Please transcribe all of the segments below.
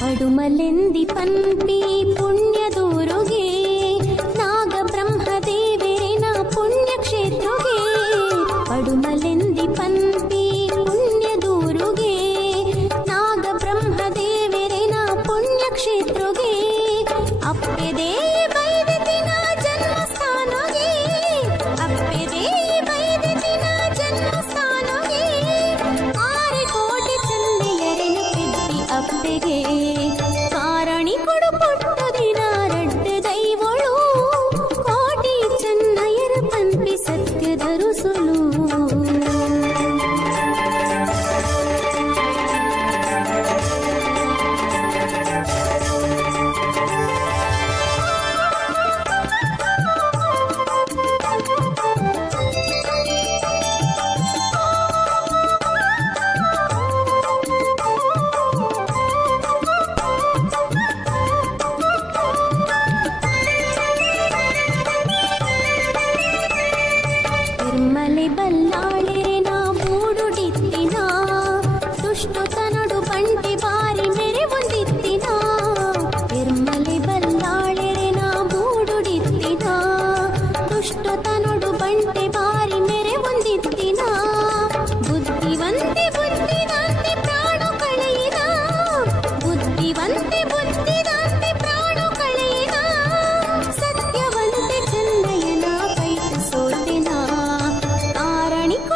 ಪಡುಮಲೆಂದಿ ಪನ್ಪಿ ಪುಣ್ಯದೂರುಗೆ ನಾಗ ಬ್ರಹ್ಮದೇವರಿನ ಪುಣ್ಯಕ್ಷೇತ್ರುಗೆ ಪಡುಮಲೆಂದಿ ಪನ್ಪಿ ಪುಣ್ಯದೂರುಗೆ ನಾಗ ಬ್ರಹ್ಮದೇವರಿನ ಪುಣ್ಯಕ್ಷೇತ್ರುಗೆ ಅಪ್ಪೆದೇ ಬೈದಿನ ಜನ್ಮಸ್ಥಾನಗೆ ಅಪ್ಪೆ ತೆಗೆದರು ಸುಲು ನಿರ್ಮಲೆ ಬಲ್ಲಾಳಿರೆ ನಾ ಬೂಡುಡಿತ್ತಿನ ದುಷ್ಟತನಡು ಬಂಟೆ ಬಾರಿ ಮೆರೆ ಒಂದಿತ್ತಿನ ನಿರ್ಮಲೆ ಬಲ್ಲಾಳಿರೆ ನಾ ಬೂಡುಡಿತ್ತಿನ ದುಷ್ಟತನಡು ಬಂಟೆ ಬಾರಿ ಮೆರೆ ಒಂದಿತ್ತಿನ ಬುದ್ಧಿವಂತೆ ಬುದ್ಧಿದಾಂತೆ ಪ್ರಾಣ ಕಳೆಯಿನ ಬುದ್ಧಿವಂತೆ ಬುದ್ಧಿದಾಂತೆ ಪ್ರಾಣ ಕಳೆಯಿನ ಸತ್ಯವಂತೆ ಚೆನ್ನಯ್ಯನ ಕೈ ಸೋತಿನ ಕಾರಣಿಕ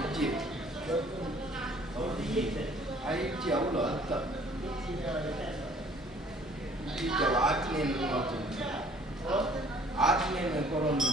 ಇಜ್ಜಿ ಆ ಇಜ್ಜಿ ಅವಳು ಅಂತ ಇಜ್ಜಿ ಆಜ್ಞೆಯನ್ನು ನೋಡ್ತೀನಿ ಆಜ್ಞೆಯನ್ನು ಕೊರೋನು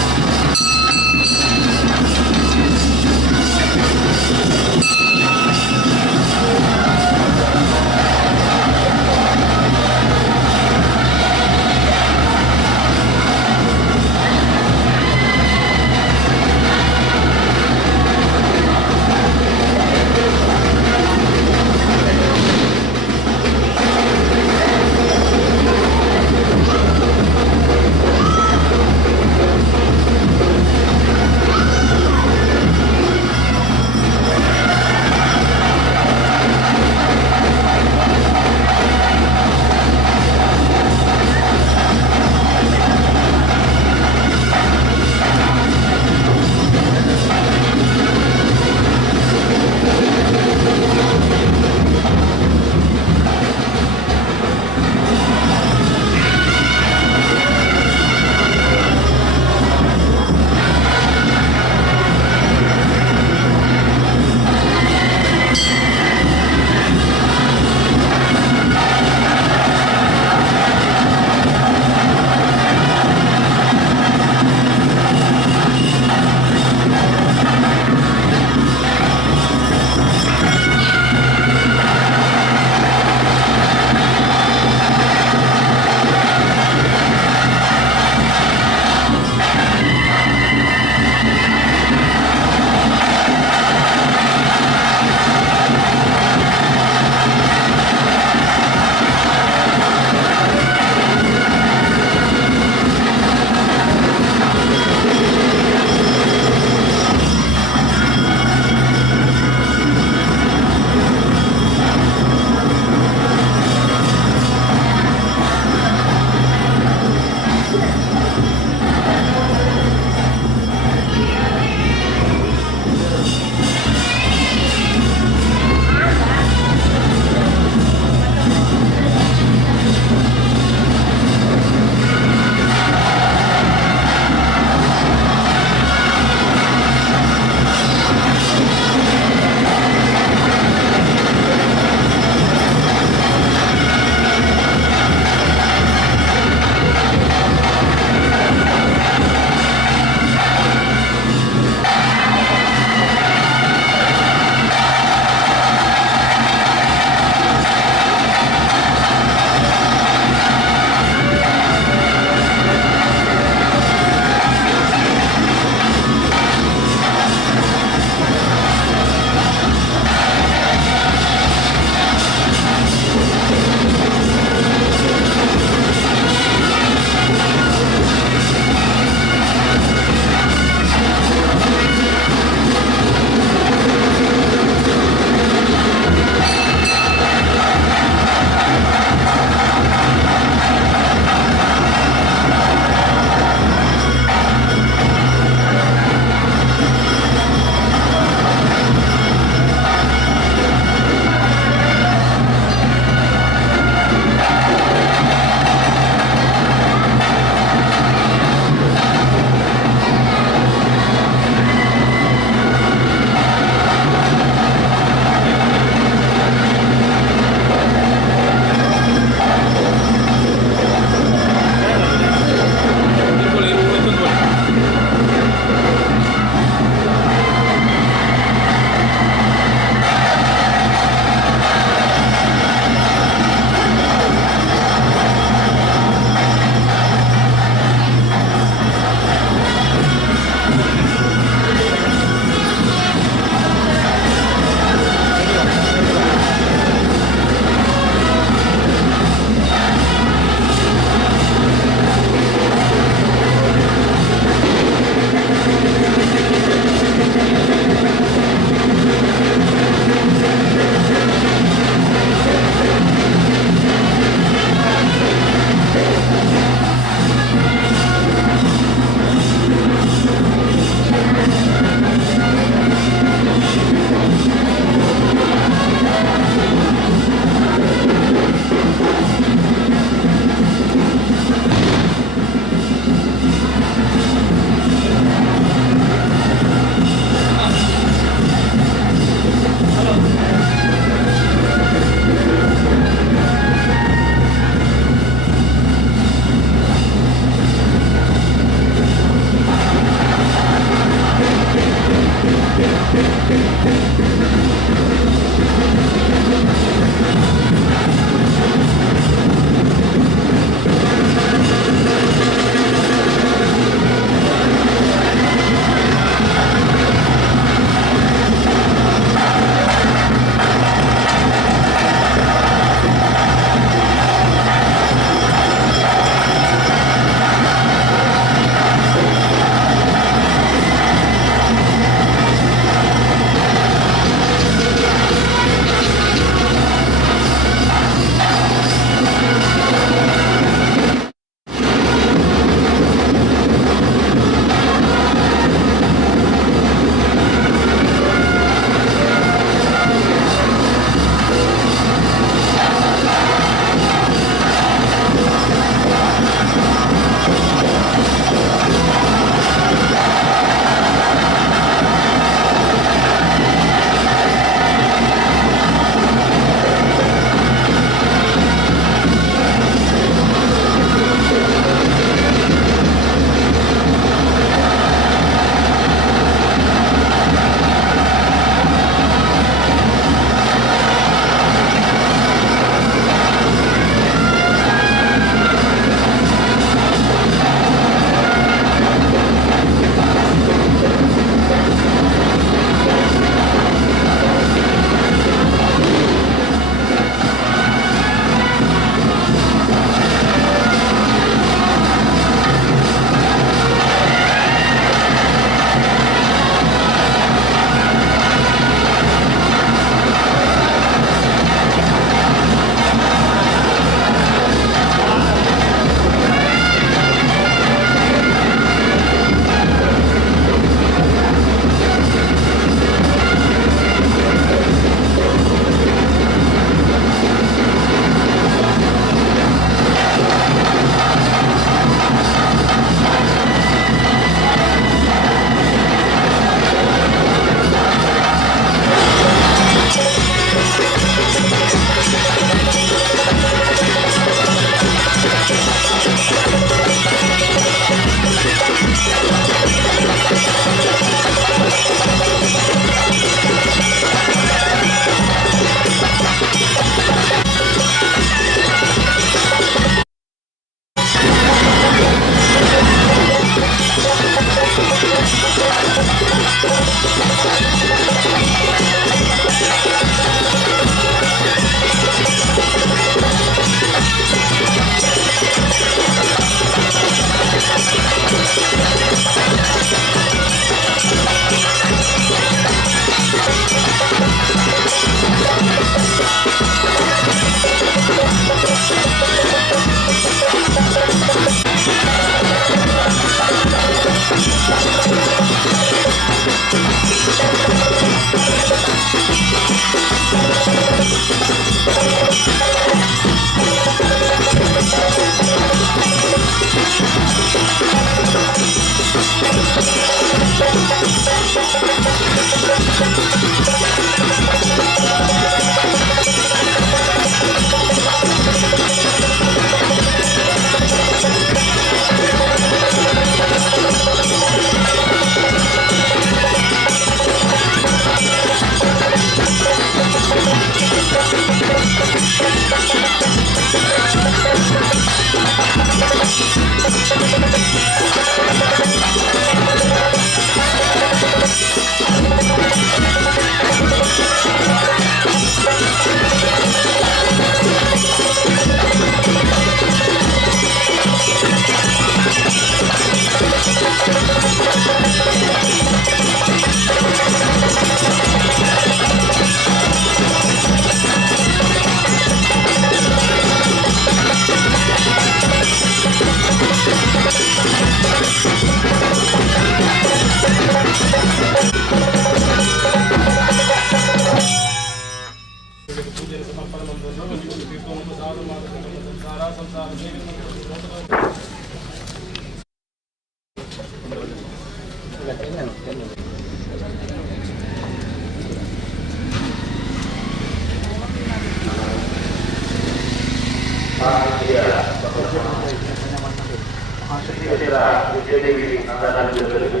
Gejjegiri Nandana Gejjegiri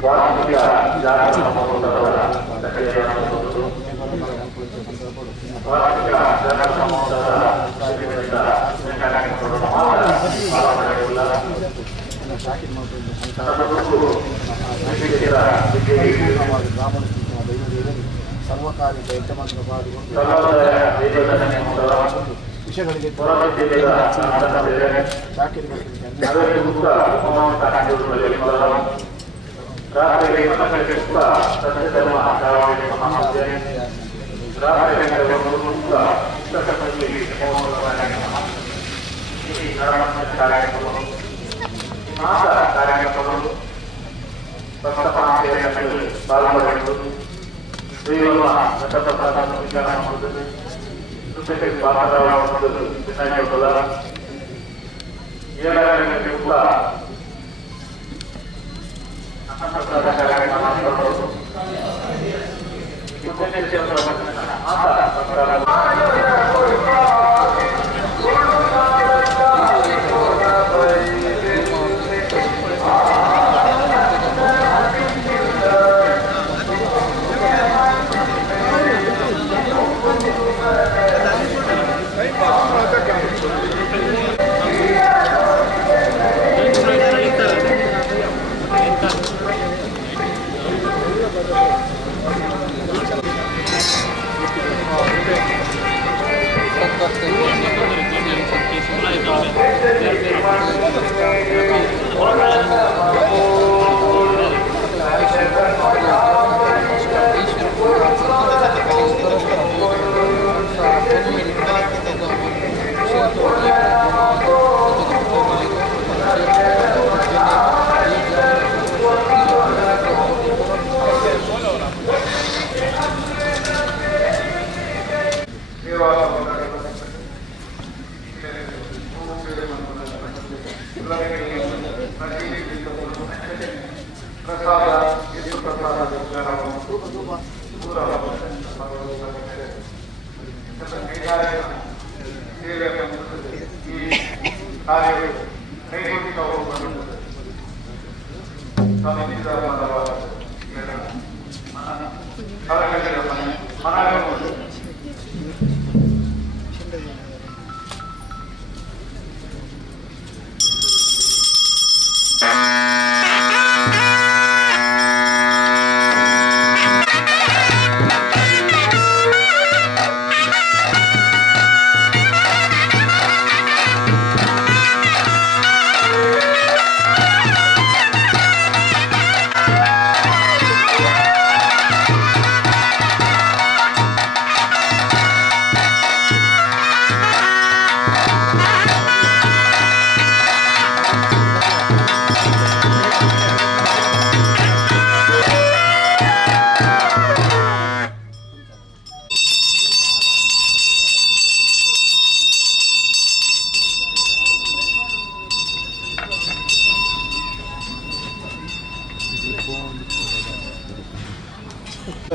Karnataka Jalan Samudra Dakshina Samudra Karnataka Jalan Samudra Srivinda Srikanaka Samudra Alamadula Samudra Gejjegiri ಸರ್ವಕಾರಿ ದೈತ್ಯ ಮಂತ್ರಪಾದಿಗಳು ವಿಷಯಗಳಿಗೆ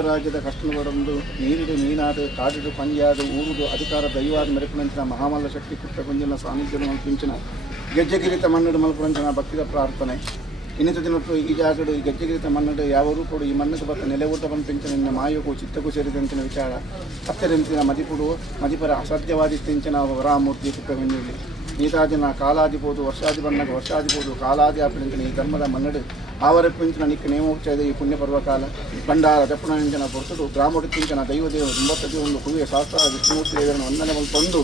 ರಾಜ್ಯದ ಕಷ್ಟನವರೊಂದು ನೀರಿಡು ಮೀನಾಡು ಕಾಡಿಡು ಪಂಜಾಡು ಊರುದು ಅಧಿಕಾರ ದೈವಾದ ಮೆರಕುನಂಚಿನ ಮಹಾಮಲ್ಲ ಶಕ್ತಿ ಕುಟ್ಟ ಸಾನ್ನಿಧ್ಯ ಮಲ್ಪಿಂಚಿನ ಗೆಜ್ಜೆಗಿರಿತ ಮನ್ನಡು ಮಲ್ಪುರಂಚಿನ ಭಕ್ತಿದ ಪ್ರಾರ್ಥನೆ ಇನ್ನಿತ ದಿನಟ್ಟು ಈ ಜಾಗಡು ಈ ಗೆಜ್ಜೆಗಿರಿತ ಮನ್ನಡು ಯಾವ ರೂಪಡು ಈ ಮಣ್ಣಕ್ಕೆ ಬತ್ತ ನೆಲೆ ಊಟ ಪಂಪಿಂಚಿನ ನಿನ್ನ ಮಾಯಗೂ ಚಿತ್ತಕ್ಕೂ ಸೇರಿದಂಚಿನ ವಿಚಾರ ಹತ್ತಿರಂಚಿನ ಮದಿಪುಡು ಮದಿಪರ ಅಸಾಧ್ಯವಾದಿತ್ತಿಂಚಿನ ವರಾಮೂರ್ತಿ ಕುಪ್ಪೆಂಜಲಿ ನೀತಾದಿನ ಕಾಲಾದಿಬೋದು ವರ್ಷಾದಿ ಬಣ್ಣಗ ವರ್ಷಾದಿಬೋದು ಕಾಲಾದಿ ಆಪಿಂಚಿನ ಈ ಧರ್ಮದ ಮನ್ನಡು ಆವರಪ್ಪಿಂಚಿನ ನಿಕ್ಕ ನೇಮೋಚ್ಚದ ಈ ಪುಣ್ಯ ಪರ್ವಕಾಲ ಭಂಡಾರ ದಪ್ಪುಣಂಚಿನ ಪೊರ್ತುಡು ಗ್ರಾಮೋಡಿತ್ತಿಂಚಿನ ದೈವದೇವರು 91 ಕುವಿಯ ಶಾಸ್ತ್ರ ವಿಷ್ಣುಮೂರ್ತಿ ದೇವರನ್ನು ವಂದನೆ ಮಲ್ಪೊಂದು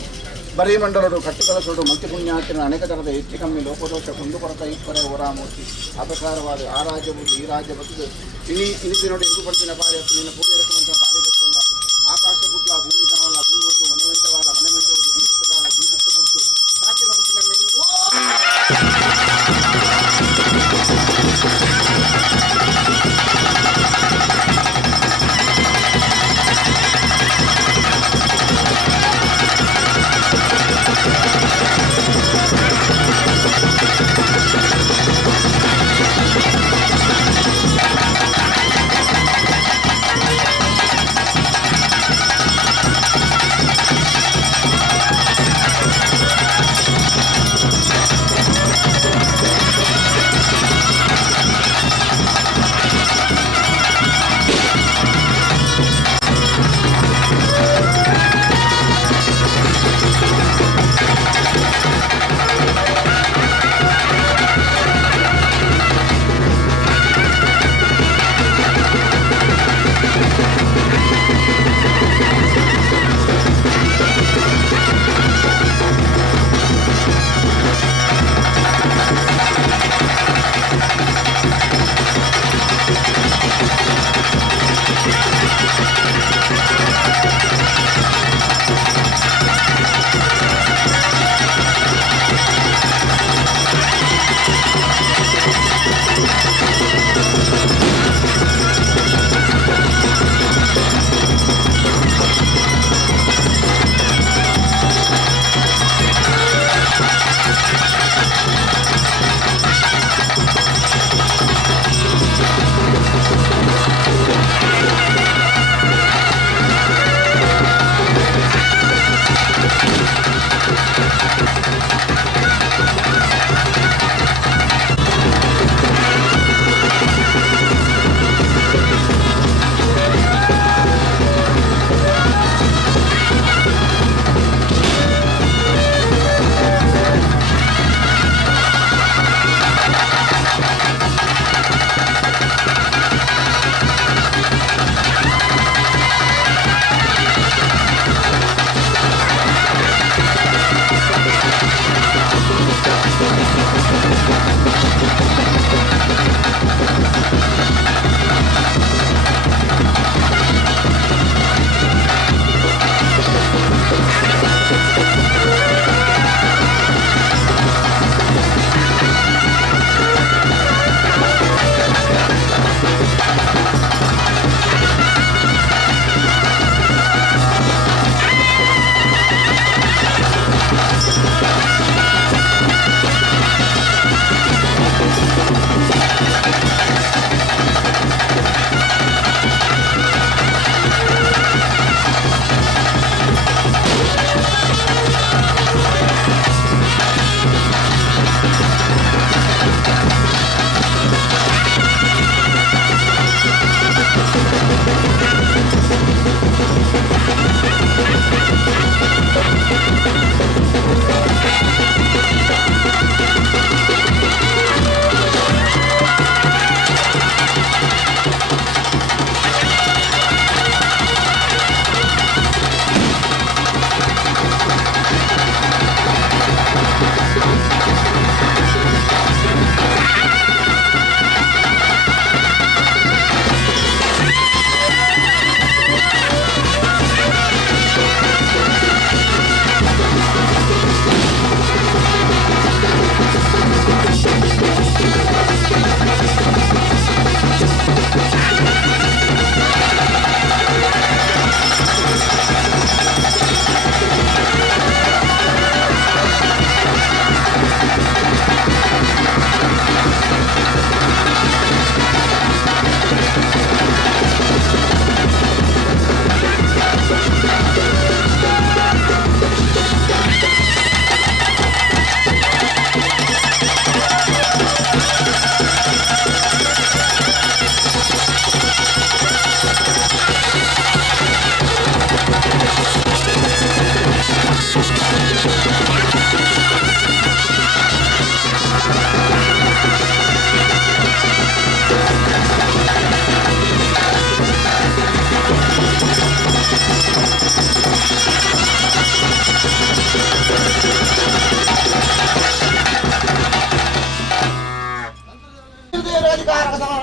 ಬರೀ ಮಂಡಲರು ಕಟ್ಟಿಕಳಸೋಡು ಮಂತ್ರಿಪುಣ್ಯಾರ್ಚನ ಅನೇಕ ಥರದ ಹೆಚ್ಚು ಕಮ್ಮಿ ಲೋಪದೋಷ ಕುಂದುಕೊರತ ಇಪ್ಪರೆ ಹೊರಾಮೂರ್ತಿ ಅಪಕಾರವಾದ ಆ ರಾಜ್ಯ ಬುದ್ಧಿ ಈ ರಾಜ್ಯ ಬದುಕು ಇನಿತಿ ನೋಡಿ ಇಂದು ಪಡ್ತಿನ ಪಾರಿ ಹತ್ತು ನಿನ್ನ ಪೂರ್ವ ರಕಮಂತ ಪಾರಿ ಕಟ್ಟಲ್ಲ ಆಕಾಶ ಬುಡ್ಲ ಭೂಮಿ ಕಾವಲ್ಲ ಭೂಮಿ ಹೊತ್ತು ಮನೆ ವೆಂಚವಾಲ ಮನೆ ವೆಂಚವುದು ದೀಪಿಸದಾಲ ದೀಪಿಸ ಕೊಟ್ಟು ಸಾಕಿ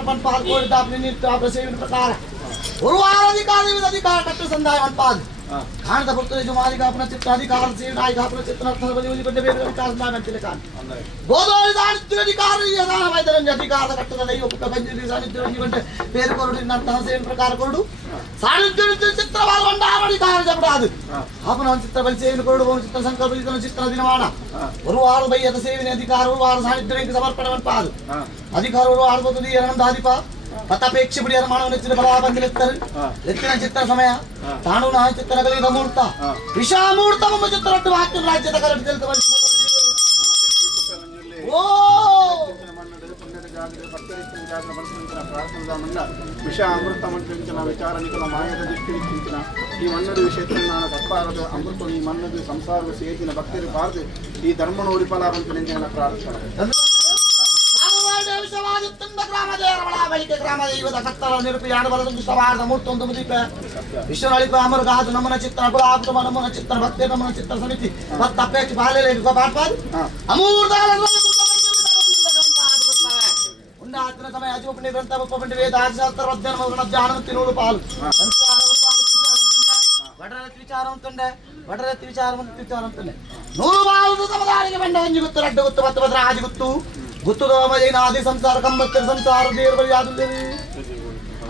मनपाल कोड आपने नीति आप सेवन प्रकार गुरुवार अधिकार कट्ट संदाय मनपाल खान द पुत्र जो मालिक अपना चित्र अधिकार से नाय का अपना चित्र अर्थ बली को देवे विकास ना में तिलकान गोदोरी दान चित्र अधिकार ये दान वैदरन अधिकार कट्ट द लई उपक बंजी दान चित्र जीवन पेर कोरडी नंतर सेवन प्रकार कोरडू साढ़े चित्र वाल भंडार अधिकार जबडाद अपना चित्र बल सेवन कोरडू चित्र संकल्प चित्र दिनवाना गुरुवार भई अत सेवन अधिकार गुरुवार सानिध्य के समर्पण मनपाल अधिकार गुरुवार को दी आनंदाधिपा ಪತಾಪೇಕ್ಷೆ ಬಿಡಿಯರ ಮಾನವನ ಚಿತ್ರ ಬಲಾಬಂದಿಲೆತ್ತರು ಎತ್ತಿನ ಚಿತ್ರ ಸಮಯ ತಾನು ನಾ ಚಿತ್ರಗಳಿದ ಮೂರ್ತ ವಿಷಾಮೂರ್ತ ನಮ್ಮ ಚಿತ್ರಟ್ಟು ಹಾಕಿ ರಾಜ್ಯದ ಕರಡಿ ತೆಲ್ತ ಓ ವಿಷ ಅಮೃತ ಮಂತ್ರಿಂచిన ವಿಚಾರ ನಿಖಲ ಮಾಯದ ದೃಷ್ಟಿಂచిన ಈ ಮನ್ನದು ವಿಷಯತ್ರಜ್ಞಾನ ತಪ್ಪಾರದು ಅಮೃತ ಈ ಮನ್ನದು ಸಂಸಾರದ ಸೇತಿನ ಭಕ್ತರು ಬಾರದು ಈ ಧರ್ಮನ ಉಳಿಪಲಾರಂತ ಪ್ರಾರ್ಥನೆ ವಿಶ್ವನಳಿಪ ಅಮರ ಗಾದು ನಮನ ಚಿತ್ರ ಗುಲಾಬ ನಮನ ಚಿತ್ರ ಭಕ್ತಿ ನಮನ ಚಿತ್ರ ಸಮಿತಿ ಮತ್ತ ಅಪೇಕ್ಷ ಬಾಲೆಲೆ ಪಾಡ್ಪಾದ್ ಅಮೂರ್ದಾಲ ಉಂಡಾತನ ಸಮಯ ಅಜೋಪನಿ ಗ್ರಂಥ ಉಪಪಂಡಿ ವೇದ ಆಚಾರ್ಯ ಅಧ್ಯಯನ ಮಗನ ಜ್ಞಾನ ತಿನ್ನೋಳು ಪಾಲು ವಡರತಿ ವಿಚಾರ ಅಂತಾನೆ ನೂರು ಬಾಳು ಸಮುದಾಯಕ್ಕೆ ಬಂಡ ಒಂಜಿ ಗುತ್ತು ರಡ್ಡು ಗುತ್ತು ಮತ್ತು ಭದ್ರ ಆಜಿ ಗುತ್ತು ಗುತ್ತುದೋಮಜೈನಾದಿ ಸಂಸಾರ ಕಂಬತ್ತರ ಸಂಸಾರ ದೇವರ ಯಾದುಲ್ಲೇರಿ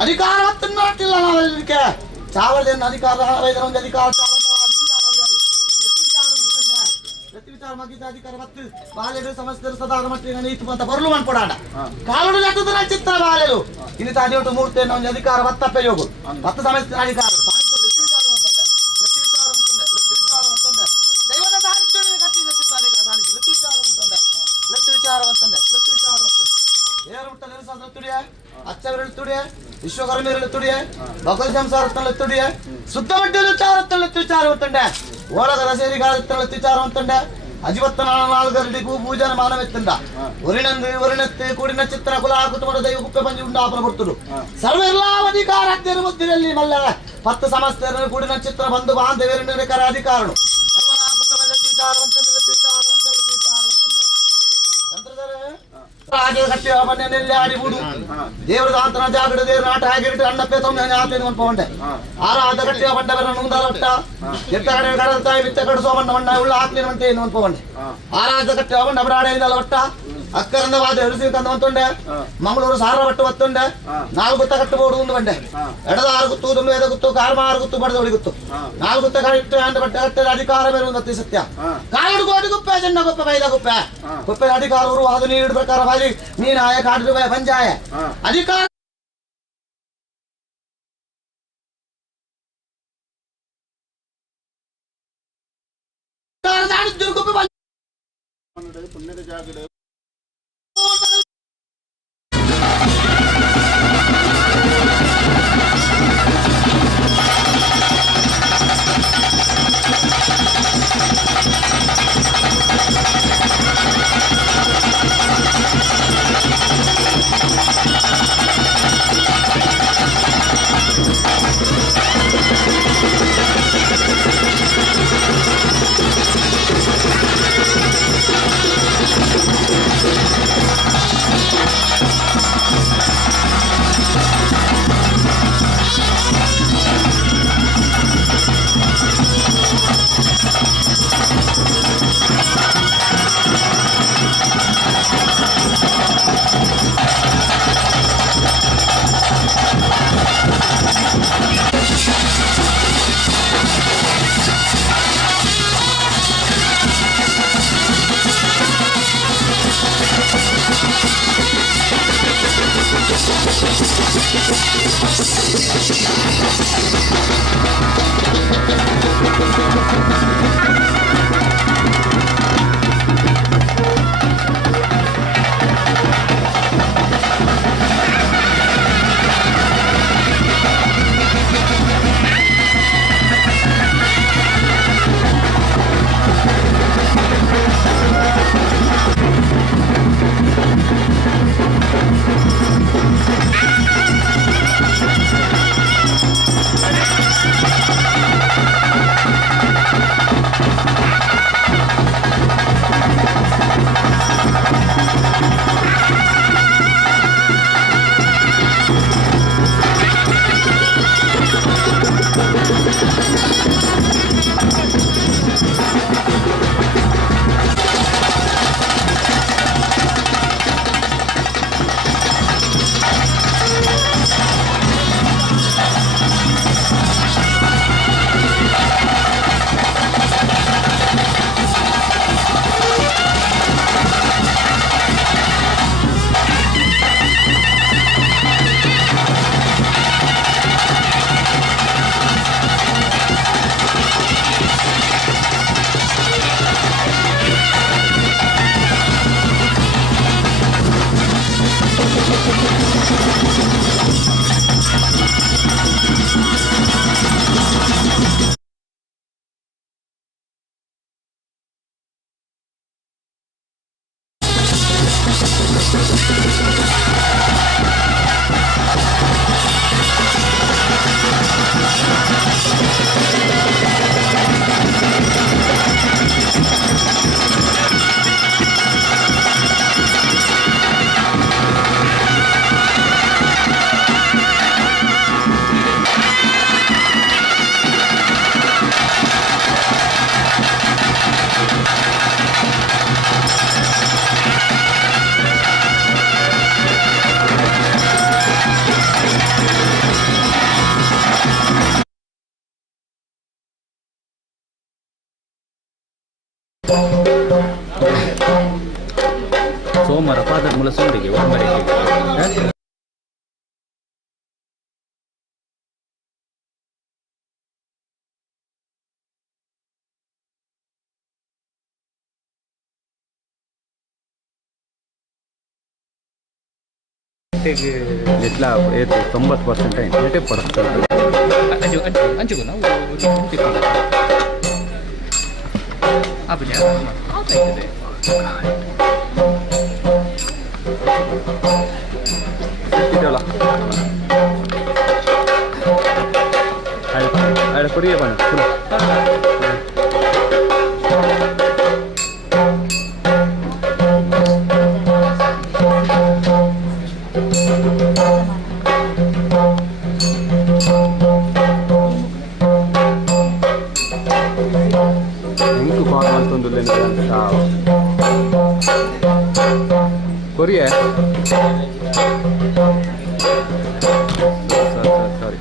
ಅಧಿಕಾರ ಹತ್ತಿಲ್ಲ ನಾವಲ್ಲಿಕ್ಕೆ ಚಾವರ್ದೇನ ಅಧಿಕಾರ ವೈದ್ಯರ ಒಂದು ಅಧಿಕಾರ ವಿಚಾರ ಮಗಿದ ಅಧಿಕಾರ ಮತ್ತು ಬಾಲೆಡು ಸಮಸ್ತ ಸದಾರ ಮಟ್ಟಿಗೆ ನೀತು ಅಂತ ಬರಲು ಮಾಡ್ಕೊಡಾಡ ಕಾಲುಡು ಲಟ್ಟುದ್ರ ಚಿತ್ರ ಬಾಲೆಲು ಇನ್ನು ತಾದಿಯೊಟ್ಟು ಮೂರ್ತಿ ಒಂದು ಅಧಿಕಾರ ಮತ್ತಪ್ಪೆ ಯೋಗು ಮತ್ತ ಸಮಸ್ತ ಅಧಿಕಾರ ವಿಶ್ವಕರ್ಮಿಯರಲ್ಲಿ ತುಡಿಯ ಭಗವದ್ ಸಂಸಾರತ್ತಲ್ಲಿ ತುಡಿಯ ಸುತ್ತಮುತ್ತಲ ವಿಚಾರವಂತಂಡೆ ಓಳಗದ ಸೇರಿಗಾಲತ್ತಲ್ಲಿ ವಿಚಾರವಂತಂಡೆ ಅಜಿವತ್ತ ನಾಲ್ಗರಡಿ ಪೂಜನ ಮಾನವೆತ್ತಂಡ ಒರಿಣತ್ತಿ ಕೂಡಿನ ಚಿತ್ರ ಕುಲ ಕುಟುಂಬದ ದೈವ ಕುಪ್ಪೆ ಪಂಜಿ ಉಂಡಾಪನ ಕೊಡ್ತರು ಸರ್ವ ಎಲ್ಲಾ ಅಧಿಕಾರಜ್ಞರ ಮುದ್ದಿನಲ್ಲಿ ಮಲ್ಲ 10 ಸಮಸ್ತ ಕೂಡಿನ ಚಿತ್ರ ಬಂಧು ಬಾಂಧವ್ಯರ ಕರ ಅಧಿಕಾರನು ಕಟ್ಟಿ ಮನೆಯಲ್ಲಿ ಆಡಿಬುದು ದೇವರ ದಾಂತನ ಜಾಗಡ ದೇವರ ನಾಟ ಆಗಿಟ್ಟು ಅಣ್ಣಪ್ಪೆ ತೊಂಬ ಆತೇನು ಅನ್ಕೊಂಡೆ ಆರಾಧ ಕಟ್ಟಿಯ ಬಂಡ ಬೇರೆ ನುಂಗದ ಒಟ್ಟ ಎತ್ತ ಕಡೆ ಕಡತಾಯಿ ಬಿತ್ತ ಕಡೆ ಸೋಮಣ್ಣ ಮಣ್ಣ ಉಳ್ಳ ಹಾಕ್ಲಿನ ಮಂಟೆ ಏನು ಅನ್ಕೊಂಡೆ ಆರಾಧ ಕಟ್ಟಿಯ ಬಂಡ ಬರಾಡೆಯಿಂದ ಒಟ್ಟ ಅಕ್ಕರಿಂದ ವಾದ ಎಳಿಸಿ ಕಂದ ಅಂತೊಂಡೆ ಮಂಗಳೂರು ಸಾರ ಬಟ್ಟು ಬತ್ತೊಂಡೆ 4 ಗುತ್ತ ಕಟ್ಟಬಹುದು ಒಂದು ಬಂಡೆ ಎಡದ 6 ಗುತ್ತು ದುಂಡು ಎದ ಗುತ್ತು ಕಾರ್ಮ 6 ಗುತ್ತು ಬಡದ ಹೊಡಿ ಗುತ್ತು 4 ಗುತ್ತ ಕಟ್ಟು ಅಂದ ಬಟ್ಟೆ ಕಟ್ಟದ ಅಧಿಕಾರ ಬೇರೆ ಒಂದು ಅತಿ ಸತ್ಯ ಕಾಯಡು ಗೋಡಿ ಗುಪ್ಪೆ ಚೆನ್ನ ಗುಪ್ಪೆ ಬೈದ ಗುಪ್ಪೆ ಗುಪ್ಪೆ ಅಧಿಕಾರವರು ಅದು ನೀಡಿದ ಪ್ರಕಾರ ಬಾಲಿ ನೀನಾಯ ಕಾಡು ಪಂಚಾಯ ಅಧಿಕಾರ ಪುಣ್ಯದ ಜಾಗಡ ಸೋಮವಾರ ಪಾದದ ಮೂಲ ಸುಂಡಿಗೆ ಒಂಬರಿಗೆ ఎట్లా 90% అయింది అంటే పడుతుంది అంచుకు ada Korea mana? Ini kawan tundul ini kan Korea. Sorry.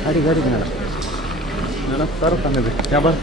गाड़ी गाड़ी तारो तंगदे क्या बात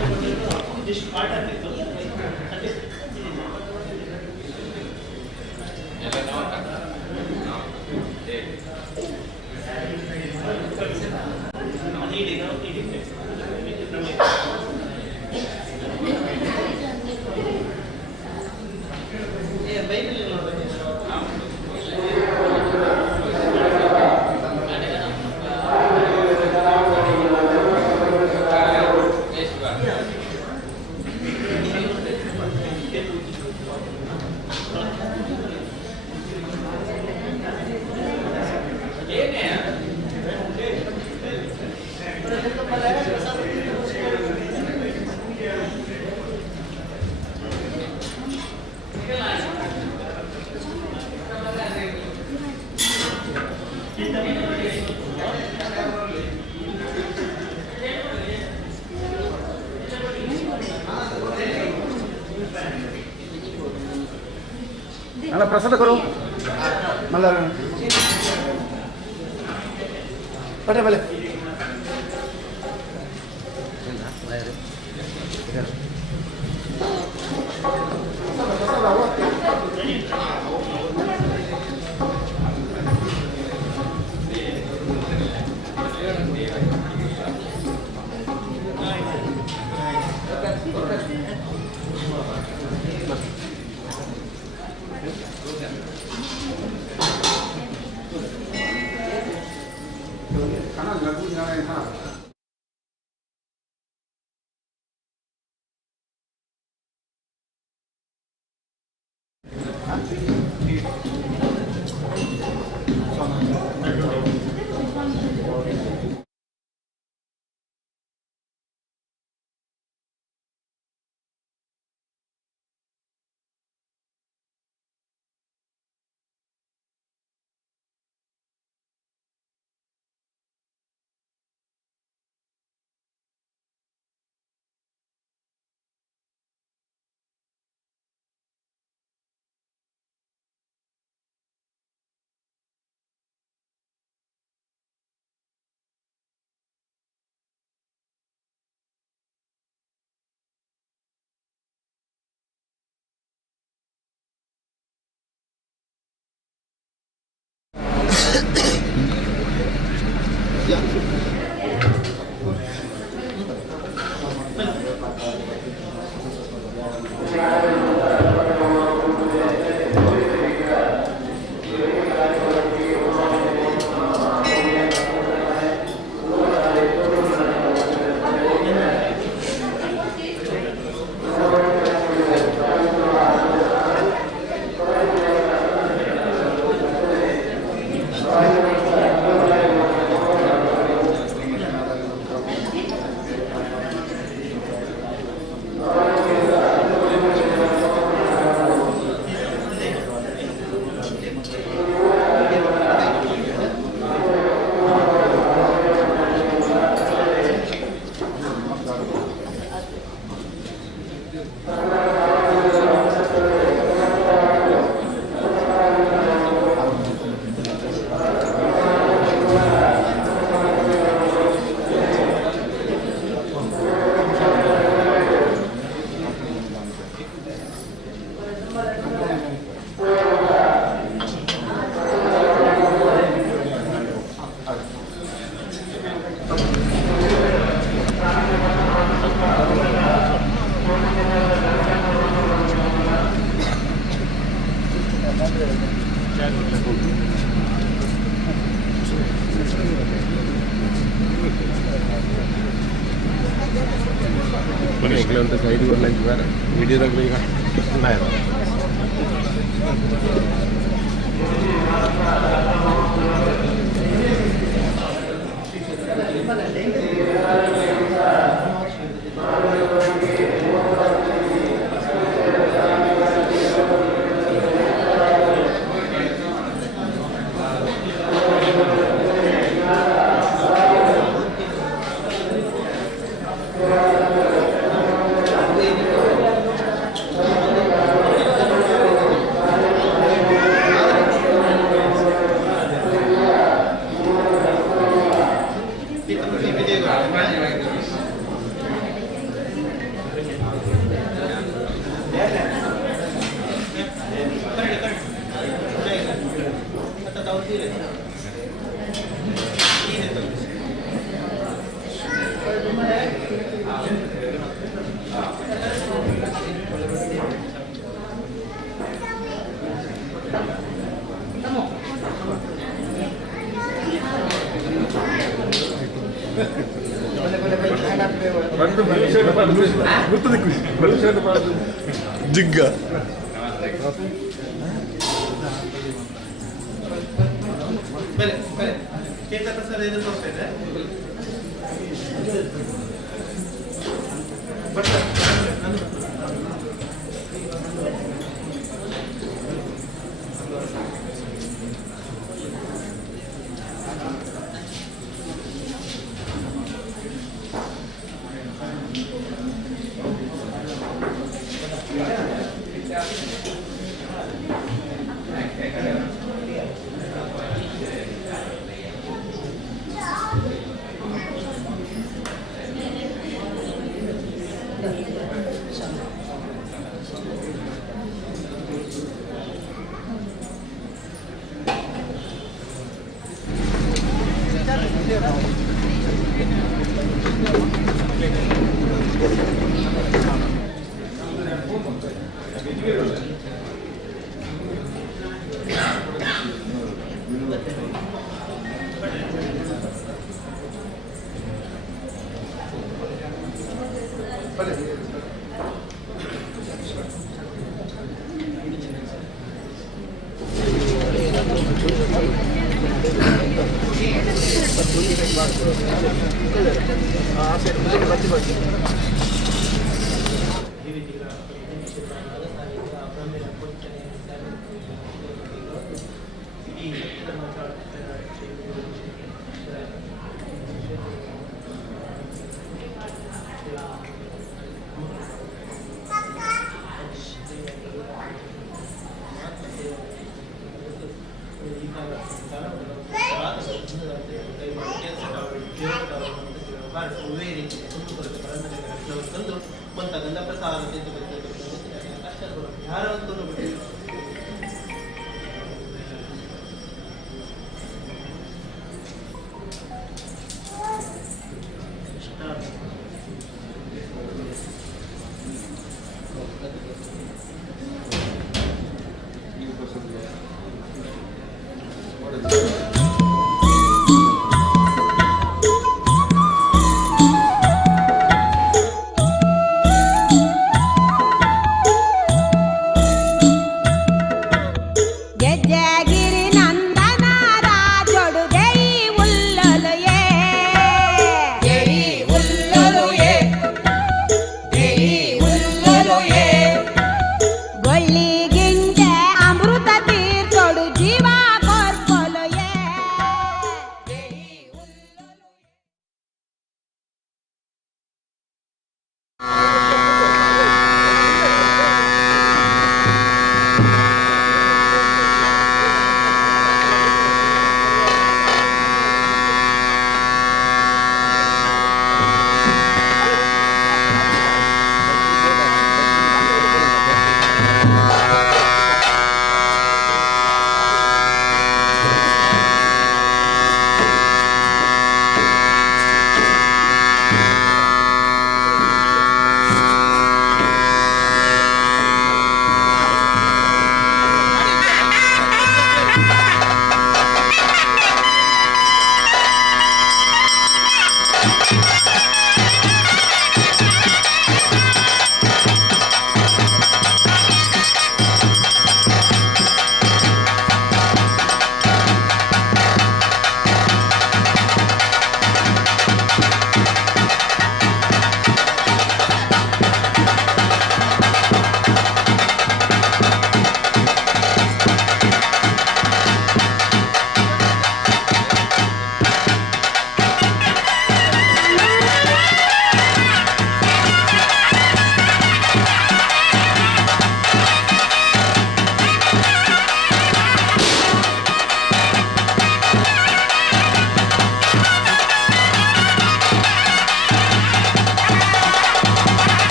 ಅಲ್ಲ ಪ್ರಸಾದ ಕರು ಮಲ್ಲ ಬಟ್ಟೆ ಬಲೆ ಅಂತ ಸೈಡ್ ವಿಡಿಯೋದಾಗ ಈಗ ಜಿಗ್ಗ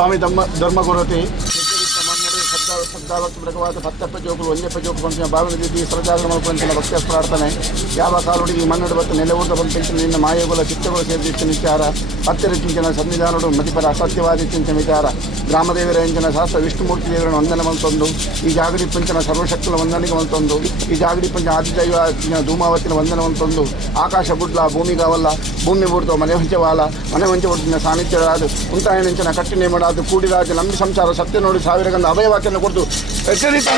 ಸ್ವಾಮಿ ಧರ್ಮಗುರತಿ ಸದ್ದಾವತ್ತು ಪತ್ತಪ್ಪ ಜೋಕುಲು ಒಂದೆಪ್ಪ ಜೋಕು ಪಂಪಿನ ಭಾವನೆ ರೀತಿ ಸರಜಾಗರ ಮಲ್ಪಂಚಿನ ಭಕ್ತ ಪ್ರಾರ್ಥನೆ ಯಾವ ಕಾಲುಡಿಗೆ ಮನ್ನಡು ಬತ್ತು ನೆಲೆಊಟ ಪಂಪಿಂಚಿನ ನಿನ್ನ ಮಾಯಗುಲ ಚಿತ್ತಗಳು ಸೇರಿದಿತ್ತು ನಿಚಾರ ಹತ್ತಿರ ಚಿಂಚನ ಸನ್ನಿಧಾನಡು ಮತಿಪರ ಅಸತ್ಯವಾದಿ ಚಿಂಚನ ವಿಚಾರ ಗ್ರಾಮದೇವರ ಎಂಚಿನ ಶಾಸ್ತ್ರ ವಿಷ್ಣುಮೂರ್ತಿ ದೇವರನ್ನು ವಂದನೆ ಮಲ್ತೊಂದು ಈ ಜಾಗಡಿ ಪಂಚನ ಸರ್ವಶಕ್ತಿನ ವಂದನೆಗೆ ಮಲ್ತೊಂದು ಈ ಜಾಗಡಿ ಪಂಚ ಆದಿದೈವ ಧೂಮಾವತಿನ ವಂದನೆ ಮಲ್ತೊಂದು ಆಕಾಶ ಗುಡ್ಲ ಭೂಮಿಗಾವಲ್ಲ ಭೂಮಿ ಬೂಡ್ತೋ ಮನೆ ಹೊಂಚವಾಲ ಮನೆ ಹೊಂಚಬುಡ್ತಿನ ಸಾನ್ನಿಧ್ಯರಾದು ಉಂಟಾಯಣೆಂಚಿನ ಕಟ್ಟಿನೆ ಮಾಡಾದು ಕೂಡಿರಾಜ ನಂಬಿ ಸಂಸಾರ ಸತ್ಯ ನೋಡಿ ಸಾವಿರ ಗಂಧ ಅಭಯವಾಕ್ಯನ ಕೊಡ್ತು ಎಚ್ಚರಿತ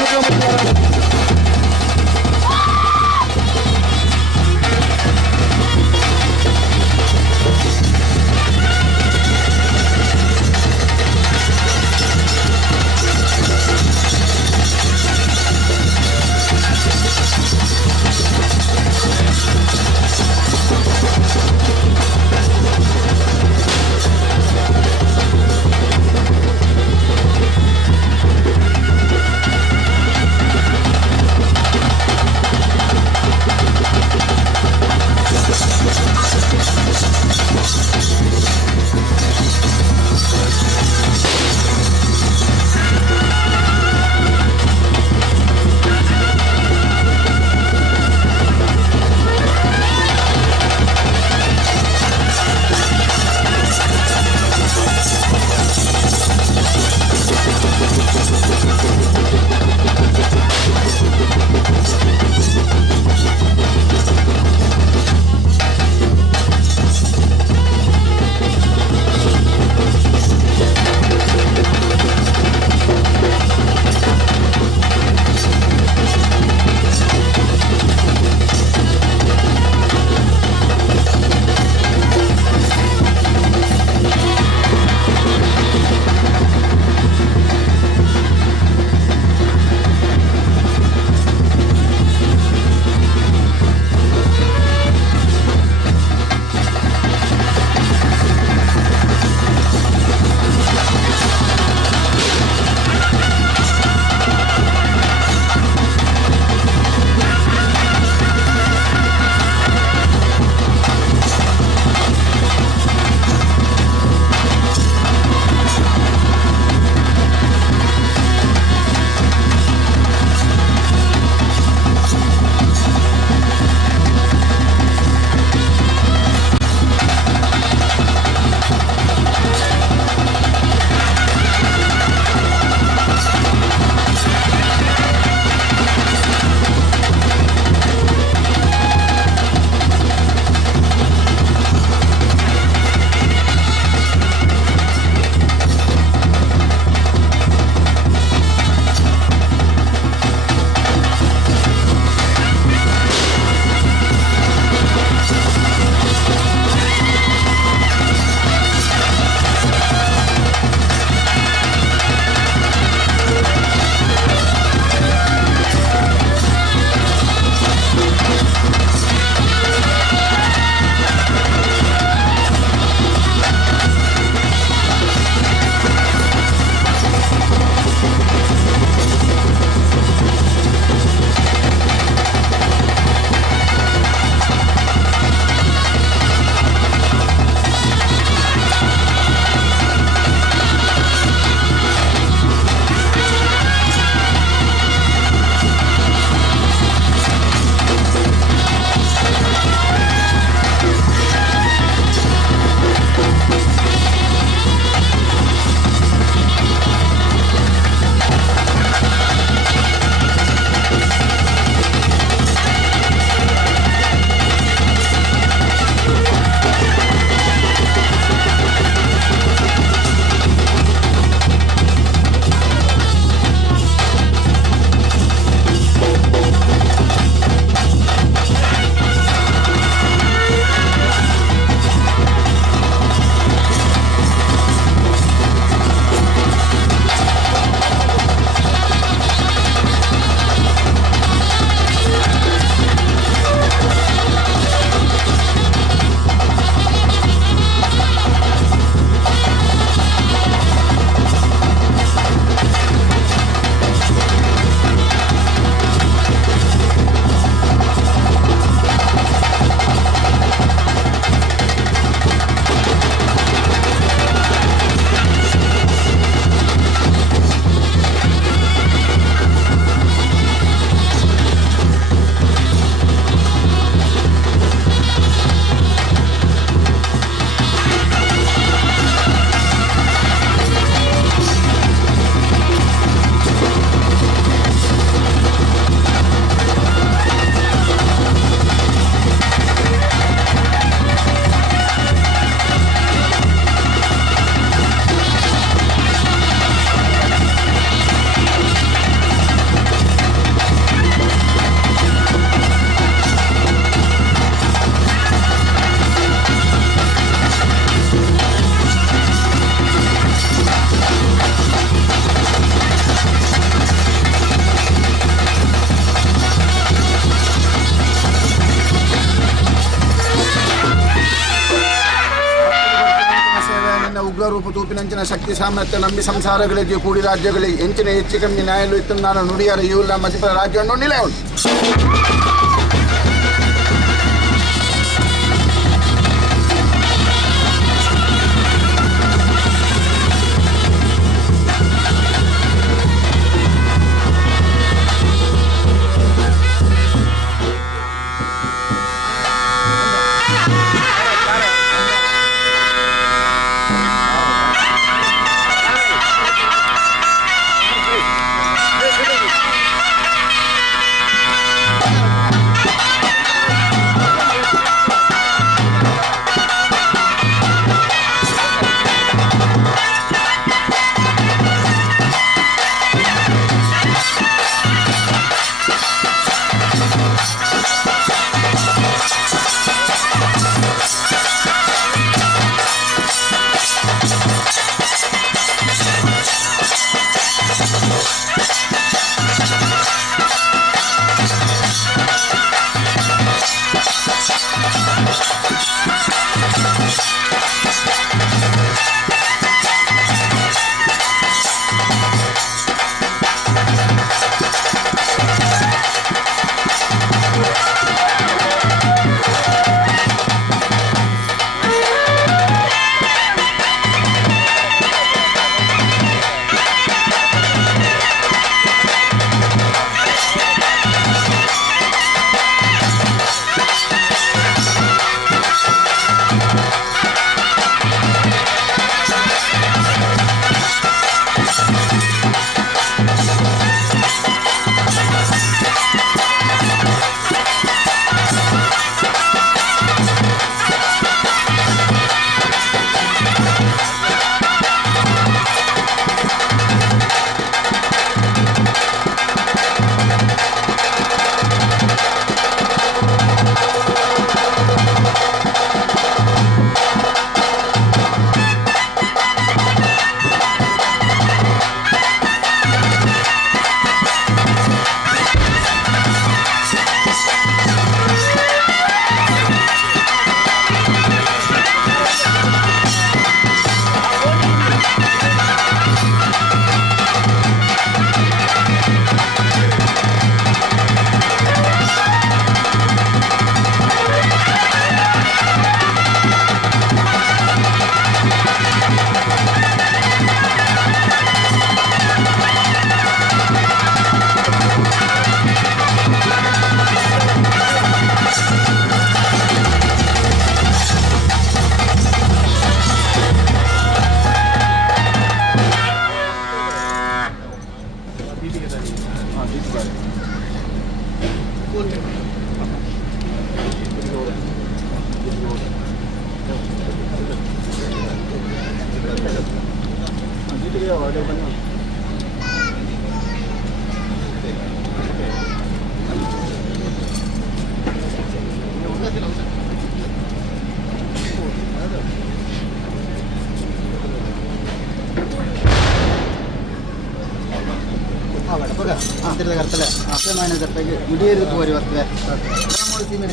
ರೂಪ ತೂಪಿನಂಚಿನ ಶಕ್ತಿ ಸಾಮರ್ಥ್ಯ ನಂಬಿ ಸಂಸಾರಗಳಿಗೆ ಕೂಡಿ ರಾಜ್ಯಗಳಿಗೆ ಎಂಚಿನ ಹೆಚ್ಚು ಕಮ್ಮಿ ನ್ಯಾಯಲು ಇತ್ತು ನಾನು ನುಡಿಯಾರ ಇವುಲ್ಲ ಮಧ್ಯಪ್ರದೇಶ ರಾಜ್ಯವನ್ನು ನಿಲೆ ಉಂಟು.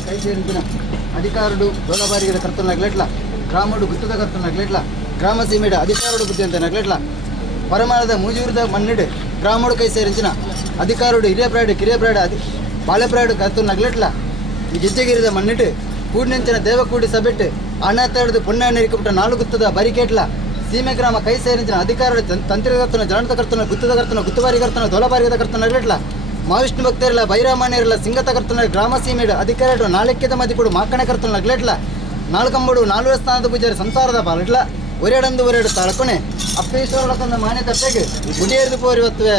కై చేరించిన అధికారుడు దోలబారిగడ కర్తనగలెట్ల గ్రాముడు గుత్తద కర్తనగలెట్ల గ్రామ సీమెడ అధికారుడు బుద్ధింతనగలెట్ల పరమానద మూజూరుద మన్నిడు గ్రాముడు కై సేరించిన అధికారుడు ಹಿರಿಯಪ್ರಾಡು ಕಿರಿಯಪ್ರಾಡು ಬಾಳೆಪ್ರಾಡು ಕರ್ತನಗಲెట్ల ಈ ಗೆಜ್ಜೆಗಿರಿದ ಮನ್ನಿಟ್ಟು ಕೂಡಿನಿಂಚಿನ ದೇವಕೂಡಿ ಸಭೆಟ್ಟು ಅಣ್ಣಾತಾಡದು ಪುಣ್ಯ ನಿರಿಕಪಟ್ಟ ನಾలుగుತ್ತದ ಬರಿಕೇಟ್ಲ ಸೀಮೆ ಗ್ರಾಮ ಕೈ ಸೇರಿಂచిన ಅಧಿಕಾರುడు ತಂತ್ರಿಕರ್ತನ ಜನತ ಕರ್ತನ ಗುತ್ತದ ಕರ್ತನ ಗುತ್ತುವಾರಿ ಕರ್ತನ ದೋಲಬಾರಿಗದ ಕರ್ತನಗಲెట్ల ಮಾವಿಷ್ಣು ಭಕ್ತರಿಲ್ಲ ಬೈರಾಮಣ್ಯರಿಲ್ಲ ಸಿಂಗತ ಕರ್ತನ ಗ್ರಾಮ ಸೀಮೆಡು ಅಧಿಕಾರಿಗಳು ನಾಳೆಕ್ಕೆದ ಮದಿಪುಡು ಮಾಕಣ ಕರ್ತನಗಲెట్ల ನಾಲ್ಕಂಬಡು ನಾಲ್ವೇ ಸ್ಥಾನದ ಪೂಜಾರಿ ಸಂಸಾರದ ಬಾಲಟ್ಲ ಒರೆಡು ತಾಳ್ಕೊನೆ ಅಪ್ಪೇಶ್ವರ ತಂದ ಮಾನ್ಯ ತಪ್ಪೆಗೆ ಮುಡಿಯೇರಿದು ಪೋರಿ ಹೊತ್ತವೆ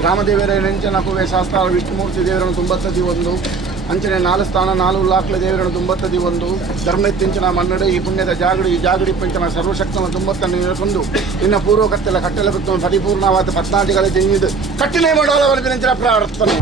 ಗ್ರಾಮದೇವರ ನೆಂಚನಕುವೆ ಶಾಸ್ತ್ರ ವಿಷ್ಣುಮೂರ್ತಿ ದೇವರನ್ನು 91 ಅಂಚನೆ 4 ಸ್ಥಾನ 4 ಲಾಕ್ಲ ದೇವರನ್ನು 91 ಧರ್ಮೆತ್ತಿಂಚನ ಮನ್ನಡೆ ಈ ಪುಣ್ಯದ ಜಾಗಡಿ ಈ ಜಾಗಡಿ ಪಂಚನ ಸರ್ವಶಕ್ತನ 91 ಇನ್ನು ಪೂರ್ವ ಕತ್ತೆಲ ಕಟ್ಟೆಲ ಪರಿಪೂರ್ಣವಾದ 14 ತೆಂಗಿದು ಕಟ್ಟಿಲೆ ಮಾಡೋಲ್ಲ ವರೆಗೆ ನೆಂಚಿನ ಪ್ರಾರ್ಥನೆ.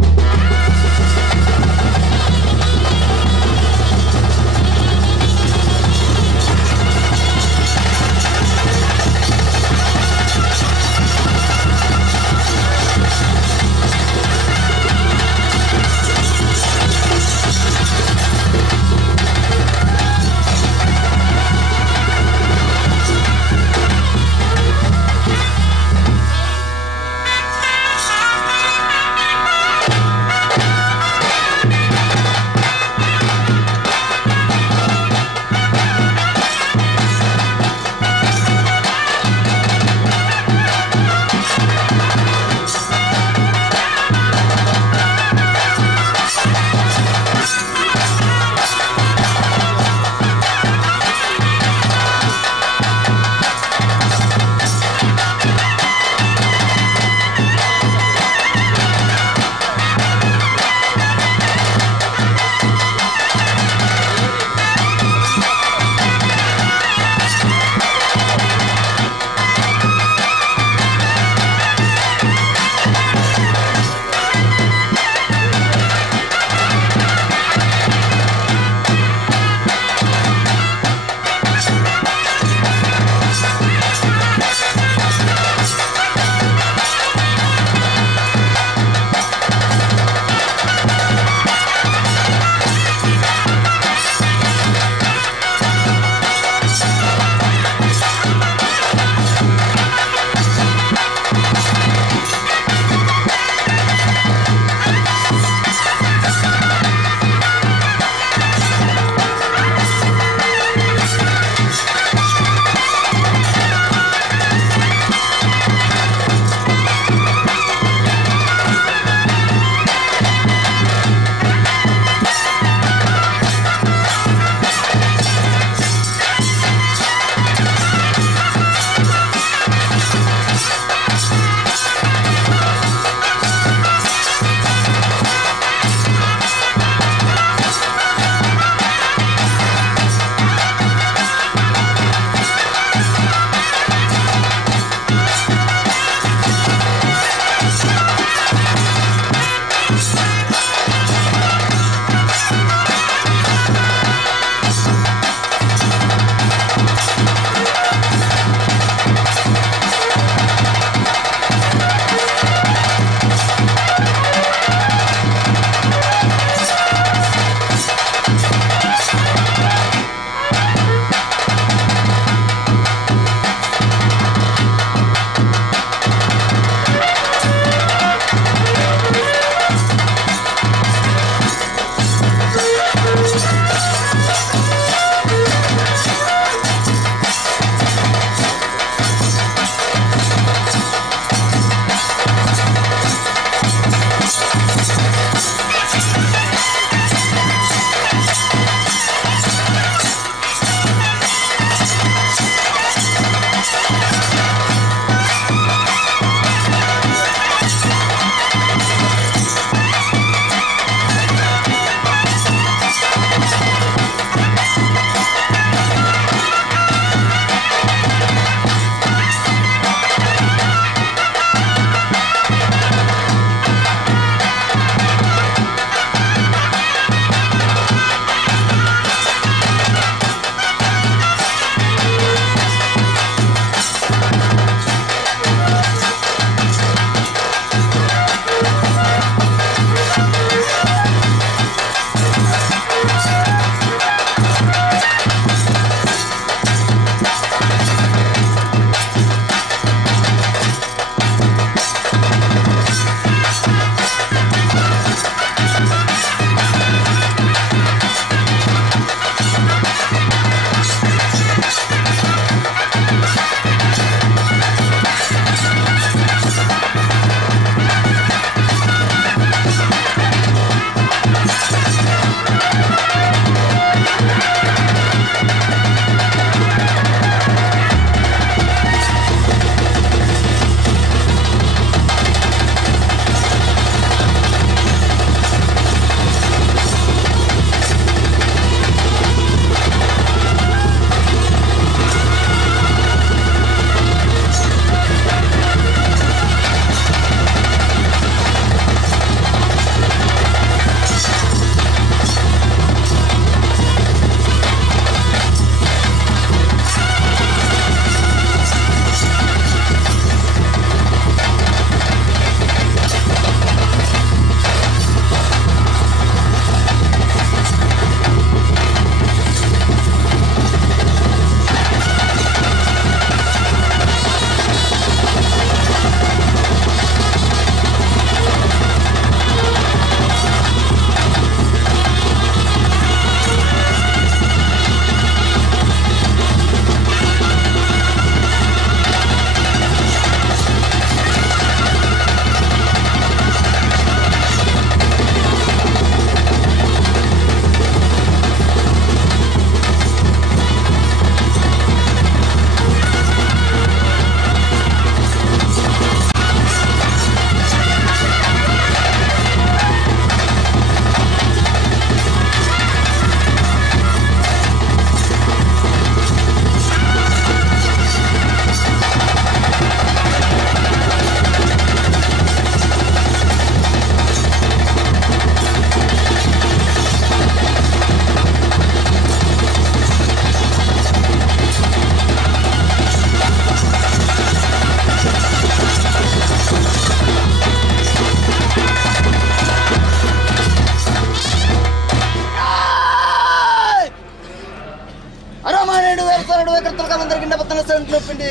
ಅರಮಾನೇಡು ಎರಡು ನಡುವೆ ಕರ್ತಕ ಮಂದರಗಿಂದ ಪತ್ತನ ಸೆಂಟ್ಲು ಪಿಂಡಿ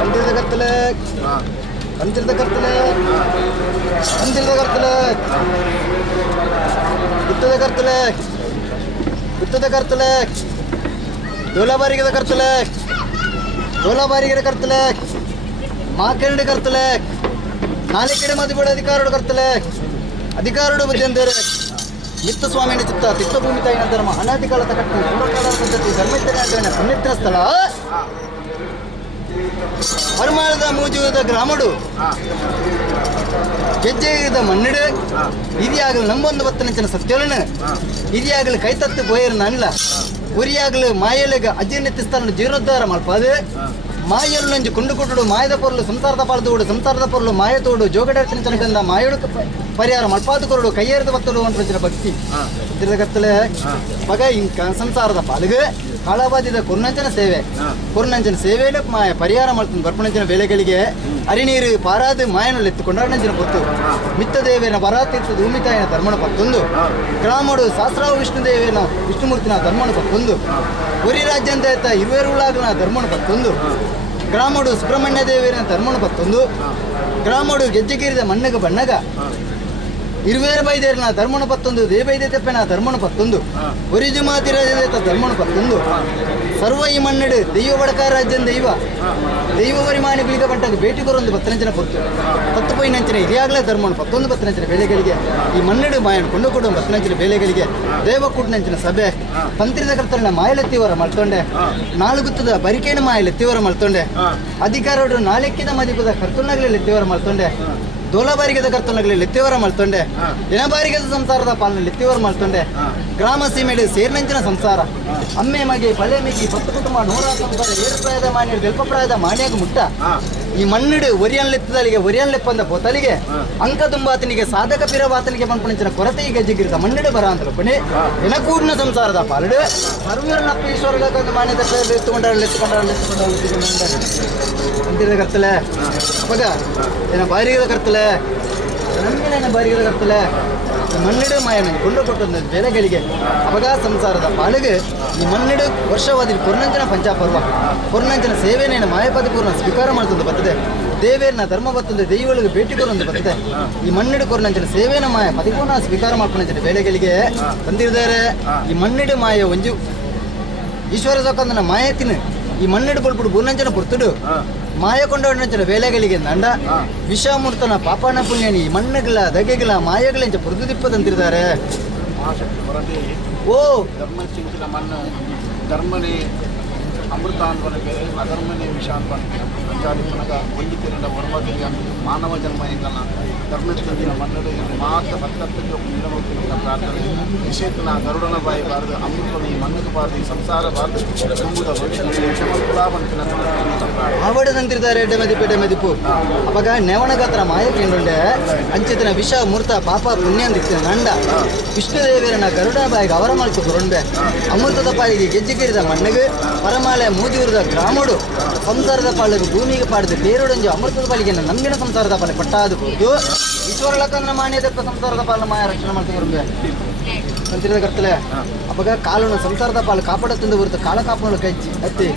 ಅಂದಿರದ ಕತ್ತಲೆ ಅಂದಿರದ ಕರ್ತಲೆ ಅಂದಿರದ ಕರ್ತಲೆ ಗುತ್ತದ ಕರ್ತಲೆ ಗುತ್ತದ ಕರ್ತಲೆ ಡೋಲಾಬಾರಿಗದ ಕರ್ತಲೆ ಡೋಲಾಬಾರಿಗದ ಕರ್ತಲೆ ಮಾಕೆರಡು ಕರ್ತಲೆ ನಾಲಿಕೆಡೆ ಮದುಬೇಡ ಅಧಿಕಾರಡು ಕರ್ತಲೆ ಅಧಿಕಾರಡು ಬುದ್ಧಿಯಂತೇರೆ ನಿತ್ಯ ಸ್ವಾಮಿನ ಚಿತ್ತ ತಿಕ್ತಭೂಮಿ ತಾಯಿನ ಧರ್ಮ ಅನಾದಿಕಾಲದ ಕಟ್ಟಿ ಪೂರ್ವಕಾಲ ಪದ್ಧತಿ ಧರ್ಮಸ್ಥಳ ಪುಣ್ಯತ್ರ ಸ್ಥಳ ಪರಮಾಳದ ಮೂಜುವುದ ಗ್ರಾಮಡು ಗೆಜ್ಜೆಗಿರಿದ ಮಣ್ಣಿಡು ಇದಿಯಾಗಲು ನಂಬೊಂದು ಬತ್ತನಿಂಚಿನ ಸತ್ಯೋಲನ ಇದಿಯಾಗಲು ಕೈತತ್ತು ಪೋಯರು ನನ್ಲ ಉರಿಯಾಗಲು ಮಾಯಲೆಗ ಅಜೀರ್ಣೆತ್ತಿಸ್ತಾನ ಜೀರ್ಣೋದ್ಧಾರ ಮಲ್ಪಾದೆ ಮಾಯಲು ನಂಜು ಕುಂಡು ಕುಟ್ಟುಡು ಮಾಯದ ಪೊರ್ಲು ಸಂಸಾರದ ಪಾಲ್ದೋಡು ಸಂಸಾರದ ಪೊರ್ಲು ಮಾಯ ತೋಡು ಜೋಗಡರ್ತಿನ ಗಂಧ ಮಾಯಳು ಪರಿಹಾರ ಮಲ್ಪಾದು ಕೊರಡು ಕೈಯೇರದ ಬತ್ತಡು ಅಂತ ಭಕ್ತಿ ಕತ್ತಲೆ ಮಗ ಇಂಕ ಸಂಸಾರದ ಪಾಲಿಗೆ ಕಾಳಬಾದಿದ ಕೊರ್ನಂಚನ ಸೇವೆ ಕೊರ್ನಂಚನ ಸೇವೆಯಲ್ಲಿ ಮಾಯ ಪರಿಹಾರ ಮಾಡ್ತೀನಿ ಬರ್ಪಣಂಚಿನ ಬೇಲೆಗಳಿಗೆ ಅರಿನೀರು ಪಾರಾದ ಮಾಯನಲ್ಲಿ ಎತ್ತುಕೊಂಡಂಚಿನ ಪೊತ್ತು ಮಿತ್ತದೇವೇನ ಬರಾತೀರ್ಥ ಭೂಮಿತಾಯನ ಧರ್ಮಣ ಪತ್ತೊಂದು ಗ್ರಾಮಡು ಶಾಸ್ತ್ರಾವು ವಿಷ್ಣುದೇವೇನ ವಿಷ್ಣುಮೂರ್ತಿನ ಧರ್ಮಣ ಪತ್ತೊಂದು ಒರಿ ರಾಜ್ಯಂತ ಇರುವೆರುಳಾಗನ ಧರ್ಮಣ ಪತ್ತೊಂದು ಗ್ರಾಮಡು ಸುಬ್ರಹ್ಮಣ್ಯ ದೇವೇನ ಧರ್ಮಣ ಪತ್ತೊಂದು ಗ್ರಾಮಡು ಗೆಜ್ಜೆಗಿರಿದ ಮಣ್ಣಗ ಬಣ್ಣಗ ಇರುವೇರು ಬೈದೇರನ ಧರ್ಮಣ ಪತ್ತೊಂದು ದೇವೈದೆ ತೆಪ್ಪೆನ ಧರ್ಮಣ ಪತ್ತೊಂದು ಒರಿಜು ಮಾತಿರಾಜ ಧರ್ಮಣ ಪತ್ತೊಂದು ಸರ್ವ ಈ ಮಣ್ಣಡು ದೈವ ಬಡಕ ರಾಜ್ಯನ ದೈವ ವರಿಮಾನಿ ಬಿಳಿಗ ಬಂಟಾಗ ಭೇಟಿ ಕೊರೊಂದು ಬತ್ತನಂಚಿನ ಪೊತ್ತು 10 ನಂಚಿನ ಇದಾಗಲೇ ಧರ್ಮಣ 11 ಬತ್ತನಂಚಿನ ಬೇಲೆಗಳಿಗೆ ಈ ಮಣ್ಣಡು ಮಾಯನ ಕೊಂಡು ಕೊಡು ಬತ್ತನಂಚಿನ ಬೇಲೆಗಳಿಗೆ ದೇವಕೂಟನಂಚಿನ ಸಭೆ ತಂತ್ರಿದ ಕರ್ತನ ಮಾಯಲೆತ್ತಿವರ ಮಲ್ತೊಂಡೆ ನಾಳುಗುತ್ತದ ಬರಿಕೇನ ಮಾಯಲೆತ್ತಿವರ ಮಲ್ತೊಂಡೆ ಅಧಿಕಾರರು ನಾಳೆಕ್ಕಿನ ಮದಿಪದ ಕರ್ತನಾಗಲಿ ಎತ್ತಿವರ ಮಲ್ತೊಂಡೆ ದೋಲಬಾರಿಗದ ಕರ್ತನಗಳಲ್ಲಿ ಎತ್ತಿವರ ಮಲ್ತೊಂಡೆ ಎನಬಾರಿಗದ ಸಂಸಾರದ ಪಾಲನೆ ಎತ್ತಿವರ ಮಲ್ತೊಂಡೆ ಗ್ರಾಮ ಸೀಮೆಡು ಸೇರ್ನಂಚಿನ ಸಂಸಾರ ಅಮ್ಮೆ ಮಗೆ ಪಳೆ ಮಿಗಿ 10 ಕುಟುಂಬ 100 ಸಂಸಾರ 7 ಪ್ರಾಯದ ಮಾನ್ಯರು ದೆಲ್ಪಪ್ರಾಯದ ಮಾನ್ಯಾಗ ಮುಟ್ಟ ಈ ಮಣ್ಣಿಡು ಒರಿಯನ್ಲೆತ್ತದಲಿಗೆ ಒರಿಯನ್ಲೆಪ್ಪಂದ ಪೋತಲಿಗೆ ಅಂಕ ತುಂಬಾತನಿಗೆ ಸಾಧಕ ಪಿರವಾತನಿಗೆ ಪಂಪಣಿಂಚಿನ ಕೊರತೆ ಈಗ ಜಿಗಿರಿದ ಮಣ್ಣಿಡು ಬರ ಅಂತ ಪಣಿ ಎನಕೂಡಿನ ಸಂಸಾರದ ಪಾಲಡು ಸರ್ವರನಪ್ಪ ಈಶ್ವರಗಂದು ಮಾನ್ಯದ ಎತ್ತುಕೊಂಡ ಅಂತಿರದ ಕರ್ತಲೆ ಅಪಗ ಏನ ಬಾರಿಗದ ಕರ್ತಲೆ ನಮ್ಮಿನ ಬಾರಿಗದ ಕರ್ತಲೆ ಮಣ್ಣಿಡು ಮಾಯನ ಕೊಂಡು ಕೊಟ್ಟಂದ ಬೇಲೆಗಳಿಗೆ ಅಪಗ ಸಂಸಾರದ ಪಾಲಿಗೆ ಈ ಮಣ್ಣಿಡು ವರ್ಷವಾದಿ ಕೊರ್ನಂಚನ ಪಂಚಾಪರ್ವ ಕೊರ್ನಂಚನ ಸೇವೆನೇನ ಮಾಯಪದಿ ಪೂರ್ಣ ಸ್ವೀಕಾರ ಮಾಡ್ತಂದು ಬರ್ತದೆ ದೇವೇರ್ನ ಧರ್ಮ ಬರ್ತದೆ ದೈವಗಳಿಗೆ ಭೇಟಿ ಕೊರೊಂದು ಬರ್ತದೆ ಈ ಮಣ್ಣಿಡು ಕೊರ್ನಂಚನ ಸೇವೆನ ಮಾಯ ಪದಿಪೂರ್ಣ ಸ್ವೀಕಾರ ಮಾಡ್ಕೊಂಡ ಬೇಲೆಗಳಿಗೆ ತಂದಿದ್ದಾರೆ ಈ ಮಣ್ಣಿಡು ಮಾಯ ಒಂಜು ಈಶ್ವರ ಜೊಕ್ಕಂದನ ಮಾಯತಿನ ಈ ಮಣ್ಣಿಡು ಬಲ್ಪುಡು ಬೂರ್ನಂಚನ ಪುರ್ತುಡು ಮಾಯ ಕೊಂಡವನಂಚನ ಬೇಲೆಗಳಿಗೆ ನಂಡ ವಿಷಮೂರ್ತನ ಪಾಪನ ಪುಣ್ಯನಿ ಮಣ್ಣಗಳ ದಗೆಗಳ ಮಾಯಗಳಿಂಚ ಪುರುದುದಿಪ್ಪದಂತಿದ್ದಾರೆ ಓ ಧರ್ಮ ಚಿಂತಿನ ಮಣ್ಣು ಧರ್ಮನೇ ಅಮೃತ ಅನ್ವನಿಗೆ ಅಧರ್ಮನೇ ವಿಷ ಅನ್ವನಿಗೆ ಪಂಚಾಧಿಪನಗ ಹೊಂದಿತಿರಂಡ ಹೊರಬದಿಗೆ ಮಾನವ ಜನ್ಮ ಎಂಗಲ್ಲ ಧರ್ಮಸ್ಥಿತಿನ ಮಣ್ಣು ಮಾತ್ರ ಭಕ್ತತ್ವಕ್ಕೆ ನೀಡಬಹುದು ಪ್ರಾರ್ಥನೆ ನಿಷೇಧನ ಗರುಡನ ಬಾಯಿ ಬಾರದು ಅಮೃತವನ್ನು ಈ ಮಣ್ಣಕ್ಕೆ ಬಾರದು ಈ ಸಂಸಾರ ಬಾರದು ತುಂಬುದ ಭವಿಷ್ಯ ಆವಡದಂತಿರ್ತಾರೆ ಎಡ್ಡೆಮದಿಪು ಅವಾಗ ನೆವಣಗಾತ್ರ ಮಾಯ ಕೇಂದ್ರುಂಡೆ ಅಂಚಿತನ ವಿಷ ಮೂರ್ತ ಪಾಪ ಪುಣ್ಯ ಅಂದಿತ್ತಿನ ನಂಡ ವಿಷ್ಣುದೇವರನ ಗರುಡ ಬಾಯಿಗೆ ಅವರ ಮಾಡ್ತು ಕೊರೊಂಡೆ ಅಮೃತದ ಪಾಯಿಗೆ ಗೆಜ್ಜೆಗಿರಿದ ಮಣ್ಣಿಗೆ ಪರಮಾಳ ಮೂಜೂರದ ಗ್ರಾಮಡು ಸಂಸಾರದ ಪಾಲಿಗೆ ಭೂಮಿಗೆ ಪಾಡಿದ ಬೇರೋಡಂಜು ಅಮೃತದ ಪಾಲಿಗೆ ನಮ್ಗಿನ ಸಂಸಾರದ ಪಾಲಿಗೆ ಪಟ್ಟಾದಬಹುದು ಈಶ್ವರಲಕ್ಕಂದ್ರ ಮಾನ್ಯದಕ್ಕ ಸಂಸಾರದ ಪಾಲನ ಮಾಯ ರಕ್ಷಣೆ ಮಾಡ್ತಿಗೆ ಅಂತಿರದ ಕರ್ತಲೆ ಅವಾಗ ಕಾಲನ್ನು ಸಂಸಾರದ ಪಾಲು ಕಾಪಾಡುತ್ತಿಂದ ಬರುತ್ತೆ ಕಾಲ ಕಾಪಾಡು ಕಚ್ಚಿ ಅತ್ತಿ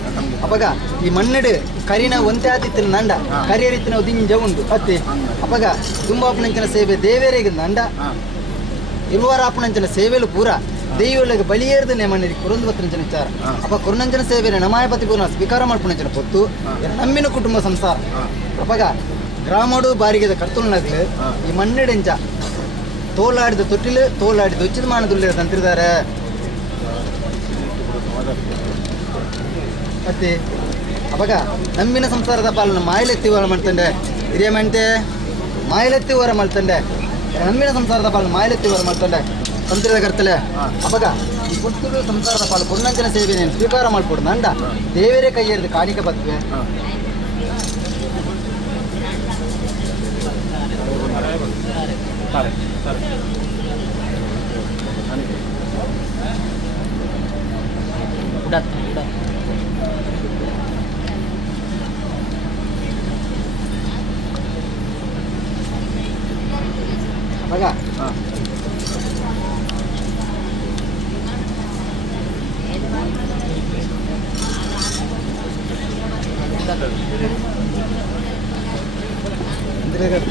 ಅವಾಗ ಈ ಮಣ್ಣಿಡು ಕರಿನ ಒಂತೆ ಆತಿತ್ತಿನ ನಂಡ ಕರಿಯ ರೀತಿನ ದಿಂಜ ಉಂಟು ಅತ್ತಿ ಅವಾಗ ತುಂಬಾಪನಂಚಿನ ಸೇವೆ ದೇವೇರಿಗೆ ನಂಡ ಇರುವಾರಾಪನಂಚಿನ ಸೇವೆಲು ಪೂರ ದೈವಗಳಿಗೆ ಬಲಿಯೇರ್ದು ನೇಮಣ್ಣರಿಗೆ ಕೊರೊಂದು ಬತ್ತನಂಚನ ವಿಚಾರ ಅಪ್ಪ ಕೊರೊಂದಂಚನ ಸೇವೆನ ನಮಾಯಪತಿ ಪೂರ್ಣ ಸ್ವೀಕಾರ ಮಾಡ್ಕೊಂಡಂಚನ ಪೊತ್ತು ನಮ್ಮಿನ ಕುಟುಂಬ ಸಂಸಾರ ಅಪ್ಪಗ ಗ್ರಾಮಡು ಬಾರಿಗೆದ ಕರ್ತುಲ್ನಾಗ್ಲು ಈ ಮಣ್ಣಿಡೆಂಚ ತೋಲಾಡಿದ ತೊಟ್ಟಿಲು ತೋಲಾಡಿದ ಉಚ್ಚಿದ ಮಾನದುಳ್ಳಿರ ತಂತಿರ್ತಾರೆ ಮತ್ತೆ ಅಪ್ಪಗ ನಮ್ಮಿನ ಸಂಸಾರದ ಪಾಲನ ಮಾಯಲೆತ್ತಿ ಹೊರ ಮಾಡ್ತಂಡೆ ಹಿರಿಯ ಮೆಂಟೆ ಮಾಯಲೆತ್ತಿ ಹೊರ ಮಾಡ್ತಂಡೆ ನಮ್ಮಿನ ಸಂಸಾರದ ಪಾಲನ ಮಾಯಲೆತ್ತಿ ಹೊರ ಮಾಡ್ತಂಡೆ ತಂತ್ರದ ಕರ್ತಲೆ ಅವಾಗ ಈ ಪುತ್ತೂರು ಸಂಸಾರದ ಪಾಲು ಪುರ್ಣಂಚನ ಸೇವೆ ನೀನು ಸ್ವೀಕಾರ ಮಾಡಿಕೊಡು ನಂಡ ದೇವರೇ ಕೈಯೇರಿದ ಕಾಣಿಕ ಬತ್ವೆ ಅವಾಗ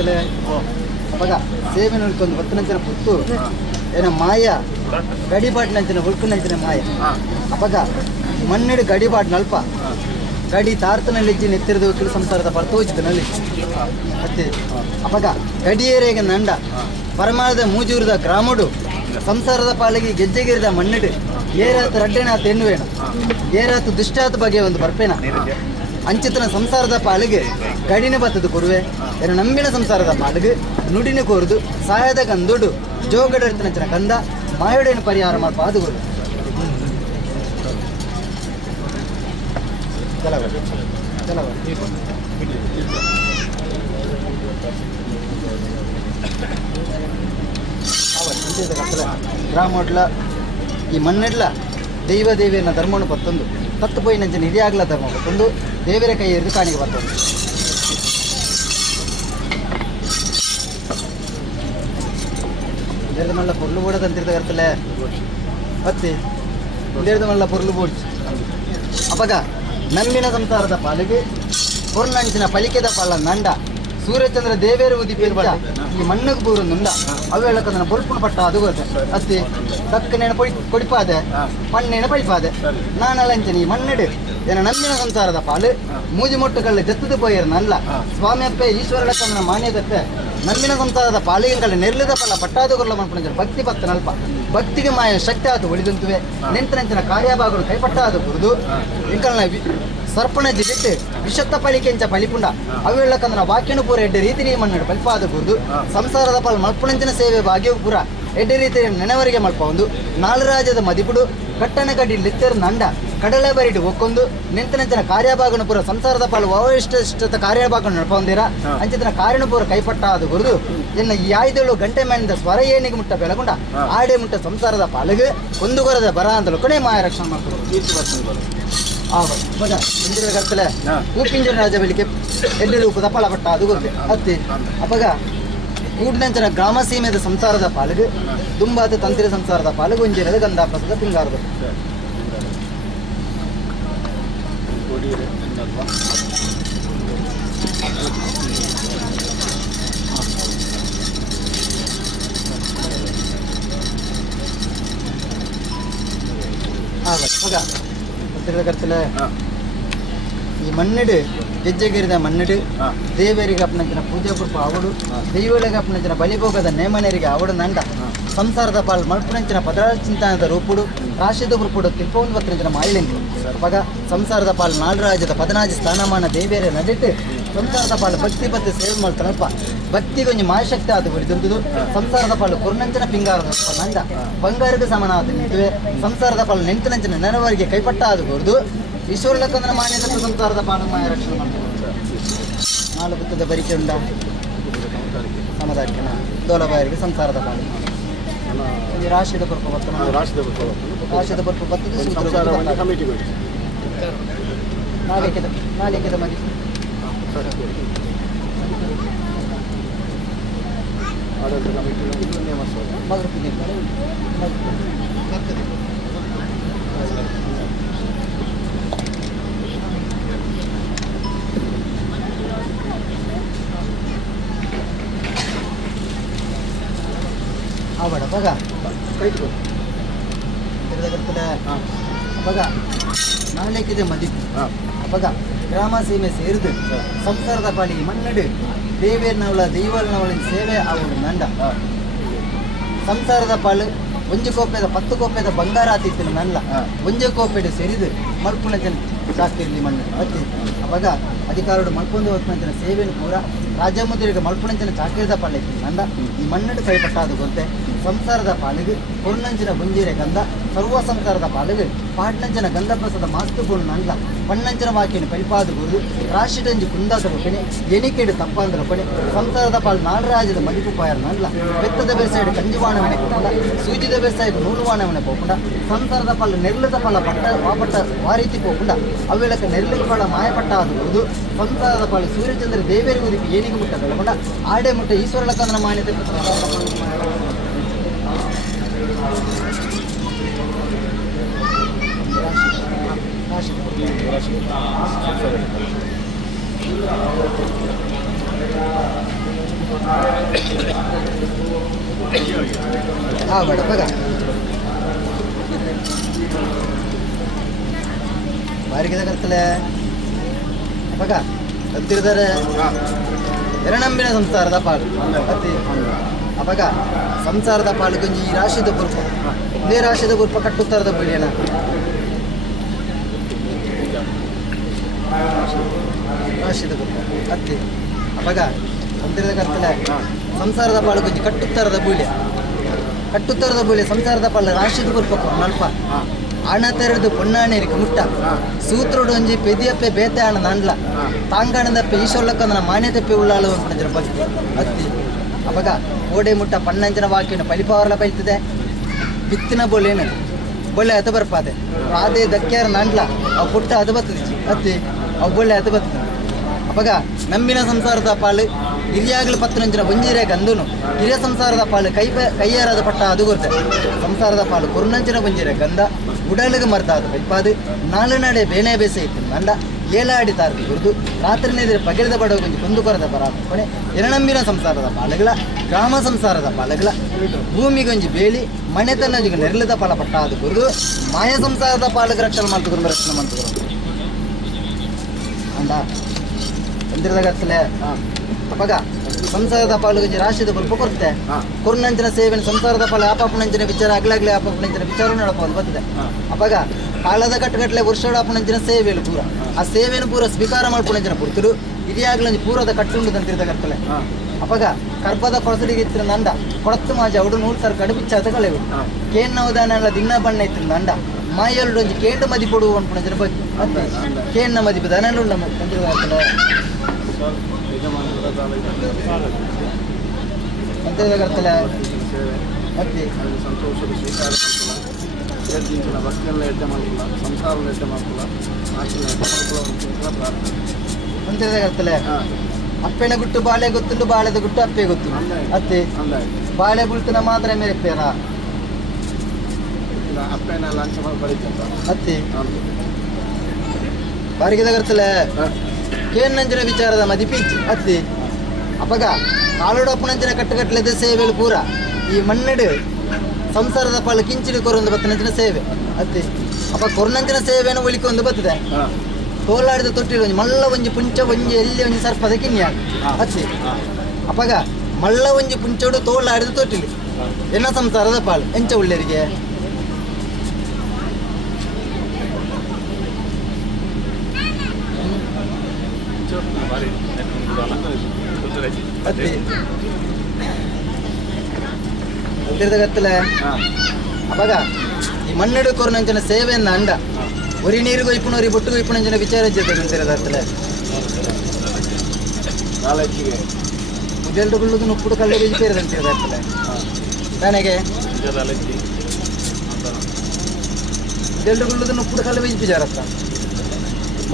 ಕರ್ತಲೆ ಅವಾಗ ಸೇವೆನ ಉಳ್ಕೊಂಡು ಹೊತ್ತನಂಚಿನ ಪುತ್ತೂರು ಏನ ಮಾಯ ಗಡಿಪಾಟಿನಂಚಿನ ಉಳ್ಕೊಂಡಂಚಿನ ಮಾಯ ಅವಾಗ ಮಣ್ಣಿಡು ಗಡಿಪಾಟ್ ನಲ್ಪ ಗಡಿ ತಾರ್ತನಲ್ಲಿ ನೆತ್ತಿರದ ವಕೀಲ ಸಂಸಾರದ ಪರ್ತೋಚಿತನಲ್ಲಿ ಮತ್ತೆ ಅವಾಗ ಗಡಿಯೇರೆಗೆ ನಂಡ ಪರಮಾರದ ಮೂಜೂರದ ಗ್ರಾಮಡು ಸಂಸಾರದ ಪಾಲಿಗೆ ಗೆಜ್ಜೆಗಿರಿದ ಮಣ್ಣಿಡು ಏರಾತು ರಡ್ಡೆನಾಥ ಎನ್ನುವೇಣ ಏರಾತು ದುಷ್ಟಾತ ಬಗ್ಗೆ ಒಂದು ಬರ್ಪೇನ ಅಂಚಿತನ ಸಂಸಾರದ ಪಾಲಿಗೆ ಗಡಿನ ಬತ್ತದು ಕೊರುವೆ ಏನ ನಂಬಿನ ಸಂಸಾರದ ಪಾಲಿಗೆ ನುಡಿನ ಕೋರುದು ಸಹಾಯದ ಕಂದುಡು ಜೋಗಡರ್ತನ ಕಂದ ಮಾಯೋಡೇನು ಪರಿಹಾರ ಮಾಡಿ ಪಾದುಗೋದು ಗ್ರಾಮಡ್ಲ ಈ ಮಣ್ಣೆಡ್ಲ ದೈವ ದೇವಿಯನ್ನ ಧರ್ಮವನ್ನು ಪತ್ತೊಂದು ತತ್ತು ಪೋಯಿನಂಚ ನಿಧಿಯಾಗ್ಲ ಧರ್ಮ ಪತ್ತೊಂದು ದೇವರ ಕೈ ಎರೆದು ಕಾಣಿಗೆ ಬರ್ತೊಂದು ಇಂದೇರ್ದ ಮಲ್ಲ ಪೊರ್ಲು ಬೋಡದಂತಿರ್ದ ಕರ್ತಲೆ ಮತ್ತೆ ಇಂದೇರ್ದ ಮಲ್ಲ ಪೊರ್ಲು ಬೋಡ್ಚಿ ಅಪಗ ನಂಬಿನ ಸಂಸಾರದ ಪಾಲಿಗೆ ಪೊರ್ನಂಚಿನ ಪಲಿಕೆದ ಪಾಲ ನಂಡ ಸೂರ್ಯಚಂದ್ರ ದೇವೇರು ಉದಿಪೇರ್ಬ ಈ ಮಣ್ಣಗೆ ಬೂರೊಂದುಂಡ ಅವು ಹೇಳಕಂದ್ರೆ ಬೊಲ್ಪುಣ ಪಟ್ಟ ಅದು ಗೊತ್ತೆ ಅತ್ತಿ ತಕ್ಕನೇನ ಕೊಡಿಪಾದೆ ಮಣ್ಣೇನ ಪೈಪಾದೆ ನಾನಲಂಚನಿ ಈ ಮಣ್ಣೆಡು ಏನ ನಂಬಿನ ಸಂಸಾರದ ಪಾಲು ಮೂಜಿ ಮೊಟ್ಟುಗಳ ಜತ್ತದ ಪೋಯರ್ನಲ್ಲ ಸ್ವಾಮಿಯಪ್ಪೆ ಈಶ್ವರಳಕ್ಕಂದ್ರ ಮಾನ್ಯದಪ್ಪೆ ನಂಬಿನ ಸಂಸಾರದ ಪಾಲಿಗೆಗಳ ನೆರ್ಲಿದ ಫಲ ಪಟ್ಟಾದು ಕೊಲ್ಲ ಮಾಡ್ಕೊಂಡು ಭಕ್ತಿ ಭಕ್ತ ನಲ್ಪ ಭಕ್ತಿಗೆ ಮಾಯ ಶಕ್ತಿ ಆತು ಒಳಿದಂತುವೆ ನೆಂತನಂಚಿನ ಕಾರ್ಯಭಾಗಗಳು ಕೈಪಟ್ಟಾದು ಕುರಿದು ಇಂಕಲ್ನ ಸರ್ಪಣಜಿ ಬಿಟ್ಟು ವಿಷತ್ತ ಪಳಿಕೆಂಚ ಪಳಿಪುಂಡ ಅವೆಳ್ಳಕಂದ್ರ ವಾಕ್ಯನು ಪೂರ ಎಡ್ಡೆ ರೀತಿ ಮಣ್ಣು ಪಲ್ಪಾದ ಕುರಿದು ಸಂಸಾರದ ಪಾಲು ಮಲ್ಪುಣಂಚಿನ ಸೇವೆ ಭಾಗ್ಯವು ಪೂರ ಎಡ್ಡೆ ರೀತಿ ನೆನವರಿಗೆ ಮಲ್ಪ ಒಂದು ನಾಳು ರಾಜ್ಯದ ಮದಿಪುಡು ಕಟ್ಟಣ ಕಡ್ಡಿ ಲಿತ್ತರ ನಂಡ ಕಡಲೆ ಬರಿಡು ಒಕ್ಕೊಂದು ನೆಂತನಂಚಿನ ಕಾರ್ಯಭಾಗನ ಪೂರ ಸಂಸಾರದ ಪಾಲು ಅವಷ್ಟದ ಕಾರ್ಯಭಾಗ ನಡ್ಪೊಂದಿರ ಅಂಚಿತನ ಕಾರ್ಯನ ಪೂರ ಕೈಪಟ್ಟಾದ ಗುರುದು ಇನ್ನು ಈ ಆಯ್ದಳು ಗಂಟೆ ಮೇಲಿಂದ ಸ್ವರ ಏನಿಗೆ ಮುಟ್ಟ ಬೆಳಗುಂಡ ಆಡೆ ಮುಟ್ಟ ಸಂಸಾರದ ಪಾಲಿಗೆ ಒಂದುಗೊರದ ಬರ ಅಂತಲೂ ಕೊನೆ ಮಾಯ ರಕ್ಷಣೆ ಮಾಡ್ತಾರೆ ಮಗ ಇಂದಿರ ಕರ್ತಲೆ ಕೂಪಿಂಜನ ರಾಜ ಬೆಳಿಗ್ಗೆ ಎಡ್ಡೆಲು ದಪ್ಪಳ ಪಟ್ಟ ಅದು ಗೊತ್ತೆ ಹತ್ತಿ ಅಪಗ ಕೂಡ್ನಂಚನ ಗ್ರಾಮ ಸೀಮೆದ ಸಂಸಾರದ ಪಾಲಿಗೆ ದುಂಬಾತ ತಂತ್ರಿ ಸಂಸಾರದ ಪಾಲಿಗೆ ಒಂಜಿರದ ಗಂಧಾಪ್ರಸದ ಪಿಂಗಾರದ ಮಗ ಕರ್ತಲೆ ಈ ಮಣ್ಣಿಡು ಗೆಜ್ಜೆಗಿರಿದ ಮಣ್ಣಿಡು ದೇವರಿಗೆ ಅಪ್ಪನಂಚಿನ ಪೂಜೆ ಪುರ್ಪ ಅವಡು ದೈವಗಳಿಗೆ ಅಪ್ಪನಂಚಿನ ಬಲಿಭೋಗದ ನೇಮನೆರಿಗೆ ಅವಡು ನಂಡ ಸಂಸಾರದ ಪಾಲು ಮಲ್ಪುನಂಚಿನ ಪದಾರ್ಥ ಚಿಂತನದ ರೂಪುಡು ರಾಶಿದ ಪುರ್ಪುಡು ತಿಪ್ಪೊಂದು ಪತ್ರಂಚಿನ ಮಾಯಿಲೆಂಟು ಮಗ ಸಂಸಾರದ ಪಾಲು ನಾಡು ರಾಜ್ಯದ 14 ಸ್ಥಾನಮಾನ ದೇವೇರೆ ನಡಿಟ್ಟು ಸಂಸಾರದ ಪಾಲು ಭಕ್ತಿ ಬತ್ತಿ ಸೇವೆ ಮಾಡ್ತಾನಲ್ಪ ಭಕ್ತಿಗೊಂದು ಮಾಯಶಕ್ತಿ ಆದ ಹೊಡಿದಂಥದ್ದು ಸಂಸಾರದ ಪಾಲು ಕುರ್ನಂಚಿನ ಪಿಂಗಾರದ ನಂಡ ಬಂಗಾರಕ್ಕೆ ಸಮಾನ ಆದ ನಿಂತುವೆ ಸಂಸಾರದ ಪಾಲು ನೆಂಟಿನಂಚಿನ ನೆನವರಿಗೆ ಕೈಪಟ್ಟ ಆದ ಹೊರದು ಈಶ್ವರಲಕ್ಕಂದ್ರ ಮಾನ್ಯದ ಸಂಸಾರದ ಪಾಲು ಮಾಯ ರಕ್ಷಣೆ ಮಾಡ್ತಾರೆ ನಾಳು ಬುತ್ತದ ಬರಿಕೆ ಉಂಡ ಸಮದಾರ್ಕನ ದೋಲಬಾಯರಿಗೆ ಸಂಸಾರದ ಪಾಲು ರಾಶಿದ ಪರ್ಪ ಬರ್ತನ ರಾಶಿದ ಪರ್ಪ ಬರ್ತದೆ ನಾಲೇಕದ ಮದಿ ಆವಡ ಬಗ ಕೈತು ಬಗ ನಾಲೇಕಿದೆ ಮದಿ ಬಗ ಗ್ರಾಮ ಸೀಮೆ ಸೇರಿದು ಸಂಸಾರದ ಪಾಲಿಗೆ ಮಣ್ಣಡು ದೇವೇರ್ನವಳ ದೈವನವಳಿನ ಸೇವೆ ಅವಳು ನಂಡ ಸಂಸಾರದ ಪಾಲು ಒಂಜು ಕೋಪೆದ 10 ಕೋಪೆದ ಬಂಗಾರ ಆತಿತ್ತಿನ ನಲ್ಲ ಒಂಜೆ ಕೋಪೆಡು ಸೇರಿದು ಮಲ್ಪುಣ ಜನ ಸಾಕ್ತಿರ್ಲಿ ಮಣ್ಣು ಅತ್ತಿ ಅವಾಗ ಅಧಿಕಾರಡು ಮಲ್ಪೊಂದು ಹೊತ್ತಿನ ಸೇವೆಯನ್ನು ಪೂರ ರಾಜ್ಯ ಮುದ್ರಿಗೆ ಮಲ್ಪುಣಂಚಿನ ಚಾಕಿರದ ಪಾಲೈತಿ ನಂದ ಈ ಮಣ್ಣಡು ಕೈಪಟ್ಟಾದು ಗೊತ್ತೆ ಸಂಸಾರದ ಪಾಲಿಗೆ ಕೊರ್ನಂಚಿನ ಗುಂಜೀರೆ ಗಂಧ ಸರ್ವ ಸಂಸಾರದ ಪಾಲಿಗೆ ಪಾಟ್ನಂಚಿನ ಗಂಧಪ್ರಸದ ಮಾಸ್ತು ಗುಣ ನಂದ ಪಣ್ಣಂಚಿನ ವಾಕ್ಯನ ಪರಿಪಾದು ಗುರು ರಾಶಿಟಂಜಿ ಕುಂದಾದ ಕೊನೆ ಎಣಿಕೆಡು ತಪ್ಪಾಂದ್ರ ಕೊನೆ ಸಂಸಾರದ ಪಾಲು ನಾಡು ರಾಜ್ಯದ ಮದಿಪು ಪಾಯರ್ ನಂದ ಬೆತ್ತದ ಬೇಸಾಯಡು ಕಂಜಿವಾಣವನೆ ಹೋಗಂಡ ಸೂಜಿದ ಬೇಸಾಯಡು ನೂಲುವಾಣವನೆ ಹೋಗಂಡ ಸಂಸಾರದ ಪಾಲು ನೆರ್ಲದ ಫಲ ಪಟ್ಟ ವಾಪಟ್ಟ ವಾರೀತಿ ಹೋಗಂಡ ಅವೇಳಕ್ಕೆ ನೆರ್ಲಿದ ಫಲ ಮಾಯಪಟ್ಟ ಅದು ಗುರುದು ಸಂಸಾರದ ಪಾಲು ಸೂರ್ಯಚಂದ್ರ ದೇವೇರಿ ಉದಿಪಿ ಏನಿಗೆ ಮುಟ್ಟ ಬೆಳಗೊಂಡ ಆಡೆ ಮುಟ್ಟ ಈಶ್ವರಲಕ್ಕಂದ್ರ ಮಾನ್ಯತೆ ಬೇಡ ಬಗ ಬಾರಿಗೆ ಕರ್ತಲೆ ಬಗ ಕತ್ತಿರ್ತಾರೆ ಎರಡಂಬಿನ ಸಂಸಾರದ ಪಾಲು ಕತ್ತಿ ಅವಾಗ ಸಂಸಾರದ ಪಾಲು ಗಂಜಿ ರಾಶಿದ ಪುರ್ಪ ಇದೇ ರಾಶಿದ ಪುರ್ಪ ಕಟ್ಟುತ್ತಾರದ ಬಳಿಯನ ರಾಶಿದ ಪುರ್ಪ ಕತ್ತಿ ಅವಾಗ ಅಂತಿರದ ಕರ್ತಲೆ ಸಂಸಾರದ ಪಾಲು ಗಂಜಿ ಕಟ್ಟುತ್ತಾರದ ಬೂಲೆ ಸಂಸಾರದ ಪಾಲು ರಾಶಿದ ಪುರ್ಪ ನಲ್ಪ ಹಣ ತೆರೆದು ಪೊಣ್ಣಾಣೇರಿಗೆ ಮುಟ್ಟ ಸೂತ್ರೋಡು ಒಂಜಿ ಪೆದಿಯಪ್ಪೆ ಬೇತೆ ಹಣ ನಂಡ್ಲ ತಾಂಗಣದಪ್ಪೆ ಈಶೋಲ್ಲಕ್ಕಂದನ ಮಾನ್ಯತೆಪ್ಪೆ ಉಳ್ಳಾಳು ಅನ್ಕೊಂಡ್ರ ಭಕ್ತಿ ಅತ್ತಿ ಅವಾಗ ಓಡೆ ಮುಟ್ಟ ಪಣ್ಣಂಜನ ವಾಕ್ಯನ ಪಲಿಪಾವರ್ಲ ಬೈತದೆ ಬಿತ್ತಿನ ಬೋಲೇನು ಬೊಳ್ಳೆ ಅತ ಬರ್ಪಾದೆ ಆದೇ ದಕ್ಕ್ಯಾರ ನಂಡ್ಲ ಅವು ಪುಟ್ಟ ಅದು ಬರ್ತದೆ ಅತ್ತಿ ಅವು ಬೊಳ್ಳೆ ಅತ ಬರ್ತದೆ ಅವಾಗ ನಂಬಿನ ಸಂಸಾರದ ಪಾಲು ಹಿರಿಯಾಗಲು 10 ಬಂಜೀರೆ ಗಂದುನು ಹಿರಿಯ ಸಂಸಾರದ ಪಾಲು ಕೈಯಾರದ ಪಟ್ಟ ಅದು ಗೊತ್ತೆ ಸಂಸಾರದ ಪಾಲು ಕುರ್ನಂಚಿನ ಬಂಜೀರೆ ಗಂಧ ಉಡಲಿಗೆ ಮರ್ತಾದ ಬೈಪಾದು ನಾಳು ನಡೆ ಬೇನೆ ಬೇಸೆ ಇತ್ತು ನಂಡ ಏಲಾಡಿ ತಾರ್ದು ಗುರುದು ರಾತ್ರಿ ನೆದ್ರೆ ಪಗಿರದ ಬಡವ ಗುಂಜಿ ಕುಂದು ಕೊರದ ಪರಾಪಣೆ ಎರಡಂಬಿನ ಸಂಸಾರದ ಪಾಲುಗಳ ಗ್ರಾಮ ಸಂಸಾರದ ಪಾಲುಗಳ ಭೂಮಿಗೊಂಜಿ ಬೇಲಿ ಮನೆತನ ನೆರಳಿದ ಫಲ ಪಟ್ಟ ಅದು ಗುರುದು ಮಾಯ ಸಂಸಾರದ ಪಾಲುಗ ರಕ್ಷಣೆ ಮಾಡ್ತಿದ್ರು ರಕ್ಷಣೆ ಮಾಡ್ತಿದ್ರು ಅಂದ ಎಂದಿರದಾಗತ್ತಲೆ ಅವಾಗ ಸಂಸಾರದ ಪಾಲುಗಂಜಿ ರಾಶಿದ ಬಲ್ಪ ಕೊರತೆ ಕೊರ್ನಂಚಿನ ಸೇವೆನ ಸಂಸಾರದ ಪಾಲು ಆಪಾಪನಂಚಿನ ವಿಚಾರ ಅಗ್ಲಾಗ್ಲಿ ಆಪಾಪನಂಚಿನ ವಿಚಾರ ನಡಪೋದು ಬರ್ತದೆ ಅವಾಗ ಕಾಲದ ಕಟ್ಟುಗಟ್ಟಲೆ ವರ್ಷದ ಆಪನಂಚಿನ ಸೇವೆಯಲ್ಲಿ ಪೂರ ಆ ಸೇವೆಯನ್ನು ಪೂರ ಸ್ವೀಕಾರ ಮಾಡ್ಕೊಂಡಂಚಿನ ಪುರ್ತರು ಇದಿಯಾಗ್ಲಂಜಿ ಪೂರದ ಕಟ್ಟುಂಡು ತಂತಿರದಾಗತ್ತಲೆ ಅವಾಗ ಕರ್ಪದ ಕೊಳಸಡಿಗೆ ಇತ್ತಿರ ನಂಡ ಕೊಳತ್ತು ಮಾಜಿ ಅವಡು 100 ತರ ಕಡುಪಿಚ್ಚಾದ ಕಳೆವು ಕೇನ್ನ ಉದಾನ ಎಲ್ಲ ದಿನ ಬಣ್ಣ ಇತ್ತಿರ ನಂಡ ಮಾಯಲ್ಡೊಂಜಿ ಕೇಂಡು ಮದಿ ಕೊಡುವ ಅನ್ಕೊಂಡಂಚಿನ ಬಗ್ಗೆ ಮತ್ತೆ ಕೇನ್ನ ಮದಿ ದನಲು ತಂತಿರದಾಗತ್ತಲೆ ಅಂತಿರದಾಗತ್ತಲೆ ಮತ್ತೆ ಸಂತೋಷದ ಸ್ವೀಕಾರ ಮಾಡ್ಕೊಳ್ಳ ಭಕ್ತಿಯೆಲ್ಲ ಎಡ್ಡೆ ಮಾಡ್ಕೊಳ್ಳ ಸಂಸಾರ ಎಡ್ಡೆ ಮಾಡ್ಕೊಳ್ಳ ನಾಶನ ಎಡ್ಡೆ ಮಾಡ್ಕೊಳ್ಳೋ ಪ್ರಾರ್ಥನೆ ಅಂತಿರದಾಗತ್ತಲೆ ಅಪ್ಪೆನ ಗುಟ್ಟು ಬಾಳೆ ಗೊತ್ತುಂಡು ಬಾಳೆದ ಗುಟ್ಟು ಅಪ್ಪೆ ಗೊತ್ತು ಅತ್ತೆ ಬಾಳೆ ಗುಳ್ತನ ಮಾತ್ರ ಮೇಲೆ ಪೇರ ಅಪ್ಪೆನ ಲಂಚ ಮಾಡಿ ಬರೀತಂತ ಅತ್ತೆ ಬಾರಿಗೆದಾಗತ್ತಲೆ ಕೇನ್ನಂಚಿನ ವಿಚಾರದ ಮದಿಪಿಚ್ಚಿ ಅತ್ತಿ ಅಪ್ಪಗ ಕಾಲೋಡಪ್ಪನಂಚಿನ ಕಟ್ಟುಗಟ್ಟಲೆದ ಸೇವೆಲು ಪೂರ ಈ ಮಣ್ಣೆಡು ಸಂಸಾರದ ಪಾಲು ಕಿಂಚಿಡು ಕೊರೊಂದು ಬತ್ತನಂಚಿನ ಸೇವೆ ಅತ್ತಿ ಅಪ್ಪ ಕೊರನಂಚಿನ ಸೇವೆಯನ್ನು ಒಳಿಕೊಂದು ಬರ್ತದೆ ತೋಲಾಡಿದ ತೊಟ್ಟಿಲು ಒಂಜಿ ಮಲ್ಲ ಒಂಜಿ ಪುಂಚ ಒಂಜಿ ಎಲ್ಲಿ ಒಂಜಿ ಸರ್ಪದ ಕಿನ್ಯ ಅತ್ತಿ ಅಪ್ಪಗ ಮಲ್ಲ ಒಂಜಿ ಪುಂಚೋಡು ತೋಲಾಡಿದ ತೊಟ್ಟಿಲು ಎನ್ನ ಸಂಸಾರದ ಪಾಲು ಎಂಚ ಉಳ್ಳರಿಗೆ ಅಂತಿರದಾಗತ್ತಲೆ ಅವಾಗ ಈ ಮಣ್ಣೆಡು ಕೊರನಂಚಿನ ಸೇವೆಯನ್ನ ಅಂಡ ಒರಿ ನೀರು ಕೊಯ್ಪುಣೋರಿ ಬೊಟ್ಟು ಕೊಯ್ಪುಣಂಚಿನ ವಿಚಾರ ಜೊತೆ ಅಂತಿರದಾಗತ್ತಲೆ ಮುಜೆಲ್ಡು ಗುಳ್ಳುದು ನುಪ್ಪುಡು ಕಲ್ಲೆ ಬೀಜ ಪೇರದಂತಿರದಾಗತ್ತಲೆ ನನಗೆ ಮುಜೆಲ್ಡು ಗುಳ್ಳುದು ನುಪ್ಪುಡು ಕಲ್ಲೆ ಬೀಜ ಪೂಜಾರತ್ತ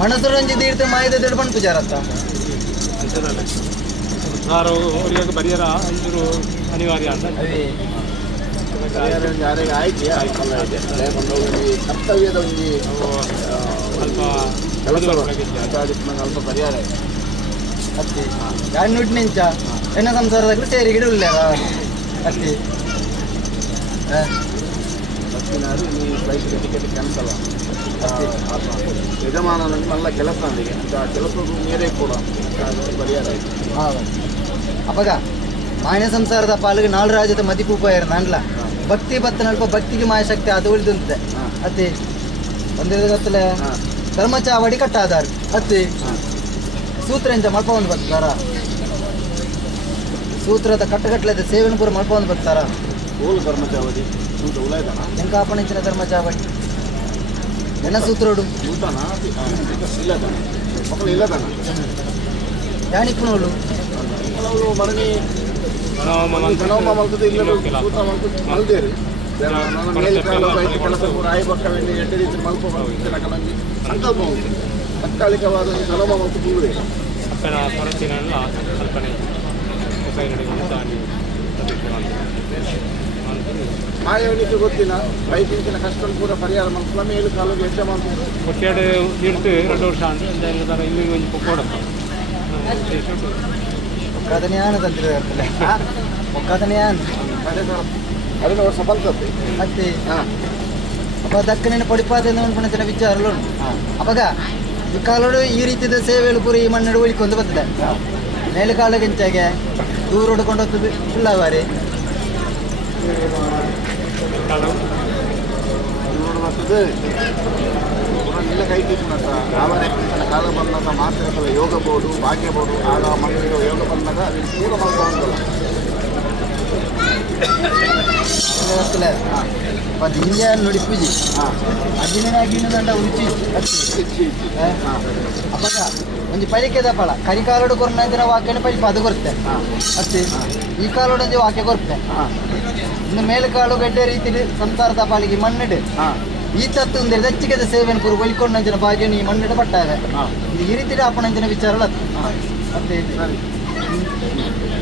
ಮನಸ್ಸೊಂಜಿ ತೀರ್ಥ ಮಾಯದ ದೆಡ್ಬಣ್ ಪೂಜಾರತ್ತ ಪರಿಹಾರ ಅಂದರು ಅನಿವಾರ್ಯ ಅಂತ ಯಾರಿಗೆ ಆಯ್ಕೆ ಕರ್ತವ್ಯದ ಒಂದು ಸ್ವಲ್ಪ ಅಲ್ಪ ಪರಿಹಾರ ಅತ್ತಿ ಯಾರು ನುಡ್ಡು ನಿಂಚ ಎನ್ನ ಸಂಸಾರದಾಗಲೂ ಸೇರಿ ಗಿಡ ಉಳ್ಳಾರ ಅತ್ತಿ ಬಸ್ಸಿನಾರು ನೀವು ಫ್ಲೈಟ್ಗೆ ಟಿಕೆಟ್ ಕ್ಯಾನ್ಸಲ್ ಯಜಮಾನನಿಗೆ நல்ல ಕೆಲಸ ಅಂದಿಗೆ ಆ ಕೆಲಸದ ಮೇರೆ ಕೂಡ ಪರಿಹಾರ ಆಯಿತು ಅಪ್ಪಗ ಮಾನ್ಯ ಸಂಸಾರದ ಪಾಲಿಗೆ 4 ರಾಜ್ಯದ ಮದಿಪೂಪಾಯರು ನಾನ್ಲ ಭಕ್ತಿ ಬತ್ತ ನಲ್ಪ ಭಕ್ತಿಗೆ ಮಾಯಶಕ್ತಿ ಅದು ಉಳಿದಂತೆ ಅತ್ತಿ ಒಂದಿರಗತ್ತಲೆ ಧರ್ಮಚಾವಡಿ ಕಟ್ಟಾದಾರ ಅತ್ತಿ ಸೂತ್ರ ಎಂಚ ಮಲ್ಪ ಒಂದು ಬರ್ತಾರ ಸೂತ್ರದ ಕಟ್ಟಗಟ್ಟಲೆದ ಸೇವೆನ ಪೂರ ಮಲ್ಪ ಒಂದು ಬರ್ತಾರ ಓಲು ಧರ್ಮಚಾವಡಿ ಉಳಾಯ್ತಾನ ಎಂಕಾಪಣಿಂಚಿನ ಧರ್ಮಚಾವಡಿ ಎನ್ನ ಸೂತ್ರೋಡು ಊಟನ ಇಲ್ಲದಾನ ಮಕ್ಕಳು ಇಲ್ಲದಾನ ಯಾಣಿಪ್ಪನೋಳು ಮರಣಿ ಜನೋಮ ಮಲ್ತದೆ ಇಲ್ಲ ಸೂತ ಮಲ್ತದೆ ಮಲ್ದೇರಿ ಕೆಲಸ ಕೂಡ ಆಯ್ಬಕ್ಕವೇನೆ ಎಡ್ಡೆ ರೀತಿ ಮಲ್ಪ ಜನಕಲಂಗಿ ಸಂಕಲ್ಪ ಉಂಟು ತಾತ್ಕಾಲಿಕವಾದ ಜನೋಮ ಮಲ್ತು ಕೂಗುದೇ ಅಪ್ಪನ ಹೊರತಿನೆಲ್ಲ ಕಲ್ಪನೆ ಮಾಯವನಿಗೆ ಗೊತ್ತಿಲ್ಲ ಬೈಕಿಂಚಿನ ಕಷ್ಟ ಕೂಡ ಪರಿಹಾರ ಮಾಡ್ಕೊಳ್ಳ ಮೇಲು ಕಾಲಿಗೆ ಹೆಚ್ಚ ಮಾಡ್ಕೊಂಡು ಒಟ್ಟೆಡೆ ಇಡ್ತು 2 ವರ್ಷ ಅಂದ್ರೆ ಇಲ್ಲಿ ಒಂದು ಕೊಡಪ್ಪ ಒಕ್ಕದನೆಯಾನ ತಂದಿರ ಒಕ್ಕದನೆಯಾನ ಅದನ್ನು ವರ್ಷ ಬಲ್ತದ್ದು ಮತ್ತೆ ಅಪ್ಪ ದಕ್ಕನೇನು ಪಡಿಪಾದ ಪುಣಚಿನ ವಿಚಾರಲು ಅವಾಗ ಈ ಕಾಲೋಡು ಈ ರೀತಿಯ ಸೇವೆಗಳು ಪೂರ ಈ ಮಣ್ಣು ಉಳಿಕೊಂಡು ಬರ್ತದೆ ಮೇಲೆ ಕಾಲ ಗೆಂಚಾಗೆ ದೂರ ಹೊಡ್ಕೊಂಡು ಹೋಗ್ತದೆ ಫುಲ್ಲಾವಾರಿ ಬರ್ತದೆ ಇಲ್ಲ ಕೈ ತೀರ್ಕೊಂಡ ಆವರೆ ಕಾಲ ಬಂದಾಗ ಮಾತ್ರ ಯೋಗ ಬೋರ್ಡು ಭಾಗ್ಯ ಬೋರ್ಡು ಆಗ ಮಕ್ಕಳಿಗೆ ಯೋಗ ಬಂದಾಗ ಅದು ಪೂರ ಮಾಡ್ಕೊಳ್ಳೋದಿಲ್ಲ ಅದು ಹಿಂದೆ ನೋಡಿ ಪೂಜೆ ಅದಿನಾಗಿನ ದಂಡ ರುಚಿ ಅಪ್ಪಾಗ ಒಂದು ಪೈಲಿಕೆದ ಫಲ ಕರಿ ಕಾಲೋಡು ಕೊರನ ವಾಕ್ಯನ ಪೈಲಿ ಅದು ಕೊರುತ್ತೆ ಅಷ್ಟೇ ಈ ಕಾಲೋಡೊಂದು ವಾಕ್ಯ ಕೊರುತ್ತೆ ಇನ್ನು ಮೇಲುಕಾಳು ಗಡ್ಡೆ ರೀತಿ ಸಂಸಾರದ ಪಾಲಿಗೆ ಮಣ್ಣಿಡು ಈ ತತ್ತು ಅಂದ್ರೆ ದಚ್ಚಿಗೆದ ಸೇವೆಯನ್ನು ಪೂರ್ವ ಒಯ್ಕೊಂಡಂಚಿನ ಭಾಗ್ಯನು ಈ ಮಣ್ಣಿಡ ಪಟ್ಟಾಗ ಈ ರೀತಿ ಅಪ್ಪಣಂಚಿನ ವಿಚಾರ ಮತ್ತೆ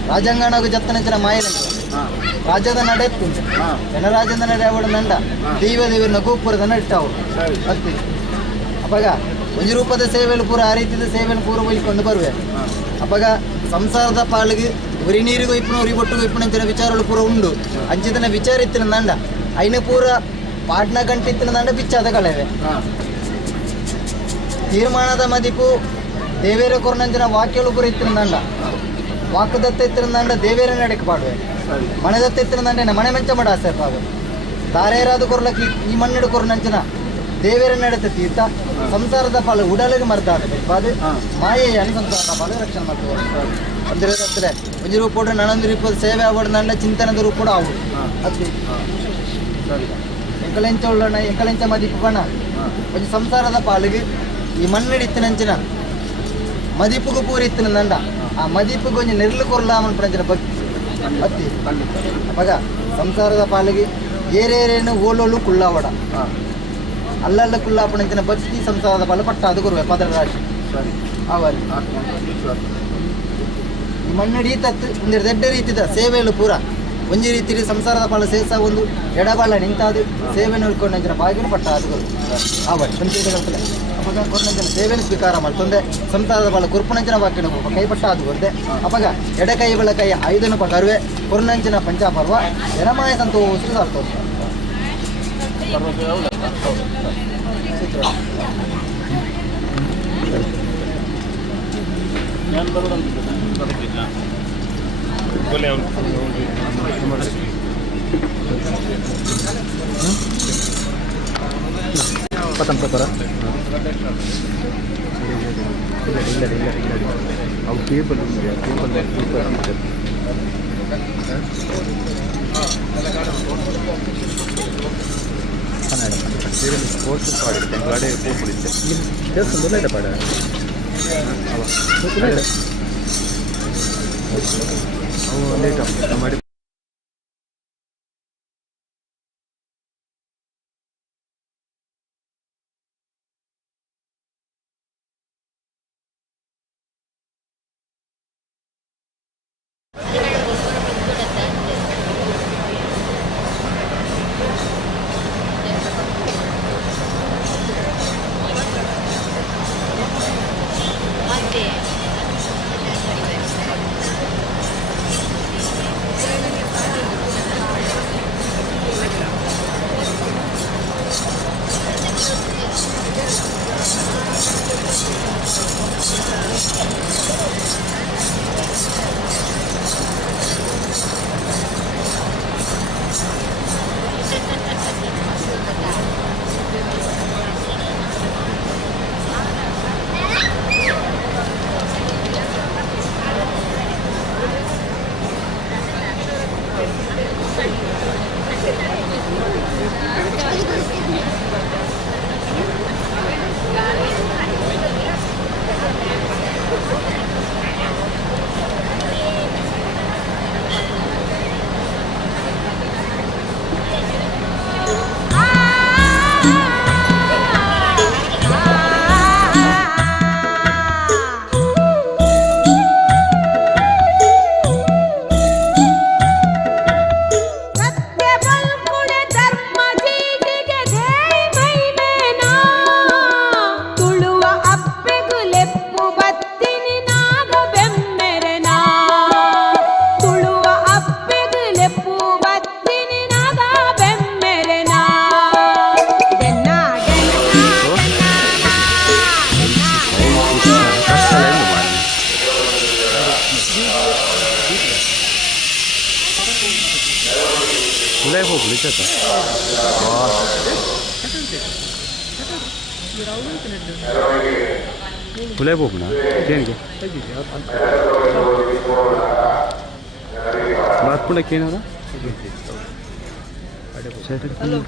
ರಾಜಾಂಗಣಗೂ ಜತ್ತನಂಚಿನ ಮಾಯನ ರಾಜ್ಯದ ನಡೆ ಎತ್ತುಂಟು ಜನರಾಜ್ಯದ ನಡೆ ಅವಳು ನಂಡ ದೇವನ ಗೋಪುರದ ನಟ್ಟಾವು ಅತ್ತಿ ಅಪ್ಪಾಗ ಒಂದು ರೂಪದ ಸೇವೆಯಲ್ಲಿ ಪೂರ ಆ ರೀತಿಯ ಸೇವೆಯನ್ನು ಪೂರ ಒಯ್ಕೊಂಡು ಬರುವೆ ಅಪ್ಪಾಗ ಸಂಸಾರದ ಪಾಲಿಗೆ ಉರಿ ನೀರಿಗೂ ಇಪ್ಪು ಉರಿ ಒಟ್ಟಿಗೂ ಇಪ್ಪಣಂಚಿನ ವಿಚಾರಗಳು ಪೂರ ಉಂಡು ಅಂಚಿತನ ವಿಚಾರ ಇತ್ತಿನ ನಂಡ ಐನ ಪೂರ ಪಾಟ್ನ ಗಂಟಿತ್ತಿನ ನಂಡ ಬಿಚ್ಚಾದ ಕಳೆವೆ ತೀರ್ಮಾನದ ಮದಿಪು ದೇವೇರ ಕೊರನಂಚಿನ ವಾಕ್ಯಗಳು ಪೂರ ಇತ್ತಿನ ನಂಡ ವಾಕದತ್ತ ಇತ್ತಿನ ನಂಡ ದೇವೇರ ನಡಕ್ಕೆ ಪಾಡುವೆ ಮನೆದತ್ತ ಇತ್ತಿನ ನಂಡೆ ಮನೆ ಮೆಂಚ ಮಾಡ ಆಸೆ ಪಾಡು ತಾರೇರಾದ ಕೊರ್ಲಕ್ಕೆ ಈ ಮಣ್ಣಿಡು ಕೊರನಂಚಿನ ದೇವೇರ ನಡೆತ ತೀರ್ಥ ಸಂಸಾರದ ಪಾಲು ಉಡಲಿಗೆ ಮರ್ತಾದ ಅದು ಮಾಯೆಯನ್ನು ಸಂಸಾರದ ಪಾಲು ರಕ್ಷಣೆ ಮಾಡ್ತಾರೆ ಅಂದ್ರೆ ಹತ್ತಿರ ಒಂದು ರೂಪ ನನೊಂದು ರೂಪದ ಸೇವೆ ಆಗೋದು ನನ್ನ ಚಿಂತನದ ರೂಪ ಕೂಡ ಆಗುದು ಅತಿ ಎಂಕಲೆಂಚ ಉಳ್ಳಣ ಎಂಕಲೆಂಚ ಮದಿಪು ಬಣ ಒಂದು ಸಂಸಾರದ ಪಾಲಿಗೆ ಈ ಮಣ್ಣಿಡಿತ್ತಿನಂಚಿನ ಮದಿಪುಗೂ ಪೂರಿ ಇತ್ತಿನ ನಂಡ ಆ ಮದಿಪುಗೆ ಒಂದು ನೆರಳು ಕೊರ್ಲಾಮನ್ ಪಂಚಿನ ಭಕ್ತಿ ಅತ್ತಿ ಅವಾಗ ಸಂಸಾರದ ಪಾಲಿಗೆ ಏರೇರೇನು ಓಲೋಳು ಕುಳ್ಳಾವಡ ಅಲ್ಲಲ್ಲ ಕುಳ್ಳಾಪಣಂಚಿನ ಭಕ್ತಿ ಸಂಸಾರದ ಪಾಲು ಪಟ್ಟ ಅದು ಕೊರುವೆ ಪದರ ರಾಶಿ ಅವರಿ ಈ ಮಣ್ಣಡಿ ತತ್ತು ಒಂದು ದೊಡ್ಡ ರೀತಿದ ಸೇವೆಯಲ್ಲಿ ಪೂರ ಒಂಜಿ ರೀತಿ ಸಂಸಾರದ ಪಾಲು ಸೇಸ ಒಂದು ಎಡಬಾಲ ನಿಂತಾದು ಸೇವೆ ನೋಡ್ಕೊಂಡಂಚಿನ ಬಾಗಿಲು ಪಟ್ಟ ಅದು ಅವರಿ ಸಂಚೇತಗಳೇ ಅವಾಗ ಕೊರನಂಚಿನ ಸೇವೆಯನ್ನು ಸ್ವೀಕಾರ ಮಾಡ್ತಂದೆ ಸಂಸಾರದ ಪಾಲು ಕುರ್ಪಣಂಚಿನ ಬಾಕಿನ ಕೈ ಪಟ್ಟ ಅದು ಕೊರದೆ ಅವಾಗ ಎಡಕೈ ಬೆಳಕೈ ಐದನು ಪಕರುವೆ ಕೊರನಂಚಿನ ಪಂಚಾಪರ್ವ ಜನಮಾಯ ಸಂತೋಷ ಸಾರ್ತೋಷ ಪತನ್ ಪ್ರಕಾರ ಇಲ್ಲ ಅವು ಕೇಬಲ್ ಕನ್ನಡ ಪೋಸ್ಟ್ ಪಾಡಿರುತ್ತೆ ಗಾಡಿ ಪೋಸ್ಟ್ ದೇವಸ್ಥಾನದಲ್ಲ ಪಾಡ ಅವು ಲೇಟ್ ಮಾಡಿ ಬಿಳಿಚತ್ತ फुले बोकना देनिगे बात पुणे केनवरा हेलो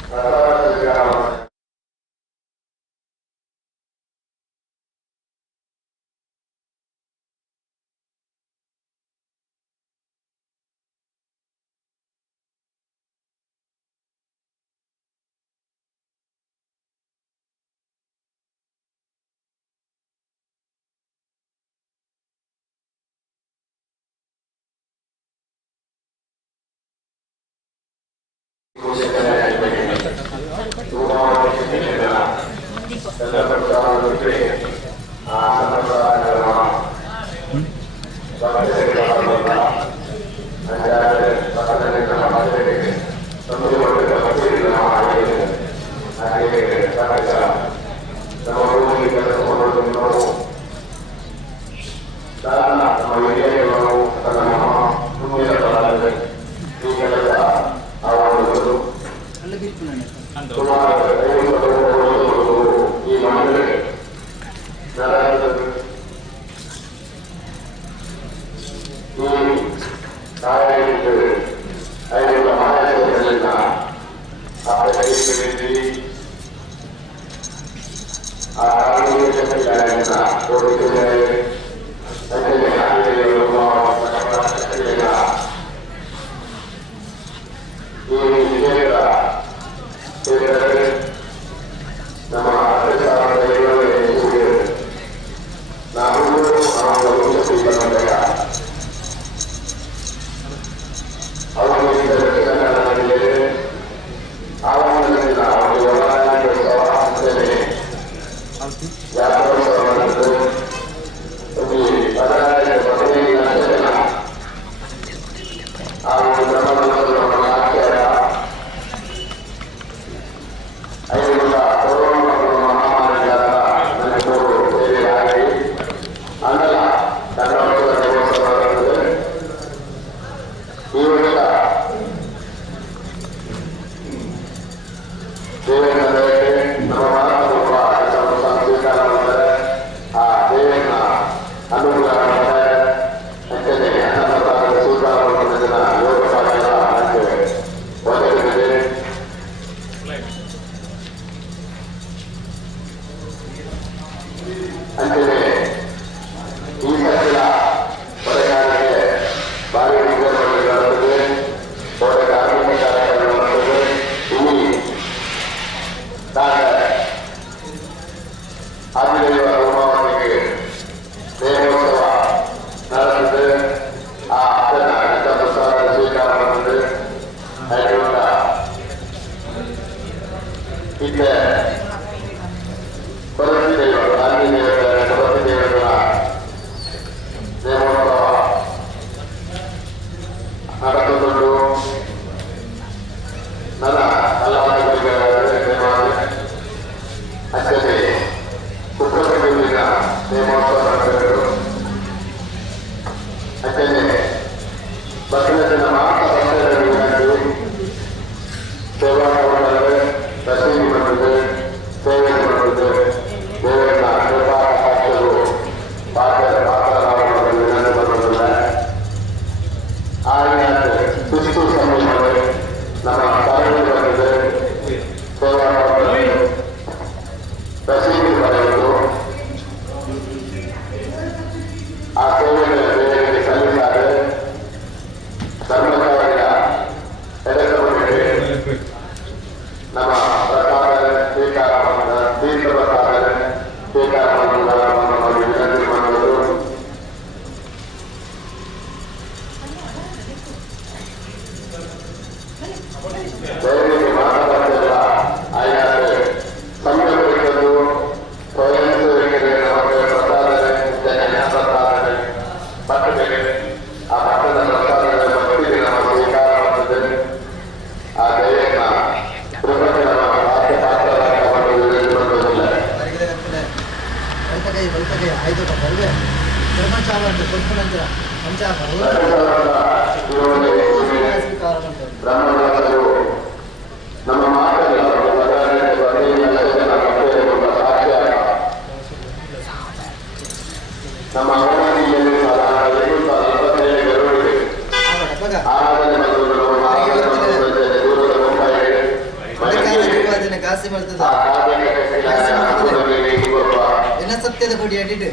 ಎನ್ನ ಸತ್ಯದ ಕೊಡಿ ಅಡಿಟ್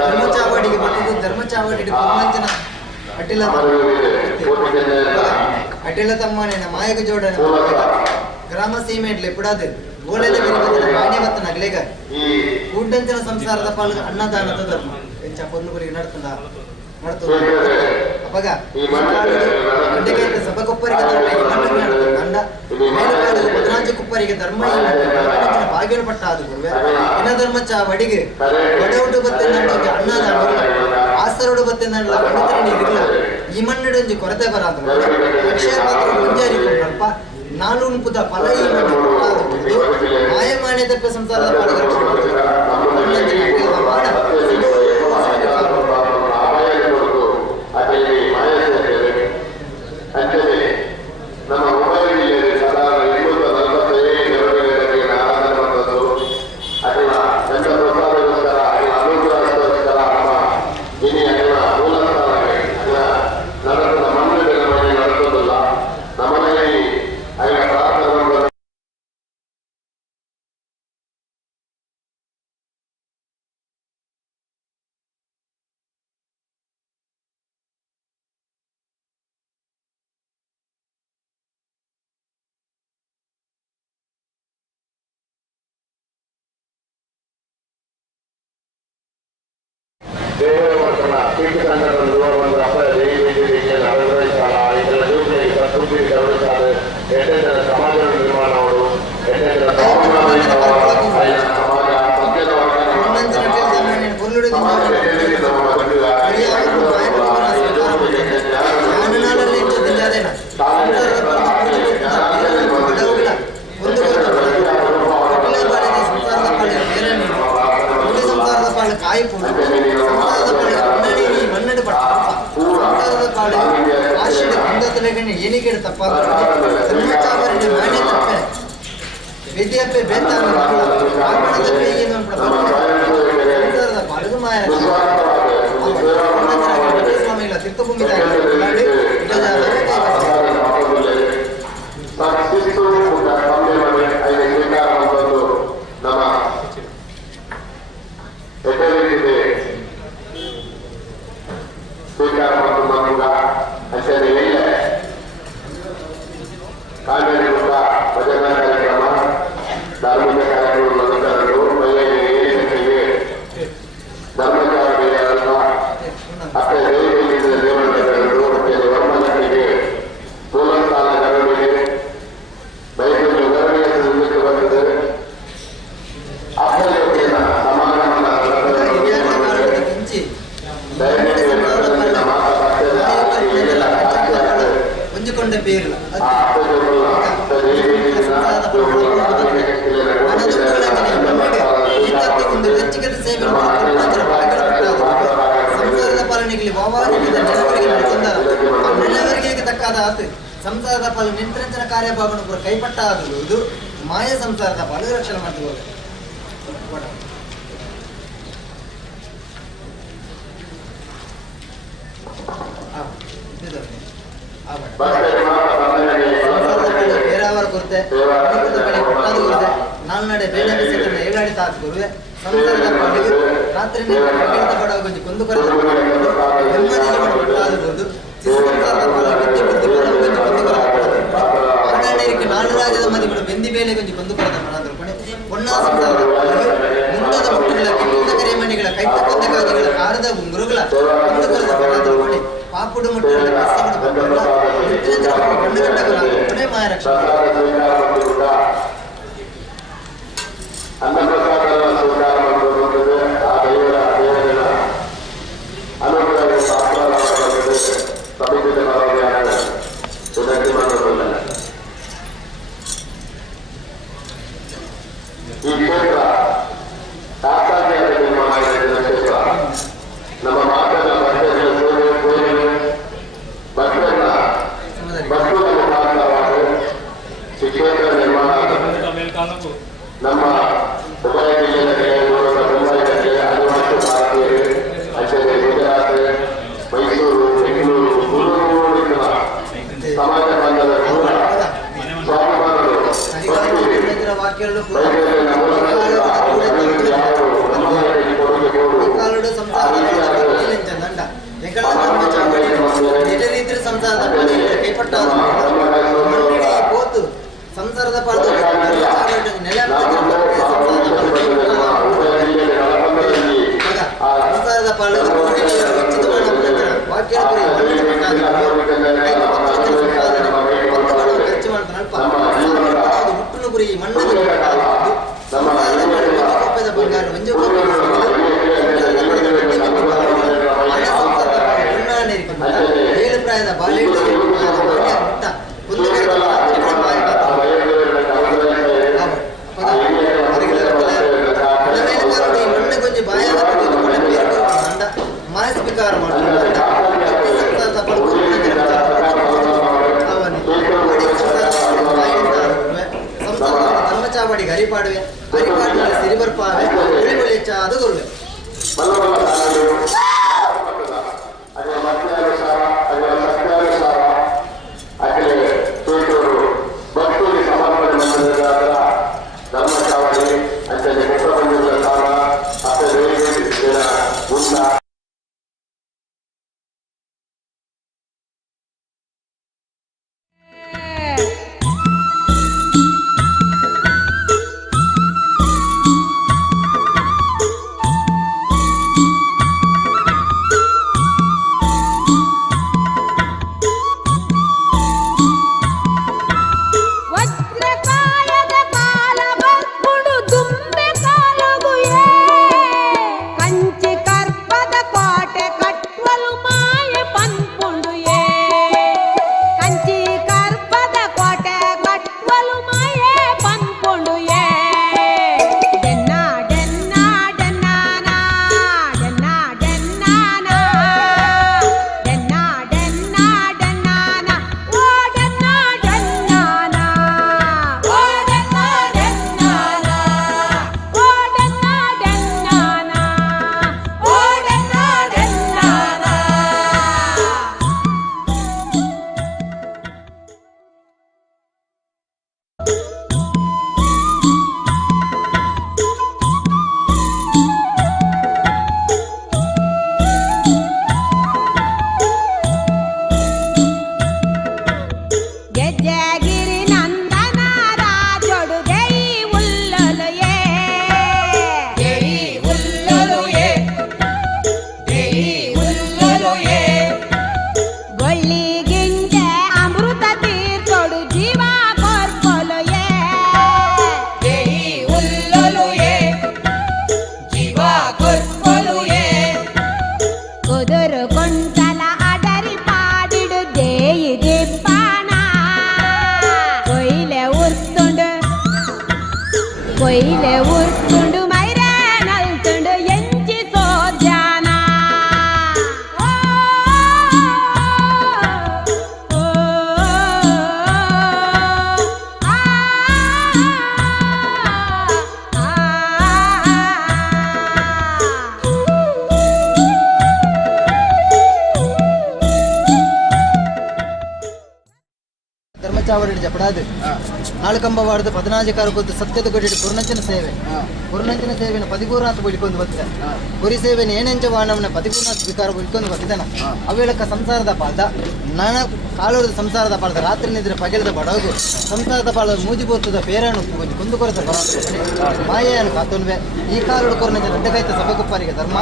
ಧರ್ಮ ಚಾವಡಿಗೆ ಬರ್ತದೆ ಧರ್ಮ ಚಾವಡಿ ಪೊಮ್ಮಂಚನ ಅಡ್ಡಿಲ್ಲ ತಮ್ಮನೇನ ಮಾಯಕ ಜೋಡನ ಗ್ರಾಮ ಸೀಮೆ ಇಡ್ಲಿ ಬಿಡದು ಗೋಳೆಲ್ಲ ಮಾನ್ಯವತ್ತ ನಗಲೇಗ ಊಟಂಚನ ಸಂಸಾರದ ಪಾಲ್ಗ ಅನ್ನದಾನದ ಧರ್ಮ ಎಂಚ ಪೊನ್ನುಗಳಿಗೆ ನಡ್ತದ ಅಪ್ಪಗ ಗಂಟೆಗೆ ಸಭಕೊಪ್ಪರಿಗೆ ಗಂಡ ಮೇಲುಕಾಲದ ಬದನಾಂಚ ಕುಪ್ಪರಿಗೆ ಧರ್ಮ ಬಾಗಿಲು ಪಟ್ಟ ಅದು ಗುರುವೆ ಇನ್ನ ಧರ್ಮ ಚಾವಡಿಗೆ ಬಡವುಡು ಬತ್ತಿನ ಅನ್ನದಾನ ಆಸರೋಡು ಬತ್ತಿನ ಪಂಡಿತರ ನೀರಿಲ್ಲ ಈ ಮಣ್ಣಿಡೊಂಜಿ ಕೊರತೆ ಬರಾದು ಅಕ್ಷಯ ಪಾತ್ರ ಮುಂಜಾರಿ ಸ್ವಲ್ಪ ನಾಲು ಉಂಪುದ ಫಲ ಈ ಮಣ್ಣು ಮಾಯಮಾನ್ಯ ತಪ್ಪ ಸಂಸಾರದ ಸಂಸಾರದ ಪಾಲು ನಿಂತ್ರಂಚನ ಕಾರ್ಯಭಾಗವನ್ನು ಕೂಡ ಕೈಪಟ್ಟ ಆಗುವುದು ಮಾಯ ಸಂಸಾರದ ಪಾಲು ರಕ್ಷಣೆ ಮಾಡ್ತೀವಿ. ಬೇರೆಯವರ ಕೊರತೆ ಕೊರತೆ ನಾಲ್ನಡೆ ಬೇಳೆ ಬಿಸಿಲನ್ನ ಏಳಾಡಿ ತಾತು ಕೊರುವೆ ಸಂಸಾರದ ಪಾಲಿಗೆ ರಾತ್ರಿ ಪಡವಾಗಿ ಕೊಂದು ಕೊರತೆ ನೆಮ್ಮದಿ ಸಂಸಾರದ ನಾಡು ರಾಜ್ಯದ ಮದಿಗಳು ಬೆಂದಿ ಬೇಲೆ ಕೊಂಚ ಕೊಂದು ಕೊರದ ಮನಾದ್ರಪಣೆ ಒಣ್ಣಾ ಸಂಸಾರದ ಮುಂಡದ ಮುಟ್ಟುಗಳ ಕಿಂದ ಕರೆ ಮಣಿಗಳ ಕೈತ ಕೊಂದಕಾದಿಗಳ ಕಾರದ ಗುಂಗುರುಗಳ ಕೊಂದು ಕೊರದ ಮನಾದ್ರಪಣೆ ಪಾಪುಡು ಮುಟ್ಟುಗಳ ಕಸಗಳು ಬಂದಲ್ಲ ನಿತ್ಯಂದ್ರ ಗಂಡಗಡ್ಡಗಳ ಕೊನೆ ಮಾಯ ರಕ್ಷಣೆ ನಮ್ಮ ಉಭಯ ಜಿಲ್ಲೆಯ ಗುಜರಾತ್ ಮೈಸೂರು ಬೆಂಗಳೂರು ಸಮಾಜ ಬಾಂಧವರು ಸ್ವಾಭಿಮಾನಗಳು ಸಂಸಾರದ ಪಾಲು ನೆಲ ಸಂಸಾರದ ಪಾಲು ವಾಕ್ಯ ಖರ್ಚು ಮಾಡ್ತಾನೆ ಹುಟ್ಟುನು ಗುರಿ ಮಣ್ಣದ ಬಂಗಾರ ಏಳು ಪ್ರಾಯದ ಬಾಲ್ಯ ಮಣ್ಣಗೊಂಜಿ ಬಾಯ ಮಾನಸಿಕಾರ ಧರ್ಮಚಾವಡಿ ಹರಿಪಾಡುವೆ ಹರಿಪಾಡಿನಲ್ಲಿ ಸಿರಿಬರ್ಪಾವೆ ಉಳಿಬಳಿ ಹೆಚ್ಚಾದ ಗುರುವೆ ಕೊಯ್ಲೆ ಉರ್ಕೊಂಡು ಮೈರೆ ನಲ್ತುಂಡು ಎಂಚಿ ಸೋದ್ಯಾನ ಧರ್ಮಚಾವಡಿ ಜಪಡಾದು ನಾಲ್ಕಂಬವಾಡದ 14 ಕಾರಕ್ಕೊಂದು ಸತ್ಯದ ಕೊಟ್ಟಿಟ್ಟು ಪುರ್ಣಂಚನ ಸೇವೆ ಪುರ್ಣಂಚನ ಸೇವೆನ 13 ಅಂತ ಬಿಡ್ಕೊಂಡು ಬರ್ತಿದ್ದ ಕುರಿ ಸೇವೆನ ಏನೆಂಚ ವಾಣವನ್ನ 13 ಸ್ವೀಕಾರ ಬಿಡ್ಕೊಂಡು ಬರ್ತಿದ್ದಾನ ಅವೇಳಕ ಸಂಸಾರದ ಪಾದ ನಾನ ಕಾಲೋದ ಸಂಸಾರದ ಪಾಲದ ರಾತ್ರಿ ನಿದ್ರೆ ಪಗೆಲದ ಬಡಗು ಸಂಸಾರದ ಪಾಲದ ಮೂಜಿ ಬೋರ್ತದ ಪೇರಾನು ಕುಂದು ಕೊರತ ಮಾಯೆಯನ್ನು ಕಾತೊನ್ವೆ ಈ ಕಾಲೋಡು ಕುರ್ನಂಚನ ಅಡ್ಡಕೈತ ಸಭೆಗೊಪ್ಪರಿಗೆ ಧರ್ಮ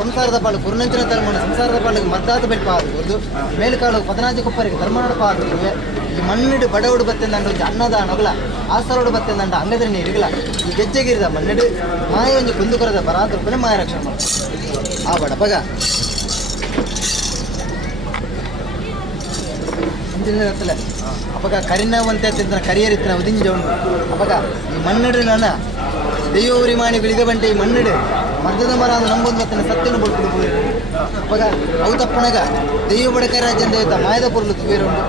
ಸಂಸಾರದ ಪಾಲು ಕುರ್ನಂಚನ ಧರ್ಮನ ಸಂಸಾರದ ಪಾಲಿಗೆ ಮದ್ದಾದ ಬೆಳ್ಪ ಆಗುವುದು ಮೇಲ್ಕಾಲು 14 ಕೊಪ್ಪರಿಗೆ ಧರ್ಮ ನಡಪ ಆಗುತ್ತವೆ ಈ ಮಣ್ಣಿಡು ಬಡವಡು ಬತ್ತೆಂದಂಡು ಅನ್ನದ ನೊಗಲ ಆಸರೋಡು ಬತ್ತೆಂದಂಡ ಅಂಗದ ನೀರಿಗಲ ಈ ಗೆಜ್ಜೆಗಿರಿದ ಮಣ್ಣಿಡು ಮಾಯ ಒಂಜಿ ಕುಂದುಕೊರದ ಬರಾದ ರೂಪನೆ ಮಾಯ ರಕ್ಷಣೆ ಮಾಡ್ತಾರೆ ಆ ಬಡಪಗ ಅಂಜಿನ ಅಪಗ ಕರಿನವಂತೆ ಅಂತಿದ್ದ ಕರಿಯರಿತ್ತಿನ ಉದಿಂಜ ಉಂಡು ಅಪಗ ಈ ಮಣ್ಣಿಡು ನನ್ನ ದೈವರಿ ಮಾಣಿ ಬಿಳಿಗ ಬಂಟೆ ಈ ಮಣ್ಣಿಡು ಮದ್ದದ ಮರ ಅಂದು ನಂಬೊಂದು ಬತ್ತಿನ ಸತ್ಯನ ಬಡ್ಕೊಂಡು ಅಪಗ ಅವು ತಪ್ಪಣಗ ದೈವ ಬಡಕ ರಾಜ್ಯ ದೇವತ ಮಾಯದ ಪುರ್ಲು ತುಬೇರು ಉಂಡು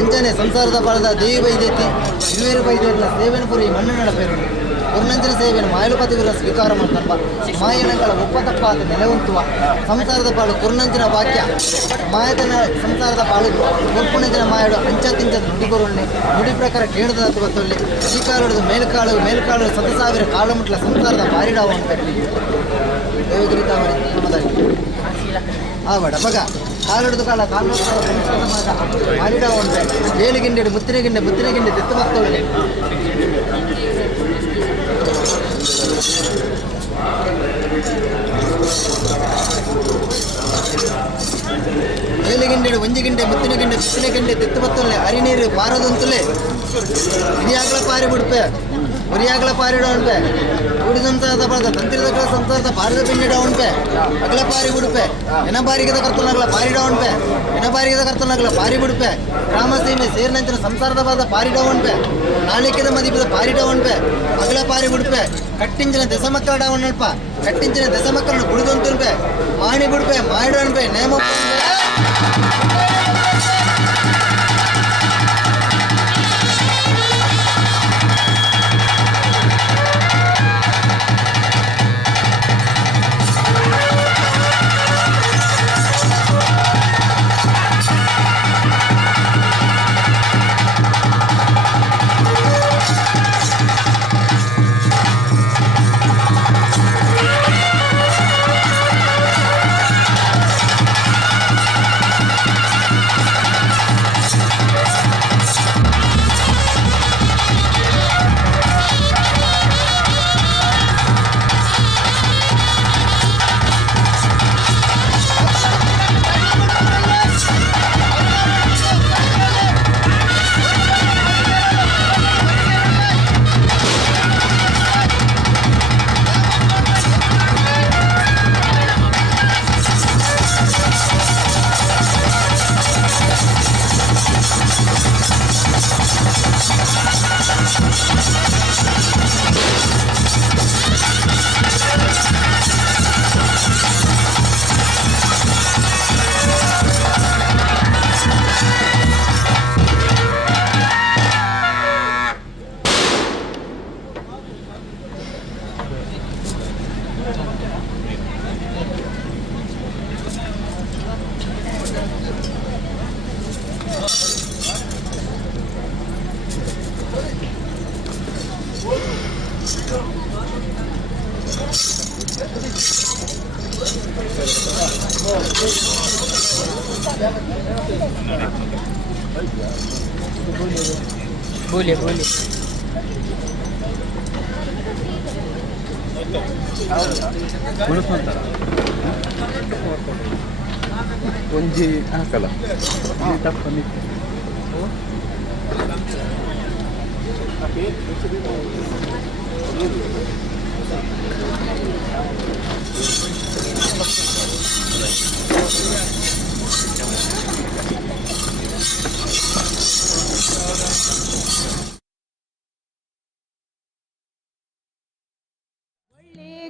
ಅಂಚನೆ ಸಂಸಾರದ ಪಾಲದ ದೈವ ಬೈದೈತಿ ಇರುವೇರು ಬೈದೇರಿನ ಸೇವೆನ ಪುರಿ ಈ ಮಣ್ಣಿನ ಪೇರುಂಡು ಗುರುನಂಜನ ಸೇವೆಯನ್ನು ಮಾಯಲುಪತಿ ಗುರು ಸ್ವೀಕಾರ ಮಾಡ್ತಪ್ಪ ಮಾಯನಗಳ ಒಪ್ಪತಪ್ಪ ಅಂತ ನೆಲೆ ಉಂಟುವ ಸಂಸಾರದ ಪಾಡು ಗುರುನಂಜನ ವಾಕ್ಯ ಮಾಯತನ ಸಂಸಾರದ ಪಾಡು ಗುರುಪುಣಂಜನ ಮಾಯಡು ಅಂಚ ನುಡಿಗೊರುಣ್ಣೆ ನುಡಿ ಪ್ರಕಾರ ಕೇಳದ ಗೊತ್ತೊಳ್ಳಿ ಶ್ರೀಕಾಲುಡಿದು ಮೇಲ್ಕಾಳು 100,000 ಕಾಳು ಮುಟ್ಲ ಸಂಸಾರದ ಪಾರಿಡಾವ ಅಂತ ದೇವಗಿರಿ ತಾವರಿ ನಮ್ಮದಲ್ಲಿ ಆವಡ ಬಗ ಕಾಲುಡಿದು ಕಾಲ ಕಾಲು ಪಾರಿಡಾವ ಅಂತ ಏಲಿಗಿಂಡೆ ಮುತ್ತಿನಗಿಂಡೆ ತೆತ್ತು ಮತ್ತೊಳ್ಳಿ ಏಲಿಗಿಂಡೆ ಒಂಜಿಗಿಂಡೆ ಮುತ್ತಿನಗಿಂಡೆ ತೆತ್ತು ಮತ್ತೊಳ್ಳೆ ಅರಿನೀರು ಪಾರದಂತಲೇ ಹಿರಿಯಾಗಲ ಪಾರಿ ಬಿಡ್ಪೆ ಉರಿಯಾಗಲ ಪಾರಿಡ ಉಂಟೆ ಉಡಿ ಸಂಸಾರದ ಬಳದ ತಂತ್ರಿದ ಸಂಸಾರದ ಪಾರಿದ ಪಿಂಡಿಡ ಉಂಟೆ ಅಗಲ ಪಾರಿ ಬಿಡುಪೆ ಎನಬಾರಿಗದ ಕರ್ತನಗಲ ಪಾರಿಡ ಉಂಟೆ ಎನಬಾರಿಗದ ಕರ್ತನಗಲ ಪಾರಿ ಬಿಡುಪೆ ಗ್ರಾಮ ಸೀಮೆ ಸೇರಿನಂಚಿನ ಸಂಸಾರದ ಬಾದ ಪಾರಿಡ ಉಂಟೆ ನಾಳಿಕೆದ ಮದಿಪದ ಪಾರಿಡ ಉಂಟೆ ಅಗಲ ಪಾರಿ ಬಿಡುಪೆ ಕಟ್ಟಿಂಚಿನ ದೆಸ ಮಕ್ಕಳ ಉಣ್ಣಲ್ಪ ಕಟ್ಟಿಂಚಿನ ದೆಸ ಮಕ್ಕಳನ್ನು ಕುಡಿದಂತುಂಪೆ ಮಾಣಿ ಬಿಡುಪೆ ಮಾಡಿಡ ಉಂಟೆ ನೇಮ बोलिए ಒಂಜಿ ಹಾಕಲ್ಲ ತಪ್ಪ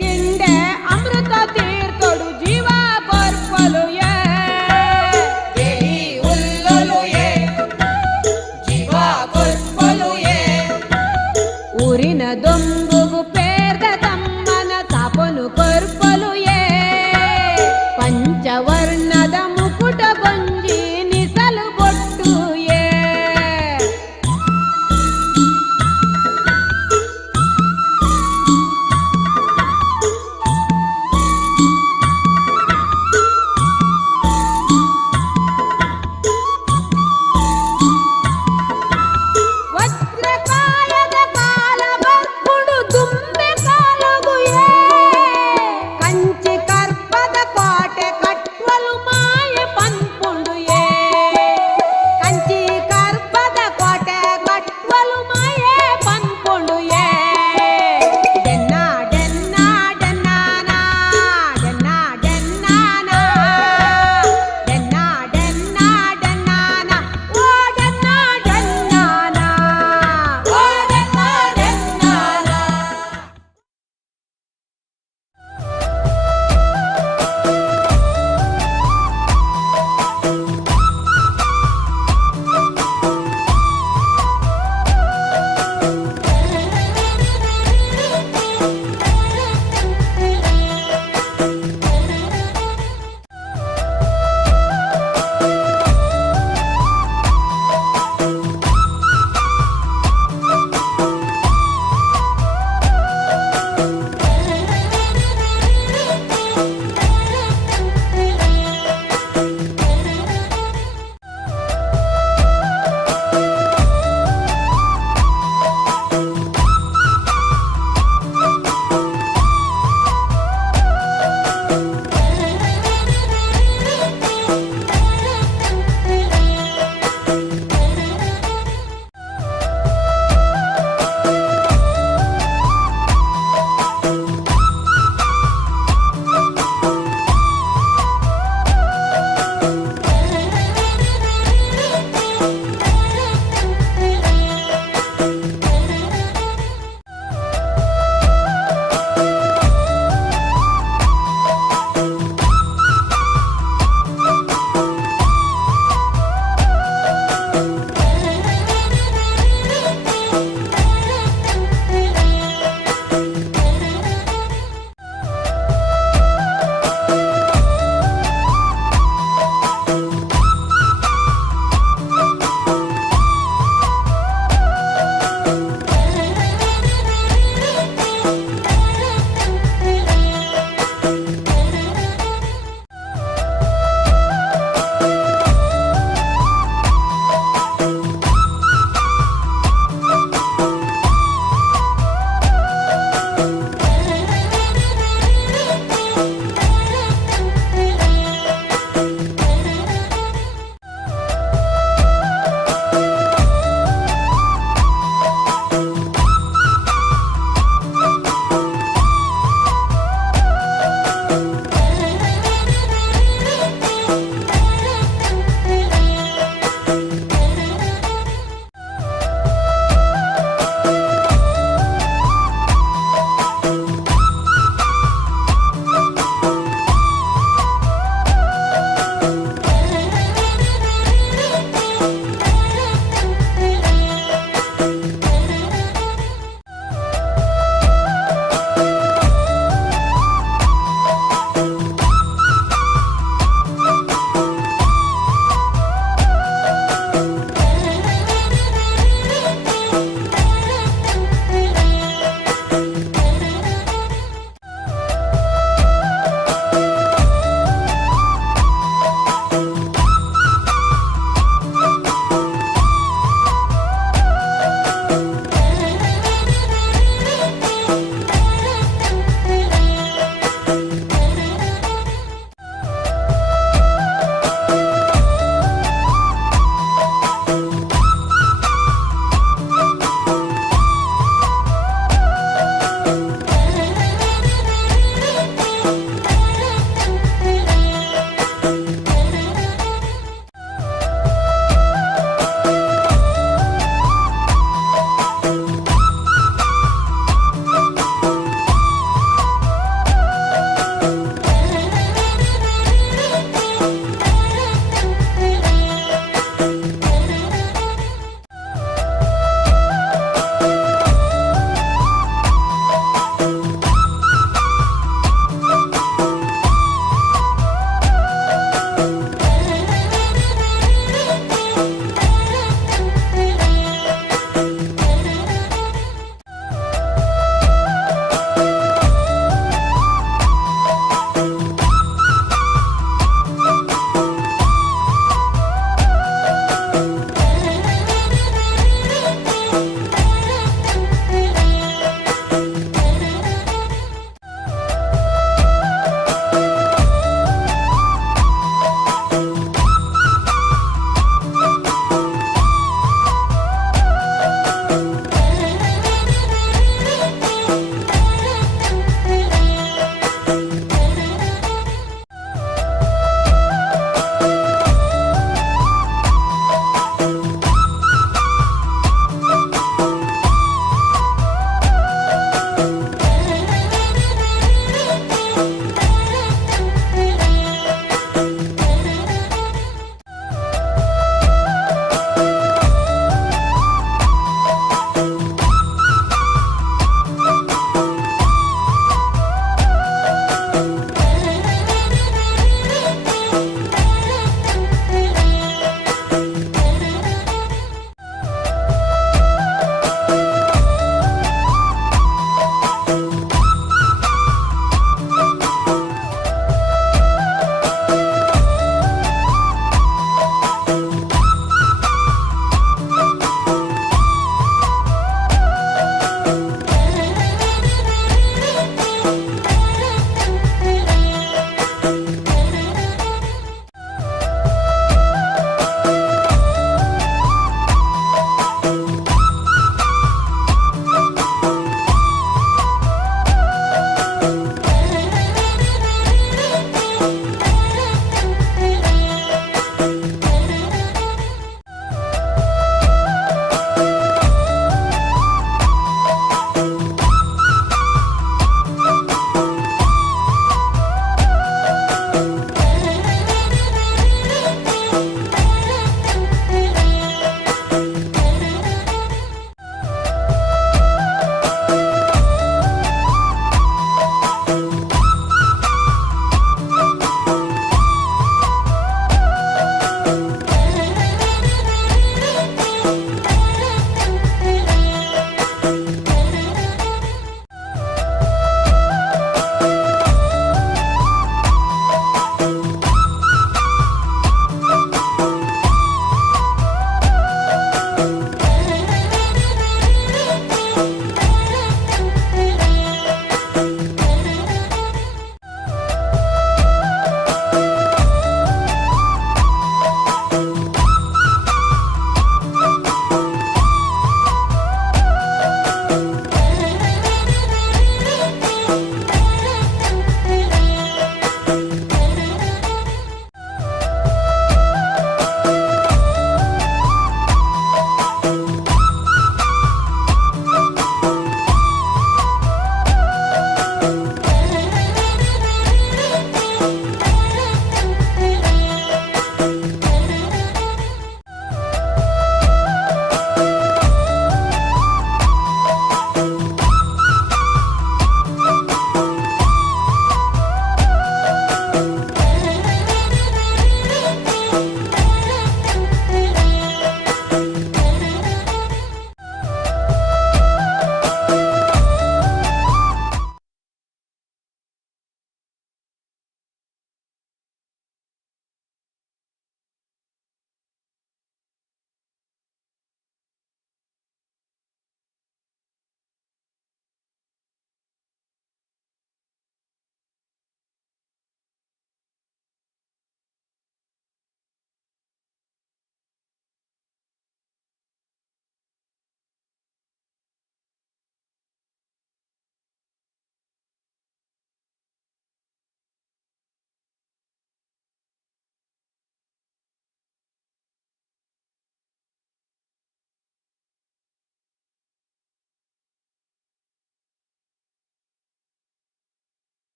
ಗಿಂಡೆ ಅಮೃತ ತೀರ್ಥೊಡು ಜೀವ ಬರ್ಪಲು ಜೀವ ಬರ್ಪಲು ಊರಿನ ದೊಂಬುಗು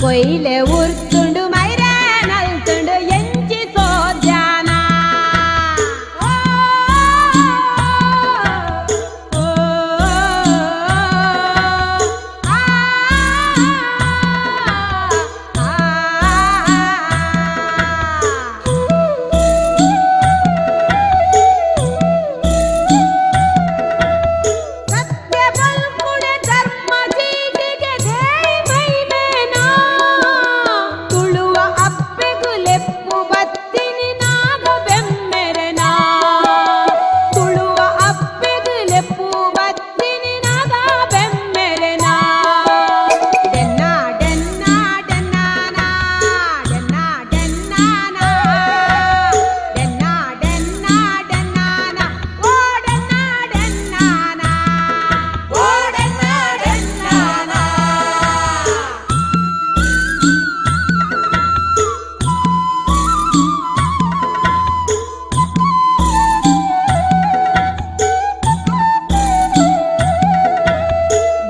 కొయిలే ఉర్తుండు మైరా నల్తుండు ఎంచి సోద్యానా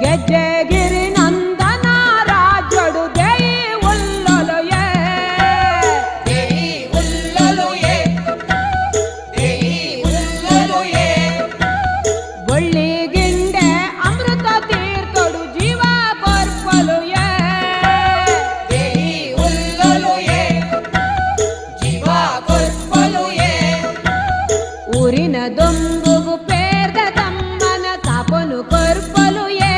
గెజ్జెగిరి నందన రాజుడు దేయి ఉల్లలుయే దేయి ఉల్లలుయే దేయి ఉల్లలుయే ఒళ్ళి గింಡೆ ಅಮೃತ ತೀರ್ಥಡು ಜೀವ ಕೊರ್ಪಲುಯೇ ದೇಯಿ ಉಲ್ಲಲುಯೇ ಜೀವ ಕೊರ್ಪಲುಯೇ ಊರಿನ ದೊಂಬುಗು ಪೇರ್ದ ತಮ್ಮನ ಸಾಪನು ಕೊರ್ಪಲುಯೇ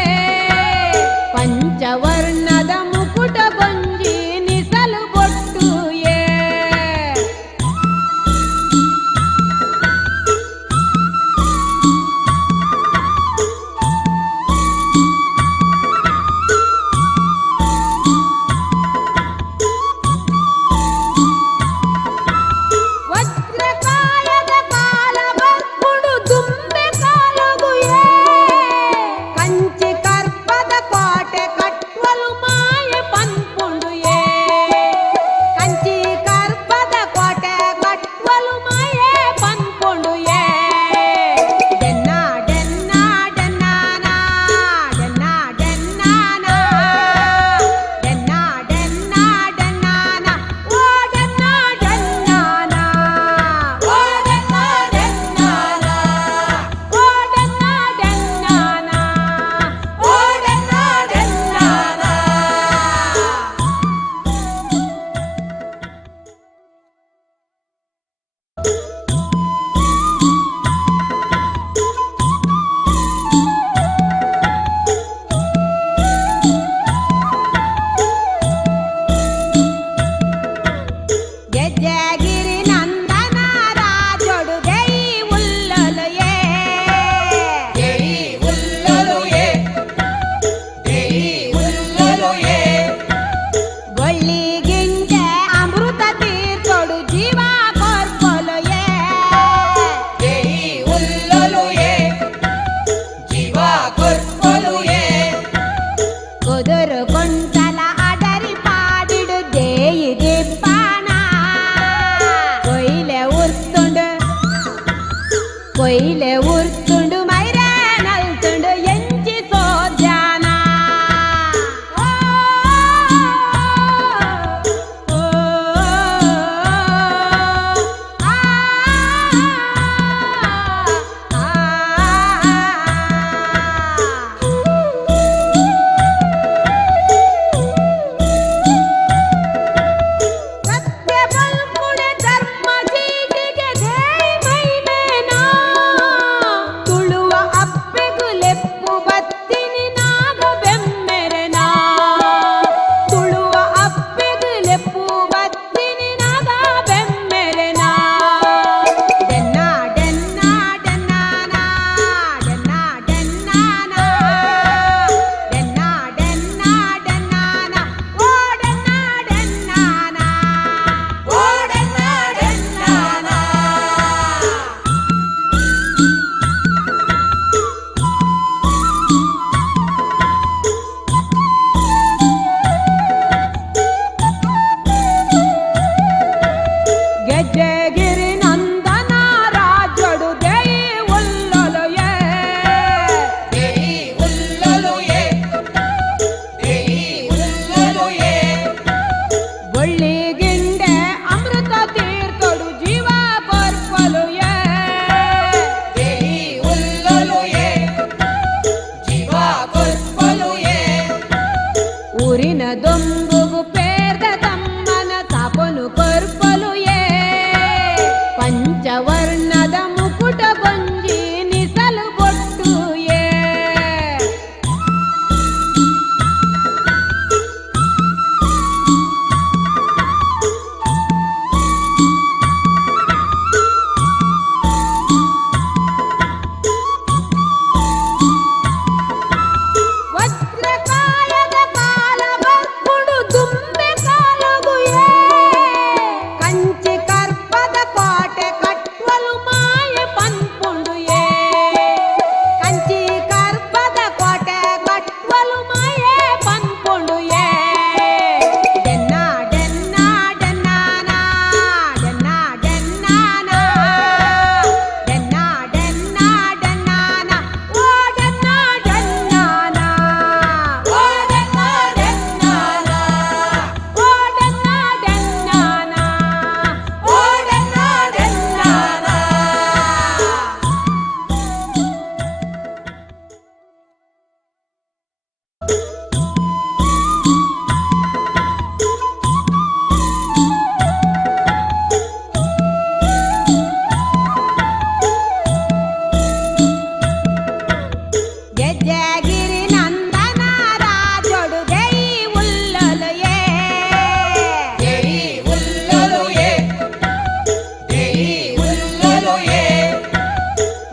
ఊరిన దొంగుగు పేద తమ్మన తపను కొర్పలు ఏ పంచవర్ణద ముకుట గొంజి నిసలు బొట్టు ఏ వజ్రకాయద కాలబర్పుడు దుమ్మె కాలగు ఏ కంచి కర్పద కోటె కట్వలు మాయ పన్పుండు ఏ కంచి కర్పద కోటె కట్వలు మాయే పన్పుండు ఏ డెన్నా డెన్నా డెన్నానా డెన్నా డెన్నానా డెన్నా డెన్నా డెన్నానా ఓ డెన్నా డెన్నానా ఓ డెన్నా డెన్నానా ఓ డెన్నా డెన్నానా ఓ డెన్నా డెన్నానా గెజ్జగిరి నందన రాజుడు జై ఉల్లలు ఏ జై ఉల్లలు ఏ జై ఉల్లలు ఏ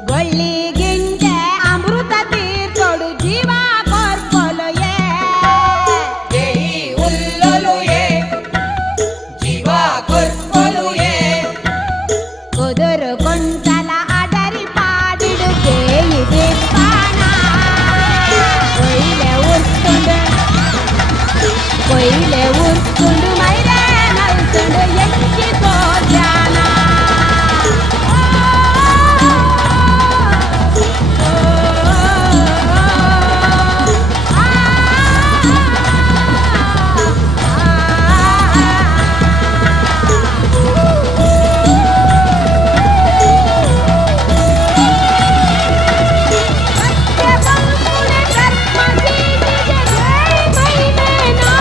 గొల్లి గింజೆ అమృత తీర్థుడు జీవ కొర్పలు ఏ జై ఉల్లలు ఏ జీవ కొర్పలు ఏ కుదురు కొంటల అడరి పాడిడు చేయి దిప్పాన కొయిలే ఉర్తుండు మైరే నల్తుండు ఎంచి కోజానా సత్య బంకుల కర్మ సీజ జై మైనేనా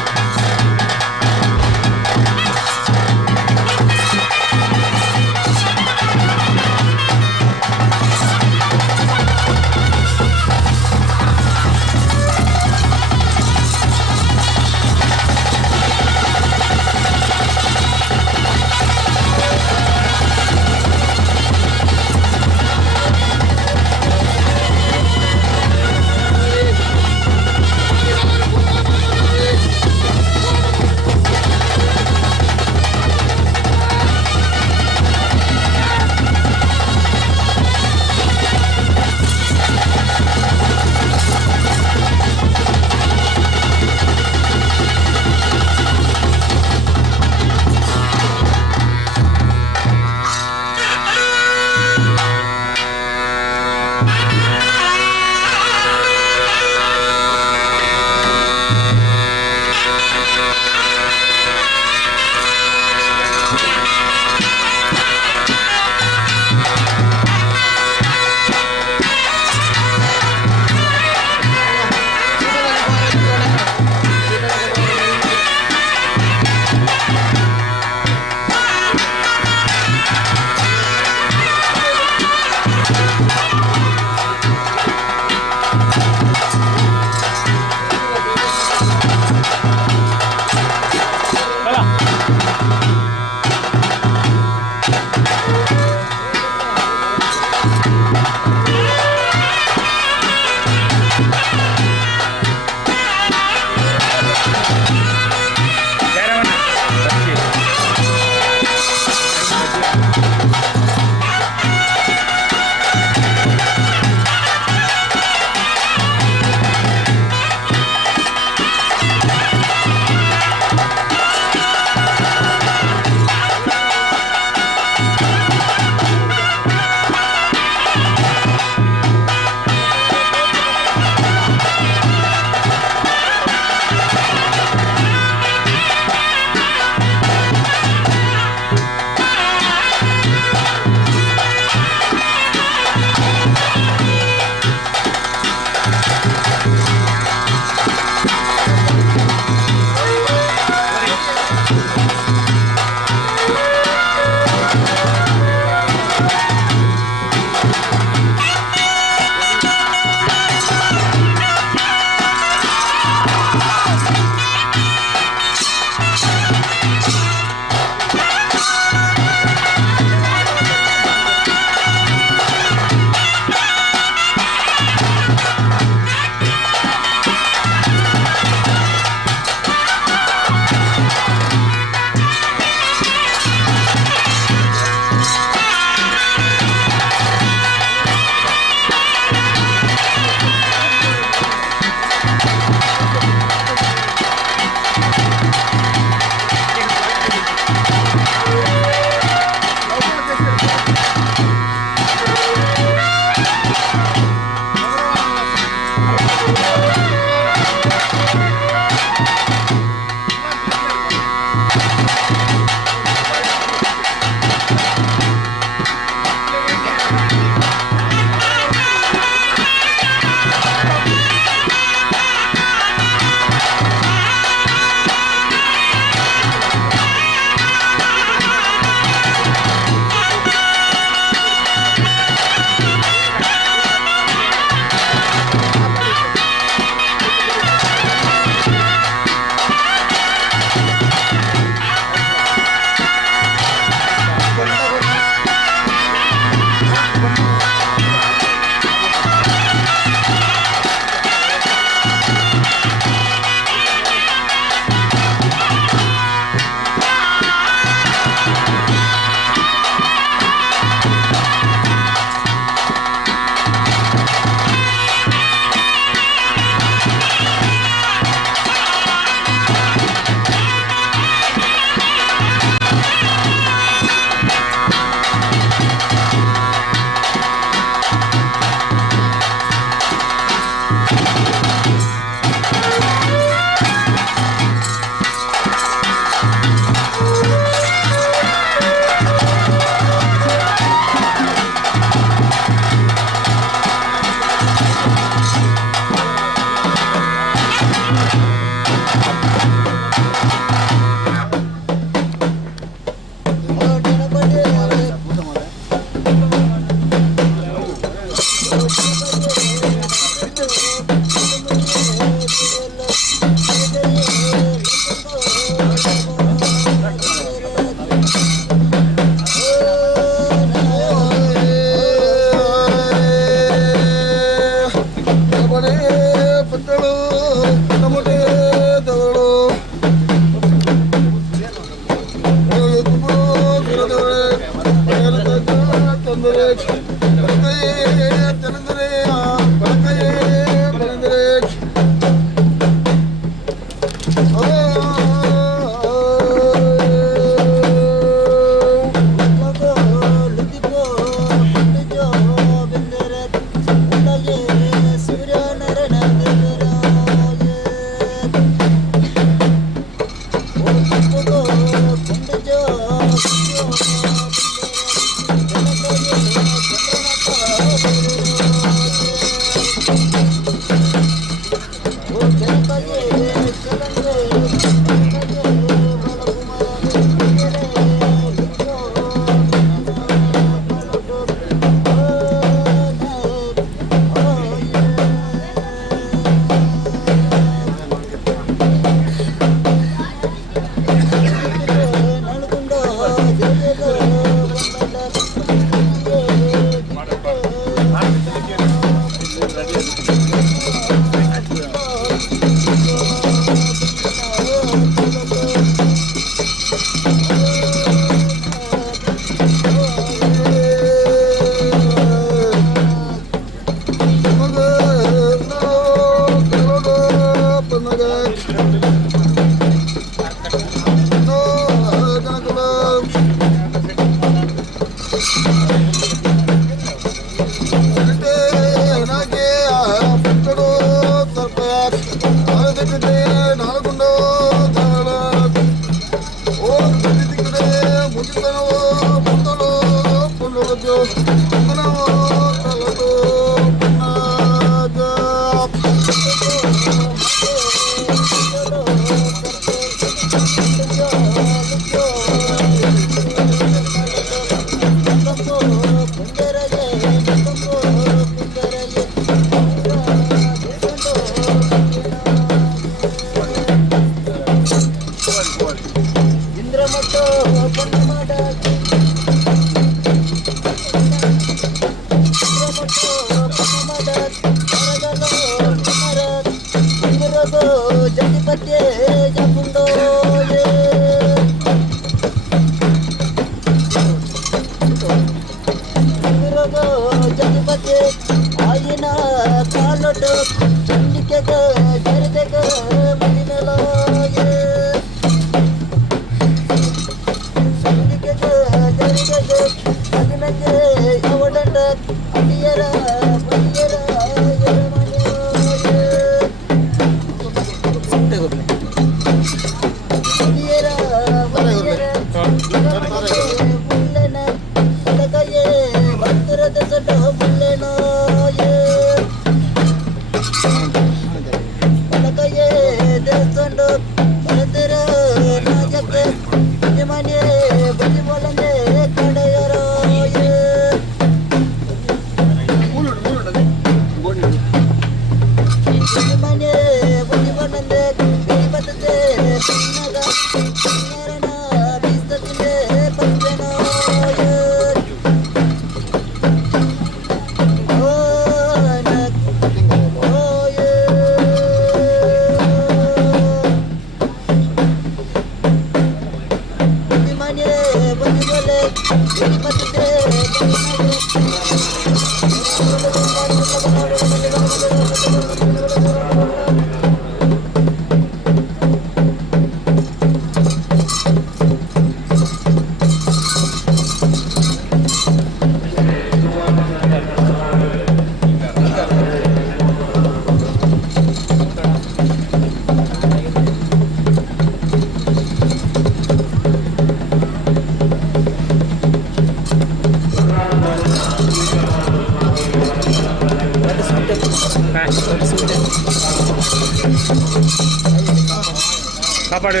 ಕಾಪಾಡಿ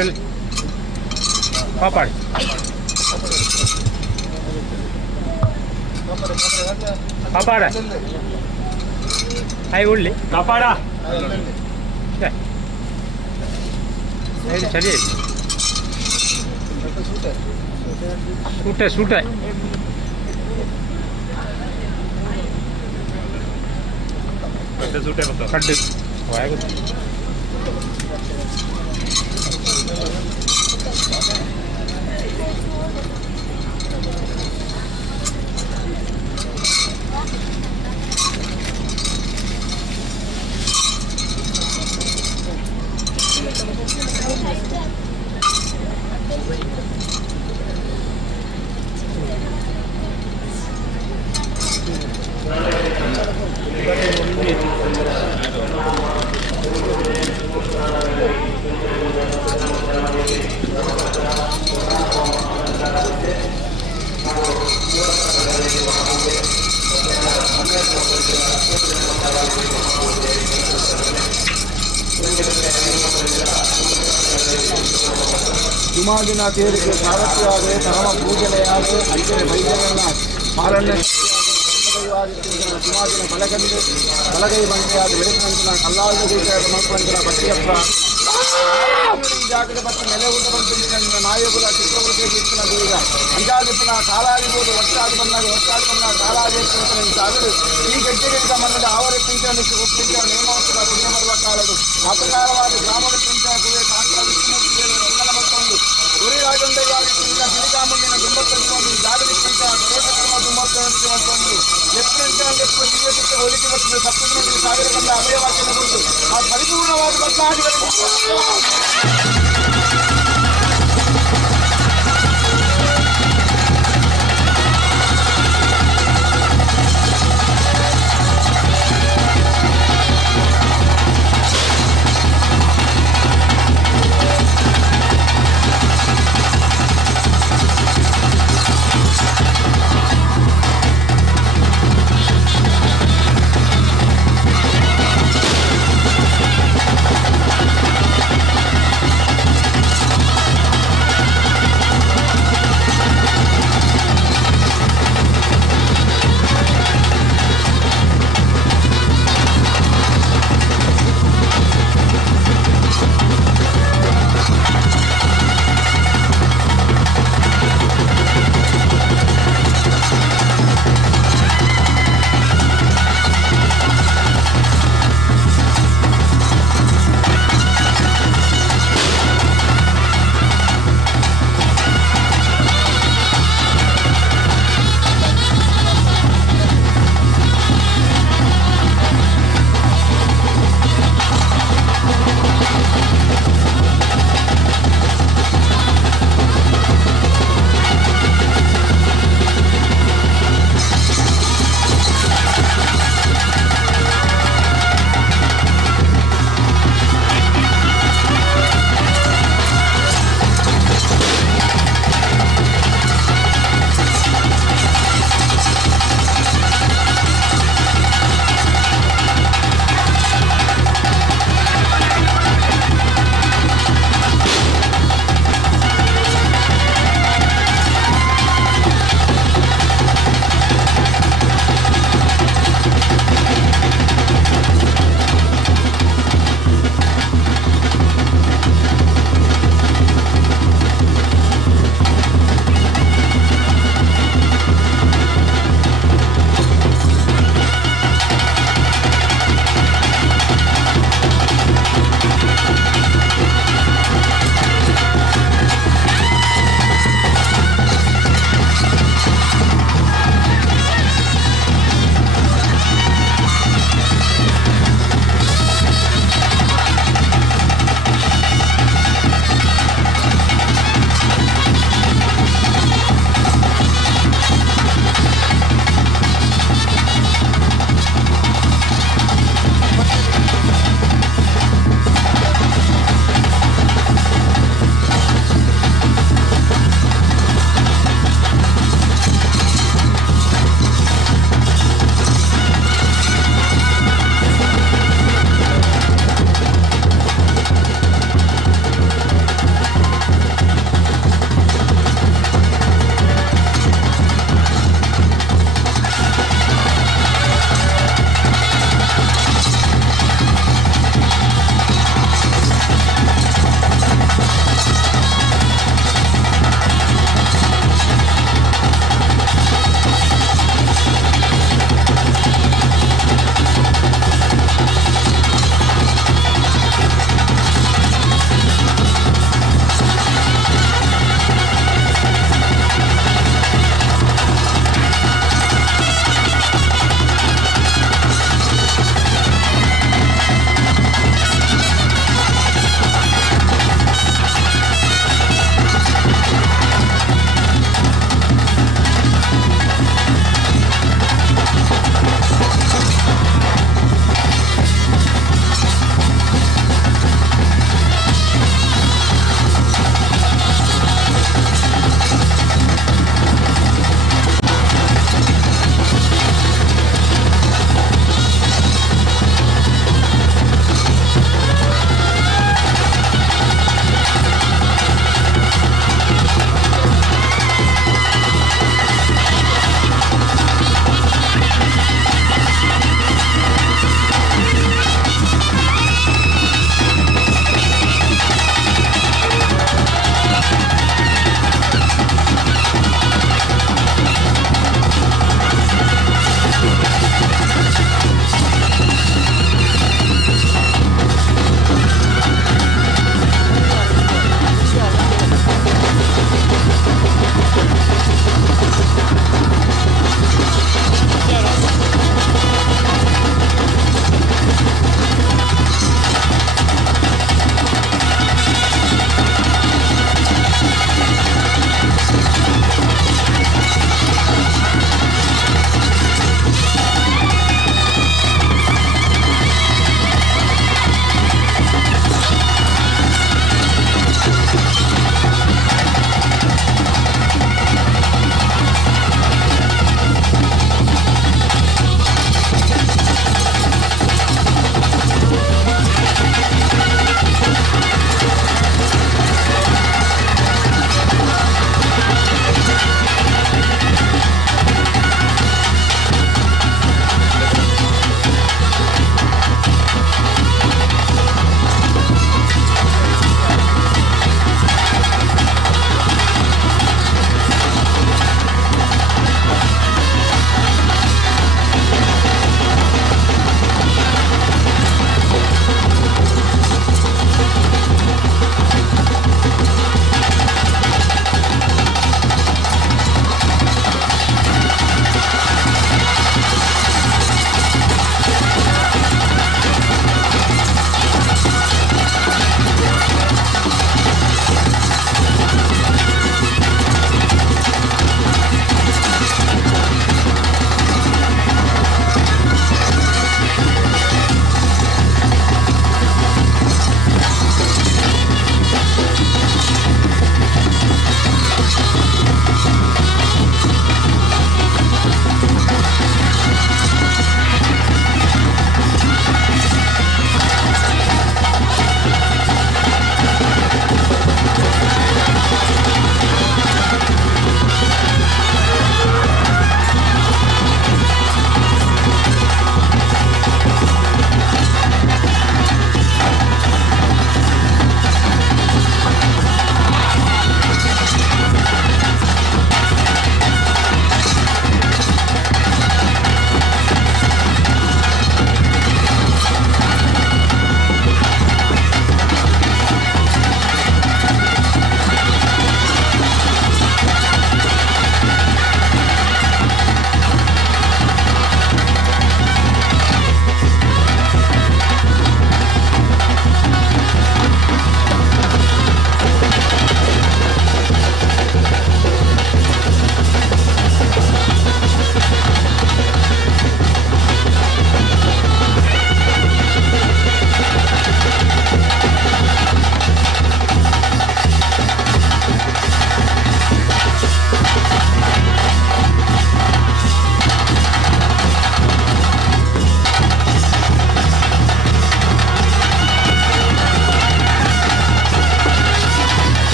ಕಾಪಾಡಿ ಕಾಪಾಡ ಆಯ್ ಉಳ್ಳಿ ಕಾಪಾಡ ಚಳಿ ಸೂಟೆ ಸೂಟೆ ಸೂಟೆ ಕಡ್ಡು ಸುಮಾದಿನ ತೇರಿಗೆ ಸಾರಥಿಯಾದ ಪರಮ ಪೂಜನೆಯಾದ ಅಂಚನೆ ವೈದ್ಯರನ್ನ ಪಾಲನೆ ಸುಮಾದಿನ ಬಲಗೈ ಬಂಡೆಯಾದ ಬೆಳಕಿನಂಚಿನ ಕಲ್ಲಾದ ದೇಶದ ಮಕ್ಕಳಂಚಿನ ಬಟ್ಟೆಯಪ್ಪ ಜಾಗದ ಮತ್ತು ನೆಲೆ ಊಟ ಬಂದ ನಾಯಕರ ಚಿತ್ರವೃತ್ತಿ ಇಚ್ಚಿನ ಬೇಗ ಅಂಜಾದಿಪ್ಪನ ಕಾಲಾಗಿರ್ಬೋದು ವರ್ಷಾದಿ ಬಂದಾಗ ಕಾಲಾಗಿರ್ತೀನಿ ಸಾಗಲು ಈ ಗೆಜ್ಜೆಗಿರಿತ ಮಣ್ಣದ ಆವರಿಸಿಂಚ ಒಪ್ಪಿಂಚ ನೇಮೋತ್ಸವ ಪುಣ್ಯ ಬರುವ ಕಾಲದು ಅಪಕಾರವಾದ ಗ್ರಾಮದ ಪಿಂಚ ಕುವೆ ಶಾಸ್ತ್ರ ವಿಷ್ಣುಮೂರ್ತಿಗಳು ರಂಗನ ಮತ್ತೊಂದು ಗುರಿರಾಜಂದೆಯಾಗಿ ಶ್ರೀಕಾಮಣ್ಣಿನ ದುಂಬತ್ತೊಂದು ಜಾಗದಿಪ್ಪಂಚ ಸರ್ವಶಕ್ತಿಮ ದುಂಬತ್ತೊಂದು ಎಪ್ಪಂಚ ಎಪ್ಪ ಜೀವಚಿತ್ರ ಹೋಲಿಕೆ ಬರ್ತದೆ ಸಪ್ತಮಿ ಸಾವಿರ ಬಂದ ಅಭಯವಾಕ್ಯನ ಕುರಿತು ಆ ಪರಿಪೂರ್ಣವಾದ ಭಕ್ತಾದಿಗಳಿಗೆ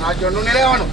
ರಾಜ್ಯವನ್ನು ನೆಲೆಯವನು.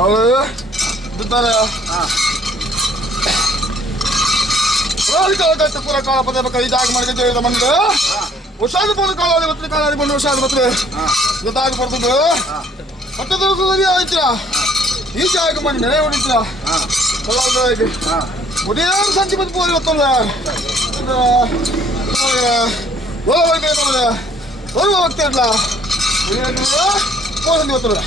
ಅವಳು ಬಿದ್ದಾರೆ ಪೂರ ಕಾಲ ಪದ ಇದಾಗ ಮಾಡಿದ ಬಂದು ಹುಷಾರು ಬಂದು ಕಾಲ ಬರ್ತದೆ ಕಾಲ ಬಂದು ಹುಷಾರು ಬರ್ತದೆ ಗೊತ್ತಾಗ ಬರ್ತದೆ ಮತ್ತೆ ದಿವಸದಲ್ಲಿ ಆಯ್ತೀರ ಈಚ ಆಗಿ ಮಾಡಿ ನೆನೆ ಹೊಡಿತೀರ ಒಡಿಯ ಸಂಜೆ ಬಂದು ಪೂರಿ ಗೊತ್ತಲ್ಲ ಹೋಗ್ತಾ ಇರ್ಲ ಪೋಸಂದಿ ಗೊತ್ತಲ್ಲ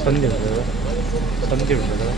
ಸಂಧಿ ಉಂಟದ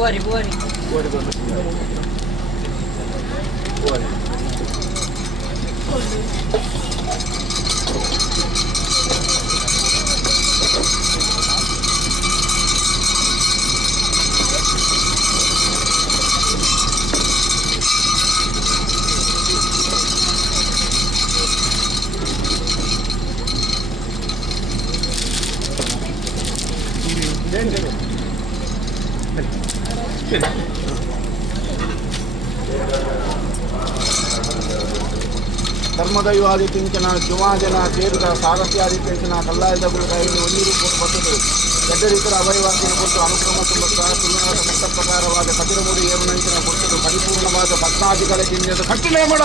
Buori, buori. Then ಧರ್ಮದೈವಾದಿ ಕಿಂಚನ ಜುಮಾಜನ ಸೇರಿದ ಸಾರಥ್ಯಾದಿ ಕಿಂಚನ ಕಲ್ಲಾಯದ ಕೈಯಲ್ಲಿ ಒಂದೀರು ಕೊಟ್ಟು ಗಡ್ಡರಿತರ ಅಭಯವಾಕ್ಯನ ಕೊಟ್ಟು ಅನುಕ್ರಮ ತುಂಬ ಸುಮ್ಮನಾದ ಕಷ್ಟ ಪ್ರಕಾರವಾದ ಕದಿರಮೂಡಿ ಏಮನಂಚಿನ ಕೊಟ್ಟು ಪರಿಪೂರ್ಣವಾದ ಪದ್ಮಾದಿಗಳ ಕಿಂಜದ ಕಟ್ಟಿಲೆ ಮಾಡ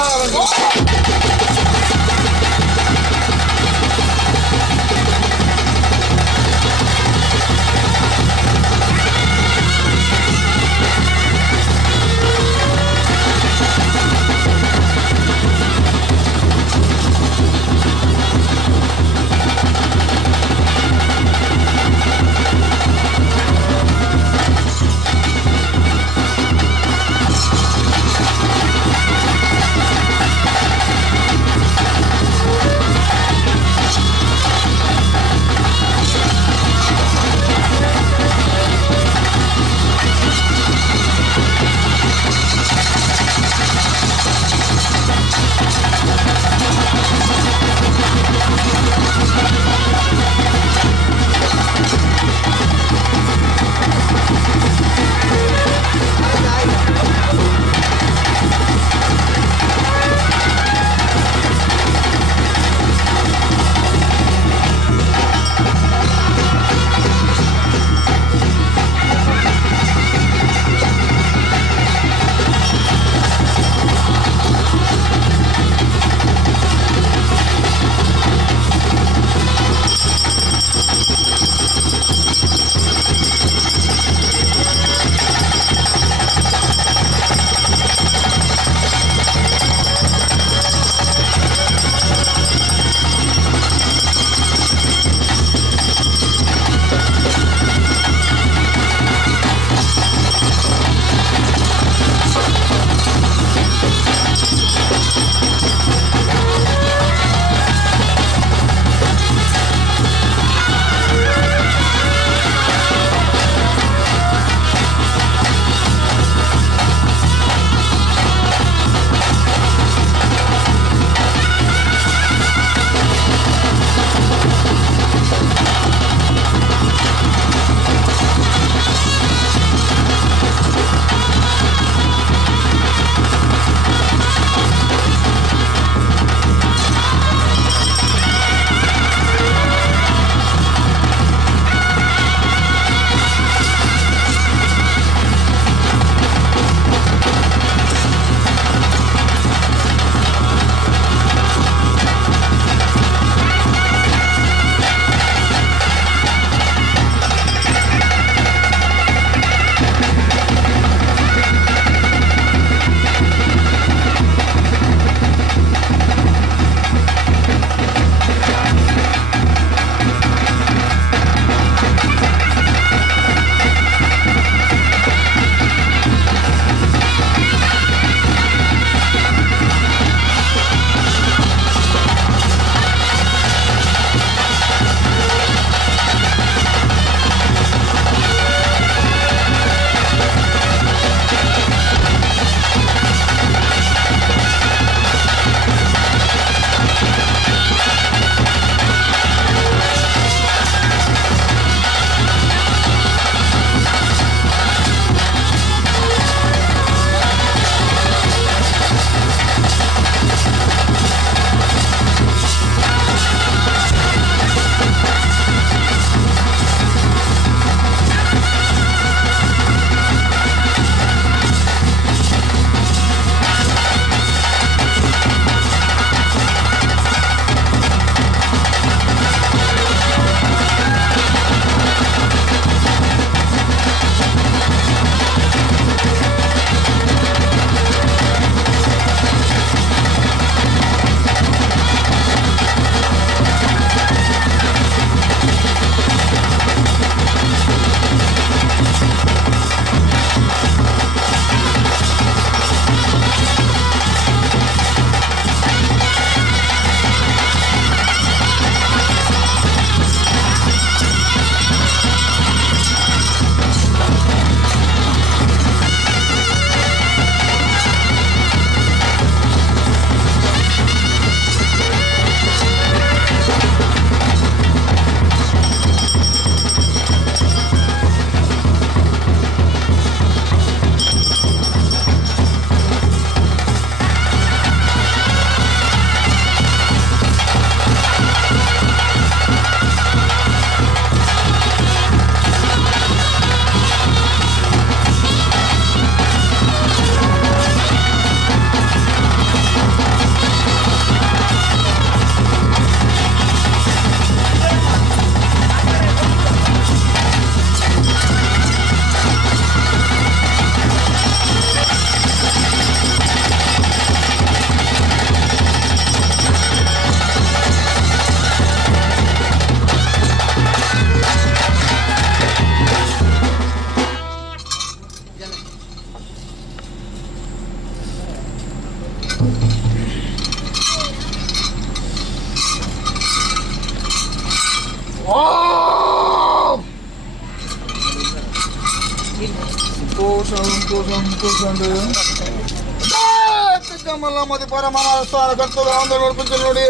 ಮದಿ ಪರಮಾನ ಸ್ಥಾನ ಕರ್ತವ್ಯ ನೋಡ್ಕೊಂತ ನೋಡಿ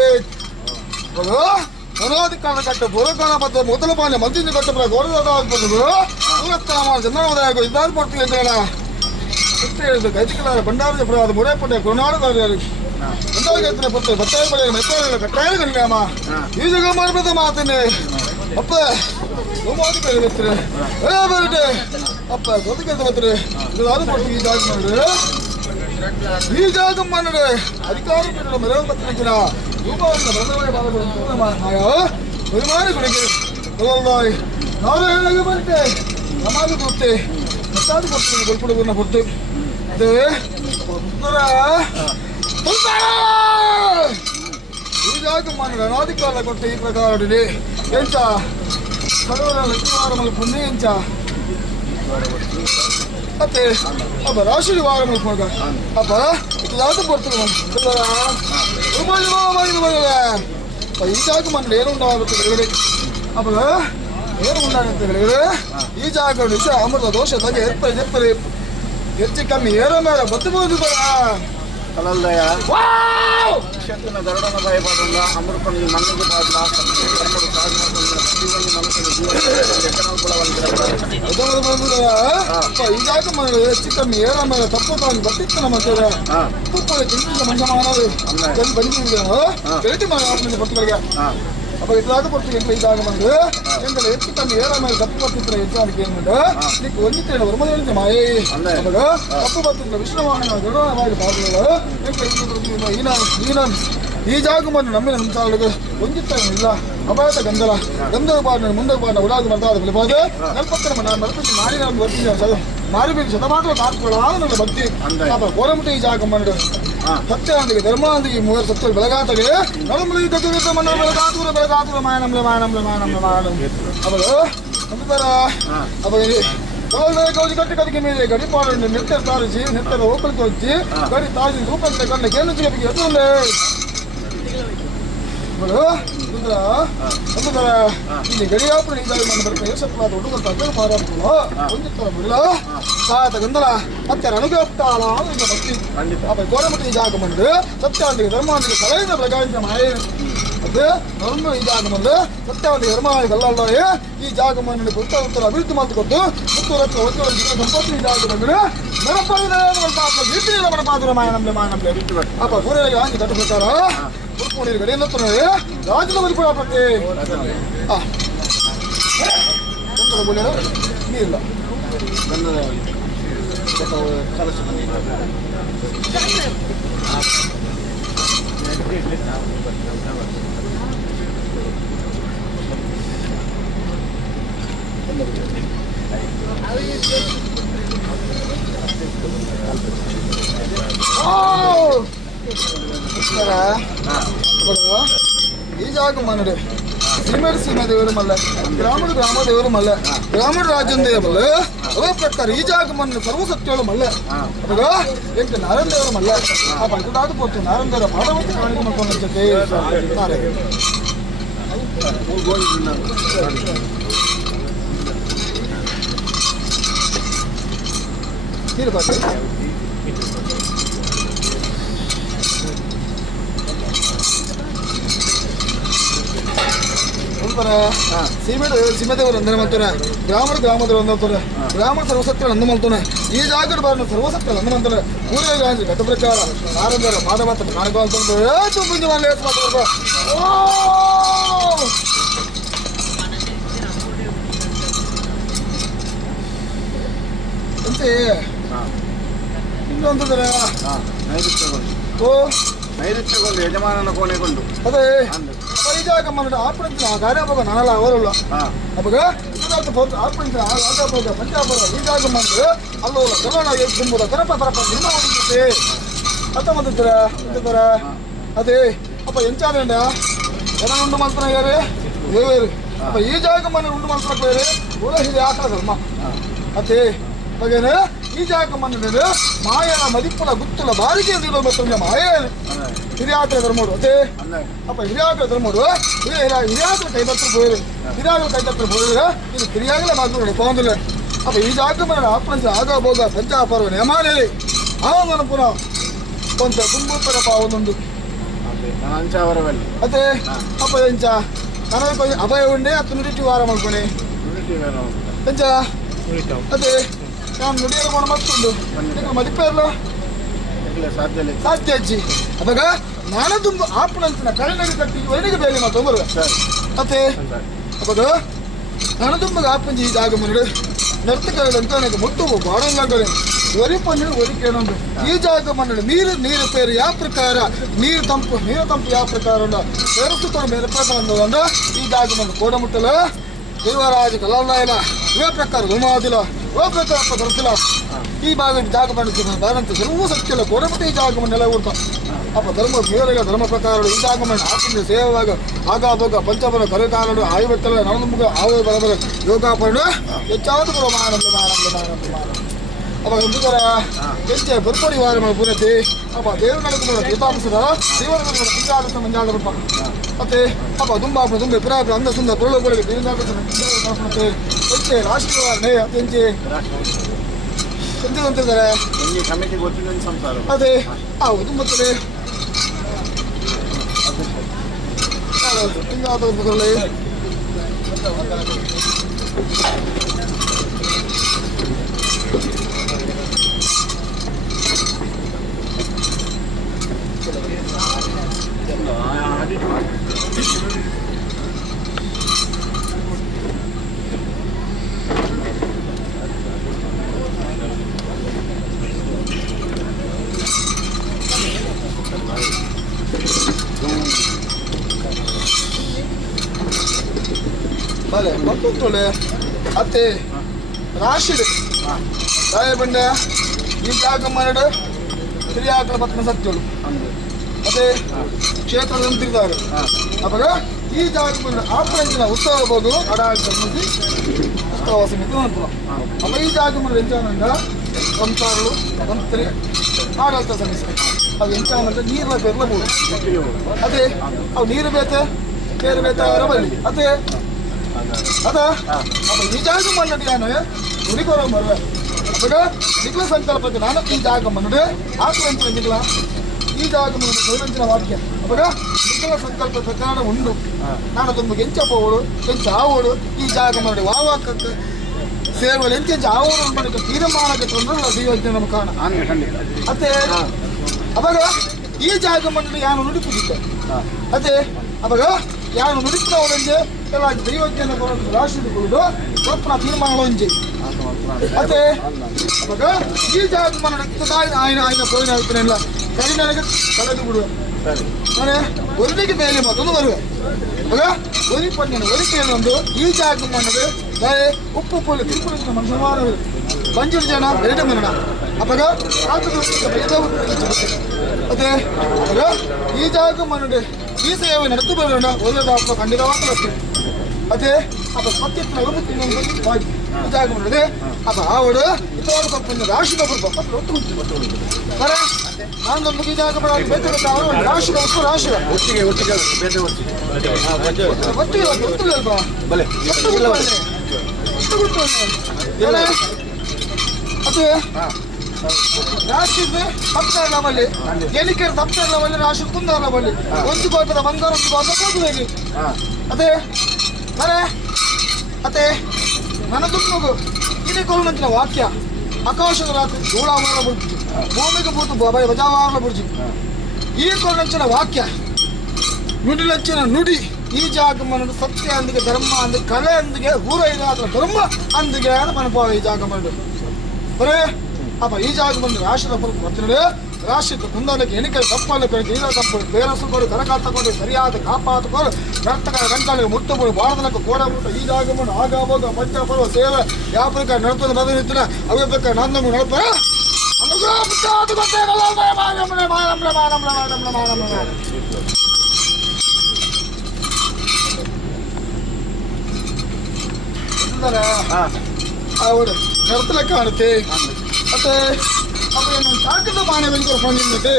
ಅನಾದಿ ಕಾರಣ ಕಟ್ಟ ಪುರಕಾಲ ಮತ್ತು ಮೊದಲ ಪಾಲನೆ ಮಂತ್ರಿ ಕಟ್ಟಪುರ ಗೌರವವಾಗಬಹುದು ಜನೋದಯ ಇದ್ದಾರು ಕೊಡ್ತೀವಿ ಅಂತ ಹೇಳ ಕೈತಿಕಲಾರ ಭಂಡಾರದ ಪುರದ ಮುರೇಪಟ್ಟೆ ಕೊನಾಡದಾರ ಎಂದಾಗಿರ್ತಾನೆ ಪುತ್ರ ಬತ್ತಾಯ ಬಳೆಯ ಮೆತ್ತಾಯ ಕಟ್ಟಾಯ ಕಲ್ಯಾಮ ಈಜಗ ಮಾಡ್ಬೇಕ ಮಾತನ್ನೇ ಅಪ್ಪ ಸೋಮಾದಿ ಕೈ ಬರ್ತಾರೆ ಬರಟೆ ಅಪ್ಪ ಗೊತ್ತಿಗೆ ಬರ್ತಾರೆ ಇದು ಅದು ಕೊಟ್ಟು ಈ ಜಾಗ ಮಾಡಿದ್ರೆ ಈ ಜಾಗ ಮಾಡಿದ್ರೆ ಅಧಿಕಾರ ಮೆರವ ಬರ್ತಿನ ರೂಪವನ್ನು ಬದಲಾವಣೆ ಬರುಮಾನ ಕೊಡುಗೆ ನಾವೇ ಹೇಳಗೆ ಬರುತ್ತೆ ನಮಾಜು ಕೊಡ್ತೆ ಮತ್ತಾದು ಕೊಡ್ತೀನಿ ಗೊಲ್ಪುಡುಗನ್ನ ಕೊಟ್ಟು ಅದೇ ಈ ಜಾಗ ಮಾಡಿದ್ರೆ ಅನಾಧಿಕಾರ ಕೊಟ್ಟು ಈ ಪ್ರಕಾರ ಎಂಚ ಸರ್ವರ ಲಕ್ಷ್ಮೀವಾರ ಮಲ್ಪುಣ್ಣೆ ಎಂಚ ಮತ್ತೆ ಅಪ್ಪ ರಾಶಿ ವಾರ ಮಲ್ಪುಗ ಅಪ್ಪ ಇದಾದ ಬರ್ತೀನಿ ಈ ಜಾಗ ಮಾಡಿದ್ರೆ ಏನು ಉಂಟಾಗುತ್ತೆ ಹೇಳಿದ್ರೆ ಅಪ್ಪ ಏನು ಉಂಟಾಗುತ್ತೆ ಹೇಳಿದ್ರೆ ಈ ಜಾಗ ವಿಷಯ ಅಮೃತ ದೋಷದಾಗ ಎಪ್ಪರಿ ಹೆಚ್ಚು ಕಮ್ಮಿ ಏರೋ ಮೇರ ಬತ್ತಬಹುದು ಕಲಲ್ದಯ ವಿಷಯತ್ತಿನ ಗರುಡನ ಭಯಪಡಲ್ಲ ಅಮೃತನಿಗೆ ಮಣ್ಣಿಗೆ ಬಾಡ್ಲ ಕರ್ಮಡು ಸಾಧನ ಈ ಜಾಗ ಮಾಡಿದ್ರೆ ಹೆಚ್ಚು ಕಮ್ಮಿ ಏರೋ ಮೇರ ತಪ್ಪು ಬತ್ತಿತ್ತು ನಮ್ಮ ತುಪ್ಪ ಚಿಂತಿತ ಮನುಷ್ಯ ಮಾಡೋದು ಬಂದಿದ್ದೆ ಬೆಳಿಗ್ಗೆ ಮಾಡಿ ಭಕ್ತರಿಗೆ ಅಪ್ಪ ಇದಾದ ಕೊಡ್ತೀವಿ ಎಂತ ಇದಾಗ ಬಂದು ಎಂತ ಹೆಚ್ಚು ಕಮ್ಮಿ ಏರ ಮೇಲೆ ತಪ್ಪು ಬರ್ತಿದ್ರೆ ಹೆಚ್ಚಾಗಿ ಏನುಂಟು ನೀನು ಒಂದಿತ್ತೇನೆ ವರ್ಮದ ಹೇಳಿದ್ದೆ ಮಾಯೇ ಅವಾಗ ತಪ್ಪು ಬರ್ತಿದ್ರೆ ವಿಶ್ರಮಾನ ಗರುಡವಾಗಿ ಬಾಗಿಲು ಈ ಜಾಗ ಮಾಡಿ ನಮ್ಮಿನ ಸಂಸಾರಗಳಿಗೆ ಒಂದಿತ್ತಾಗಿಲ್ಲ ಅಪಾಯತ ಗಂಧದ ಪಾಡಿನ ಮುಂದೆ ಪಾಡಿನ ಉಡಾದ ಬರ್ತಾದ ಬೆಳೆಬೋದು ನಲ್ಪತ್ತರ ನಾನು ಬರ್ತೀನಿ ಮಾಡಿ ನಾನು ಬರ್ತೀನಿ ಮಾರಿಬೇಕು ಶತಮಾನದ ಕಾತ್ಕೊಳ್ಳ ನನ್ನ ಭಕ್ತಿ ಅಪ್ಪ ಕೋರಮುಟ್ಟ ಈ ಜಾಗ ಮಾಡಿ ಸತ್ಯಾಂದಿಗೆ ಧರ್ಮಾಂದಿಗೆ ಮೂವರು ಸತ್ಯ ಬೆಳಗಾತಗೆ ನಳಮುಳಿ ತಗ್ಗಿದ ಮನ ಬೆಳಗಾತುರ ಮಾಯನಂಬ್ಲೆ ಅವಳು ಅಂತಾರ ಅವಾಗ ಗೌಜಿ ಕಟ್ಟಿ ಕಟ್ಟಿಗೆ ಮೇಲೆ ಗಡಿ ಪಾಡು ನಿರ್ತರ ತಾರಿಸಿ ನಿರ್ತರ ಹೋಗ್ಲಿಕ್ಕೆ వచ్చి ಗಡಿ ತಾರಿಸಿ ರೂಪಂತೆ ಕಣ್ಣ ಕೇಂದ್ರ ಜಗತ್ತಿಗೆ ಎದುರಲ್ಲೇ ಇಲ್ಲಿ ಗಡಿಯಾಪುರ ಇದ್ದಾಗ ನಾನು ಬರ್ತೀನಿ ಯಶಪ್ಪಾದ ಹುಡುಗಂತ ಅದೇ ಮಾರಾಡ್ಕೊಳ್ಳೋ ಒಂದಿತ್ತರ ಬಿಡಲ ಸಾತ ಗಂಧಲ ಮತ್ತೆ ಅನುಗ್ರಹಿಸ್ತಾಳ ಈಗ ಭಕ್ತಿ ಅಪ್ಪ ಗೋರಮಟ್ಟ ಈ ಜಾಗ ಬಂದು ಸತ್ಯಾಂದಿಗೆ ಧರ್ಮಾಂದಿಗೆ ತಲೆಯಿಂದ ಬೆಳಗಾಯಿತ ಮಾಯೇ ಅದೇ ಧರ್ಮ ಈ ಜಾಗ ಬಂದು ಸತ್ಯಾಂದಿಗೆ ಧರ್ಮಾಂದಿಗೆ ಅಲ್ಲಲ್ಲ ಈ ಜಾಗ ಮನೆ ಉತ್ತರ ಅಭಿವೃದ್ಧಿ ಮಾತು ಕೊಟ್ಟು ಮುತ್ತೂರತ್ರ ಒಂದು ಸಂಪತ್ತು ಈ ಜಾಗ ಬಂದ್ರೆ ಮನಪಾತ್ರ ಮಾಯನಂಬ್ಲೆ ಅಪ್ಪ ಸೂರ್ಯರಿಗೆ ಹಾಕಿ ಕಟ್ಟ ಪ್ರಕಾರ ಹುಡ್ಕೊಂಡಿರಿ ಗಡಿ ಎನ್ನುತ್ತಾರೆ ರಾಜ್ಯದ ಬಲಿಪುರ ಪತ್ತೆ ನೀರಿಲ್ಲ ಈ ಜಾಗ ಮನಡೆ ಸೀಮೆ ದೇವರಮಲ್ಲ ಗ್ರಾಮ ದೇವರಮಲ್ಲ ಗ್ರಾಮ ರಾಜ್ಯದ ದೇವರಲ್ಲ ಅದೇ ಪ್ರಕಾರ ಈ ಜಾಗ ಮನ ಸರ್ವಸತ್ಯಗಳು ಮಲ್ಲ ಅವಾಗ ಎಂತ ನಾರಾಯಣ ದೇವರಮಲ್ಲ ಆ ಪಂಚದಾದ ಪೋತು ನಾರಾಯಣ ದೇವರ ಪಾದವತಿ ಕಾಣಿಕೆ ಮಾಡ್ಕೊಂಡಂತೆ ನೀರು ಬರ್ತೀವಿ ಸೀಮೆದೇವರು ಅಂದ್ರೆ ಮಾಡ್ತಾರೆ ಗ್ರಾಮದವರು ಅಂತಾರೆ ಗ್ರಾಮ ಸರ್ವಸತ್ಯ ಅಂದು ಮಾಡ್ತಾನೆ ಈ ಜಾಗದ ಬಾರಿನ ಸರ್ವಸತ್ಯ ಅಂದು ಮಾಡ್ತಾರೆ ಪೂರ್ವ ಗತ ಪ್ರಕಾರ ನಾರಂದರ ಪಾದಮಾತ್ರ ಕಾಣಿಕೊಂಡು ಮುಂದೆ ಮಾತಾಡ್ತಾರೆ ಅಂತೆ ಇನ್ನು ಅಂತಂದ್ರೆ ನೈಋತ್ಯಗೊಂಡು ಯಜಮಾನನ ಕೋಣೆಗೊಂಡು ಅದೇ ಈ ಜಾಗ ಮನೆ ಆಪಣಿಸಿನ ಕಾರ್ಯಭಾಗ ನಾನಲ್ಲ ಅವರಲ್ಲ ಅವಾಗ ಆಪಣಿಸಿನ ರಾಜಭಾಗ ಪಂಚಾಭಾಗ ಈ ಜಾಗ ಮಾಡಿದ್ರೆ ಅಲ್ಲೋಲ ಕನ್ನಡ ತುಂಬುದ ತರಪ ನಿಮ್ಮ ಹೋಗುತ್ತೆ ಅರ್ಥ ಮಾಡ್ತಿದ್ದೀರ ಅದೇ ಅಪ್ಪ ಎಂಚಾದಂಡ ಜನ ಉಂಡು ಮಾಡ್ತಾನೆ ಯಾರೇ ದೇವೇರು ಅಪ್ಪ ಈ ಜಾಗ ಮನೆ ಉಂಡು ಮಾಡ್ತಾನೆ ಬೇರೆ ಉಳಹಿದೆ ಆಕಳಮ್ಮ ಅದೇ ಹಾಗೇನೆ ಈ ಜಾಗ ಮನೆ ಮಾಯನ ಮದಿಪ್ಪಲ ಗುತ್ತಲ ಬಾರಿಗೆ ಅಂತ ಮಾಯೇ ಹಿರಿಯಾತ್ರ ಧರ್ಮೋಡು ಅದೇ ಅಪ್ಪ ಹಿರಿಯಾತ್ರ ಧರ್ಮೋಡು ಹಿರಿಯಾತ್ರ ಕೈ ತತ್ರ ಬೋಯಿರು ಹಿರಿಯಾಗ ಕೈ ತತ್ರ ಬೋಯಿದ್ರೆ ಇದು ಹಿರಿಯಾಗಲೇ ಮಾತು ತೊಗೊಂಡಿಲ್ಲ ಅಪ್ಪ ಈ ಜಾಗ ಮನೆ ಅಪ್ಪನ ಆಗ ಹೋಗ ಪಂಚಾಪರ್ವ ನೇಮಾನೇಲಿ ಅವನ ಪುನಃ ಕೊಂತ ತುಂಬುತ್ತಾರಪ್ಪ ಒಂದೊಂದು ಅದೇ ಅಪ್ಪ ಎಂಚ ನನಗೆ ಅಭಯ ಉಂಡೆ ಅತ್ತು ನುಡಿಟಿ ವಾರ ಮಾಡ್ಕೊಣೆ ಎಂಚ ಅದೇ ನಾನು ನುಡಿಯಲು ಮಾಡ ಮತ್ತೊಂದು ಮದಿಪೆ ಅಲ್ಲ ಸಾಧ್ಯ ಅಜ್ಜಿ ಅದಾಗ ನಾನು ತುಂಬ ಆಪಣಂತಿನ ಕಳೆನಗೆ ಕಟ್ಟಿ ಒಳಗೆ ಬೇಲೆ ಮಾತು ಬರುವ ಮತ್ತೆ ಅವಾಗ ನಾನು ತುಂಬ ಆಪಂಜಿ ಈ ಜಾಗ ಮನೆ ನರ್ತಕಗಳಂತ ನನಗೆ ಮುಟ್ಟು ಬಾಡಂಗಾಗಲೇ ಒರಿ ಪನ್ನೆಡು ಒರಿ ಕೇಳೊಂದು ಈ ಜಾಗ ಮಣ್ಣು ನೀರು ಪೇರು ಯಾವ ಪ್ರಕಾರ ನೀರು ತಂಪು ಯಾವ ಪ್ರಕಾರ ಸೇರಿಸಿಕೊಂಡು ಬೇರೆ ಪ್ರಕಾರ ಅಂದ ಈ ಜಾಗ ಮಣ್ಣು ಕೋಡ ಮುಟ್ಟಲ ದೇವರಾಜ ಕಲಾಲ ಇವೇ ಪ್ರಕಾರ ಗುಮಾದಿಲ್ಲ ಓ ಪ್ರಕಾರ ಬರ್ತಿಲ್ಲ ಈ ಭಾಗ ಜಾಗ ಮಾಡಿದ ಬಾರಂತ ಸರ್ವ ಸತ್ಯಲ್ಲ ಕೋಡ ಮುಟ್ಟ ಈ ಜಾಗ ಮಣ್ಣೆಲ್ಲ ಊಟ ಅಪ್ಪ ಧರ್ಮ ಬೇರೆಗ ಧರ್ಮ ಪ್ರಕಾರಗಳು ಈ ಜಾಗ ಮಣ್ಣು ಹಾಕಿದ್ರೆ ಸೇವೆವಾಗ ಆಗಾಭೋಗ ಪಂಚಬಲ ಕರೆಕಾಲಡು ಆಯುವತ್ತಲ್ಲ ನವಮುಗ ಆವ ಬರಬರ ಯೋಗಾಪರಣ ಹೆಚ್ಚಾದ ಬರೋ ಮಾನಂದ ಅವಾಗ ಎಂಬುದರ ಹೆಜ್ಜೆ ಬರ್ಪಡಿ ವಾರ ಪೂರೈತಿ ಅಪ್ಪ ದೇವರುಗಳ ಗೀತಾಂಶದ ದೇವರುಗಳ ಪೂಜಾದ ಮಂಜಾದ ಬಿಡ್ಪ ಮತ್ತೆ ಅಪ್ಪ ದುಂಬಾಪನ ದುಂಬೆ ಪುರಾಪುರ ಅಂದ ಸುಂದ ಪುರಳಗಳಿಗೆ ದೇವತೆ ಹೆಜ್ಜೆ ರಾಷ್ಟ್ರವಾರನೆ ಹೆಂಜೆ ಎಂತ ಅಂತಿದ್ದಾರೆ ಅದೇ ಹೌದು ಮತ್ತೆ ಹಿಂಗಾದಲ್ಲಿ ಬಲೆ ಮತ್ತೊಂದು ಅತ್ತೆ ರಾಶಿಡ್ ರಾಯ ಬಂಡ ಈ ಜಾಗ ಮರಡು ಹಿರಿಯಾಕಳ ಪತ್ನ ಸತ್ಯಳು ಅದೇ ಕ್ಷೇತ್ರದ ತಿರುಗಾರು ಅವಾಗ ಈ ಜಾಗ ಬಂದ ಆಪರಂಚಿನ ಉತ್ಸವ ಹೋಗು ಆಡಳಿತ ಉತ್ಸವ ಸಮಿತಿ ಅನುಕೂಲ ಅಪ್ಪ ಈ ಜಾಗ ಮರಡು ಎಂಚಾನಂದ ಸಂಸಾರಗಳು ಮಂತ್ರಿ ಆಡಳಿತ ಸಮಿತಿ ಅದು ಎಂಚಾನಂದ ನೀರ್ಲ ಬೆರ್ಲಬಹುದು ಅದೇ ಅವು ನೀರು ಬೇತೆ ಕೇರು ಬೇತಾರ ಬರಲಿ ಅದೇ ಅದ ಅಪ್ಪ ಈ ಜಾಗ ಮಣ್ಣು ನಾನು ನುಡಿಕೊರ ಬರುವೆ ಅವಾಗ ನಿಖಲ ಸಂಕಲ್ಪಕ್ಕೆ ನಾನು ಈ ಜಾಗ ಮಣ್ಣು ಆಕ್ರಂಚಿನ ನಿಖಲ ಈ ಜಾಗ ಮಣ್ಣು ಗೌರಂಚಿನ ವಾಕ್ಯ ಅವಾಗ ನಿಖಲ ಸಂಕಲ್ಪ ಪ್ರಕಾರ ಉಂಡು ನಾನು ತುಂಬ ಎಂಚಪ್ಪೋಡು ಎಂಚ ಆವೋಡು ಈ ಜಾಗ ಮಣ್ಣು ವಾವಾಕಕ್ಕೆ ಸೇರುವಲ್ಲಿ ಎಂಚೆಂಚ ಆವೋಡು ಮಾಡಿಕ ತೀರ್ಮಾನಕ್ಕೆ ತೊಂದರೆ ದೈವಜ್ಞ ನಮ್ಮ ಕಾರಣ ಅದೇ ಅವಾಗ ಈ ಜಾಗ ಮಣ್ಣು ಯಾನು ನುಡಿಪುದಿದ್ದೆ ಅದೇ ಅವಾಗ ಯಾನು ನುಡಿಪುವವರಂಜೆ ಎಲ್ಲ ದೈವಜ್ಞನ ರಾಶಿದುಕೊಳ್ಳುದು ಸ್ವಪ್ನ ತೀರ್ಮಾನಗಳೊಂಜೆ ಅದೇ ಅವಾಗ ಈ ಜಾಗ ಮಣ್ಣು ఆయన పోయిన అవుతున్నాయిಲ್ಲ కానీ ನನಗೆ ಕಳೆದು ಬಿಡುವ ನಾನು ಒರಿಗೆ ಮೇಲೆ ಮತ್ತೊಂದು ಬರುವೆ ಅವಾಗ ಒರಿ ಪಣ್ಣಿನ ಒರಿಕೆಯಲ್ಲಿ ಒಂದು ಈ ಜಾಗ ಮಣ್ಣು ಉಪ್ಪು ಪೊಳ್ಳು ತಿರುಪುರ ಮನುಷ್ಯವಾರ ಬಂಜೂರು ಜನ ಬೇಡ ಮರಣ ಅವಾಗ ಅದೇ ಅವಾಗ ಈ ಜಾಗ ಮಣ್ಣು ಈ ಸೇವೆ ನಡೆದು ಬರೋಣ ಒಳ್ಳೆದಾಪ ಖಂಡಿತವಾಗ್ತದೆ ಅದೇ ಅಪ್ಪ ಸತ್ಯತ್ನ ಈ ಜಾಗ ಮಾಡಿದೆ ಅಪ್ಪ ಆವಡು ಇತವಾದ ತಪ್ಪನ್ನು ರಾಶಿದ ಬರ್ಬ ಬರ ನಾನೊಂದು ಈ ಜಾಗ ಮಾಡಿ ಬೇರೆ ರಾಶಿದ ಒಟ್ಟು ರಾಶಿದ ಒಟ್ಟಿಗೆ ಗೊತ್ತಿಲ್ಲಲ್ವಾ ಅದೇ ರಾಶಿದ ತಪ್ಪಾರಲ್ಲ ಬಲ್ಲಿ ಎಣಿಕೆ ತಪ್ಪಾರಲ್ಲ ಬಲ್ಲಿ ರಾಶಿ ಕುಂದಾರಲ್ಲ ಬಲ್ಲಿ ಒಂದು ಕೋಟದ ಬಂಗಾರ ಒಂದು ಕೋಟ ಹೋಗುವೇನೆ ಅದೇ ಅರೆ ಅದೇ ನನ್ನ ದುಡ್ಡು ಇಲ್ಲಿ ಕೊಲ್ಲಂಚಿನ ವಾಕ್ಯ ಆಕಾಶದ ರಾತ್ರಿ ಧೂಳಾವಾರ ಬಿಡ್ತು ಭೂಮಿಗೆ ಬೂತು ಬಜಾವಾರ ಬಿಡ್ತು ಈ ಕೊಲ್ಲಂಚಿನ ವಾಕ್ಯ ನುಡಿಲಂಚಿನ ನುಡಿ ಈ ಜಾಗ ಮಣ್ಣು ಸತ್ಯ ಅಂದಿಗೆ ಧರ್ಮ ಅಂದಿಗೆ ಕಲೆ ಅಂದಿಗೆ ಊರ ಇದಾದ ಧರ್ಮ ಅಂದಿಗೆ ಮನಪ ಈ ಜಾಗ ಮಣ್ಣು ಬರೇ ಅಪ್ಪ ಈ ಜಾಗ ಬಂದು ರಾಶಿದ ಹೊರಗೆ ಬರ್ತಿರಲಿ ರಾಶಿದ ಕುಂದಲಕ್ಕೆ ಎಣಿಕೆ ತಪ್ಪಲಕ್ಕೆ ನೀರ ತಪ್ಪು ಬೇರಸುಗಳು ಕರಕಾಲ ತಗೊಂಡು ಸರಿಯಾದ ಕಾಪಾತುಕೊಂಡು ನರ್ತಕ ಗಂಟಲಿಗೆ ಮುಟ್ಟಬಹುದು ಭಾರತಕ್ಕೆ ಕೋಡ ಮುಟ್ಟ ಈ ಜಾಗ ಬಂದು ಆಗಾವಾಗ ಪಂಚಪರ್ವ ಸೇವೆ ಯಾವ ಪ್ರಕಾರ ನಡ್ತದ ಬದಲಿತ್ತಿನ ಅವೇ ಪ್ರಕಾರ ನಂದಮು ನಡ್ತಾರ ಅವಳು ನರ್ತಲೆ ಕಾಣುತ್ತೆ ಮತ್ತೆ ಅವನು ಸಾಕದ ಬಾಣೆ ಬೆಂಕರು ಬಂದಿದ್ದೆ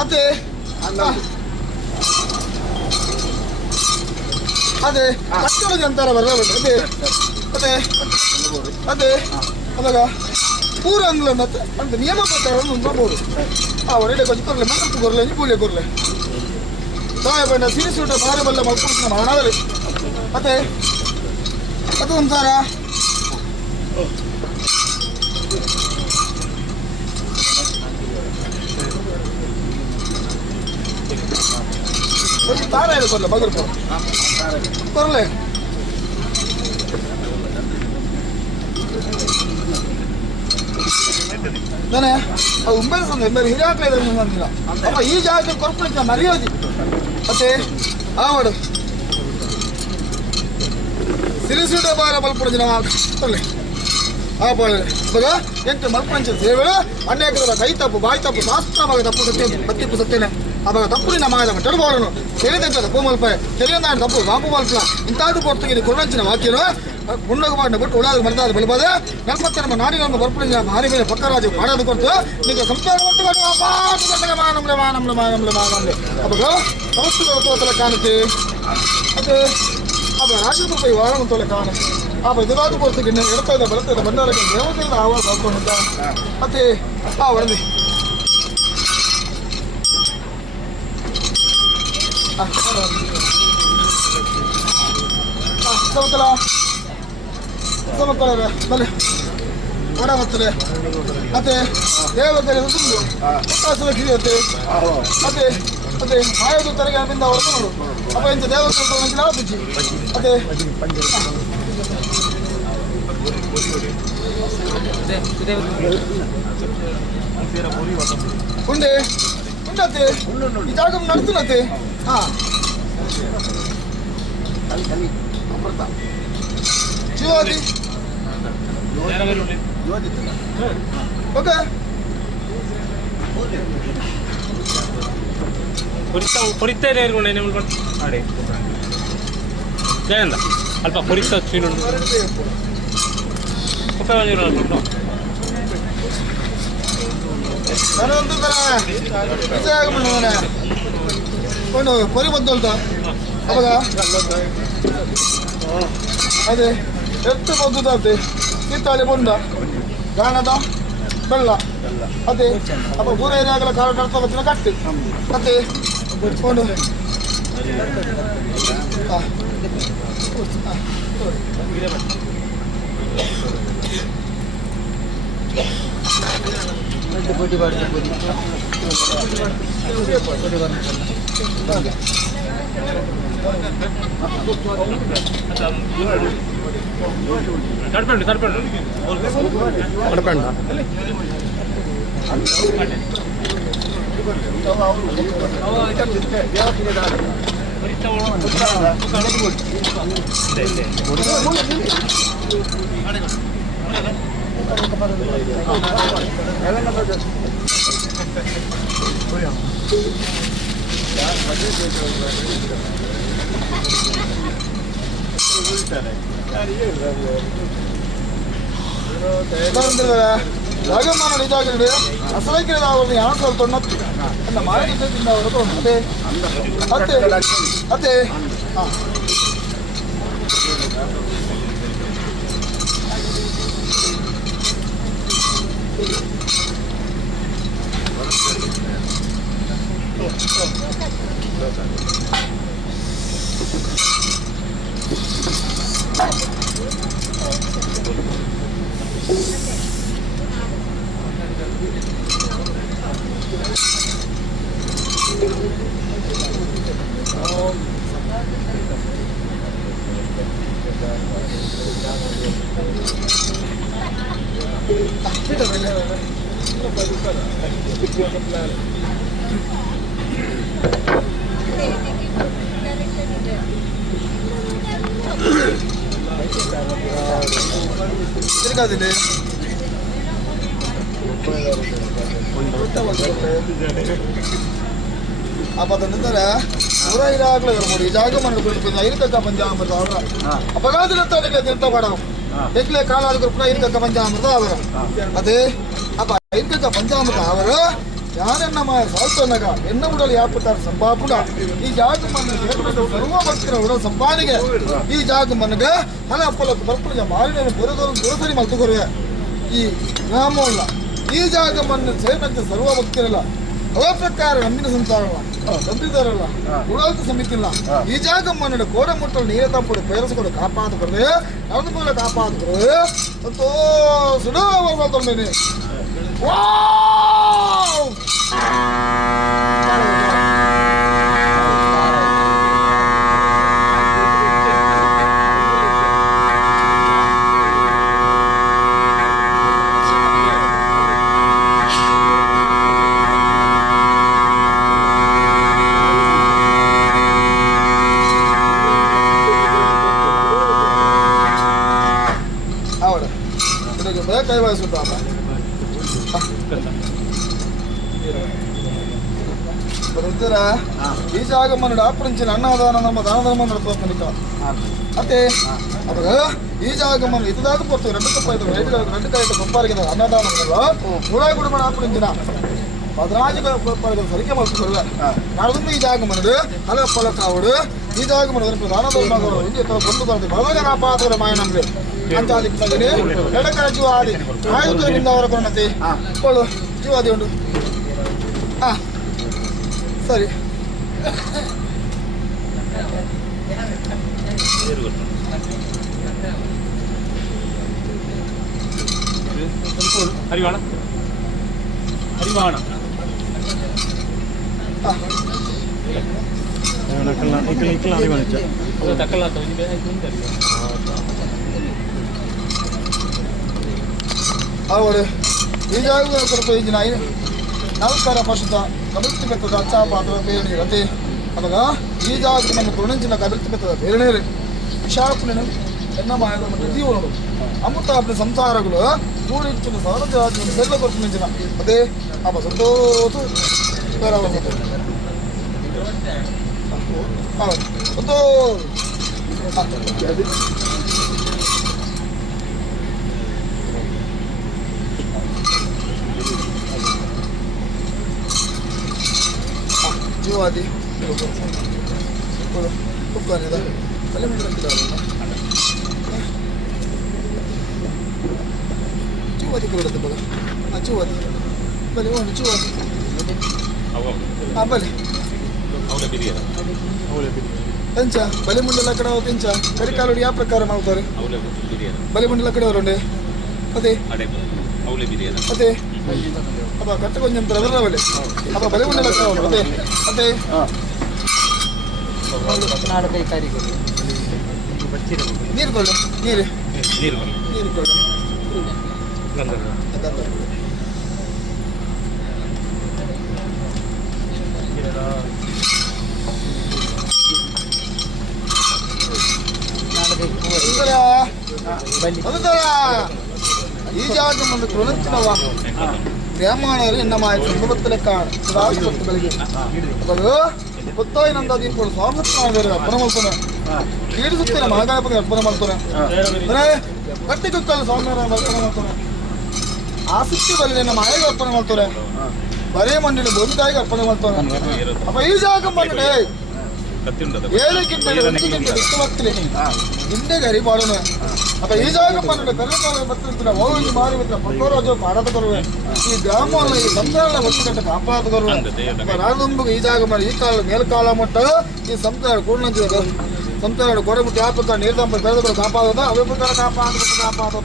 ಅದೇ ಅದೇ ಕಟ್ಟಡ ಅಂತಾರ ಬರಲ್ಲ ಅದೇ ಅದೇ ಅದೇ ಅದಾಗ ಪೂರ ಅಂಗ್ಲ ಅಂತ ನಿಯಮ ಪ್ರಕಾರ ನೋಡ್ಬೋದು ಅವರೆಡೆ ಕೊಂಚ ಕೊರಲೆ ಮಂಗಲ್ತು ಕೊರಲೆ ಪೂಲೆ ಕೊರಲೆ ತಾಯ ಬಣ್ಣ ಸಿರಿಸುಟ ಬಾರಿ ಬಲ್ಲ ಮಲ್ಕೊಂಡು ಮರಣದಲ್ಲಿ ಮತ್ತೆ ಅದು ಒಂಥರ ಒಂದು ತಾರ ಇದೆ ಕೊರಲೆ ಮಗರು ಕೊರಲೆ ನಾನೇ ಉಂಬೆಲ್ ಸಂದ ಎಂಬೆಲ್ ಹಿರಿಯಾಕ್ಲೇ ಅಂದಿಲ್ಲ ಅಪ್ಪ ಈ ಜಾಗದಲ್ಲಿ ಕೊರ್ಪಣಿಕ ಮರೆಯೋದಿ ಮತ್ತೆ ಆವಡು ಸಿರಿಸುಟ ಬಾರ ಮಲ್ಪುಣ ಕೊರಲೆ ಆ ಬಾಳೆ ಮಗ ಎಂಟು ಮಲ್ಪಂಚ ಸೇವೆ ಅನೇಕರ ಕೈ ತಪ್ಪು ಬಾಯಿ ತಪ್ಪು ಶಾಸ್ತ್ರ ಮಗ ತಪ್ಪು ಸತ್ಯ ಬತ್ತಿಪ್ಪು ಸತ್ಯನೆ ಅವಾಗ ತಪ್ಪು ನಮ್ಮ ಟರ್ಬೋಡನು తెలియదంట తప్పు మల్పాయి తెలియదా తప్పు బాంబు మల్పల ఇంతాడు పొర్తుగిని కొరణించిన వాక్యను గుండకు మాడిన ಬಿಟ್ಟು ಉಳಾದ ಮರದಾದ ಬೆಳಬಾದೆ ನಮ್ಮತ್ತೆ ನಮ್ಮ ನಾಡಿನ ಬರ್ಪಡಿನ ಭಾರಿ ಮೇಲೆ ಪಕ್ಕರಾಜು ಮಾಡೋದು ಕೊಡ್ತು ನಿಮಗೆ ಸಂಸಾರ ಒಟ್ಟುಗಳು ಅವಾಗ ಸಂಸ್ಥೆಗಳ ತೋತಲ ಕಾಣುತ್ತೆ ಅದು ಅವ ರಾಷ್ಟ್ರಪತಿ ಪೈ ವಾರಣ ತೋಲೆ ಕಾಣ ಆ ಎದುರಾದ ಕೊಡ್ತಿಗೆ ಎಡ್ತದ ಬರ್ತದ ಬಂಡಾರಕ್ಕೆ ದೇವತೆಯಿಂದ ಆವಾಜ ಹಾಕೊಂಡಿದ್ದ ಮತ್ತೆ ಆ ವರದಿ ಸಮತಲ ಸಮತಲ ಬಲೆ ಓಡ ಬರ್ತದೆ ಮತ್ತೆ ದೇವತೆಗೆ ತುಂಬ ಅವಕಾಶ ಹಿಡಿಯುತ್ತೆ ಮತ್ತೆ ಮತ್ತೆ ಆಯೋದು ತರಗೆ ಅಲ್ಲಿಂದ ಹೊರತು ನೋಡು ಅಪ್ಪ ಇಂಥ ದೇವತೆ ನಾವು ಬಿಚ್ಚಿ ಮತ್ತೆ ಉಂಡೆ ಉಂಡತ್ತೆ ಈ ಜಾಗ ನಡ್ತುನತ್ತೆ ಹಾ ಜ್ಯೋತಿ ಓಕೆ పొరిత్తేనే ఆడే జయంద అల్ప పొరిత్త చీను ಒಂದು ಪರಿ ಬದ್ದಲ್ತ ಅವಾಗ ಅದೇ ಎತ್ತು ಬದ್ದುತ್ತೆ ಕಿತ್ತಾಳಿ ಬೊಂಡ ಗಾಣದ ಬೆಲ್ಲ ಅದೇ ಅಪ್ಪ ಪೂರ ಏನಾಗಲ್ಲ ಕಾಲ ನಡ್ತಾ ಕಟ್ಟು ಮತ್ತೆ ಒಂದು తడపండి తడపండి తడపండి ರಾಗಮ್ಮ ಇದಾಗಿದೆ ಅಸಲಕ್ಕೆ ಅವರನ್ನು ಯಾರು ಸ್ವಲ್ಪ ತೊಣ್ಣತ್ತು ಅನ್ನ ಮಾಡಿದ್ದಿಂದ ಅವರು ಅದೇ ಅದೇ ಅದೇ ಹಾಂ ತಿರ್ಗಾದಿದೆ ಅಪ್ಪದಂದ್ರೆ ಪೂರ ಇದಾಗಲೇ ಬರ್ಬೋದು ಈ ಜಾಗ ಮಾಡಿ ಇರ್ತಕ್ಕ ಪಂಚಾಮೃತ ಅವರ ಅಪಘಾತದ ತಡೆಗೆ ತಿರ್ತ ಮಾಡವು ಎಕ್ಲೆ ಕಾಲಾದ ಪೂರ ಇರ್ತಕ್ಕ ಪಂಚಾಮೃತ ಅವರ ಅದೇ ಅಪ್ಪ ಇರ್ತಕ್ಕ ಪಂಚಾಮೃತ ಅವರು ಯಾನೆನ್ನ ಮಾಯ ಸಾಲ್ತನಗ ಎನ್ನ ಉಡಲು ಯಾಪುತ್ತಾರೆ ಸಂಪಾಪುಡ ಈ ಜಾಗಮನ್ನ ಸರ್ವ ಭಕ್ತರ ಉಡ ಸಂಪಾದಿಗೆ ಈ ಜಾಗಮನ್ನಗ ಹಲ ಅಪ್ಪಲ ಬರ್ಪುಳಿಗೆ ಮಾರಿನ ಬೆರೆದವರು ದೂರಸರಿ ಮಲ್ತುಕೊರುವೆ ಈ ಗ್ರಾಮವಲ್ಲ ಈ ಜಾಗಮನ್ನ ಸೇರಿದಂತೆ ಸರ್ವ ಭಕ್ತರಲ್ಲ ಅವ ಪ್ರಕಾರ ನಂಬಿನ ಸಂಸಾರಲ್ಲ ನಂಬಿದರಲ್ಲ ಉಡಾಲ್ತ ಸಮಿತಿಲ್ಲ ಈ ಜಾಗಮ್ಮನ ಕೋಡ ಮುಟ್ಟಲು ನೀರ ತಪ್ಪು ಪೇರಿಸಿಕೊಂಡು ಕಾಪಾಡಿಕೊಡ್ರೆ ನಡೆದು ಕೂಡ ಕಾಪಾಡಿಕೊಡ್ರೆ ಅಂತೋ ಸುಡೋ ತೊಂದೇನೆ ಕೈ ವಹಿಸುತ್ತ ಬರುತ್ತೀರ ಈ ಜಾಗಮ್ಮನ ಆಪರಿಂಚಿನ ಅನ್ನದಾನ ನಮ್ಮ ದಾನ ಧರ್ಮ ನಡೆಸುವ ಮತ್ತೆ ಅವಾಗ ಈ ಜಾಗಮ್ಮನ ಇದಾದ ಕೊಡ್ತೀವಿ 2 ಕಾಯ್ತು ಕೊಪ್ಪಾರಿಗೆ ಅನ್ನದಾನ ಮುಳಾಯಿ ಗುಡುಮಣ ಆಪರಿಂಚಿನ ಭದ್ರಾಜಿಗಳ ಕೊಪ್ಪಾರಿಗೆ ಸರಿಕೆ ಮಾಡ್ತಿಕೊಳ್ಳ ನಡೆದು ಈ ಜಾಗಮ್ಮನದು ಹಲ ಫಲ ಕಾವಡು ಈ ಜಾಗಮ್ಮನ ದಾನ ಧರ್ಮಗಳು ಇಲ್ಲಿ ಬಂದು ಬರ್ತೀವಿ ಬಲಗ ಕಾಪಾತ್ರ ಮಾಯ ನಮ್ಗೆ ಅಂತಾಲಿಕ್ಕಿದ್ದೀನಿ ಎಡಕರ ಜೀವಾದಿ ಆಯುಧದಿಂದ ಅವರ ಕೊರಣತೆ ಕೊಳ್ಳು ಜೀವಾದಿ ಉಂಟು ಸರಿ ಹರಿವಾಣ ಹರಿವಾಣ ಅವರು ಈ ಜಾಗ ಸ್ವಲ್ಪ ಈಗಿನ ನಮಸ್ಕಾರ ಪಶುತ ಕಬಿಲ್ತಿ ಬೆತ್ತದ ಅಚ್ಚಾ ಪಾತ್ರ ಬೇರೆ ರತೆ ಅವಾಗ ಈ ಜಾಗ ನಮ್ಮ ತುಣಂಚಿನ ಕಬಿಲ್ತಿ ಬೆತ್ತದ ಬೇರೆ ವಿಶಾಪುನ ಎನ್ನ ಮಾಯದ ಮತ್ತು ಜೀವನಗಳು ಅಮೃತಾಪನ ಸಂಸಾರಗಳು ಕೂಡಿಚ್ಚಿನ ಸೌರಜ ಬೆಲ್ಲ ಕೊಟ್ಟು ಮಿಂಚಿನ ಅದೇ ಅಪ್ಪ ಸಂತೋಷ ಜೀವಾದಿ ಕುಕ್ಕನಿದ ಅಲ್ಲಿ ಜೀವಾದಿ ಕೊಡುತ್ತೆ ಬಗ ಜೀವಾದಿ ಬಲಿ ಒಂದು ಜೀವಾದಿ ಬಲಿ ಎಂಚ ಬಲಿಮುಂಡಲ ಕಡೆ ಹೋಗಿ ಎಂಚ ಕರಿಕಾಲುಡಿ ಯಾವ ಪ್ರಕಾರ ಮಾಡ್ತಾರೆ ಬಲಿಮುಂಡಲ ಕಡೆ ಅವರುಂಡೆ ಅದೇ ಅದೇ ಅಪ್ಪ ಕಟ್ಟ ಕೊಂಚಂ ಬರವಲೆ ಅಪ್ಪ ಬಲಿಮುಂಡಲ ಕಡೆ ಅವರು ಅದೇ ಅದೇ ನೀರು ಕೊಡು ನೀರು ನೀರು ಕೊಡು ಈ ಜಾಗ ಒಂದು ತುಳಂಚಿನವ ಬ್ರಾಹ್ಮಣರು ಎನ್ನ ಮಾಯ ಸಂಭವತ್ತಲೆ ಬೆಳಗ್ಗೆ ಅದು ಗೊತ್ತಾಯಿನಂದ ದೀಪಗಳು ಸ್ವಾಮಿ ಅರ್ಪಣೆ ಮಾಡ್ತಾನೆ ಕೀಡಿಸುತ್ತೇನೆ ಮಹಾಗಣಪತಿ ಅರ್ಪಣೆ ಮಾಡ್ತಾನೆ ಅಂದ್ರೆ ಕಟ್ಟಿ ಕುಕ್ಕಲ್ಲ ಸ್ವಾಮಿ ಅರ್ಪಣೆ ಮಾಡ್ತಾನೆ ಆಸಕ್ತಿ ಬಲ್ಲಿ ನಮ್ಮ ಮಾಯಗೆ ಅರ್ಪಣೆ ಮಾಡ್ತಾರೆ ಬರೇ ಮಂಡಿನ ಗೋವಿದಾಯಿಗೆ ಅರ್ಪಣೆ ಮಾಡ್ತಾನೆ ಅಪ್ಪ ಈ ಜಾಗ ಬಂದ್ರೆ ಹಿಂದೆ ಗರಿ ಮಾಡೋಣ ಅಪ್ಪ ಈ ಜಾಗ ಬಂದ್ರೆ ಕರ್ನಾಟಕ ಬರ್ತಿರ್ತೀರ ಹೋಗಿ ಮಾರಿ ಬಿಟ್ರೆ ಪಕ್ಕವರಾಜು ಪಾಡದ ಬರುವೆ ಈ ಗ್ರಾಮವನ್ನು ಈ ಸಂಸಾರ ಒತ್ತುಗಟ್ಟ ಕಾಪಾಡ ಬರುವೆ ನಾಡೊಂಬ ಈ ಜಾಗ ಮಾಡಿ ಈ ಕಾಲ ಮೇಲ್ಕಾಲ ಮಟ್ಟ ಈ ಸಂಸಾರ ಕೂಡಿನಂತಿದೆ ಸಂಸಾರ ಕೊಡಬಿಟ್ಟು ಯಾವ ಪ್ರಕಾರ ನೀರ್ದಂಬ ಬೆಳೆದು ಕಾಪಾಡೋದ ಅವೇ ಪ್ರಕಾರ ಕಾಪಾಡುವುದು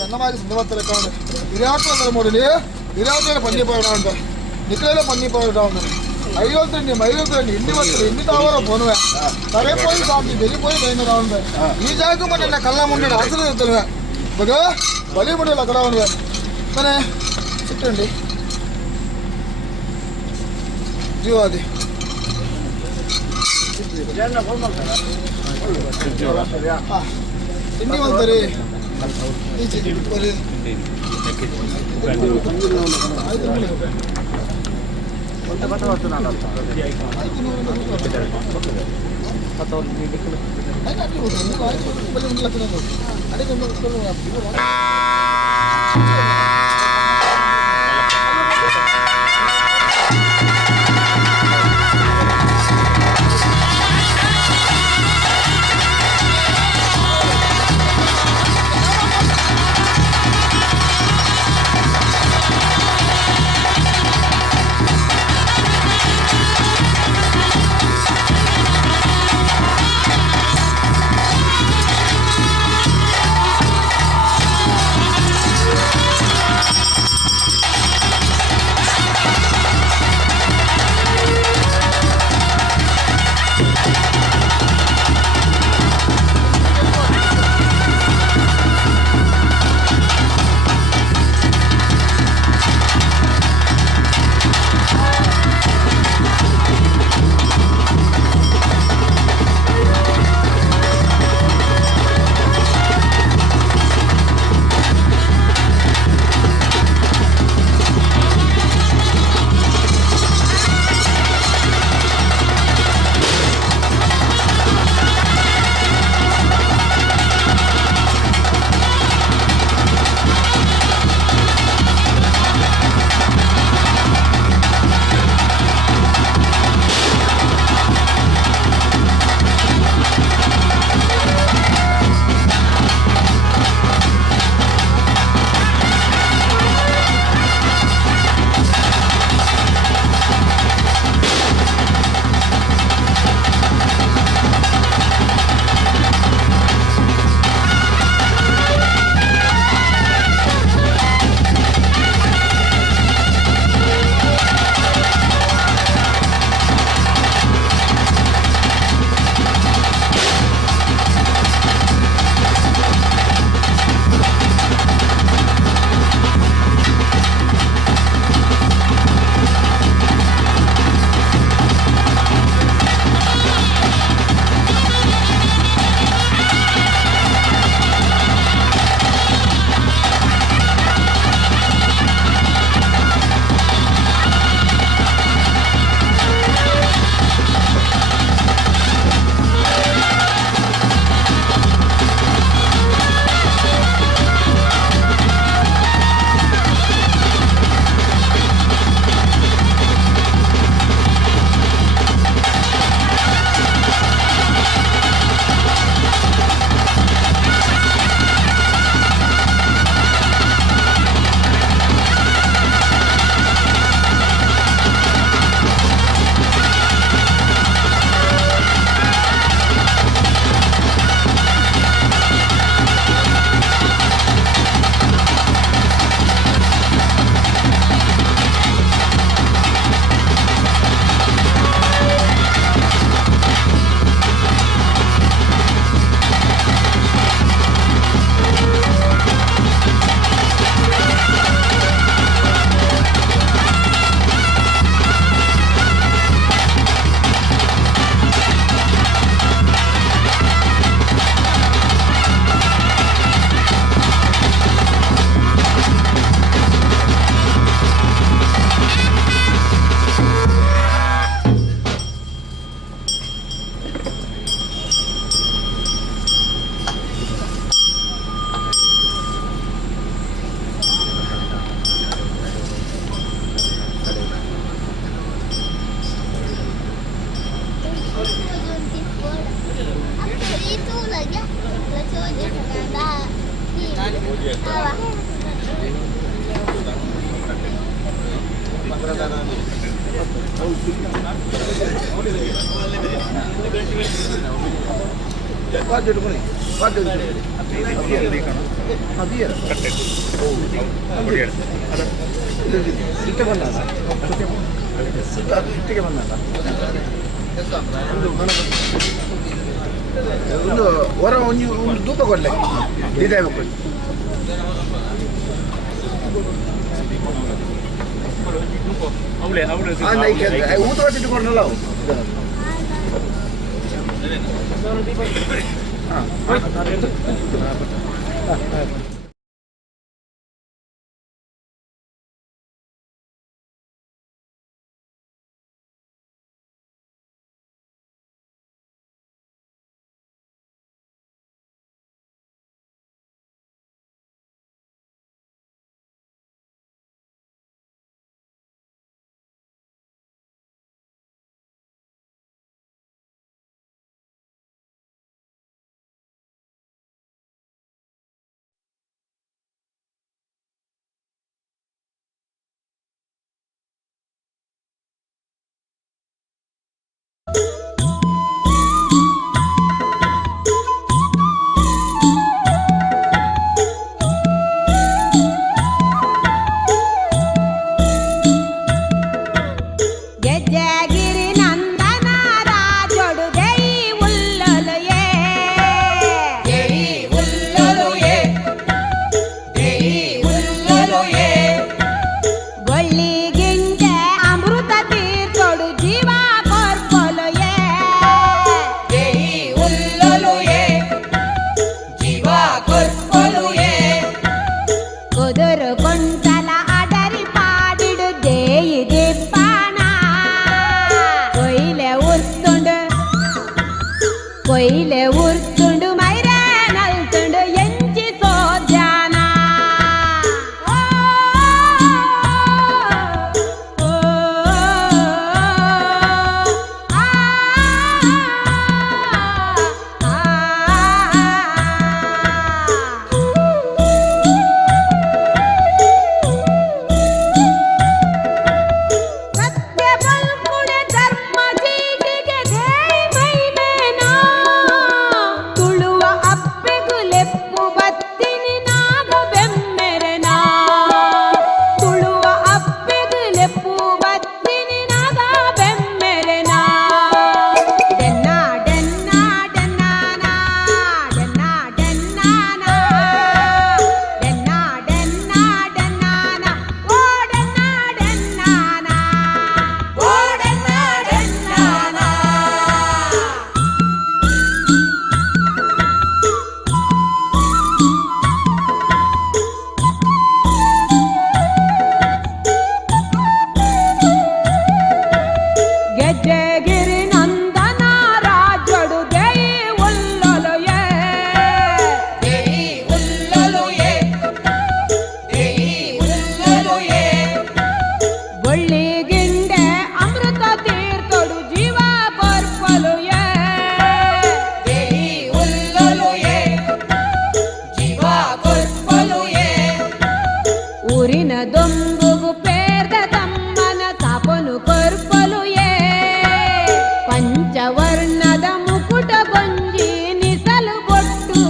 ನನ್ನಮಾಗಿ ಸಂದರ್ಭದಲ್ಲಿ ಕಾಣೆ ಇರಾಟ ನೋಡಿ ಇರಾಟ ಪಂಡಿ ಪಾಡ ಅಂತ నిఖిల పన్ని పోయిటా ఉందని 5 ఇన్ని తావరో పోనువే సరేపోయి సామి వెళ్ళిపోయి నేను రావుంది ఈ జాగ మన కళ్ళ ముందు ఆశ్రయిస్తున్నా బగ బలిముడలు అక్కడ ఉన్నవే మనే చుట్టండి జీవాది ತಿಂಡಿ ಮಾಡ್ತಾರೆ ಅದೇ ಒಂದು ಹೊರ ಒಂದು ಧೂಪ ಕೊಡ್ಲೆ ಡಿಸೈನ್ ಕೊಡಿ ಊಟ ಕೊಟ್ಟಲ್ಲ ಗೆಜ್ಜೆಗಿರಿ ನಂದನ ರಾಜೊಡು ಜೈ ಉಲ್ಲಲು ಗೊಳ್ಳಿಗಿಂಜೆ ಅಮೃತ ತೀರ್ಥೊಡು ಜೀವ ಕೊರ್ಪೊಲು ಕುದುರು ಕೊಂಚಲ ಅಡರಿ ಪಾಡಿಡು ದೇಯಿ ದಿಪ್ಪಾಣ ಕೊಯ್ಲೆ ಉರ್ತುಂಡು ಮೈರೆ ನಲ್ತುಂಡು ಎಂಚಿ ಸೋದ್ಯಾನ ಸತ್ಯ ಬಲ್ಕುಡೆ ಧರ್ಮ ಜೀಟಿಗೆ ಧೇಯ್ ಮೈಮೇನಾ ತುಳುವ ಅಪ್ಪೆಗು ಲೆಪ್ಪು ಬತ್ತಿನಿ ನಾಗ ಬೆಮ್ಮೆರೆನಾ ತುಳುವ ಅಪ್ಪೆಗು ಲೆಪ್ಪು ಬತ್ತಿನಿ ನಾಗ ಬೆಮ್ಮೆರೆನಾ ಡೆನ್ನ ಡೆನ್ನ ಡೆನ್ನಾನಾ ಡೆನ್ನ ಡೆನ್ನಾನಾ ಡೆನ್ನ ಡೆನ್ನ ಡೆನ್ನಾನಾ ಓ ಡೆನ್ನ ಡೆನ್ನಾನಾ ಓ ಡೆನ್ನ ಡೆನ್ನಾನಾ ಗೆಜ್ಜೆಗಿರಿ ನಂದನ ರಾಜೊಡು ಜೈ ಉಲ್ಲಲು ಗೊಳ್ಳಿಗಿಂಡೆ ಅಮೃತ ತೀರ್ಥೊಡು ಜೀವ ಕೊರ್ಪಲು ಊರಿನ ದೊಂಬುಗು ಪೇರ್ದ ತಮ್ಮನ ಸಾಪನು ಕೊರ್ಪಲು ಪಂಚವರ್ಣದ ಮುಕುಟ ಗೊಂಜಿ ನಿಸಲು ಬೊಟ್ಟು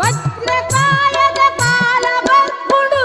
ವಜ್ರಕಾಯದ ಕಾಲ ಬರ್ಪುಡು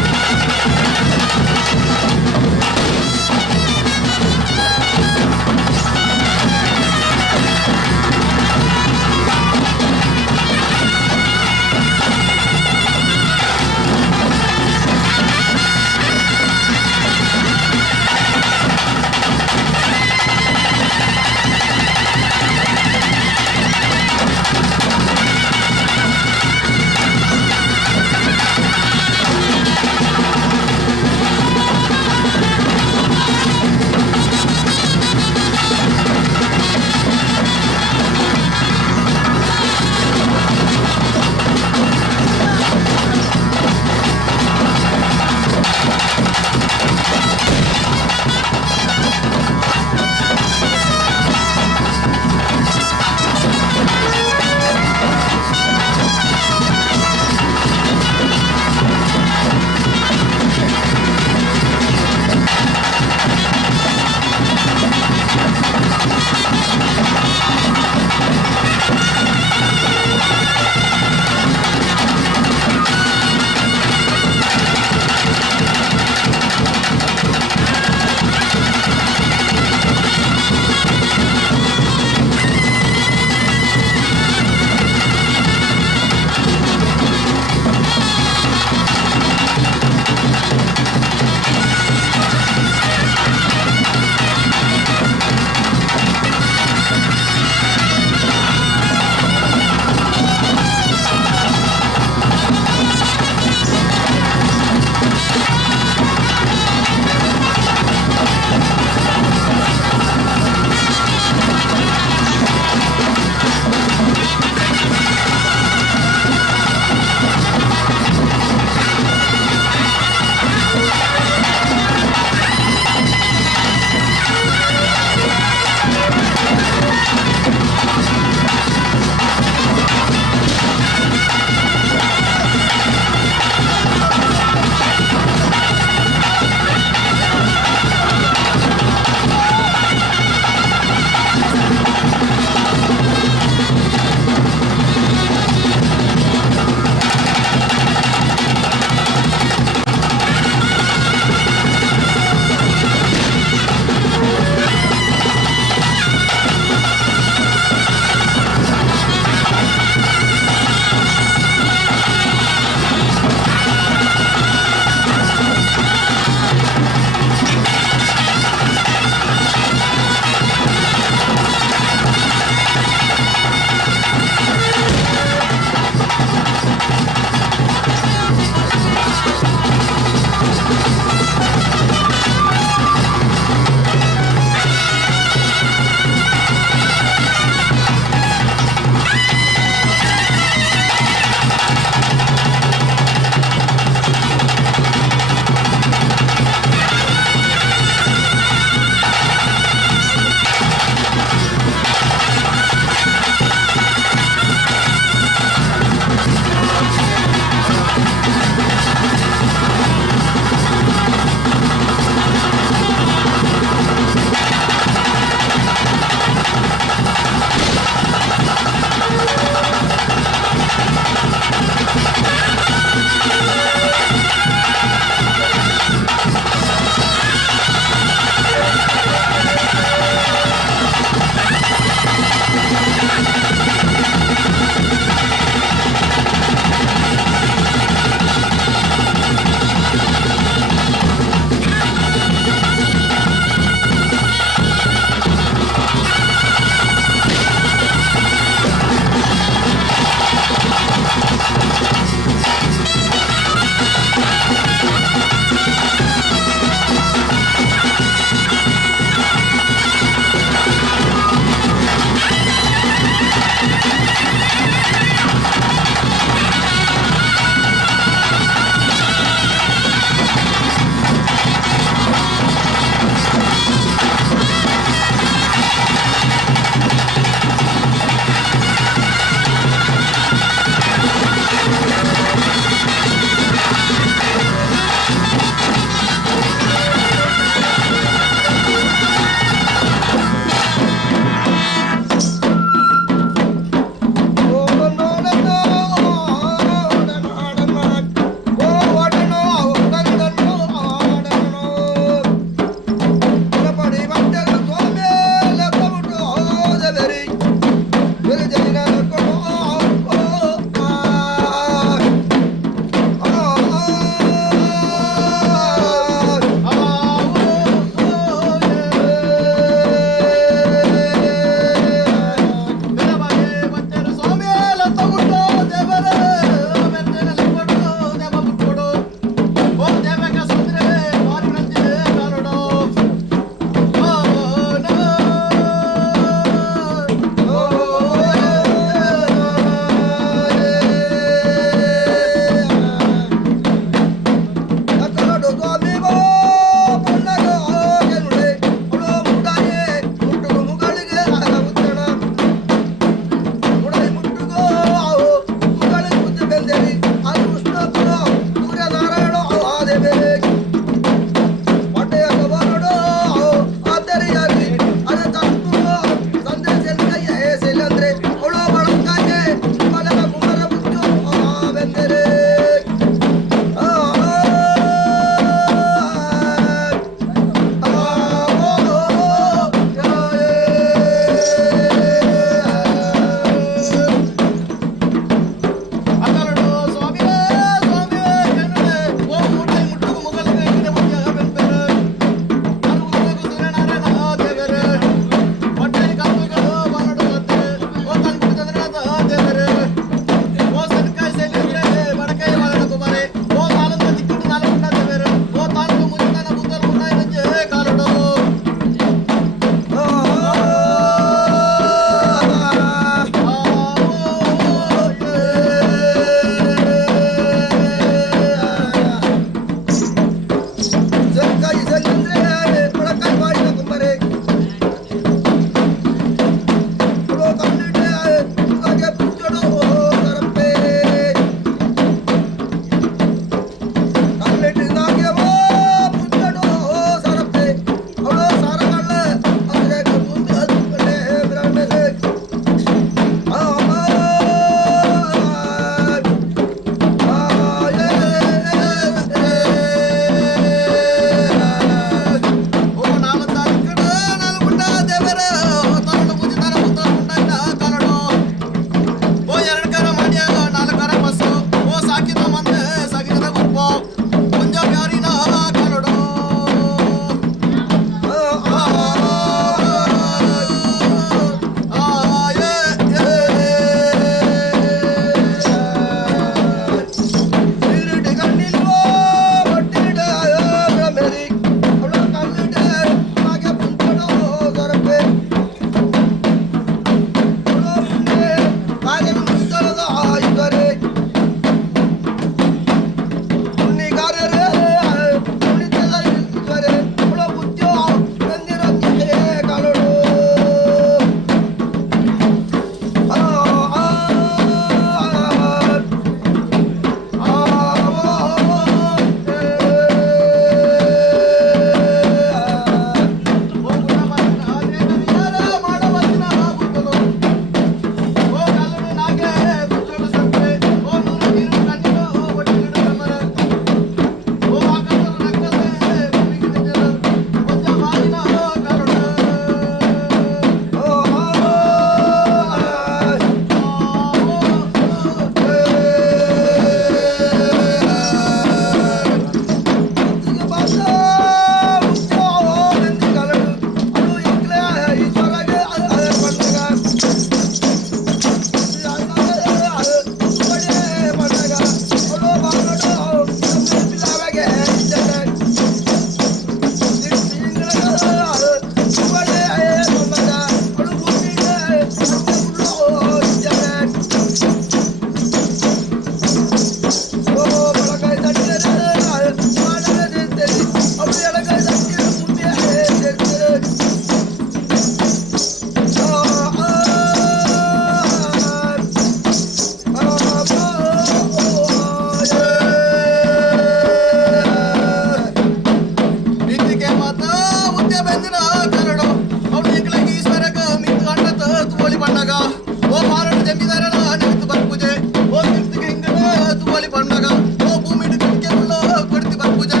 ಮಾರಣ ಜಮೀದಾರನ ನಿಮಿತ್ತು ಬರ್ಪೂಜೆ ಓ ತಿರ್ತಿಗೆ ಹಿಂಗನ ತುವಲಿ ಪಣ್ಣಗ ಓ ಭೂಮಿ ಡಿಕ್ಕೆ ಉಳ್ಳ ಕೊಡ್ತಿ ಬರ್ಪೂಜೆ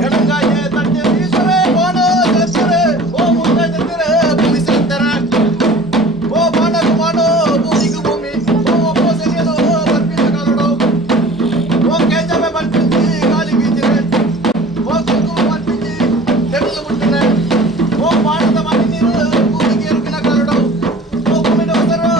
ಎಡಂಗಾಯೆ ತಟ್ಟೆ ಈಶ್ವರೇ ಬಾಣ ಜಲಚರೆ ಓ ಮುಂದೆ ಜಂತಿರೆ ಭೂಮಿ ಸಿಗ್ತಾರೆ ಓ ಬಾಣಕು ಬಾಣೋ ಭೂಮಿಗೂ ಭೂಮಿ ಓ ಒಬ್ಬ ಸರಿಯಲು ಬರ್ಪಿನ ಕಾಲೋಡು ಓ ಕೆಂಜಮೆ ಬರ್ಪಿಂಚಿ ಗಾಳಿ ಬೀಜಿರೆ ಓ ಕುಂಕುಮ ಬರ್ಪಿಂಚಿ ತೆರಳು ಮುಟ್ಟಿನೆ ಓ ಬಾಣದ ಮನೆ ನೀರು ಭೂಮಿಗೆ ಎರುಕಿನ ಕಾಲೋಡು ಓ ಭೂಮಿನ ಹೊಸರು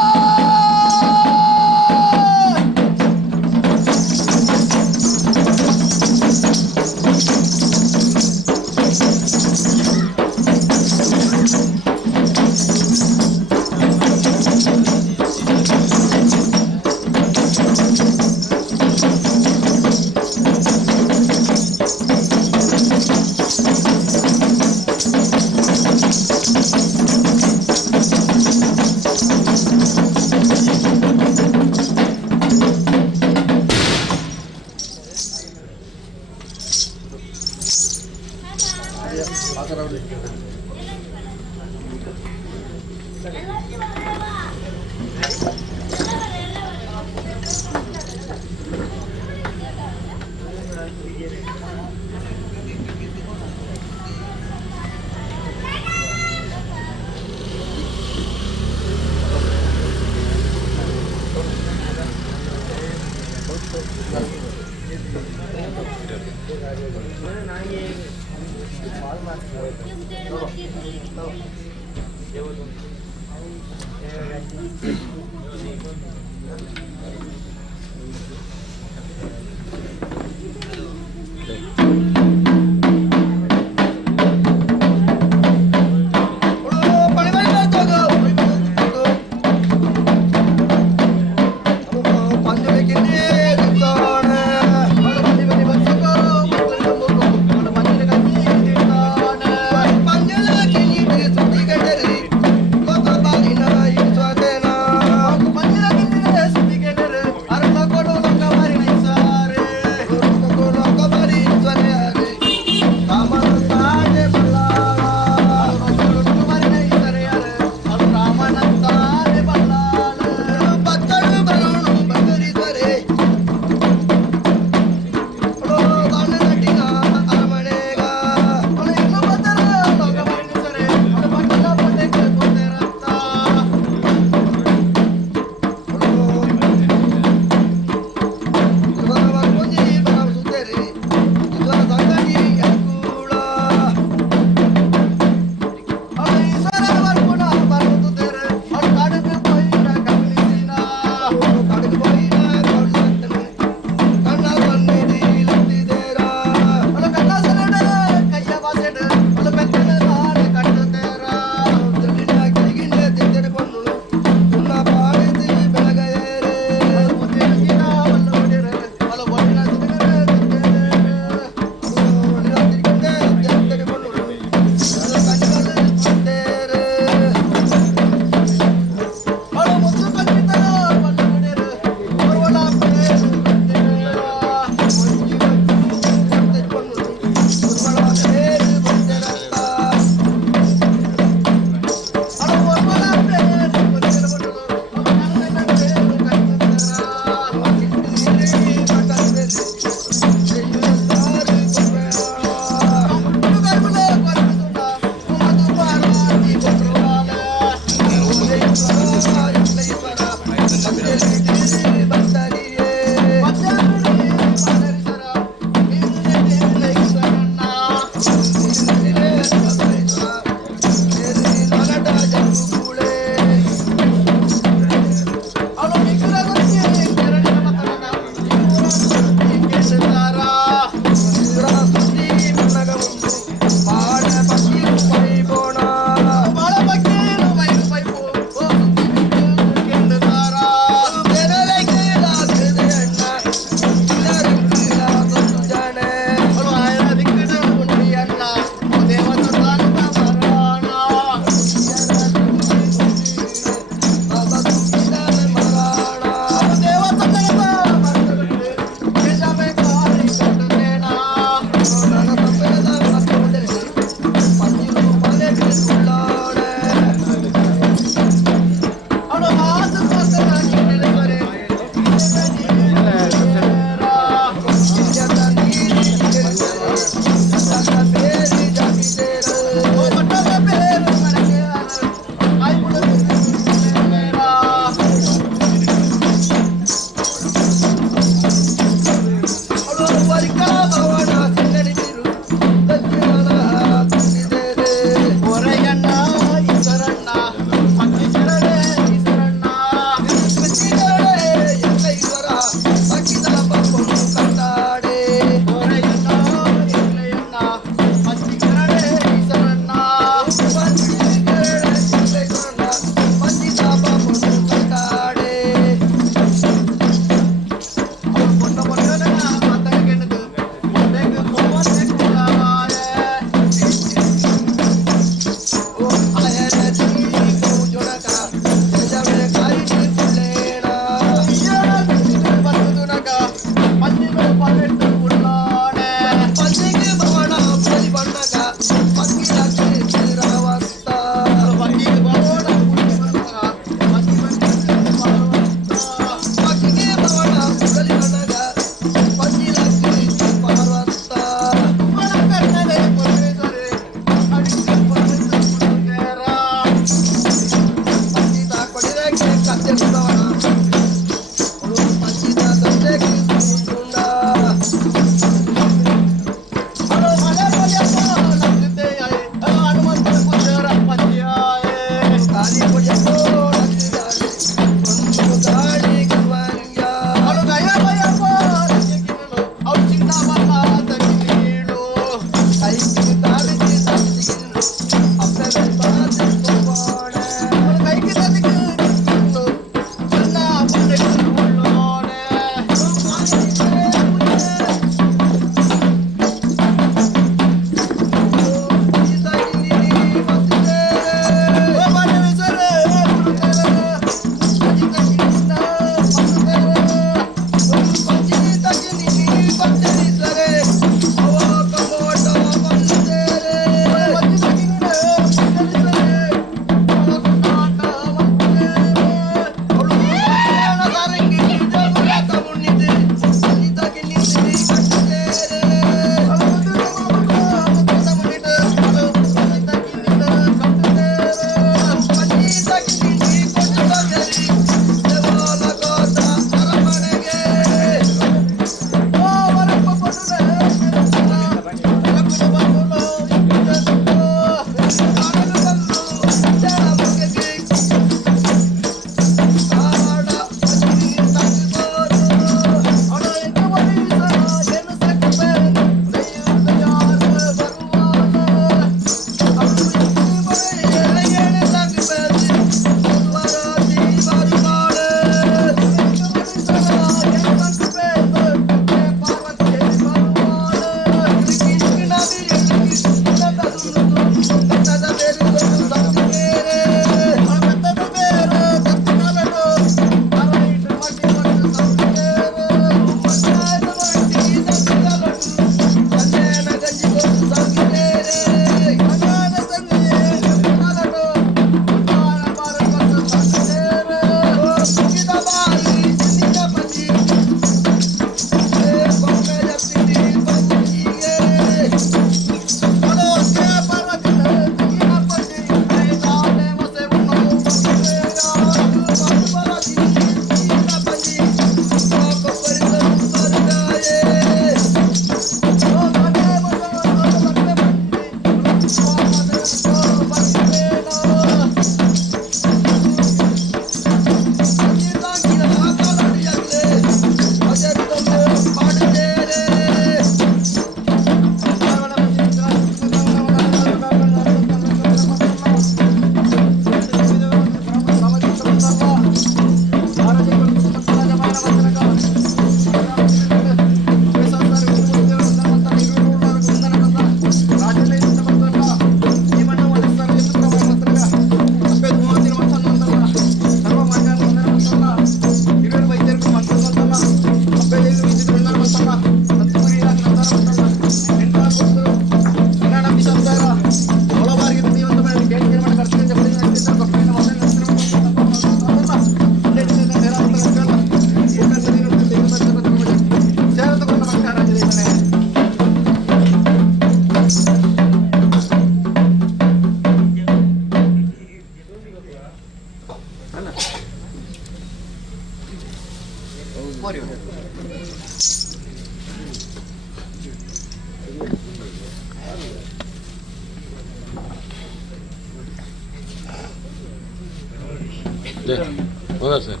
ಹೌದಾ ಸರ್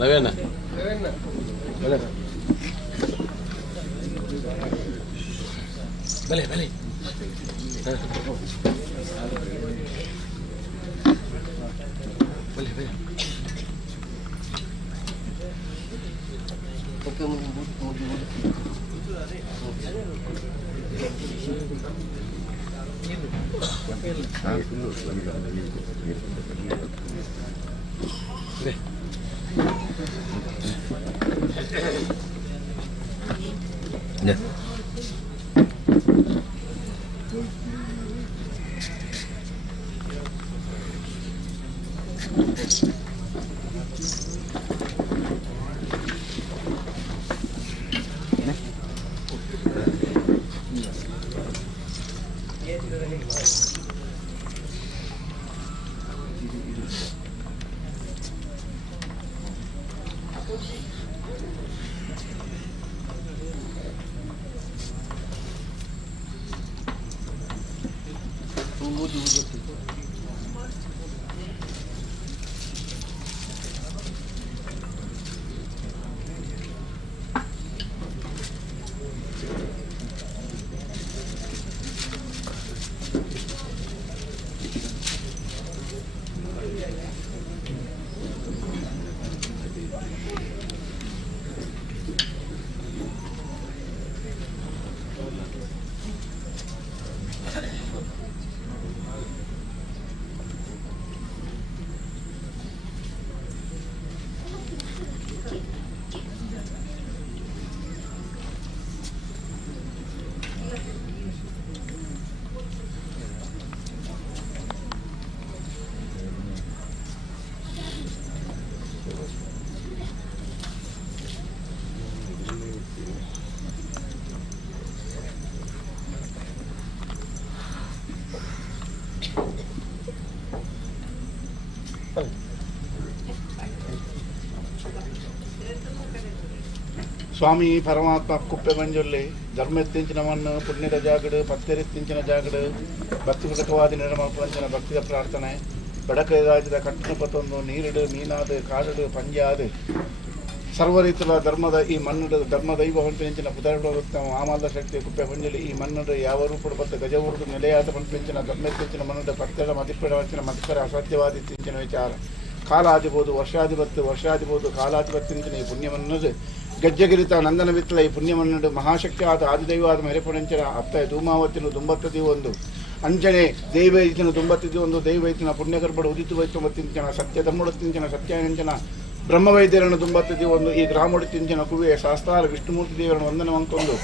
ನವೇನ ಬಲೆ ಬಲೆ ಬಲೆ ಬಲೆ స్వామి పరమాత్మ కుప్పె మంజుల్లి ಧರ್ಮೆತ್ತಿಂಚಿನವನ್ನು ಪುಣ್ಯದ ಜಾಗಡು ಪತ್ತೆರೆತ್ತಿಂಚಿನ ಜಾಗಡು ಭಕ್ತಿ ಪುಟಕವಾದಿ ನಿರ್ಮಲ್ಪಂಚಿನ ಭಕ್ತಿಯ ಪ್ರಾರ್ಥನೆ ಬಡಕ ರಾಜ್ಯದ ಕಟ್ಟಿನ ಪತ್ತೊಂದು ನೀರುಡು ಮೀನಾದು ಕಾಡುಡು ಪಂಜಾದು ಸರ್ವರೀತಿಯ ಧರ್ಮದ ಈ ಮಣ್ಣು ಧರ್ಮ ದೈವ ಪಂಪಿಂಚಿನ ಪುದರಡುತ್ತ ಆಮಲ್ದ ಶಕ್ತಿ ಕುಪ್ಪೆ ಪಂಜಲಿ ಈ ಮಣ್ಣು ಯಾವ ರೂಪಡು ಬತ್ತ ಗಜವರುಡು ನೆಲೆಯಾದ ಪಂಪಿಂಚಿನ ಧರ್ಮೆತ್ತಿಂಚಿನ ಮಣ್ಣು ಪತ್ತೆಡ ಮದಿಪ್ಪೆಡ ವಂಚಿನ ಮದಿಪ್ಪರ ಅಸಾಧ್ಯವಾದಿ ತಿಂಚಿನ ವಿಚಾರ ಕಾಲಾದಿಬೋದು ವರ್ಷಾದಿಬೋದು ಕಾಲಾಧಿಪತ್ಯಂಚಿನ ಈ ಪುಣ್ಯವನ್ನದು ಗಜ್ಜಗಿರಿತ ನಂದನ ಬಿತ್ತಲ ಈ ಪುಣ್ಯವನ್ನಡು ಮಹಾಶಕ್ತಿ ಆದ ಆದಿದೈವಾದ ಮೆರೆಪುಣಂಚಿನ ಅತ್ತ ಧೂಮಾವತಿನ ದುಂಬತ್ತದಿ ಒಂದು ಅಂಚನೆ ದೈವೈತಿನ ದುಂಬತ್ತದಿ ಒಂದು ದೈವೈತಿನ ಪುಣ್ಯಗರ್ಭಡು ಉದಿತು ವೈತು ತಿಂಚನ ಸತ್ಯ ಧರ್ಮಡು ತಿಂಚನ ಸತ್ಯಾಂಚನ ಬ್ರಹ್ಮವೈದ್ಯರನ್ನು ದುಂಬತ್ತದಿ ಒಂದು ಈ ಗ್ರಾಮಡು ತಿಂಚನ ಕುವೆ ಶಾಸ್ತಾರ ವಿಷ್ಣುಮೂರ್ತಿ ದೇವರನ್ನು ವಂದನವಂತೊಂದು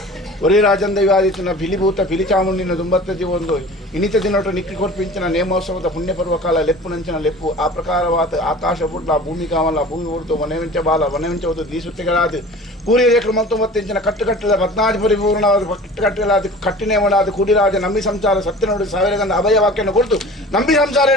ಒರೇ ರಾಜನ್ ದೈವಾದಿತನ ಪಿಲಿಭೂತ ಪಿಲಿಚಾಮುಂಡಿನ ದುಂಬತ್ತದಿ ಒಂದು ಇನಿತ ದಿನಟು ನಿಕ್ಕಿ ಕೊರ್ಪಿಂಚಿನ ನೇಮೋತ್ಸವದ ಪುಣ್ಯಪರ್ವಕಾಲ ಲೆಪ್ಪುನಂಚಿನ ಲೆಪ್ಪು ಆ ಪ್ರಕಾರವಾದ ಆಕಾಶ ಬುಡ್ಲ ಭೂಮಿ ಕಾಮಲ ಭೂಮಿ ಉರ್ತು ವನವೆಂಚ ಬಾಲ ವನವೆಂಚ ಒಂದು ದೀಸುತ್ತಿಗಳಾದ ಕೂರಿಯ ರೇಖಲು ಮಂತೊಂಬತ್ತಿಂಚಿನ ಕಟ್ಟುಕಟ್ಟದ 14 ಪರಿಪೂರ್ಣವಾದ ಕಟ್ಟುಕಟ್ಟಲಾದ ಕಟ್ಟಿನೇವಣಾದ ಕುಡಿರಾಜ ನಂಬಿ ಸಂಸಾರ ಸತ್ಯನೋಡಿ ಸಾವಿರಗಂಧ ಅಭಯ ವಾಕ್ಯವನ್ನು ಕೊಟ್ಟು ನಂಬಿ ಸಂಸಾರ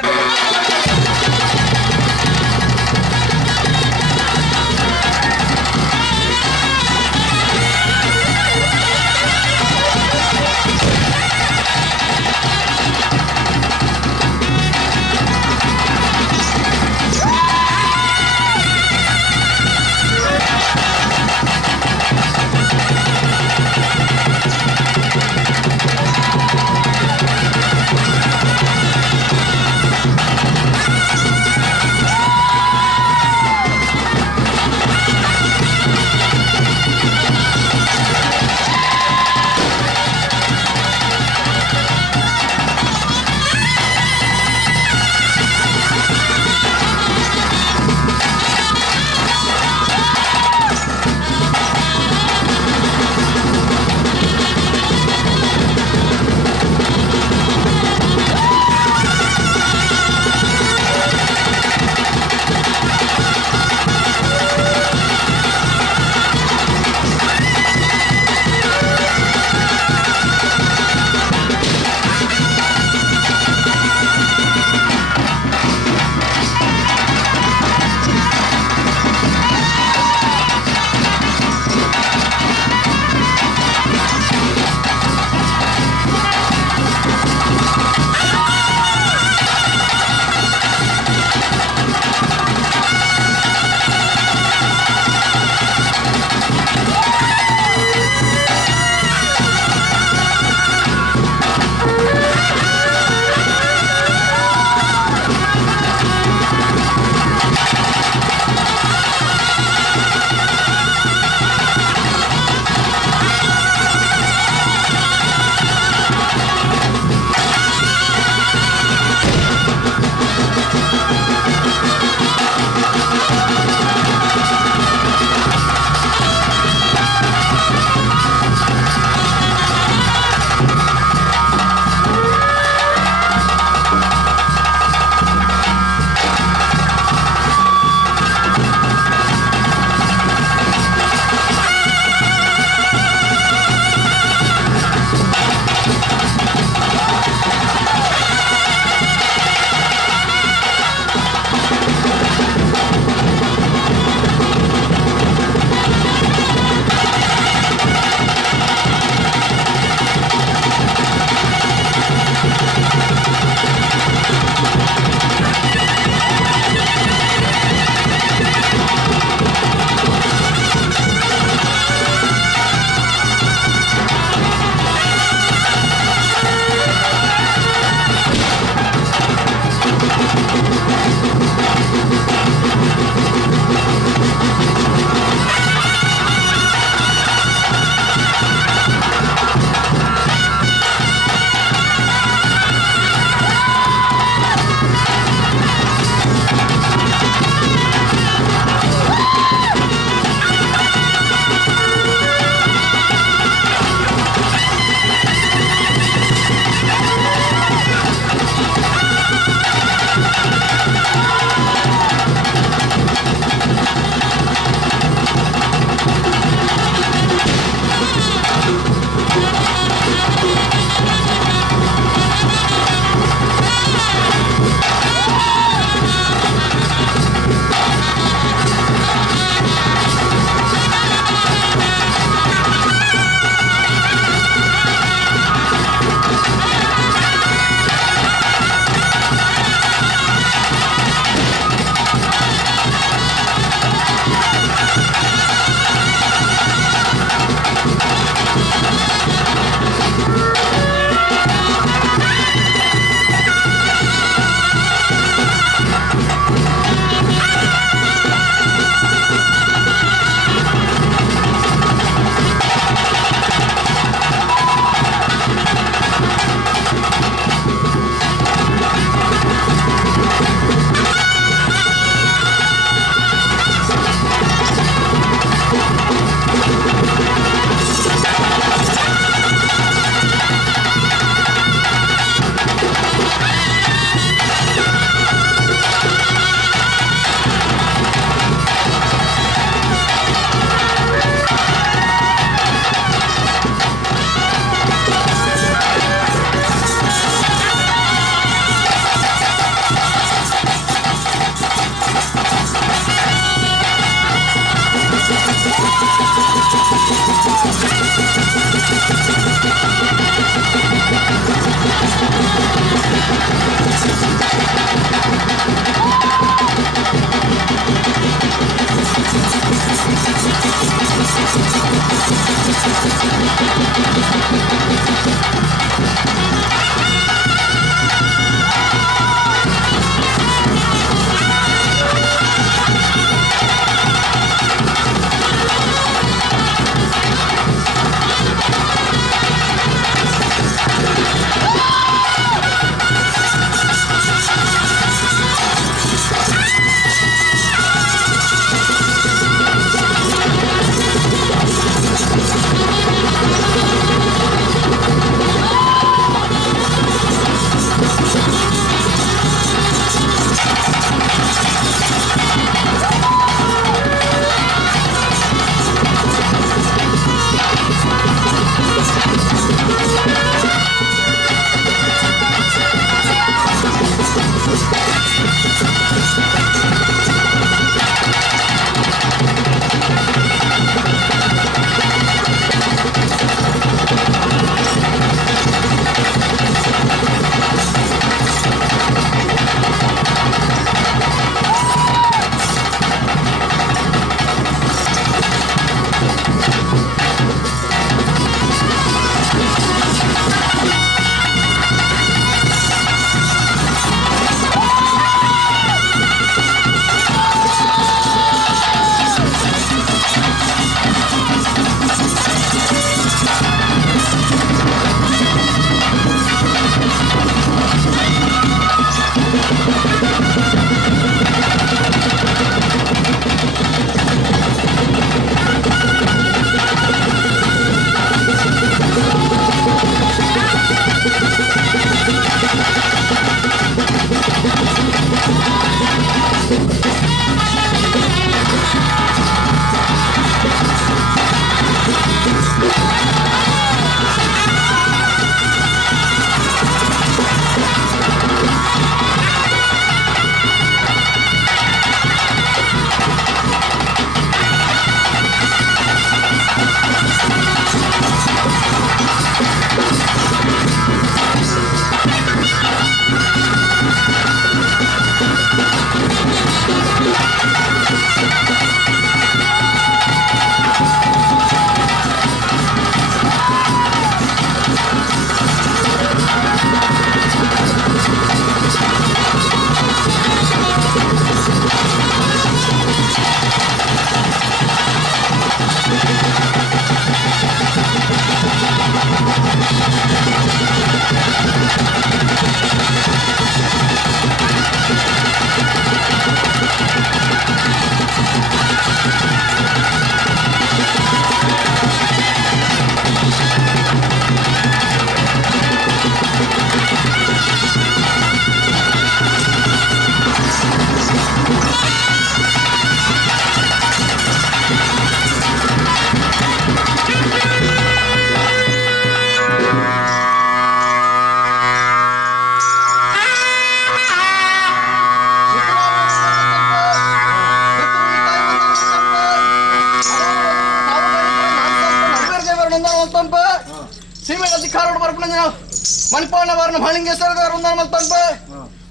ಮಣಿಪಾಲ ವಾರನ ಮಳಿಂಗೇಶ್ವರ ಒಂದಾನ ಮಲ್ತಂಡೆ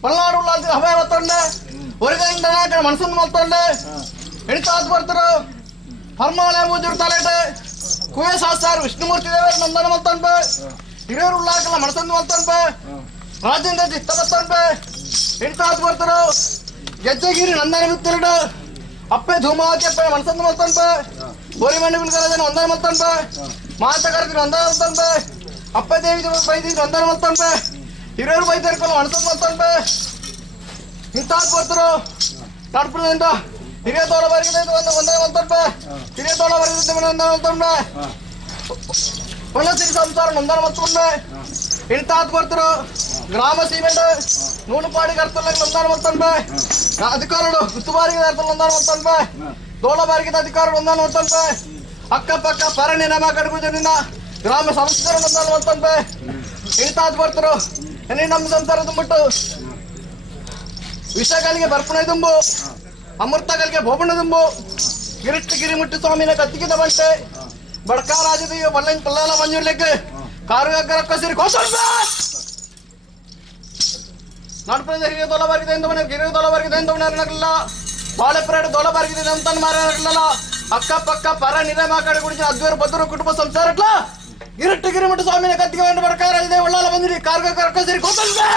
ಮಲ್ನಾಡು ಉಳ್ಳಾಲ್ತಿ ಹಬೆ ಮತ್ತಂಡೆ ಹೊರಗಿಂದ ಮನಸ್ಸನ್ನು ಮಲ್ತಂಡೆ ಹಿಡಿತಾದ್ ಬರ್ತರು ಹರ್ಮಾಳೆ ಮೂಜೂರು ತಲೆಟೆ ಕುವೆ ಶಾಸ್ತ್ರ ವಿಷ್ಣುಮೂರ್ತಿ ದೇವರ ನಂದನ ಮಲ್ತಂಡೆ ಹಿರಿಯರು ಉಳ್ಳಾಕಲ್ಲ ಮನಸ್ಸನ್ನು ಮಲ್ತಂಡೆ ರಾಜೇಂದ್ರ ಚಿತ್ತ ಮತ್ತಂಡೆ ಹಿಡಿತಾದ್ ಬರ್ತರು ಗೆಜ್ಜೆಗಿರಿ ನಂದನ ಬಿತ್ತಿರಡು ಅಪ್ಪೆ ಧೂಮಾಕೆ ಮನಸ್ಸನ್ನು ಮಲ್ತಂಡೆ ಬೋರಿ ಮಣ್ಣು ಒಂದನ ಮಲ್ತಂಡೆ ಮಾತಗಾರರು ಒಂದನ ಮಲ್ತಂಡೆ ಅಪ್ಪ ದೇವಿ ಬೈದಿದ್ರು ಒಂದನ ಮಲ್ತಂಡೆ ಹಿರಿಯರು ಬೈದಿರ್ಕಲ್ಲ ಮನಸ್ಸನ್ನು ಮಲ್ತಂಡೆ ಇಂತಾದ್ ಬರ್ತರು ನಡ್ಪುರದಿಂದ ಹಿರಿಯ ತೋಳ ಬರಿಗಿದ ಒಂದನ ಮಲ್ತಂಡೆ ಹಿರಿಯ ತೋಳ ಬರಿಗಿದ್ದ ಒಂದನ ಮಲ್ತಂಡೆ ಒಳ್ಳಸಿರಿ ಸಂಸಾರ ಒಂದನ ಮಲ್ತಂಡೆ ಇಂತಾದ್ ಬರ್ತರು ಗ್ರಾಮ ಸೀಮೆಂಟ್ ನೂಲುಪಾಡಿ ಕರ್ತಲ್ಲ ಒಂದನ ಮಲ್ತಂಡೆ ಅಧಿಕಾರಗಳು ಉಸ್ತುವಾರಿಗೆ ಕರ್ತಲ್ಲ ಒಂದನ ಮಲ್ತಂಡೆ ತೋಳ ಬಾರಿಗಿದ ಅಧಿಕಾರಗಳು ಒಂದನ ಮಲ್ತಂಡೆ ಅಕ್ಕಪಕ್ಕ ಪರಣಿ ನಮ ಕಡುಗುಜನಿನ ಗ್ರಾಮ ಸಂಸ್ಕಾರ ಒಂದನ ಮಲ್ತಂಡೆ ಇಂತಾದ್ ಬರ್ತರು ಎಲ್ಲಿ ನಮ್ಮ ಸಂಸಾರ ತುಂಬಿಟ್ಟು ವಿಷಗಳಿಗೆ ಬರ್ಪಣೆ ತುಂಬು ಅಮೃತಗಳಿಗೆ ಬೋಬಣ ತುಂಬು ಗಿರಿಟ್ಟು ಗಿರಿಮುಟ್ಟಿ ಸ್ವಾಮಿನ ಕತ್ತಿಗಿದ ಬಂಟೆ ಬಡ್ಕ ರಾಜದೀಯ ಬಲ್ಲಂಗ್ ಪಲ್ಲಾಲ ಮಂಜುರ್ಲೆಕ್ಕೆ ಕಾರುಗರ ಕಸಿರಿ ಕೋಸಲ್ಬ ನಡ್ಪದ ಹಿರಿಯ ದೊಲ ಬರ್ಗಿದೆ ಎಂದು ಮನೆ ಗಿರಿಯ ದೊಲ ಬರ್ಗಿದೆ ಎಂದು ಮನೆ ನಗಲ್ಲ ಬಾಳೆ ಪರೇಡ್ ದೊಲ ಬರ್ಗಿದೆ ಅಂತ ಮಾರಲ್ಲ అక్క పక్క పర నిరమాకాడ గురించి అద్వైర పత్తురు కుటుంబ సంసారట్లా గిరట్టు గిరిమట స్వామిని కత్తిగా వెంట పడకార ఇదే ఒళ్ళాల బంధుడి కార్గ కరకసరి కోతల్వే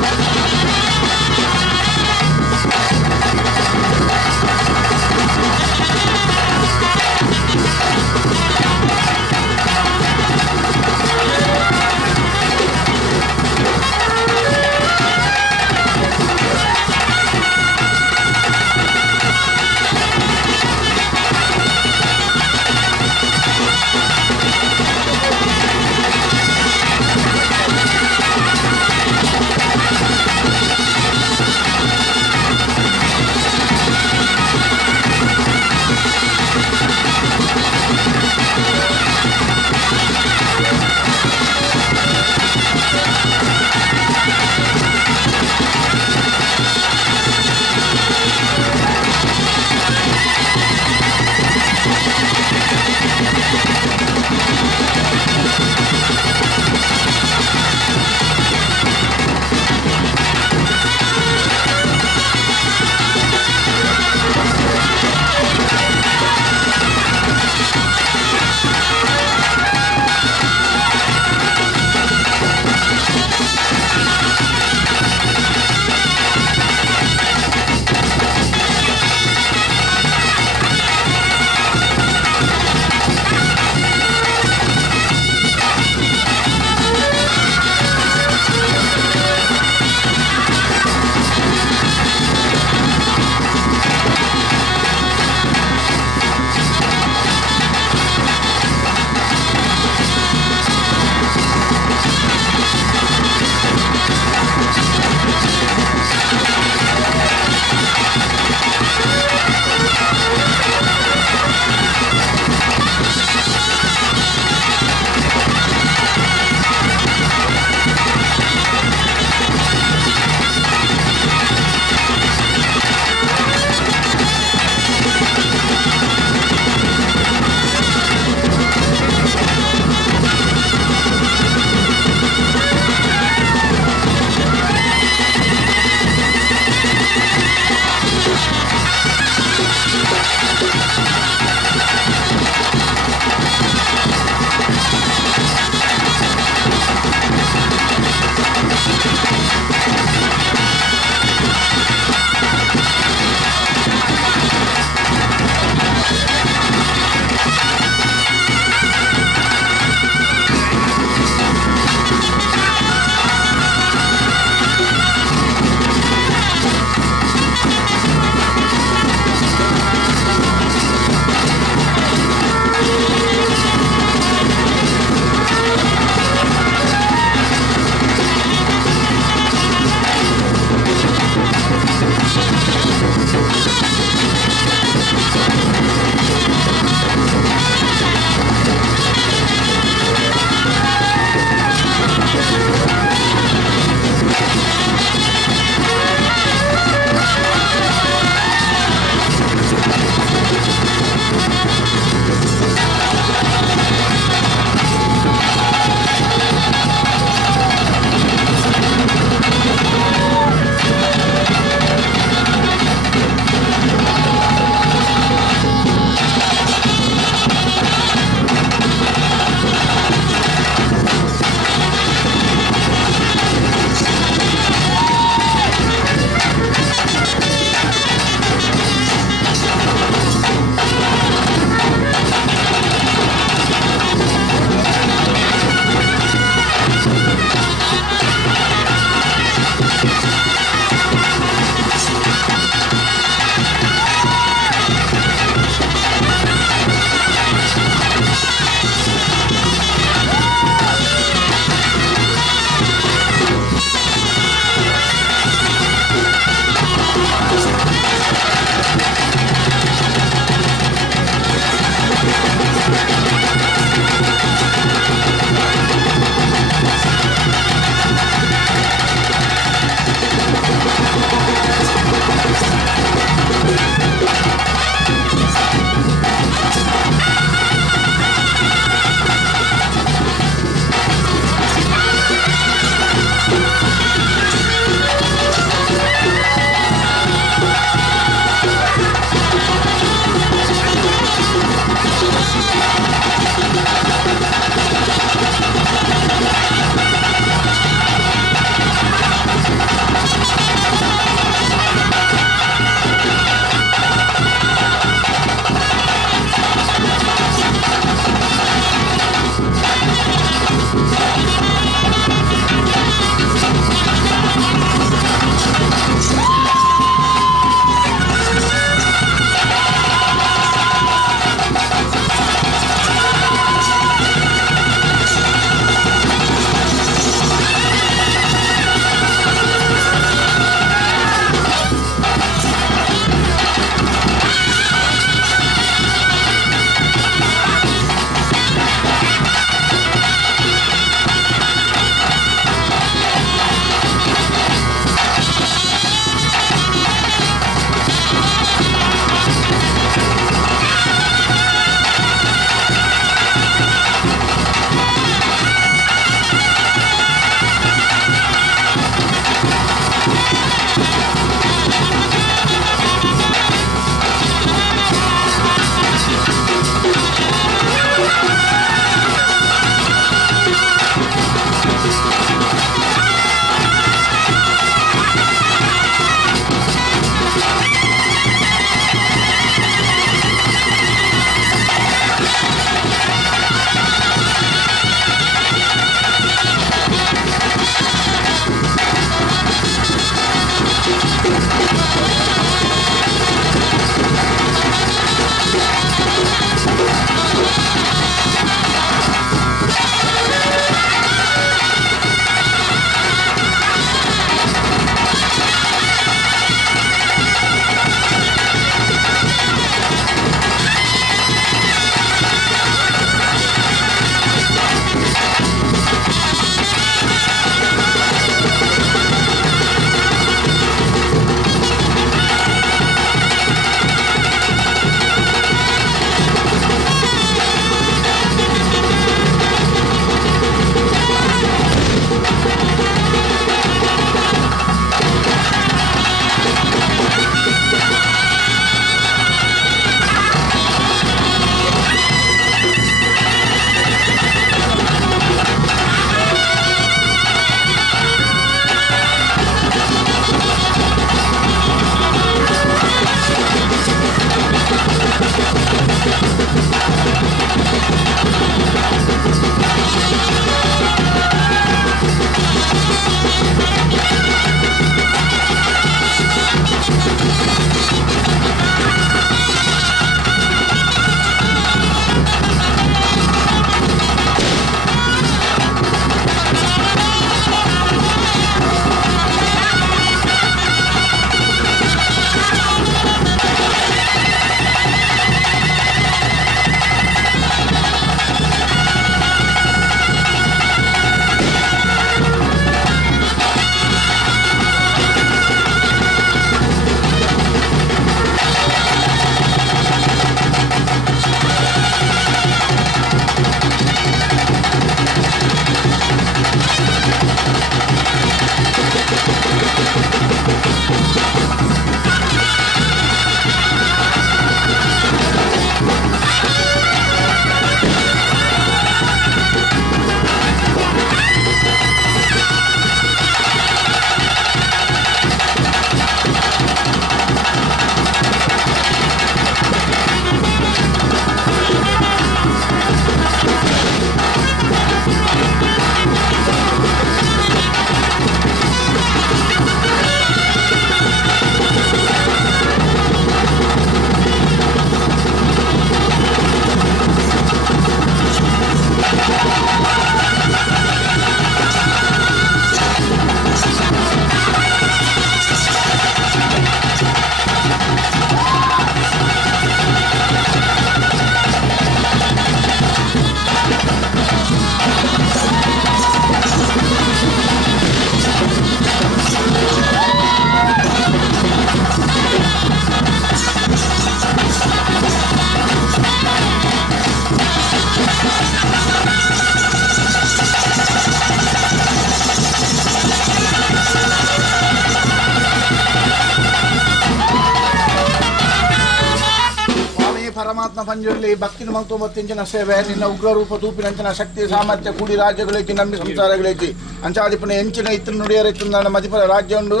ಪರಮಾತ್ಮ ಪಂಜುರ್ಲಿ ಭಕ್ತಿನ ಮಂತುಂಬತ್ತಿಂಚಿನ ಸೇವೆ ನಿನ್ನ ಉಗ್ರರೂಪ ತೂಪಿನಂಚಿನ ಶಕ್ತಿ ಸಾಮರ್ಥ್ಯ ಕೂಡಿ ರಾಜ್ಯಗಳೈತಿ ನಂಬಿ ಸಂಸಾರಗಳೈತಿ ಅಂಚಾದಿಪುನ ಹೆಂಚಿನ ಇತ್ತಿನ ನುಡಿಯರೈತಿಂದ ಮದಿಪರ ರಾಜ್ಯ ಉಂಡು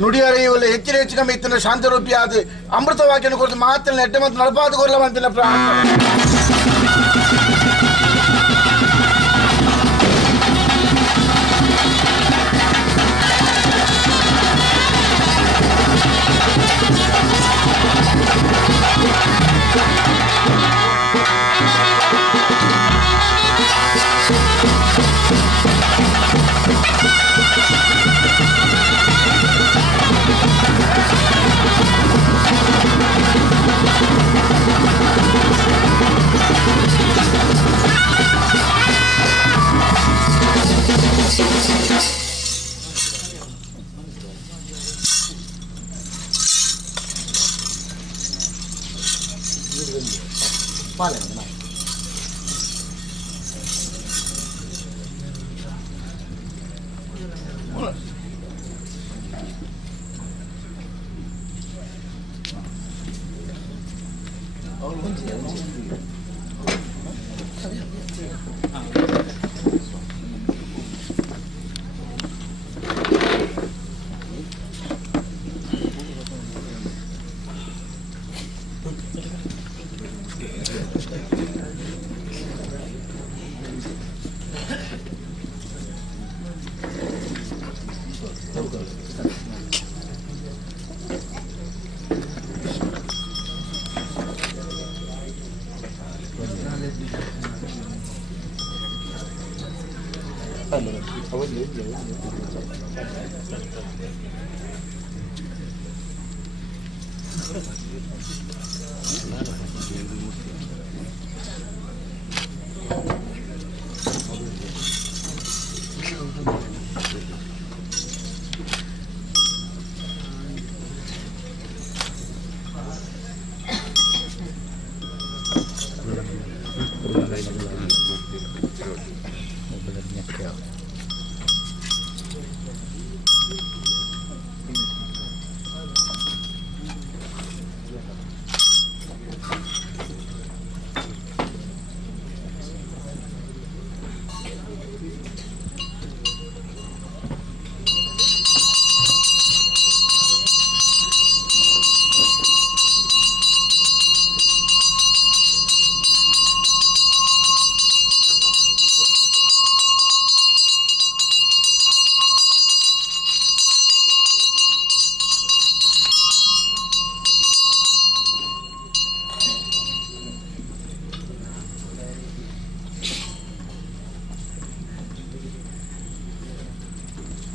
ನುಡಿಯರೆಯುವಲ್ಲಿ ಹೆಚ್ಚಿನ ಇತ್ತಿನ ಶಾಂತರೂಪಿ ಆದ ಅಮೃತವಾಕ್ಯನ ಕುರಿತು ಮಾತಿನ ಎಡ್ಡೆ ಮತ್ತು ನಡಪಾದ ಕೊಲ್ಲವಂತಿನ ಪ್ರಾರ್ಥನೆ.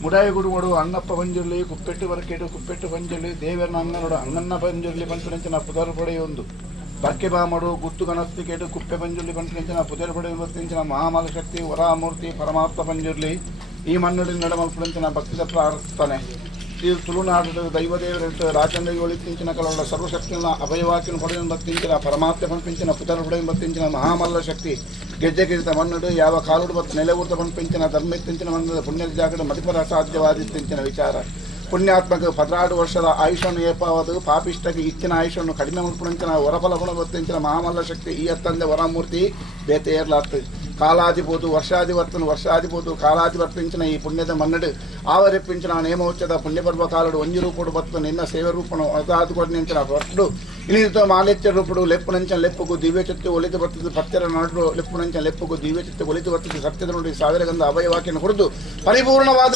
ಮುಡಾಯ ಗುಡುಮಡು ಅಣ್ಣಪ್ಪ ಪಂಜುರ್ಲಿ ಕುಪ್ಪೆಟ್ಟು ಬರಕೇಟು ಕುಪ್ಪೆಟ್ಟು ಪಂಜುರ್ಲಿ ದೇವರನ ಅಂಗನೋಡು ಅಂಗನ್ನ ಪಂಜುರ್ಲಿ ಪಂಚನೆಂಚಿನ ಪುದರ್ ಪಡೆಯೊಂದು ಬರ್ಕೆ ಬಾಮಡು ಗುತ್ತು ಗಣಸ್ತಿಕೇಟು ಕುಪ್ಪೆ ಪಂಜುರ್ಲಿ ಪಂಚನೆಂಚಿನ ಪುದರ್ ಪಡೆ ಇವತ್ತಿಂಚಿನ ಮಹಾಮಾಲ ಶಕ್ತಿ ವರಾಮೂರ್ತಿ ಪರಮಾತ್ಮ ಪಂಜುರ್ಲಿ ಈ ಮಣ್ಣುಡಿ ನಡಮಲ್ಪುರಂಚಿನ ಭಕ್ತಿದ ಪ್ರಾರ್ಥನೆ ಈ ತುಳುನಾಡು ದೈವದೇವರ ರಾಜಂದ್ರಿಗೆ ಒಳಿತಿಂಚಿನ ಕಲವಳ ಸರ್ವಶಕ್ತಿಯನ್ನು ಅಭಯವಾಕ್ಯನ ಪಡೆಯನ್ನು ಬತ್ತಿಂಚಿನ ಪರಮಾತ್ಮ ಪಂಪಿಂಚಿನ ಪುದರ್ ಪಡೆಯನ್ನು ಬತ್ತಿಂಚಿನ ಮಹಾಮಲ್ಲ ಶಕ್ತಿ ಗೆಜ್ಜೆಗಿರಿತ ಮಣ್ಣುಡು ಯಾವ ಕಾಲುಡು ಬತ್ತು ನೆಲೆಊರ್ತ ಪಂಪಿಂಚಿನ ಧರ್ಮೆತ್ತಿಂಚಿನ ಮಣ್ಣದ ಪುಣ್ಯದ ಜಾಗದ ಮಡಿಪರ ಸಾಧ್ಯವಾದಿತ್ತಿಂಚಿನ ವಿಚಾರ ಪುಣ್ಯಾತ್ಮಕ 16 ವರ್ಷದ ಆಯುಷನ್ನು ಏಪಾವದು ಪಾಪಿಷ್ಟಕ್ಕೆ ಇಚ್ಚಿನ ಆಯುಷನ್ನು ಕಡಿಮೆ ಮುಲ್ಪುಣಂಚಿನ ಹೊರಫಲ ಗುಣ ಬತ್ತಿಂಚಿನ ಮಹಾಮಲ್ಲ ಶಕ್ತಿ ಈ ಅತ್ತಂದೆ ವರಮೂರ್ತಿ ಬೇತೆಯರ್ಲಾತ್ತು ಕಾಲಾದಿಬೋದು ವರ್ಷಾದಿಬೋದು ಕಾಲಾದಿವರ್ತಿಂಚಿನ ಈ ಪುಣ್ಯದ ಮನ್ನಡು ಆವರೆಪ್ಪಿಂಚಿನ ನೇಮೋಚ್ಚದ ಪುಣ್ಯಪರ್ವ ಕಾಲಡು ಒಂಜಿ ರೂಪಡು ಬತ್ತು ನಿನ್ನ ಸೇವೆ ರೂಪಣು ಅದಾದುಕೊಡ್ನಿಂಚಿನ ಹೊರಟು ಇನ್ನಿತ ಮಾಲಿತ್ಯ ರೂಪಡು ಲೆಪ್ಪುನಂಚನ ಲೆಪ್ಪುಗೂ ದಿವ್ಯ ಚಿತ್ತು ಒಲಿದು ಬರ್ತದೆ ಪತ್ಯರ ನಾಡು ಲೆಪ್ಪುನಂಚನ ಲೆಪ್ಪುಗೂ ದಿವ್ಯ ಚಿತ್ತು ಒಲಿದು ಬರ್ತದೆ ಸತ್ಯದ ನೋಡಿ ಸಾವಿರ ಗಂಧ ಅಭಯವಾಕ್ಯನ ಕುರಿತು ಪರಿಪೂರ್ಣವಾದ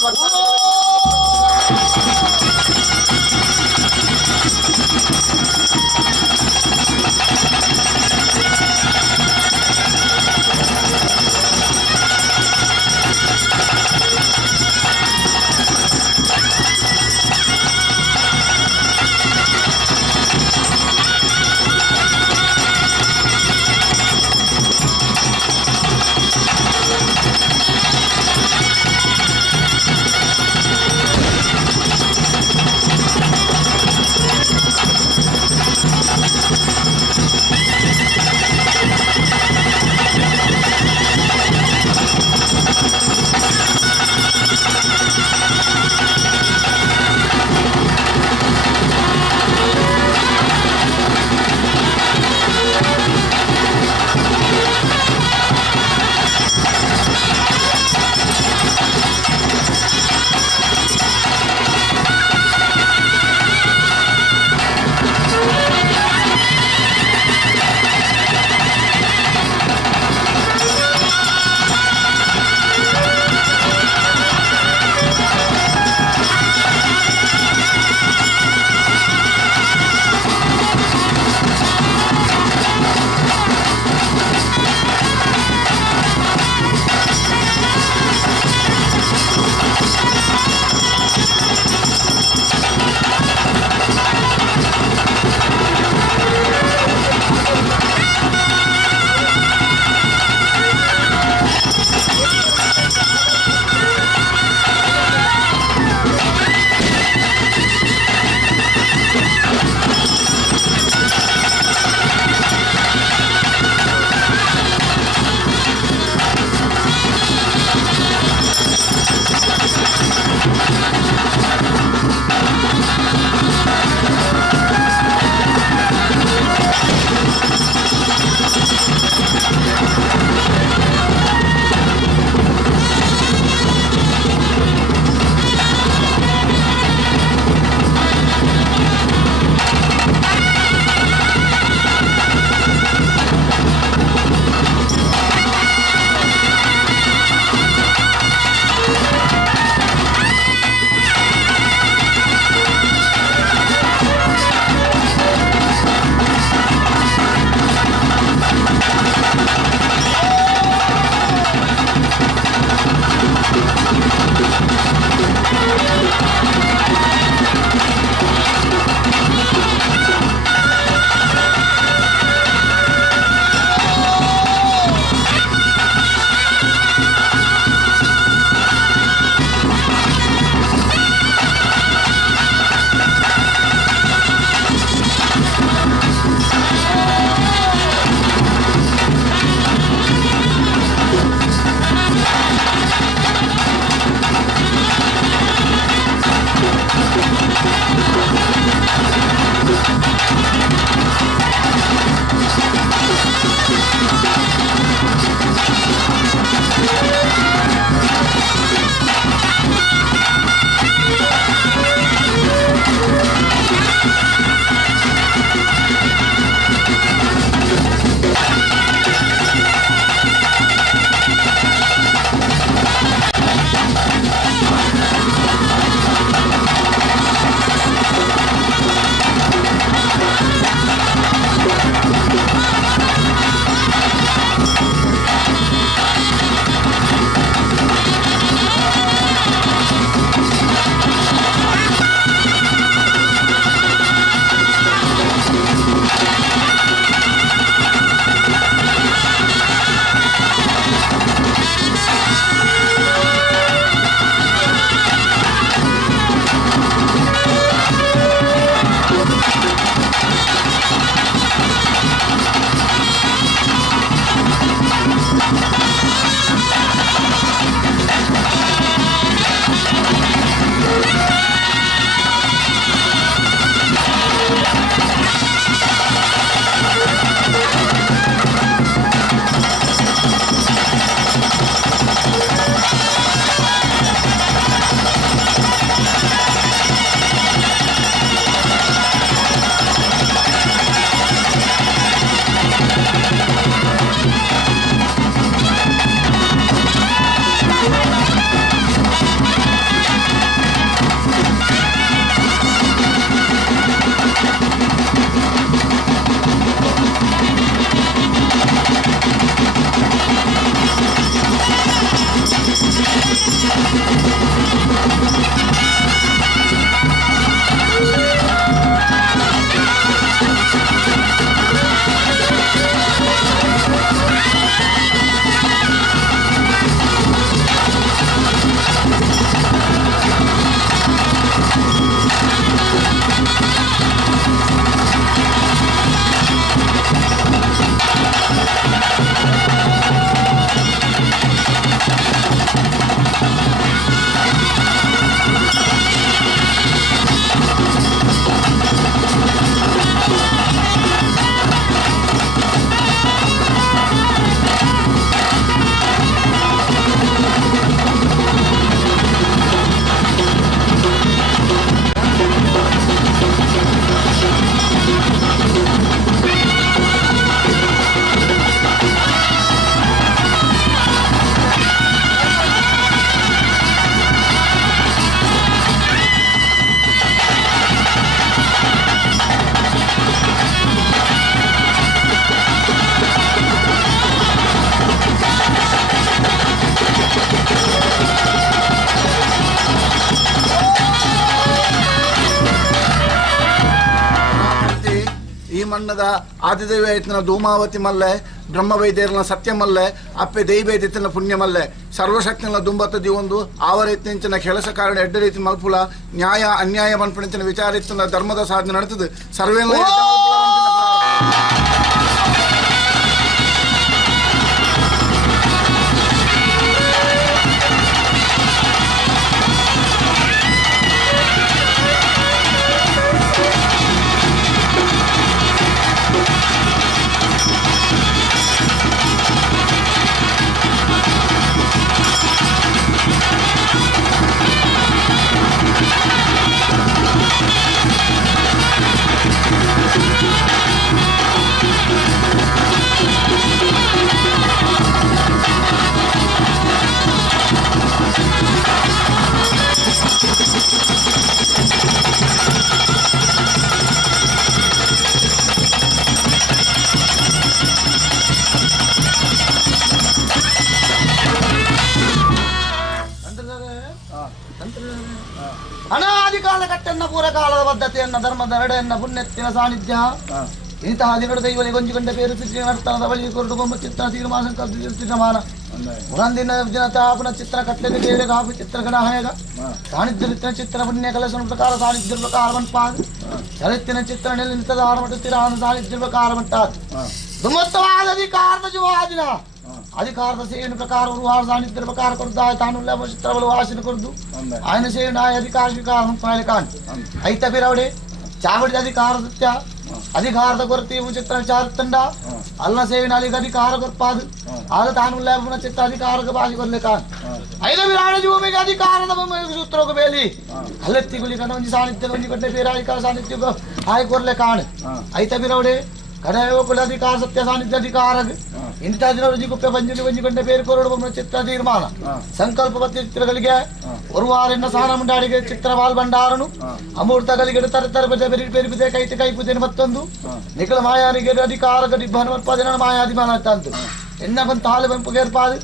ಮಣ್ಣದ ಆದಿದೇವಿ ಆಯ್ತನ ಧೂಮಾವತಿ ಮಲ್ಲೆ ಬ್ರಹ್ಮವೈದ್ಯರ್ನ ಸತ್ಯ ಮಲ್ಲೆ ಅಪ್ಪೆ ದೈವೈದ್ಯತಿನ ಪುಣ್ಯ ಮಲ್ಲೆ ಸರ್ವಶಕ್ತಿನ ದುಂಬತ್ತದಿ ಒಂದು ಆವರೈತಿನ ಕೆಲಸ ಕಾರಣ ಎಡ್ಡ ರೀತಿ ಮಲ್ಪುಲ ನ್ಯಾಯ ಅನ್ಯಾಯ ಮನ್ಪಣಿತಿನ ವಿಚಾರಿತ್ತಿನ ಧರ್ಮದ ಸಾಧನೆ ನಡೆತದೆ ಸರ್ವೇಲ್ಲ ಅನಾದಿ ಕಾಲ ಕಟ್ಟೆನ್ನ ಪೂರಕಾಲದ ಬದ್ಧತೆಯನ್ನ ಧರ್ಮದ ನಡೆಯನ್ನ ಪುಣ್ಯತ್ತಿನ ಸಾನ್ನಿಧ್ಯ ಇಂತಹ ದಿನದ ದೈವಲಿ ಗೊಂಜಿಕೊಂಡ ಬೇರೆ ಸಿದ್ಧಿ ನರ್ತನದ ಬಳಿ ಕೊರಡು ಬೊಮ್ಮ ಚಿತ್ರ ತೀರ್ಮಾನ ಸಂಕಲ್ಪಿಸಿಮಾನ ಮುಂದಿನ ಜನತಾಪನ ಚಿತ್ರ ಕಟ್ಟಲೆ ಬೇರೆ ಕಾಪು ಚಿತ್ರಗಣ ಹಯಗ ಸಾನ್ನಿಧ್ಯ ಚಿತ್ರ ಪುಣ್ಯ ಕಲಶ ಪ್ರಕಾರ ಸಾನ್ನಿಧ್ಯ ಪ್ರಕಾರ ಮನ್ಪಾದ ಚರಿತ್ತಿನ ಚಿತ್ರ ನಿಲ್ಲಿತದ ಆರಮಟ್ಟ ತಿರಾನ ಸಾನ್ನಿಧ್ಯ ಪ್ರಕಾರ ಮಟ್ಟಾದ ದುಮತ್ತವಾದ ಅಧಿಕಾರದ ಜುವಾದಿನ ಅಧಿಕಾರದ ಸೇವನ ಪ್ರಕಾರ ಉರುವಾರ ಸಾನ್ನಿಧ್ಯ ಪ್ರಕಾರ ಕೊಡ್ದ ತಾನುಲ್ಲ ಚಿತ್ರಗಳು ವಾಸನೆ ಕೊಡ್ದು ఆయన ಸೇವನ ಅಧಿಕಾರ ಸ್ವೀಕಾರ ಪಾಯ ಕಾನ್ ಐತ ಬಿರವಡೆ ಚಾವಡಿ ಅಧಿಕಾರ ಸತ್ಯ ಅಧಿಕಾರದ ಕೊರತೆ ಚಿತ್ರ ಚಾರ್ತಂಡ ಅಲ್ಲ ಸೇವನ ಅಲಿಗ ಅಧಿಕಾರ ಕೊರ್ಪಾದು ಆಗ ತಾನುಲ್ಲ ಚಿತ್ರ ಅಧಿಕಾರಕ್ಕೆ ಭಾಷೆ ಕೊರ್ಲೆ ಕಾನ್ ಐದ ಬಿರಾಡ ಜೀವಮಿಗೆ ಅಧಿಕಾರದ ಸೂತ್ರಕ್ಕೆ ಬೇಲಿ ಅಲ್ಲತ್ತಿ ಗುಲಿ ಕಣ ಒಂಜಿ ಸಾನ್ನಿಧ್ಯ ಒಂಜಿ ಗಂಟೆ ಬೇರೆ ಅಧಿಕಾರ ಸಾನ್ನಿಧ್ಯ ಹಾಯ್ ಕೊರ್ಲೆ ಕಾಣ್ ಐತ ಬಿರವಡೆ ಕಡೆಯೋ ಕುಲಾಧಿಕಾರ ಸತ್ಯ ಸಾನ್ನಿಧ್ಯ ಅಧಿಕಾರ ಇಂಥ ದಿನ ಕುಪ್ಪೆ ಬಂಜಲಿ ಒಂಜಿ ಗಂಟೆ ಬೇರೆ ಕೊರಡು ಬೊಮ್ಮ ಚಿತ್ರ ತೀರ್ಮಾನ ಸಂಕಲ್ಪ ಚಿತ್ರಗಳಿಗೆ ಒರುವಾರಿನ ಸಾನ ಮುಂಡಾಡಿಗೆ ಚಿತ್ರ ಬಾಲ್ ಭಂಡಾರನು ಅಮೂರ್ತಗಳಿಗೆ ಬೆರಿಬಿದೆ ಕೈತೆ ಕೈಪುದೇನು ಮತ್ತೊಂದು ನಿಖಲ ಮಾಯಾನಿಗೆ ಅಧಿಕಾರ ಗಡಿಭಾನುತ್ಪಾದನೆ ಮಾಯಾಧಿಮಾನ ತಂತು ಎನ್ನ ಬಂತ ಹಾಲು ಬೆಂಪು ಏರ್ಪಾದು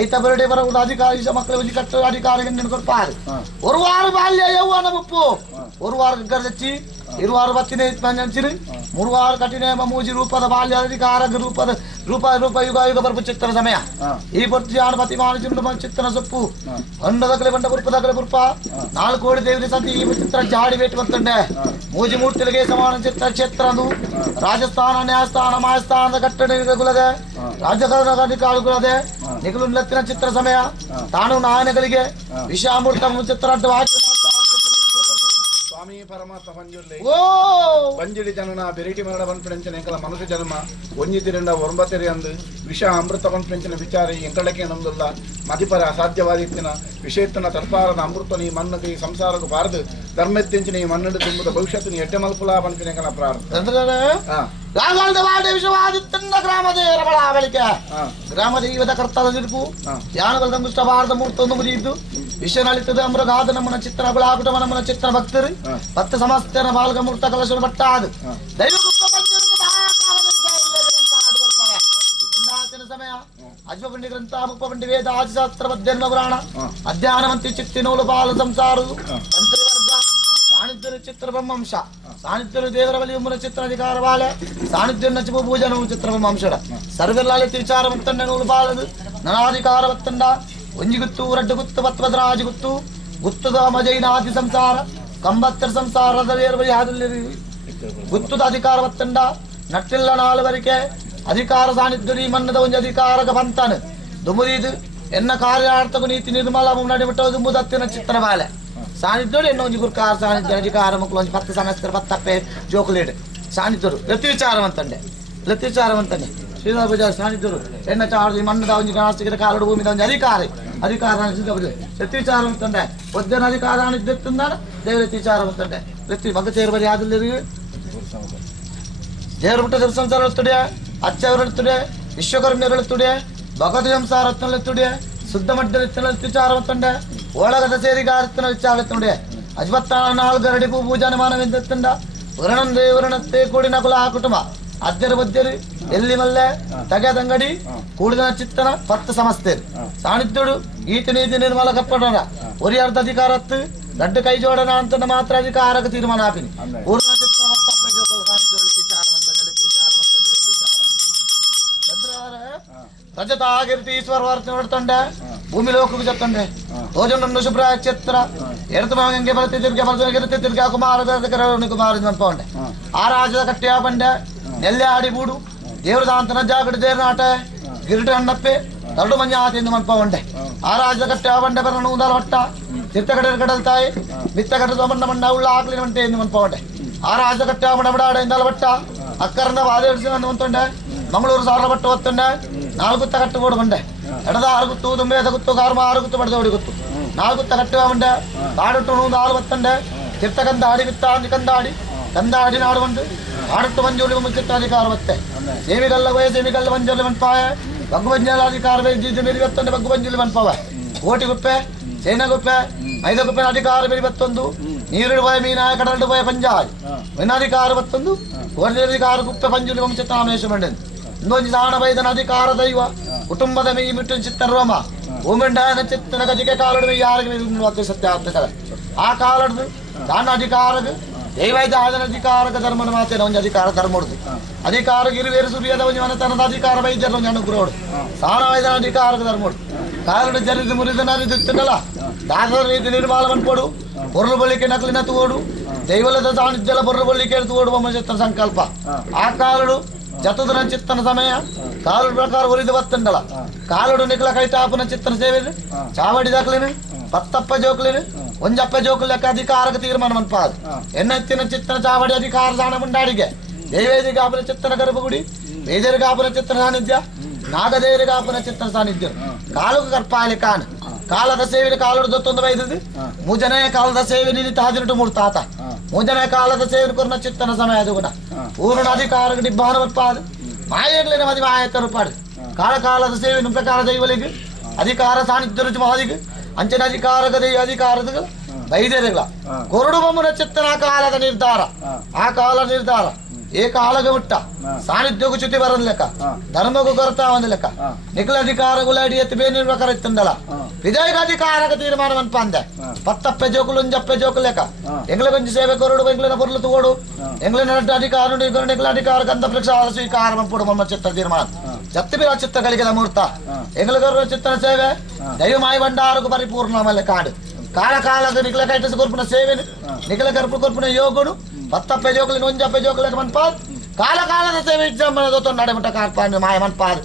ಐತ ಬರಡೆ ಬರ ಅಧಿಕಾರಿ ಮಕ್ಕಳ ಬಜಿ ಕಟ್ಟ ಅಧಿಕಾರಿಗೆ ಕೊಡ್ಪಾದು ಒರುವಾರ ಬಾಲ್ಯ ಯೌವನ ಮುಪ್ಪು ಒರುವಾರ ಗರ್ದಚ್ಚಿ ಇರುವಾರ ಬತ್ತಿನ ಮಂಚಿರು ಮೂರುವಾರ ಕಠಿಣ ಮೂಜಿ ರೂಪದ ಬಾಲ್ಯ ಅಧಿಕಾರ ರೂಪದ ರೂಪ ಯುಗ ಯುಗ ಬರ್ಪು ಚಿತ್ರ ಸಮಯ ಈ ಪತ್ತಿ ಪತಿ ಮಾನಚಿಂಡು ಚಿತ್ರ ಸೊಪ್ಪು ಹೊಂಡದಗಲೆ ಬಂಡ ಬುರ್ಪದಗಲೆ ಬುರ್ಪ 4 ಕೋಟಿ ದೇವರಿ ಸಂತಿ ಈ ಚಿತ್ರ ಜಾಡಿ ಬೇಟು ಬಂತಂಡೆ ಮೂಜಿ ಮೂರ್ತಿಗಳಿಗೆ ಸಮಾನ ಚಿತ್ರ ಕ್ಷೇತ್ರ ಅದು ರಾಜಸ್ಥಾನ ನ್ಯಾಯಸ್ಥಾನ ಮಾಯಸ್ಥಾನದ ಕಟ್ಟಡಗಳದೆ ರಾಜಕಾರಣ ಅಧಿಕಾರಿಗಳದೆ ನಿಗಲು ಲತ್ತಿನ ಚಿತ್ರ ಸಮಯ ತಾನು ನಾಯನಗಳಿಗೆ ವಿಷಾಮೂರ್ತ ಚಿತ್ರ ಅಡ್ಡವಾಗಿ ಸ್ವಾಮಿ ಪರಮಾತ್ಮ ಬಂಜುರ್ಲೆ ಬಂಜುಡಿ ಜನನ ಬೆರಿಟಿ ಮರಣ ಬಂಪೆಂಚನ ಎಂಕಲ ಮನುಷ್ಯ ಜನ್ಮ ಒಂಜಿತಿರಂಡ ಒಂಬತ್ತೆರೆ ಅಂದು ವಿಷ ಅಮೃತ ಬಂಪೆಂಚನ ವಿಚಾರ ಎಂಕಳಕ್ಕೆ ನಮ್ದುಲ್ಲ ಮದಿಪರ ಅಸಾಧ್ಯವಾದಿತ್ತಿನ ವಿಷಯತ್ತನ ತರ್ಪಾರದ ಅಮೃತ ಈ ಮಣ್ಣಗೆ ಈ ಸಂಸಾರಕ್ಕೆ ಬಾರದು ಧರ್ಮೆತ್ತೆಂಚಿನ ಈ ಮಣ್ಣಡು ತುಂಬುದ ಭವಿಷ್ಯತ್ತು ಎಡ್ಡೆ ಮಲ್ಪುಲ ಬಂಪಿನ ಎಂಕಲ ಪ್ರಾರ್ಥನೆ ಗ್ರಾಮ ದೈವದ ಕರ್ತದ ನಿರುಪು ಯಾನಗಳ ದಂಗುಷ್ಟ ಭಾರತ ಮೂರ್ತೊಂದು ಮುರಿಯಿದ್ದು ವಿಷಯನಳಿತದ ಅಮೃಗಾದ ನಮ್ಮನ ಚಿತ್ರ ಗುಳಾಗುಟ ನಮ್ಮನ ಚಿತ್ರ ಭಕ್ತರು ಭಕ್ತ ಸಮಸ್ತನ ಬಾಲ್ಗ ಮೂರ್ತ ಕಲಶ ಭಟ್ಟಾದು ದೈವ ಸಮಯ ಅಜ್ವಪಂಡಿ ಗ್ರಂಥ ಮುಪ್ಪಪಂಡಿ ವೇದ ಆದಿಶಾಸ್ತ್ರ ಮಧ್ಯನ್ಮ ಪುರಾಣ ಅಧ್ಯಾನವಂತಿ ಚಿತ್ತಿನೋಲು ಬಾಲ ಸಂಸಾರದು ತಂತ್ರಿವರ್ಗ ಸಾನ್ನಿಧ್ಯ ಚಿತ್ರ ಬ್ರಹ್ಮಾಂಶ ಸಾನ್ನಿಧ್ಯ ದೇವರ ಬಲಿ ಉಮ್ಮನ ಚಿತ್ರ ಅಧಿಕಾರ ಬಾಲೆ ಸಾನ್ನಿಧ್ಯ ನಚಿಪು ಪೂಜನ ಚಿತ್ರ ಬ್ರಹ್ಮಾಂಶಡ ಸರ್ವೆಲ್ಲಾಲಿ ತಿರುಚಾರ ಮುತ್ತಂಡ ನೂಲು ಬಾಲದು ನನಾಧಿಕಾರ ಬತ್ತಂಡ ಒಂಜಿ ಗುತ್ತು ರಡ್ಡು ಗುತ್ತು ಬತ್ವದ್ರಾಜಿ ಗುತ್ತು ಗುತ್ತದ ಮಜೈನ ಆದಿ ಸಂಸಾರ ಕಂಬತ್ತರ ಸಂಸಾರದ ದೇವರ ಬಲಿ ಹಾದಲ್ಲಿ ಗುತ್ತದ ಅಧಿಕಾರ ಬತ್ತಂಡ ನಟ್ಟಿಲ್ಲ ನಾಲ್ವರಿಕೆ ಅಧಿಕಾರ ಸಾನ್ನಿಧ್ಯ ಮನ್ನದ ಒಂಜಿ ಅಧಿಕಾರಕ ಬಂತಾನೆ ದುಮುರಿದು ಎನ್ನ ಕಾರ್ಯಾರ್ಥಕ ನೀತಿ ನಿರ್ಮಲ ಮುನ್ನಡೆ ಬಿಟ್ಟು ದುಂಬುದತ್ತಿನ ಚಿತ್ರ ಬಾಲೆ ಸಾನ್ನಿಧ್ಯ ಎನ್ನ ಒಂಜಿ ಗುರುಕಾರ ಸಾನ್ನಿಧ್ಯ ಅಧಿಕಾರ ಮಕ್ಕಳು ಒಂಜಿ 10 ಸಮಸ್ಯೆ 10 ಅಪ್ಪೆ ಜೋಕ್ಲೇಟ್ ಸಾನ್ನಿಧ್ಯರು ಲತಿವಿಚಾರವಂತಂಡೆ ಶ್ರೀರಾಮ ಬಜಾರ್ ಸಾನ್ನಿಧ್ಯರು ಎನ್ನ ಚಾರ್ಜಿ ಮನ್ನದ ಒಂಜಿ ನಾಸ್ತಿಕರ ಕಾಲಡು ಭೂಮಿದ ಒಂಜಿ ಅಧಿಕಾರ ಲತಿವಿಚಾರವಂತಂಡೆ ಒದ್ದನ ಅಧಿಕಾರ ಸಾನ್ನಿಧ್ಯ ದೇವ ಲತಿವಿಚಾರವಂತಂಡೆ ಲತಿ ಮಗ ತೇರು ಬರಿ ಆದಲ್ಲಿ ದೇವ್ರ ಬಿಟ್ಟ ದೇವ್ರ ಸಂಸಾರ ಎಳುತ್ತುಡೆ ಅಚ್ಚವರು ಎಳುತ್ತುಡೆ ವಿಶ್ವಕರ್ಮಿಯರು ಎಳುತ್ತುಡೆ ಭಗವದ್ ಸಂಸಾರ ಎಳುತ್ತುಡೆ ಶುದ್ಧ ಮಡ್ಡ ವಿಚಾರವಂತಂಡೆ ಒಳಗದ ಸೇರಿಗಾರತ್ತಿನ ವಿಚಾರത്തുಡೆ ಅಜ್ವತ್ತಾಳ ನಾಲ್ಗರಡಿ ಪೂಜಾನ ಮಾನವೆಂದತ್ತಂಡ ವರ್ಣಂದೇ ವರ್ಣತ್ತೆ ಕೂಡಿನ ಕುಲ ಕುಟುಂಬ ಅದ್ಯರು ಬದ್ಯರು ಎಲ್ಲಿ ಮಲ್ಲೆ ತಗೆದಂಗಡಿ ಕೂಡಿದ ಚಿತ್ತನ 10 ಸಮಸ್ತೆ ಸಾನ್ನಿಧ್ಯಡು ಈತ ನೀತಿ ನಿರ್ಮಲ ಕಪ್ಪಡ ಒರಿಯಾರ್ಧ ಅಧಿಕಾರತ್ತು ದಡ್ಡ ಕೈ ಜೋಡನ ಅಂತ ಮಾತ್ರ ಅಧಿಕಾರಕ್ಕೆ ತೀರ್ಮಾನ ಹಾಕಿನಿ ಪೂರ್ಣ ಚಿತ್ರ ಮತ್ತಪ್ಪ ಜೋಕಲ್ ಕಾಣಿಸಿ ಚಾರವಂತ ನೆಲೆಸಿ ಚಾರವಂತ ನೆಲೆಸಿ ರಜತಾಗಿರ್ತಿ ಈಶ್ವರ ವಾರ್ತೆ ನೋಡ್ತಂಡೆ ಭೂಮಿ ಲೋಕಕ್ಕೆ ಜತ್ತಂಡೆ ಭೋಜನ ಶುಭ್ರ ಚಿತ್ರ ಎಡತು ಗಂಗೆ ಬರುತ್ತೆ ತಿರ್ಗೆ ಬರ್ತದೆ ತಿರ್ಗ ಕುಮಾರ ಅನ್ಕೊಂಡೆ ಆ ರಾಜದ ಕಟ್ಟೆಯ ಬಂಡೆ ನೆಲ್ಲೆ ಆಡಿ ಬೂಡು ದೇವ್ರದ ಅಂತನ ಜಾಗಡ ದೇವ್ರ ನಾಟ ಗಿರಿಟ ಅಣ್ಣಪ್ಪೆ ದೊಡ್ಡ ಮಂಜ ಆತಿಂದ ಮನ್ಪವಂಡೆ ಆ ರಾಜದ ಕಟ್ಟೆಯ ಬಂಡೆ ಬರ ನೂದಾಲ ಹೊಟ್ಟ ತಿರ್ತ ಕಡೆ ಕಡಲ್ ತಾಯಿ ಮಿತ್ತ ಕಟ್ಟದ ಮಣ್ಣ ಮಣ್ಣ ಉಳ್ಳ ಹಾಕ್ಲಿ ಮಂಟೆ ಎಂದು ಮನ್ಪವಂಡೆ ಆ ರಾಜದ ಕಟ್ಟೆಯ ಬಡ ಬಡ ಇಂದಲ ಬಟ್ಟ ಅಕ್ಕರಿಂದ ವಾದೇಳಿಸಿ ಅಂತೊಂಡೆ ಮಂಗಳೂರು ಸಾರ ಬಟ್ಟು ಹೊತ್ತಂಡೆ 4 ಗುತ್ತ ಕಟ್ಟು ಬೋಡು ಬಂಡೆ ಎಡದ 6 ಗುತ್ತು ದುಂಬೇದ ಗುತ್ತು ಗಾರ್ಮ 6 ಗುತ್ತು ಬಡದ ಹೊಡಿ ಗುತ್ತು 4 ಗುತ್ತ ಕಟ್ಟುವ ಬಂಡೆ ಕಾಡುಟ್ಟು 4 ಬತ್ತಂಡೆ ಚಿರ್ತಕಂದ ಆಡಿ ಬಿತ್ತ ಅಂದಿ ಕಂದಾಡಿ ನಾಡು ಬಂದು ಆಡುಟ್ಟು ಮಂಜೂಲಿ ಮುಚ್ಚಿತ್ತಾಧಿಕಾರ ಬತ್ತೆ ಸೇವಿಗಲ್ಲ ವಯ ಸೇವಿಗಲ್ಲ ಮಂಜೂಲಿ ಮನ್ಪಾಯ ಬಗ್ಗು ಬಂಜಾಲ ಅಧಿಕಾರ ಬೇಜಿ ಮೇರಿ ಬತ್ತಂಡೆ ಬಗ್ಗು ಬಂಜೂಲಿ ಮನ್ಪಾವ ಕೋಟಿ ಗುಪ್ಪೆ ಸೇನಗುಪ್ಪೆ 5 ಗುಪ್ಪೆ ಅಧಿಕಾರ ಬೇರಿ ಬತ್ತೊಂದು ನೀರಿಡುವ ಮೀನಾಯ ಕಡಲಿಡುವ ಪಂಜಾಯ್ ವಿನಾಧಿಕಾರ ಬತ್ತೊಂದು ಅಧಿಕಾರ ಗುಪ್ಪೆ ಪಂಜುಲಿ ವಂಶತಾಮೇಶ ಮಂಡನ್ ಇನ್ನೊಂದು ಸಾಣ ಬೈದನ ಅಧಿಕಾರ ದೈವ ಕುಟುಂಬದ ಮೈ ಮಿಟ್ಟು ಚಿತ್ತ ರೋಮ ಓಮೆಂಡಾಯನ ಚಿತ್ತನ ಗಜಿಗೆ ಕಾಲಡು ಯಾರಿಗೆ ಸತ್ಯ ಆ ಕಾಲಡ್ದು ದಾನ ಅಧಿಕಾರಗ ದೈವೈದ ಆದನ ಅಧಿಕಾರಕ ಧರ್ಮನ ಮಾತೇನ ಒಂದು ಅಧಿಕಾರ ಧರ್ಮ ಹೊಡ್ದು ಅಧಿಕಾರ ಗಿರಿವೇರು ಸೂರ್ಯದ ಒಂದು ಮನತನದ ಅಧಿಕಾರ ವೈದ್ಯರ ಒಂದು ಅನುಗ್ರಹ ಹೊಡ್ದು ಸಾಣ ವೈದನ ಅಧಿಕಾರಕ ಧರ್ಮ ಹೊಡ್ದು ಕಾಲಡು ಜರಿದು ಮುರಿದ ನರಿದಿತ್ತಲ್ಲ ದಾಸರ ರೀತಿ ನಿರ್ಮಾಣ ಮನ್ಪೋಡು ಬೊರ್ಲು ಬಳ್ಳಿಕೆ ನಕಲಿನ ತೋಡು ದೈವಲದ ಸಾನ್ನಿಧ್ಯಲ ಬೊರ್ಲು ಬಳ್ಳಿಕೆ ತೋಡುವ ಚಿತ್ತನ ಸಂಕಲ್ಪ ಆ ಕಾಲಡು ಜತುದನ ಚಿತ್ತನ ಸಮಯ ಕಾಲಡು ಪ್ರಕಾರ ಒರಿದು ಬತ್ತಂಡಲ ಕಾಲಡು ನಿಖಲ ಕೈತಾಪನ ಚಿತ್ತನ ಸೇವೆ ಚಾವಡಿ ದಾಖಲೇನೆ ಪತ್ತಪ್ಪ ಜೋಕ್ಲೇನೆ ಒಂಜಪ್ಪ ಜೋಕ್ಲೆಕ್ಕ ಅಧಿಕಾರಕ ತೀರ್ಮಾನ ಮನ್ಪಾದ ಎನ್ನೆತ್ತಿನ ಚಿತ್ತನ ಚಾವಡಿ ಅಧಿಕಾರ ದಾನ ಮುಂಡಾಡಿಗೆ ದೈವೇದಿಗಾಪನ ಚಿತ್ತನ ಗರ್ಭಗುಡಿ ವೇದರಿಗಾಪನ ಚಿತ್ತನ ಸಾನ್ನಿಧ್ಯ ನಾಗದೇವರಿಗಾಪನ ಚಿತ್ತನ ಸಾನ್ನಿಧ್ಯ ಕಾಲುಕ ಕರ್ಪಾಲಿ ಕಾನ್ ಕಾಲದ ಸೇವೆ ಕಾಲಡು ದೊತ್ತೊಂದು ವೈದ್ಯದು ಮೂಜನೇ ಕಾಲದ ಸೇವೆ ನಿಲಿತ 18 ಮೂರು ತಾತ ಮೂಜನೇ ಕಾಲದ ಸೇವೆ ಕೊರ್ನ ಚಿತ್ತನ ಸಮಯ ಅದು ಕೂಡ ಪೂರ್ಣ ಅಧಿಕಾರ ನಿಬ್ಬಾನ ಬರ್ಪಾದು ಮಾಯಗ್ಲಿನ ಮದಿ ಮಾಯ ತರುಪಾಡು ಕಾಲದ ಸೇವೆ ಪ್ರಕಾರ ದೈವಲಿಗೆ ಅಧಿಕಾರ ಸಾನ್ನಿಧ್ಯ ರುಚಿ ಮಹಾದಿಗೆ ಅಂಚನ ಅಧಿಕಾರಕ ದೈವ ಅಧಿಕಾರದ ವೈದ್ಯರುಗಳ ಕೊರಡು ಬೊಮ್ಮನ ಚಿತ್ತನ ಕಾಲದ ನಿರ್ಧಾರ ಆ ಕಾಲ ನಿರ್ಧಾರ ಏಕಾಲಗ ಮುಟ್ಟ ಸಾನ್ನಿಧ್ಯಗೂ ಚ್ಯುತಿ ಬರೋದ್ ಲೆಕ್ಕ ಧರ್ಮಗೂ ಕೊರತಾ ಒಂದು ಲೆಕ್ಕ ನಿಖಲ ಅಧಿಕಾರಗಳು ಅಡಿ ಎತ್ತಿ ಬೇರೆ ಪ್ರಕಾರ ಇತ್ತಂದಲ್ಲ ವಿಧೇಯಕ ಅಧಿಕಾರಕ ತೀರ್ಮಾನ ಮನ್ಪ ಅಂದೆ ಪತ್ತಪ್ಪೆ ಜೋಕುಲು ಒಂಜಪ್ಪೆ ಜೋಕು ಲೆಕ್ಕ ಎಂಗ್ಲ ಗೊಂಜಿ ಸೇವೆ ಕೊರಡು ಎಂಗ್ಲಿನ ಬೊರ್ಲು ತಗೋಡು ಎಂಗ್ಲಿನ ಅಧಿಕಾರ ನಿಖಲ ಅಧಿಕಾರ ಗಂಧ ಪ್ರಕ್ಷಾಲ ಸ್ವೀಕಾರ ಮನ್ಪುಡು ಮಮ್ಮ ಚಿತ್ರ ತೀರ್ಮಾನ ಜತ್ತಿ ಬಿರ ಚಿತ್ರಗಳಿಗೆ ಮುಹೂರ್ತ ಎಂಗ್ಲ ಗೌರವ ಚಿತ್ರ ಸೇವೆ ದೈವ ಮಾಯ ಭಂಡಾರಗೂ ಪರಿಪೂರ್ಣ ಆಮೇಲೆ ಕಾಡು ಕಾಲದ ನಿಖಲ ಕೈಟಸ ಕೊರ್ಪುನ ಸೇವೆ ನಿಖಲ ಗರ್ಭ ಕೊರ್ಪುನ ಯೋಗುಡು ಪತ್ತಪ್ಪೆ ಜೋಕಲಿನ ಒಂಜಪ್ಪೆ ಜೋಕಲಿಗೆ ಮನ್ಪಾದ್ ಕಾಲದ ಸೇವೆ ಇಜ್ಜಮ್ಮನ ದೊತ್ತ ನಡೆಮುಟ ಕಾರ್ಪಾನ ಮಾಯ ಮನ್ಪಾದ್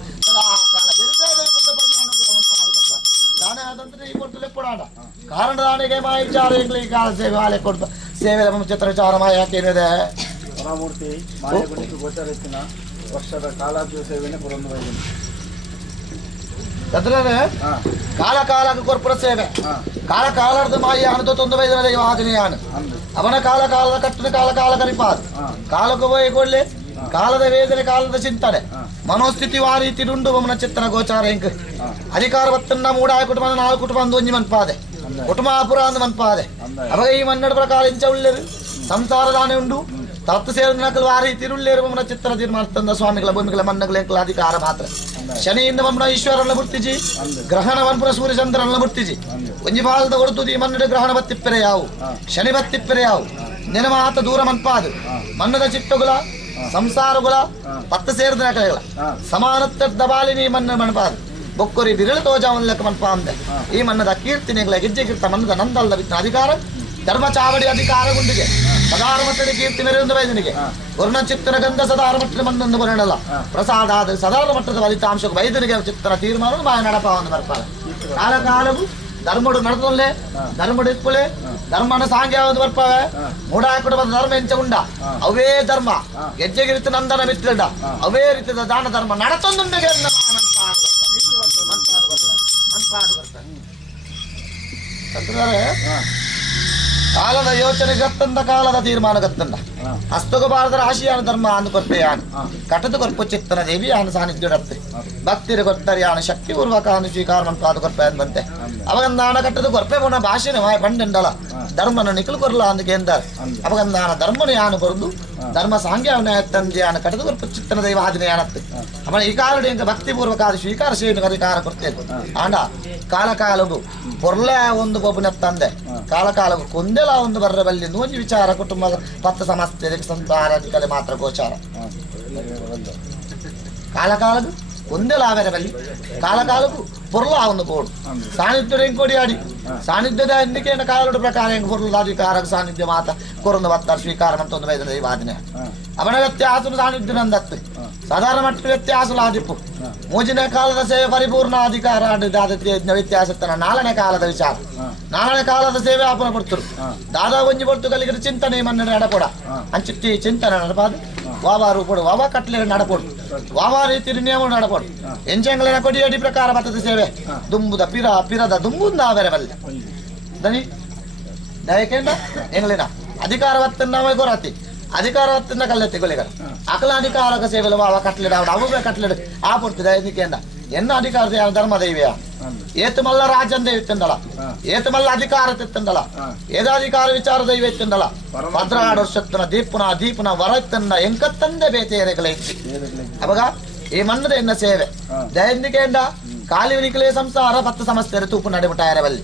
ಕಾರಣದ ಆಣೆಗೆ ಮಾಯ ವಿಚಾರ ಇಂಗ್ಲಿ ಕಾಲ ಸೇವೆ ಹಾಲೆ ಕೊಡ್ತ ಸೇವೆ ಚಿತ್ರ ವಿಚಾರ ಮಾಯ ಯಾಕೇನಿದೆ ಪರಮೂರ್ತಿ ಮಾಯಗುಣಿಗೆ ಗೋಚರಿಸಿನ ವರ್ಷದ ಕಾಲಾದ್ಯ ಸೇವೆನೇ ಪುರಂದರ ಕಾಲಕ್ಕೆ ಕೊರ್ಪುರ ಸೇವೆ ಕಾಲದ ಮಾಯ ಅನದು ತೊಂದು ವೈದ್ಯನ ದೈವ ಆದಿನಿಯಾನ ಅವನ ಕಾಲದ ಕಟ್ಟಿನ ಕಾಲ ಕರಿಪಾದ ಕಾಲಕ್ಕೆ ಹೋಗಿ ಕೊಡ್ಲಿ ಕಾಲದ ವೇದನೆ ಕಾಲದ ಚಿಂತನೆ ಮನೋಸ್ಥಿತಿ ಆ ರೀತಿ ರುಂಡು ಬೊಮ್ಮನ ಚಿತ್ತನ ಗೋಚಾರ ಇಂಕ್ ಅಧಿಕಾರ ಬತ್ತನ್ನ ಮೂಡಾಯ ಕುಟುಂಬ 4 ಕುಟುಂಬ ಒಂಜಿ ಮನ್ಪಾದೆ ಕುಟುಂಬಾಪುರ ಅಂದ್ ಮನ್ಪಾದೆ ಅವಾಗ ಈ ಮನ್ನಡ ಪ್ರಕಾರ ಇಂಚ ಉಳ್ಳೇರು ಸಂಸಾರದಾನೆ ಉಂಡು ತತ್ತು ಸೇರಿದ ನಕಲು ಆ ರೀತಿ ಉಳ್ಳೇರು ಬೊಮ್ಮನ ಚಿತ್ತನ ತೀರ್ಮಾನ ತಂದ ಸ್ವಾಮಿಗಳ ಭೂಮಿಗಳ ಮನ್ನಗಳ ಎಂಕಲ ಅಧಿಕಾರ ಮಾತ್ರ ಶನಿಯಿಂದ ಬೊಮ್ಮನ ಈಶ್ವರನ್ನ ಮುರ್ತಿಜಿ ಗ್ರಹಣ ವನ್ಪುರ ಸೂರ್ಯ ಚಂದ್ರನ್ನ ಮುರ್ತಿಜಿ ಒಂಜಿ ಬಾಲದ ಹೊರತುದಿ ಮನ್ನಡ ಗ್ರಹಣ ಬತ್ತಿಪ್ಪರೆ ಯಾವು ಶನಿ ಬತ್ತಿಪ್ಪರೆ ಯಾವು ನೆನ ಮಾತ ದೂರ ಮನ್ಪಾದು ಮನ್ನದ ಚಿತ್ತುಗಳ ಸಂಸಾರಗಳ ಪತ್ತು ಸೇರಿದ ನಕಲೆಗಳ ಸಮಾನತ್ತ ದಬಾಲಿನಿ ಮನ್ನ ಮನ್ಪಾದು ಬೊಕ್ಕುರಿ ಬಿರಳು ತೋಜಾವನ್ ಲೆಕ್ಕ ಮನ್ಪ ಅಂದೆ ಈ ಮನ್ನದ ಕೀರ್ತಿನಿಗಳ ಗೆಜ್ಜೆಗಿರ್ತ ಮನ್ನದ ನಂದಲ್ದ ಬಿತ್ತಿನ ಅಧಿಕಾರ ಧರ್ಮ ಚಾವಡಿ ಅಧಿಕಾರ ಗುಂಡಿಗೆ ಸದಾರ ಮಟ್ಟದ ಕೀರ್ತಿ ಮೆರೆಯೊಂದು ವೈದ್ಯನಿಗೆ ವರ್ಣ ಚಿತ್ತನ ಗಂಧ ಸದಾರ ಮಟ್ಟದ ಮನ್ನೊಂದು ಬರಣಲ್ಲ ಪ್ರಸಾದ ಆದ ಸದಾರ ಮಟ್ಟದ ಫಲಿತಾಂಶಕ್ಕೆ ವೈದ್ಯನಿಗೆ ಚಿತ್ತನ ತೀರ್ಮಾನ ಮಾಯ ನಡಪ ಒಂದು ಬರ್ಪಾದ ಕಾಲವು ಧರ್ಮಡು ನಡೆದೊಲ್ಲೆ ಧರ್ಮಡು ಇಪ್ಪುಳೆ ಧರ್ಮನ ಸಾಂಗ್ಯ ಒಂದು ಬರ್ಪಾವೆ ಮೂಡಾಯ ಕುಟುಂಬದ ಧರ್ಮ ಎಂಚ ಉಂಡ ಅವೇ ಧರ್ಮ ಗೆಜ್ಜೆಗಿರಿತ ನಂದನ ಮಿತ್ರಡ ಅವೇ ರೀತಿಯ ದಾನ ಧರ್ಮ ನಡತೊಂದುಂಡೆಗೆ ಕಾಲದ ಯೋಚನೆ ಗತ್ತಂದ ಕಾಲದ ತೀರ್ಮಾನ ಗತ್ತಂದ ಹಸ್ತಗ ಬಾರದ ರಾಶಿಯಾನ ಧರ್ಮ ಅಂದು ಕೊರ್ಪೆಯಾನು ಕಟದು ಕೊರ್ಪು ಚಿತ್ತನ ದೇವಿ ಆನ ಸಾನ್ನಿಧ್ಯ ಭಕ್ತಿರ ಕೊತ್ತರಿಯಾನ ಶಕ್ತಿ ಪೂರ್ವಕ ಸ್ವೀಕಾರ ಮನ್ಪಾದ ಕೊರ್ಪೆ ಅಂತ ಬಂತೆ ಅವಾಗಂದಾನ ಕಟ್ಟದು ಕೊರ್ಪೆ ಪುನ ಭಾಷೆನ ಬಂಡಂಡಲ ಧರ್ಮನ ನಿಖಲು ಕೊರ್ಲ ಅಂದಕ್ಕೆ ಎಂದಾರ ಅವಾಗಂದಾನ ಧರ್ಮನ ಯಾನು ಬರೆದು ಧರ್ಮ ಸಾಂಗ್ಯವನ ತಂದೆ ಆನ ಕಟದು ಕೊರ್ಪು ಚಿತ್ತನ ದೈವ ಆದಿನ ಯಾನತ್ತೆ ಅವನ ಈ ಕಾಲಡಿ ಎಂಕ ಭಕ್ತಿ ಪೂರ್ವಕ ಸ್ವೀಕಾರ ಸೇವೆನ ಅಧಿಕಾರ ಕೊಡ್ತೇವೆ ಆಂಡ ಕಾಲವು ಪೊರ್ಲೆ ಒಂದು ಬೊಬ್ಬನ ತಂದೆ ಕಾಲಕಾಲಕ್ಕೂ ಕೊಂದೆಲ ಒಂದು ಬರ್ರ ಬಲ್ಲಿ ಒಂಜಿ ವಿಚಾರ ಕುಟುಂಬದ ಪತ್ತ ಸಮಸ್ಯೆ ಸಂತಾರಾಧಿಕಲೆ ಮಾತ್ರ ಗೋಚಾರ ಕಾಲಕಾಲಕ್ಕೂ ಕೊಂದೆಲ ಬೇರೆ ಬಲ್ಲಿ ಕಾಲಕಾಲಕ್ಕೂ ಪೊರ್ಲ ಒಂದು ಕೋಡು ಸಾನ್ನಿಧ್ಯ ಎಂಕೋಡಿ ಆಡಿ ಸಾನ್ನಿಧ್ಯದ ಎಂದಿಕೆ ಕಾಲದ ಪ್ರಕಾರ ಹೆಂಗ್ ಪೊರ್ಲದ ಅಧಿಕಾರ ಸಾನ್ನಿಧ್ಯ ಮಾತ ಕೊರೊಂದು ಬತ್ತಾರ ಸ್ವೀಕಾರ ಅಂತ ಒಂದು ವೈದ್ಯ ವಾದನೆ ಅವನ ವ್ಯತ್ಯಾಸ ಸಾನ್ನಿಧ್ಯ ನಂದತ್ತು ಸಾಧಾರಣ ಮಟ್ಟ ವ್ಯತ್ಯಾಸ ಆದಿಪ್ಪು ಮೂಜಿನ ಕಾಲದ ಸೇವೆ ಪರಿಪೂರ್ಣ ಅಧಿಕಾರ ವ್ಯತ್ಯಾಸ ನಾಲ್ಕನೇ ಕಾಲದ ವಿಚಾರ ನಾಲ್ಕನೇ ಕಾಲದ ಸೇವೆ ಆಪನ ಕೊಡ್ತರು ದಾದಾ ಒಂಜಿ ಕೊಡ್ತು ಕಲಿಗರು ಚಿಂತನೆ ಮನ್ನ ನಡಪಡ ಅಂಚಿಟ್ಟಿ ಚಿಂತನೆ ನಡಪಾದು ವಾವಾ ರೂಪಡು ವಾವಾ ಕಟ್ಲೆ ನಡಪಡು ವಾವಾ ರೀತಿ ನಿಯಮ ನಡಪಡು ಎಂಚಂಗಳ ಕೊಡಿ ಅಡಿ ಪ್ರಕಾರ ಬರ್ತದ ಸೇವೆ ದುಂಬುದ ಪಿರದ ದುಂಬುಂದ ಬೇರೆ ಬಲ್ಲೆ ದನಿ ದಯಕೆಂಡ ಎಂಗ್ಲಿನ ಅಧಿಕಾರವತ್ತನ್ನ ಗೊರತಿ ಅಧಿಕಾರವತ್ತಿನ ಕಲ್ಲೆತ್ತಿ ಕೊಲೆಗರ ಅಕಲ ಅಧಿಕಾರಕ ಸೇವೆಲು ವಾವ ಕಟ್ಲೆಡ ಅವೇ ಕಟ್ಲೆಡ್ ಆ ಪಡ್ತಿದ ಎಂದಿಕೆಂಡ ಎನ್ನ ಅಧಿಕಾರ ಧರ್ಮ ದೈವ್ಯ ಏತು ಮಲ್ಲ ರಾಜನ್ ದೈವ ಇತ್ತಂದಳ ಏತು ಮಲ್ಲ ಅಧಿಕಾರ ತಿತ್ತಂದಳ ಏದಾಧಿಕಾರ ವಿಚಾರ ದೈವ ಇತ್ತಂದಳ ಭದ್ರಾಡು ವರ್ಷತ್ತನ ದೀಪನ ವರತ್ತನ್ನ ಎಂಕತ್ತಂದೆ ಬೇತೆಯರೆಗಲ ಇತ್ತು ಅವಾಗ ಈ ಮಣ್ಣದ ಎನ್ನ ಸೇವೆ ದಯಂದಿಕೆಂಡ ಕಾಲಿವಿನಿಕಲೇ ಸಂಸಾರ ಪತ್ತು ಸಮಸ್ಯೆ ತೂಪು ನಡಿಬಿಟ್ಟಾಯರ ಬಲ್ಲಿ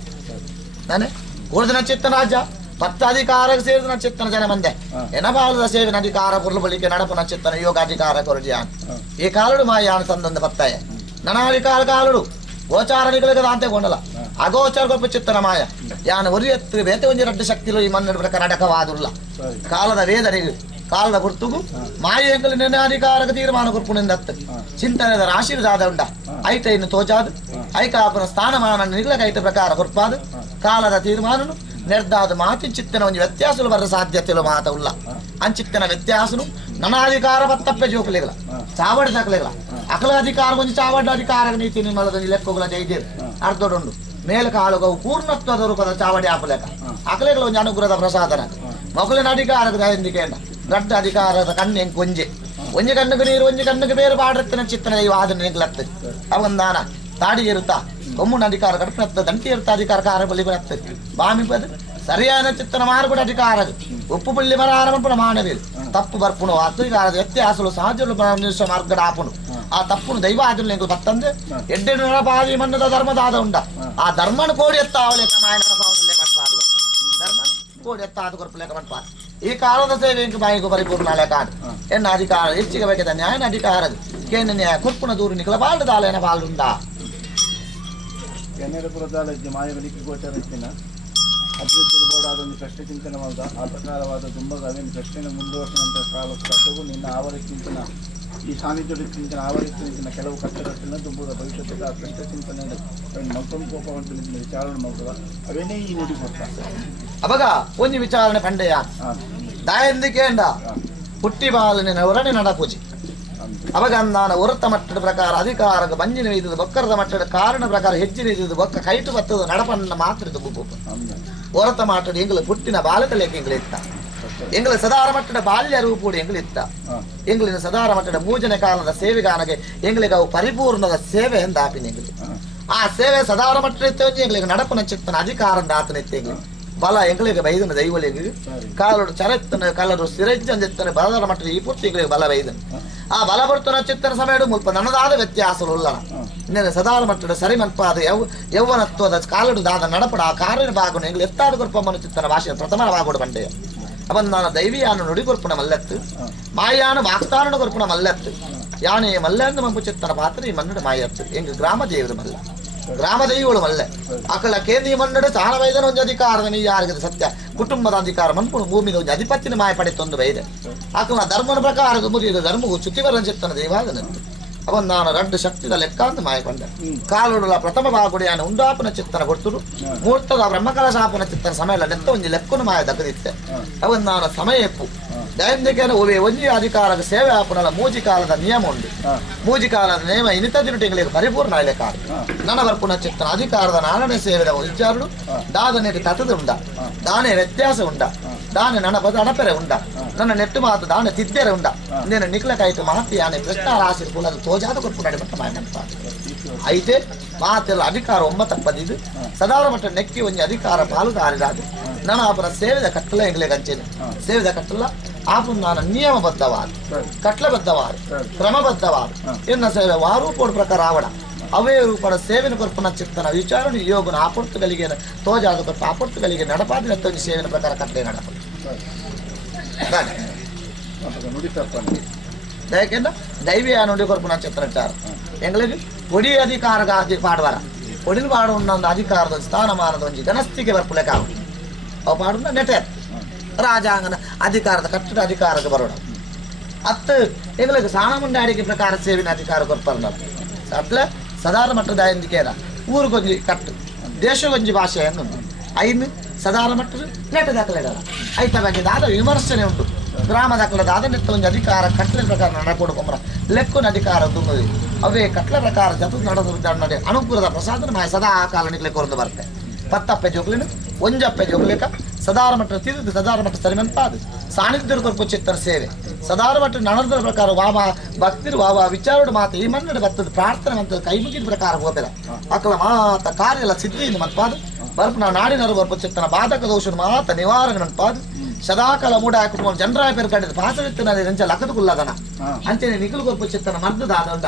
ನಾನೇ ಉಳಿದಿನ ಚಿತ್ತನ ರಾಜ ಪತ್ತ ಅಧಿಕಾರ ಸೇರಿದ ಚಿತ್ತನ ಜನ ಮಂದೆ ಎನಬಾಲದ ಸೇವಿನ ಅಧಿಕಾರ ಪುರ್ಲು ಬಳಿಕೆ ನಡಪನ ಚಿತ್ತನ ಯೋಗಾಧಿಕಾರ ಕೊರಜಿಯಾನ್ ಈ ಕಾಲುಡು ಮಾಯಾನ ತಂದೊಂದು ಪತ್ತಾಯ ನನಾಧಿಕಾರ ಕಾಲುಡು ಗೋಚಾರ ನಿಗಲಿಗೆ ಅಂತೆ ಕೊಂಡಲ ಅಗೋಚಾರ ಗೊಪ್ಪ ಚಿತ್ತನ ಮಾಯ ಯಾನ ಒರಿ ಎತ್ತು ಬೇತೆ ಒಂಜಿ ರಡ್ಡು ಶಕ್ತಿಲು ಈ ಮಣ್ಣು ಪ್ರಕಾರ ನಡಕವಾದುಲ್ಲ ಕಾಲದ ವೇದನೆಗೆ ಕಾಲದ ಗುರ್ತುಗು ಮಾಯ ಎಂಕಲು ನಿರ್ಣಯಾಧಿಕಾರಕ ತೀರ್ಮಾನ ಕೊರ್ಪುಣಿಂದತ್ತು ಚಿಂತನೆದ ಆಶೀರ್ವಾದ ಉಂಡ ಐಟ ಇನ್ನು ತೋಚಾದು ಐಕಾಪನ ಸ್ಥಾನಮಾನ ನಿಗಲಕೈತ ಪ್ರಕಾರ ಕೊರ್ಪಾದು ಕಾಲದ ತೀರ್ಮಾನನು ನಿರ್ಧಾದ ಮಾತಿ ಚಿತ್ತನ ಒಂದು ವ್ಯತ್ಯಾಸಲು ಬರ ಸಾಧ್ಯತೆಲು ಮಾತ ಉಲ್ಲ ಅಂಚಿತ್ತನ ವ್ಯತ್ಯಾಸನು ನನಾಧಿಕಾರ ಬತ್ತಪ್ಪೆ ಜೋಕಲಿಗಲ ಚಾವಡಿ ತಕಲಿಗಲ ಅಕಲ ಅಧಿಕಾರ ಒಂದು ಚಾವಡ ಅಧಿಕಾರ ನೀತಿ ನಿಮ್ಮಲದ ಲೆಕ್ಕಗಳ ಜೈದೇರು ಅರ್ಧೊಂಡು ಮೇಲ ಕಾಳುಗವು ಪೂರ್ಣತ್ವದ ರೂಪದ ಚಾವಡಿ ಆಪಲೆಕ ಅಕಲೆಗಳ ಒಂದು ಅನುಗ್ರಹದ ಪ್ರಸಾದನ ಮಕ್ಕಳಿನ ಅಧಿಕಾರದ ಎಂದಿಕೆಂಡ ದೊಡ್ಡ ಅಧಿಕಾರದ ಕಣ್ಣೆಂಗ್ ಒಂಜಿ ಕಣ್ಣಿಗೆ ನೀರು ಒಂಜಿ ಕಣ್ಣಿಗೆ ಬೇರೆ ಬಾಡಿರ್ತಾನೆ ಚಿತ್ತನ ವಾದನೆ ನಿಗ್ಲತ್ತದೆ ಅವಂದಾನ ತಾಡಿ ಇರುತ್ತಾ ಕೊಮ್ಮುನ ಅಧಿಕಾರ ಕಟ್ಟ ದಂಟಿ ಇರುತ್ತ ಅಧಿಕಾರ ಕಾರ ಬಳಿ ಬರ್ತದೆ ಬಾಮಿಪದ ಸರಿಯಾದ ಚಿತ್ತನ ಮಾರ್ಬಿಡ ಅಧಿಕಾರ ಉಪ್ಪು ಬಳ್ಳಿ ಮರ ಆರಂಭ ಮಾನವೀರು ತಪ್ಪು ಬರ್ಪುಣು ಅಧಿಕಾರದ ವ್ಯತ್ಯಾಸಲು ಸಹಜ ಮಾರ್ಗಡ ಆಪುಣು ಆ ತಪ್ಪುನು ದೈವ ಆದಲು ಎಂಗಳು ಬತ್ತಂದೆ ಎಡ್ಡೆಡು ನಡಪಾದಿ ಮಣ್ಣದ ಧರ್ಮದಾದ ಉಂಡ ಆ ಧರ್ಮನು ಕೋಡಿ ಎತ್ತ ಅವಲೇಕ ಮಾಯ ನಡಪಾವನಲ್ಲೇ ಮಟ್ಪಾದು ಧರ್ಮ ಕೋಡಿ ಎತ್ತ ಆದ ಕೊರ್ಪಲೇಕ ಮಟ್ಪಾದು ಈ ಕಾಲದ ಸೇವೆ ಎಂಕು ಬಾಯಿಗೂ ಪರಿಪೂರ್ಣ ಲೆಕ್ಕಾಡು ಎನ್ನ ಅಧಿಕಾರ ಹೆಚ್ಚಿಗೆ ಬೇಕಿದ್ದ ನ್ಯಾಯನ ಅಧಿಕಾರ ಕೇಂದ್ರ ನ್ಯಾಯ ಕೊರ್ಪುನ ದೂರು ನಿಕಲ ಬಾಲ್ದಾಲೇನ ಬಾಳುಂಡ ಕೆನ್ನೆರಪುರದಾಲ ಮಾಯ ಬಲಿಕೆ ಗೋಚರ ಇತ್ತಿನ ಅಭಿವೃದ್ಧಿಗೆ ಬೋಡಾದೊಂದು ಪ್ರಶ್ನೆ ಚಿಂತನೆ ಮಾಡಿದ ಆ ಪ್ರಕಾರವಾದ ತುಂಬ ಅವೇನು ಪ್ರಶ್ನೆಯನ್ನು ಮುಂದುವರಿಸಿದಂಥ ಕಾಲಕ್ಕೂ ನಿನ್ನ ಆವರ ಚಿಂತನ ಈ ಸಾನ್ನಿಧ್ಯದ ಚಿಂತನೆ ಆವರ ಚಿಂತನೆ ಕೆಲವು ಕಟ್ಟಡಗಳನ್ನು ತುಂಬುದ ಭವಿಷ್ಯದ ಪ್ರಶ್ನೆ ಚಿಂತನೆ ಮತ್ತೊಂದು ಕೋಪವಂತ ವಿಚಾರಣೆ ಮಾಡ್ತದ ಅವೇನೇ ಈ ನುಡಿ ಕೊಡ್ತಾರೆ ಅವಾಗ ಒಂದು ವಿಚಾರಣೆ ಪಂಡೆಯ ದಾಯಂದಿಕೆಂಡ ಹುಟ್ಟಿ ಬಾಲನಿನ ಹೊರನೆ ನಡಪೂಜಿ ಅವಾಗ ನಾನು ಹೊರತ ಮಟ್ಟದ ಪ್ರಕಾರ ಅಧಿಕಾರ ಬಂಜಿನ ಇದ್ದು ಬೊಕ್ಕರದ ಮಟ್ಟದ ಕಾರಣ ಪ್ರಕಾರ ಹೆಚ್ಚಿನ ಇದ್ದು ಬೊಕ್ಕ ಕೈಟು ಬತ್ತದ ನಡಪನ್ನ ಮಾತ್ರ ಇದು ಹೊರತ ಮಾಟದ ಎಂಗ್ಲ ಪುಟ್ಟಿನ ಬಾಲಕಲೇಕ ಎಂಗಳಿತ್ತ ಎಂಗ್ಲ ಸದಾರ ಮಟ್ಟದ ಬಾಲ್ಯ ರೂಪೂಡಿ ಎಂಗಳಿತ್ತ ಎಂಗ್ಲಿನ ಸದಾರ ಮಟ್ಟದ ಮೂಜನೆ ಕಾಲದ ಸೇವೆಗಾನಗೆ ಎಂಗಳಿಗೆ ಅವು ಪರಿಪೂರ್ಣದ ಸೇವೆ ಎಂದು ಆಪಿನ ಎಂಗ್ಲಿ ಆ ಸೇವೆ ಸದಾರ ಮಟ್ಟದ ಎತ್ತೊಂಜಿ ಎಂಗಳಿಗೆ ನಡಪನ ಚಿತ್ತನ ಅಧಿಕಾರ ಆತನ ಎತ್ತೆಂಗ್ಲಿ ಬಲ ಎಂಗಳಿಗೆ ಬೈದನ ದೈವಲಿಗೆ ಕಾಲರು ಚರತ್ತನ ಕಲರು ಸ್ಥಿರಜ್ಜಂದೆತ್ತನ ಬಲದ ಮಟ್ಟದ ಈ ಪೂರ್ತಿ ಎಂಗಳಿಗೆ ಬಲ ಬೈದನು ಆ ಬಲ ಬರ್ತನ ಚಿತ್ತನ ಸಮಯ ಮುಲ್ಪ ನನ್ನದಾದ ವ್ಯತ್ಯಾಸವುಲ್ಲ ಇನ್ನೇನು ಸದಾರ ಮಟ್ಟದ ಸರಿ ಮನ್ಪಾದ ಯೌವನತ್ವದ ಕಾಲಡು ದಾದ ನಡಪಡ ಆ ಕಾರ್ಯ ಭಾಗನು ಎಂಗ್ಲು ಎತ್ತಾಡು ಕೊರ್ಪಮ್ಮನ ಚಿತ್ತನ ಭಾಷೆ ಪ್ರಥಮ ಭಾಗೋಡು ಬಂಡೆಯ ಅವನ್ ನಾನು ದೈವಿಯಾನು ನುಡಿ ಕೊರ್ಪುಣ ಮಲ್ಲತ್ತು ಮಾಯಾನು ವಾಕ್ತಾನು ಕೊರ್ಪುಣ ಮಲ್ಲತ್ತು ಯಾನೇ ಮಲ್ಲೆಂದು ಮಂಪು ಚಿತ್ತನ ಪಾತ್ರ ಈ ಮನ್ನಡ ಮಾಯತ್ತು ಎಂಗ್ ಗ್ರಾಮ ದೇವರು ಮಲ್ಲ ಗ್ರಾಮ ದೈವಗಳು ಮಲ್ಲೆ ಅಕಳ ಕೇಂದ್ರ ಮನ್ನಡ ಸಾಣ ವೈದನ ಒಂದು ಅಧಿಕಾರ ನೀ ಯಾರಿಗಿದೆ ಸತ್ಯ ಕುಟುಂಬದ ಅಧಿಕಾರ ಮನ್ಪುಣ ಭೂಮಿದ ಒಂದು ಅಧಿಪತ್ಯನ ಮಾಯ ಪಡೆತೊಂದು ವೈದೆ ಅಕಲ ಧರ್ಮನ ಪ್ರಕಾರ ಮುರಿದ ಧರ್ಮವು ಚ್ಯುತಿವರನ ಚಿತ್ತನ ದೇವಾದನಂತೆ ಅವನ್ ನಾನು ರಡ್ಡು ಶಕ್ತಿದ ಲೆಕ್ಕ ಅಂತ ಮಾಯಕೊಂಡ ಕಾಲುಡುಲ ಪ್ರಥಮ ಬಾಗುಡಿಯಾನ ಉಂಡಾಪನ ಚಿತ್ತನ ಕೊಡ್ತುಡು ಮುಹೂರ್ತದ ಬ್ರಹ್ಮಕಲಶಾಪನ ಚಿತ್ತನ ಸಮಯ ಲೆಕ್ಕ ಒಂಜಿ ಲೆಕ್ಕನು ಮಾಯ ದಕ್ಕದಿತ್ತೆ ಅವನ್ ನಾನು ಸಮಯ ಎಪ್ಪು ದೈನಿಕನ ಒವೆ ಒಂಜಿ ಅಧಿಕಾರದ ಸೇವೆ ಆಪನಲ ಮೂಜಿ ಕಾಲದ ನಿಯಮ ಉಂಟು ಮೂಜಿ ಕಾಲದ ನಿಯಮ ಇನಿತದಿನ ತಿಂಗಳಿಗೆ ಪರಿಪೂರ್ಣ ಲೆಕ್ಕ ನನ್ನ ಬರ್ಪುನ ಚಿತ್ತನ ಅಧಿಕಾರದ ನಾಳನೆ ಸೇವೆದ ವಿಚಾರಡು ದಾದನೆಗೆ ತತದ ಉಂಡ ದಾನೆ ವ್ಯತ್ಯಾಸ ಉಂಡ ದಾನೆ ನನ್ನ ಪದ ಅಣಪೆರೆ ಉಂಡ ನನ್ನ ನೆಟ್ಟು ಮಾತು ದಾನೆ ತಿದ್ದೆರೆ ಉಂಡ నేను నిఖిలకైతే మహత్తి అనే కృష్ణ రాశి కులదు తోజాత కొట్టుకున్నాడు మట్ట మాయమంట అయితే మాతెల అధికార ఒమ్మతప్పదిదు సదార మట్ట నెక్కి ಒಂಜಿ ಅಧಿಕಾರ ಪಾಲುದಾರಿರಾದು ನಾನು ಆಪನ ಸೇವೆದ ಕಟ್ಟಲ ಎಂಗ್ಲೆ ಗಂಚೆನು ಸೇವೆದ ಕಟ್ಟಲ ಆಪನ ನಾನು ನಿಯಮಬದ್ಧವಾದ ಕಟ್ಲಬದ್ಧವಾದ ಕ್ರಮಬದ್ಧವಾದ ಎನ್ನ ಸೇವೆ ವಾರೂಪೋಡು ಪ್ರಕಾರ ಆವಡ ಅವೇ ರೂಪದ ಸೇವೆನ ಕೊರ್ಪನ ಚಿತ್ತನ ವಿಚಾರಣೆ ಯೋಗನ ಆಪುರ್ತಗಳಿಗೆ ತೋಜಾದ ಕೊರ್ಪ ಆಪುರ್ತಗಳಿಗೆ ನಡಪಾದಿನ ತೋಜಿ ಸೇವೆನ ಪ್ರಕಾರ ಕಟ್ಟೆ ನಡಪ ಯಾಕೆಂದ್ರೆ ದೈವಿಯ ನುಡಿ ಕೊರ್ಪನ ಚಿತ್ರ ಚಾರ ಎಂಗಳಿಗೆ ಕೊಡಿ ಅಧಿಕಾರಗ ಪಾಡುವಾರ ಕೊಡಿನ ಪಾಡು ಒಂದು ಅಧಿಕಾರದ ಸ್ಥಾನಮಾನದ ಒಂಜಿ ಗಣಸ್ಥಿಗೆ ಬರ್ಪುಲೆಕ್ಕ ಅವು ಪಾಡುന്ന ನೆಟೆ ರಾಜಾಂಗನ ಅಧಿಕಾರದ ಕಟ್ಟಡ ಅಧಿಕಾರಕ್ಕೆ ಬರೋಣ ಅತ್ತ ಎಂಗಳಿಗೆ ಸಾಣಮುಂಡಾಡಿಗೆ ಪ್ರಕಾರ ಸೇವಿನ ಅಧಿಕಾರ ಕೊರ್ಪರ್ನ ಅತ್ಲ ಸದಾರ ಮಟ್ಟದ ಎಂದಿಕೇರ ಊರಿಗೊಂಜಿ ಕಟ್ಟು ದೇಶಗೊಂಜಿ ಭಾಷೆಯನ್ನು ಐನು ಸದಾರ ಮಟ್ಟದ ನೆಟ ದಾಖಲೆಗಳ ಐತ ಬಗ್ಗೆ ದಾದ ವಿಮರ್ಶನೆ ಉಂಟು ಗ್ರಾಮ ದಾಖಲದ ಅದನ್ನೆತ್ತ ಒಂದು ಅಧಿಕಾರ ಕಟ್ಲೆ ಪ್ರಕಾರ ನಡಕೊಡ್ಕೊಂಬ್ರ ಲೆಕ್ಕನ ಅಧಿಕಾರ ತುಂಬಿ ಅವೇ ಕಟ್ಲೆ ಪ್ರಕಾರ ಜತು ನಡೆದ ಅನುಕೂಲದ ಪ್ರಸಾದನ ಮಾಯ ಸದಾ ಕಾಲ ನಿಕ್ಲೆ ಕೊರದು ಬರುತ್ತೆ ಪತ್ತಪ್ಪೆ ಜೋಗ್ಲಿನ ಒಂಜಪ್ಪೆ ಜೋಗ್ಲಿಕ ಸದಾರ ಮಟ್ಟ ತಿರುದು ಸದಾರ ಮಟ್ಟ ಸರಿಮಂತಾದು ಸಾನ್ನಿಧ್ಯ ಕೊರ್ಪು ಚಿತ್ತರ ಸೇವೆ ಸದಾರ ಮಟ್ಟ ನಡೆದ ಪ್ರಕಾರ ವಾವ ಭಕ್ತಿರು ವಾವ ವಿಚಾರದ ಮಾತು ಈ ಮನ್ನಡ ಬರ್ತದ ಪ್ರಾರ್ಥನೆ ಅಂತ ಕೈ ಮುಗಿದ ಪ್ರಕಾರ ಹೋಗ್ಬೇಡ ಅಕ್ಕಲ ಮಾತ ಕಾರ್ಯ ಎಲ್ಲ ಸಿದ್ಧಿಯಿಂದ ಮನ್ಪಾದು ಬರ್ಪ ನಾವು ನಾಡಿನರು ಬರ್ಪು ಚಿತ್ತನ ಬಾಧಕ ದೋಷದ ಮಾತ ನಿವಾರಣೆ ಮನ್ಪಾದು ಸದಾಕಾಲ ಮೂಡ ಹಾಕಿಟ್ಕೊಂಡು ಜನರಾಯ ಪೇರು ಕಟ್ಟಿದ ಪಾಸವಿತ್ತನ ರಂಚ ಲಕ್ಕದ ಕುಲ್ಲದನ ಅಂಚನೆ ನಿಖಿಲ್ ಕೊರ್ಪು ಚಿತ್ತನ ಮರ್ದದ ಆದೊಂಡ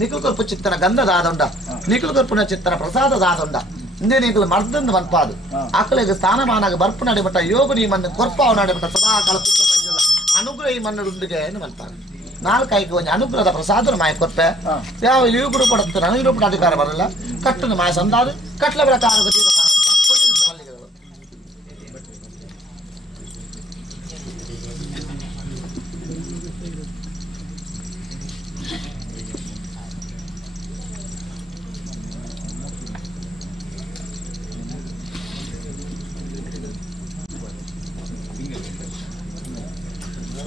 ನಿಖಿಲ್ ಕೊರ್ಪು ಚಿತ್ತನ ಗಂಧದ ಆದೊಂಡ ನಿಖಿಲ್ ಕೊರ್ಪುನ ಚಿತ್ತನ ಪ್ರಸಾದದ ಆದೊಂಡ ಇಂದೇ ನೀಗಳು ಮರ್ದಂದು ಮನ್ಪಾದು ಆಕಳಿಗೆ ಸ್ಥಾನಮಾನಾಗ ಬರ್ಪು ನಡಿಮಟ್ಟ ಯೋಗ ನೀ ಮಣ್ಣು ಕೊರ್ಪಾವು ನಡಿಮಟ್ಟ ಸದಾಕಾಲ ಅನುಗ್ರಹ ಈ ಮಣ್ಣುಂಡಿಗೆ ಮನ್ಪಾದು ನಾಲ್ಕೈದು ಒಂದು ಅನುಗ್ರಹದ ಪ್ರಸಾದನ ಮಾಯ ಕೊರ್ಪೆ ಯಾವ ಯುವಕರು ಪಡುತ್ತೆ ನನಗೆ ರೂಪದ ಅಧಿಕಾರ ಬರಲ್ಲ ಕಟ್ಟನ ಮಾಯ ಸಂದಾದು ಕಟ್ಲ ಪ್ರಕಾರ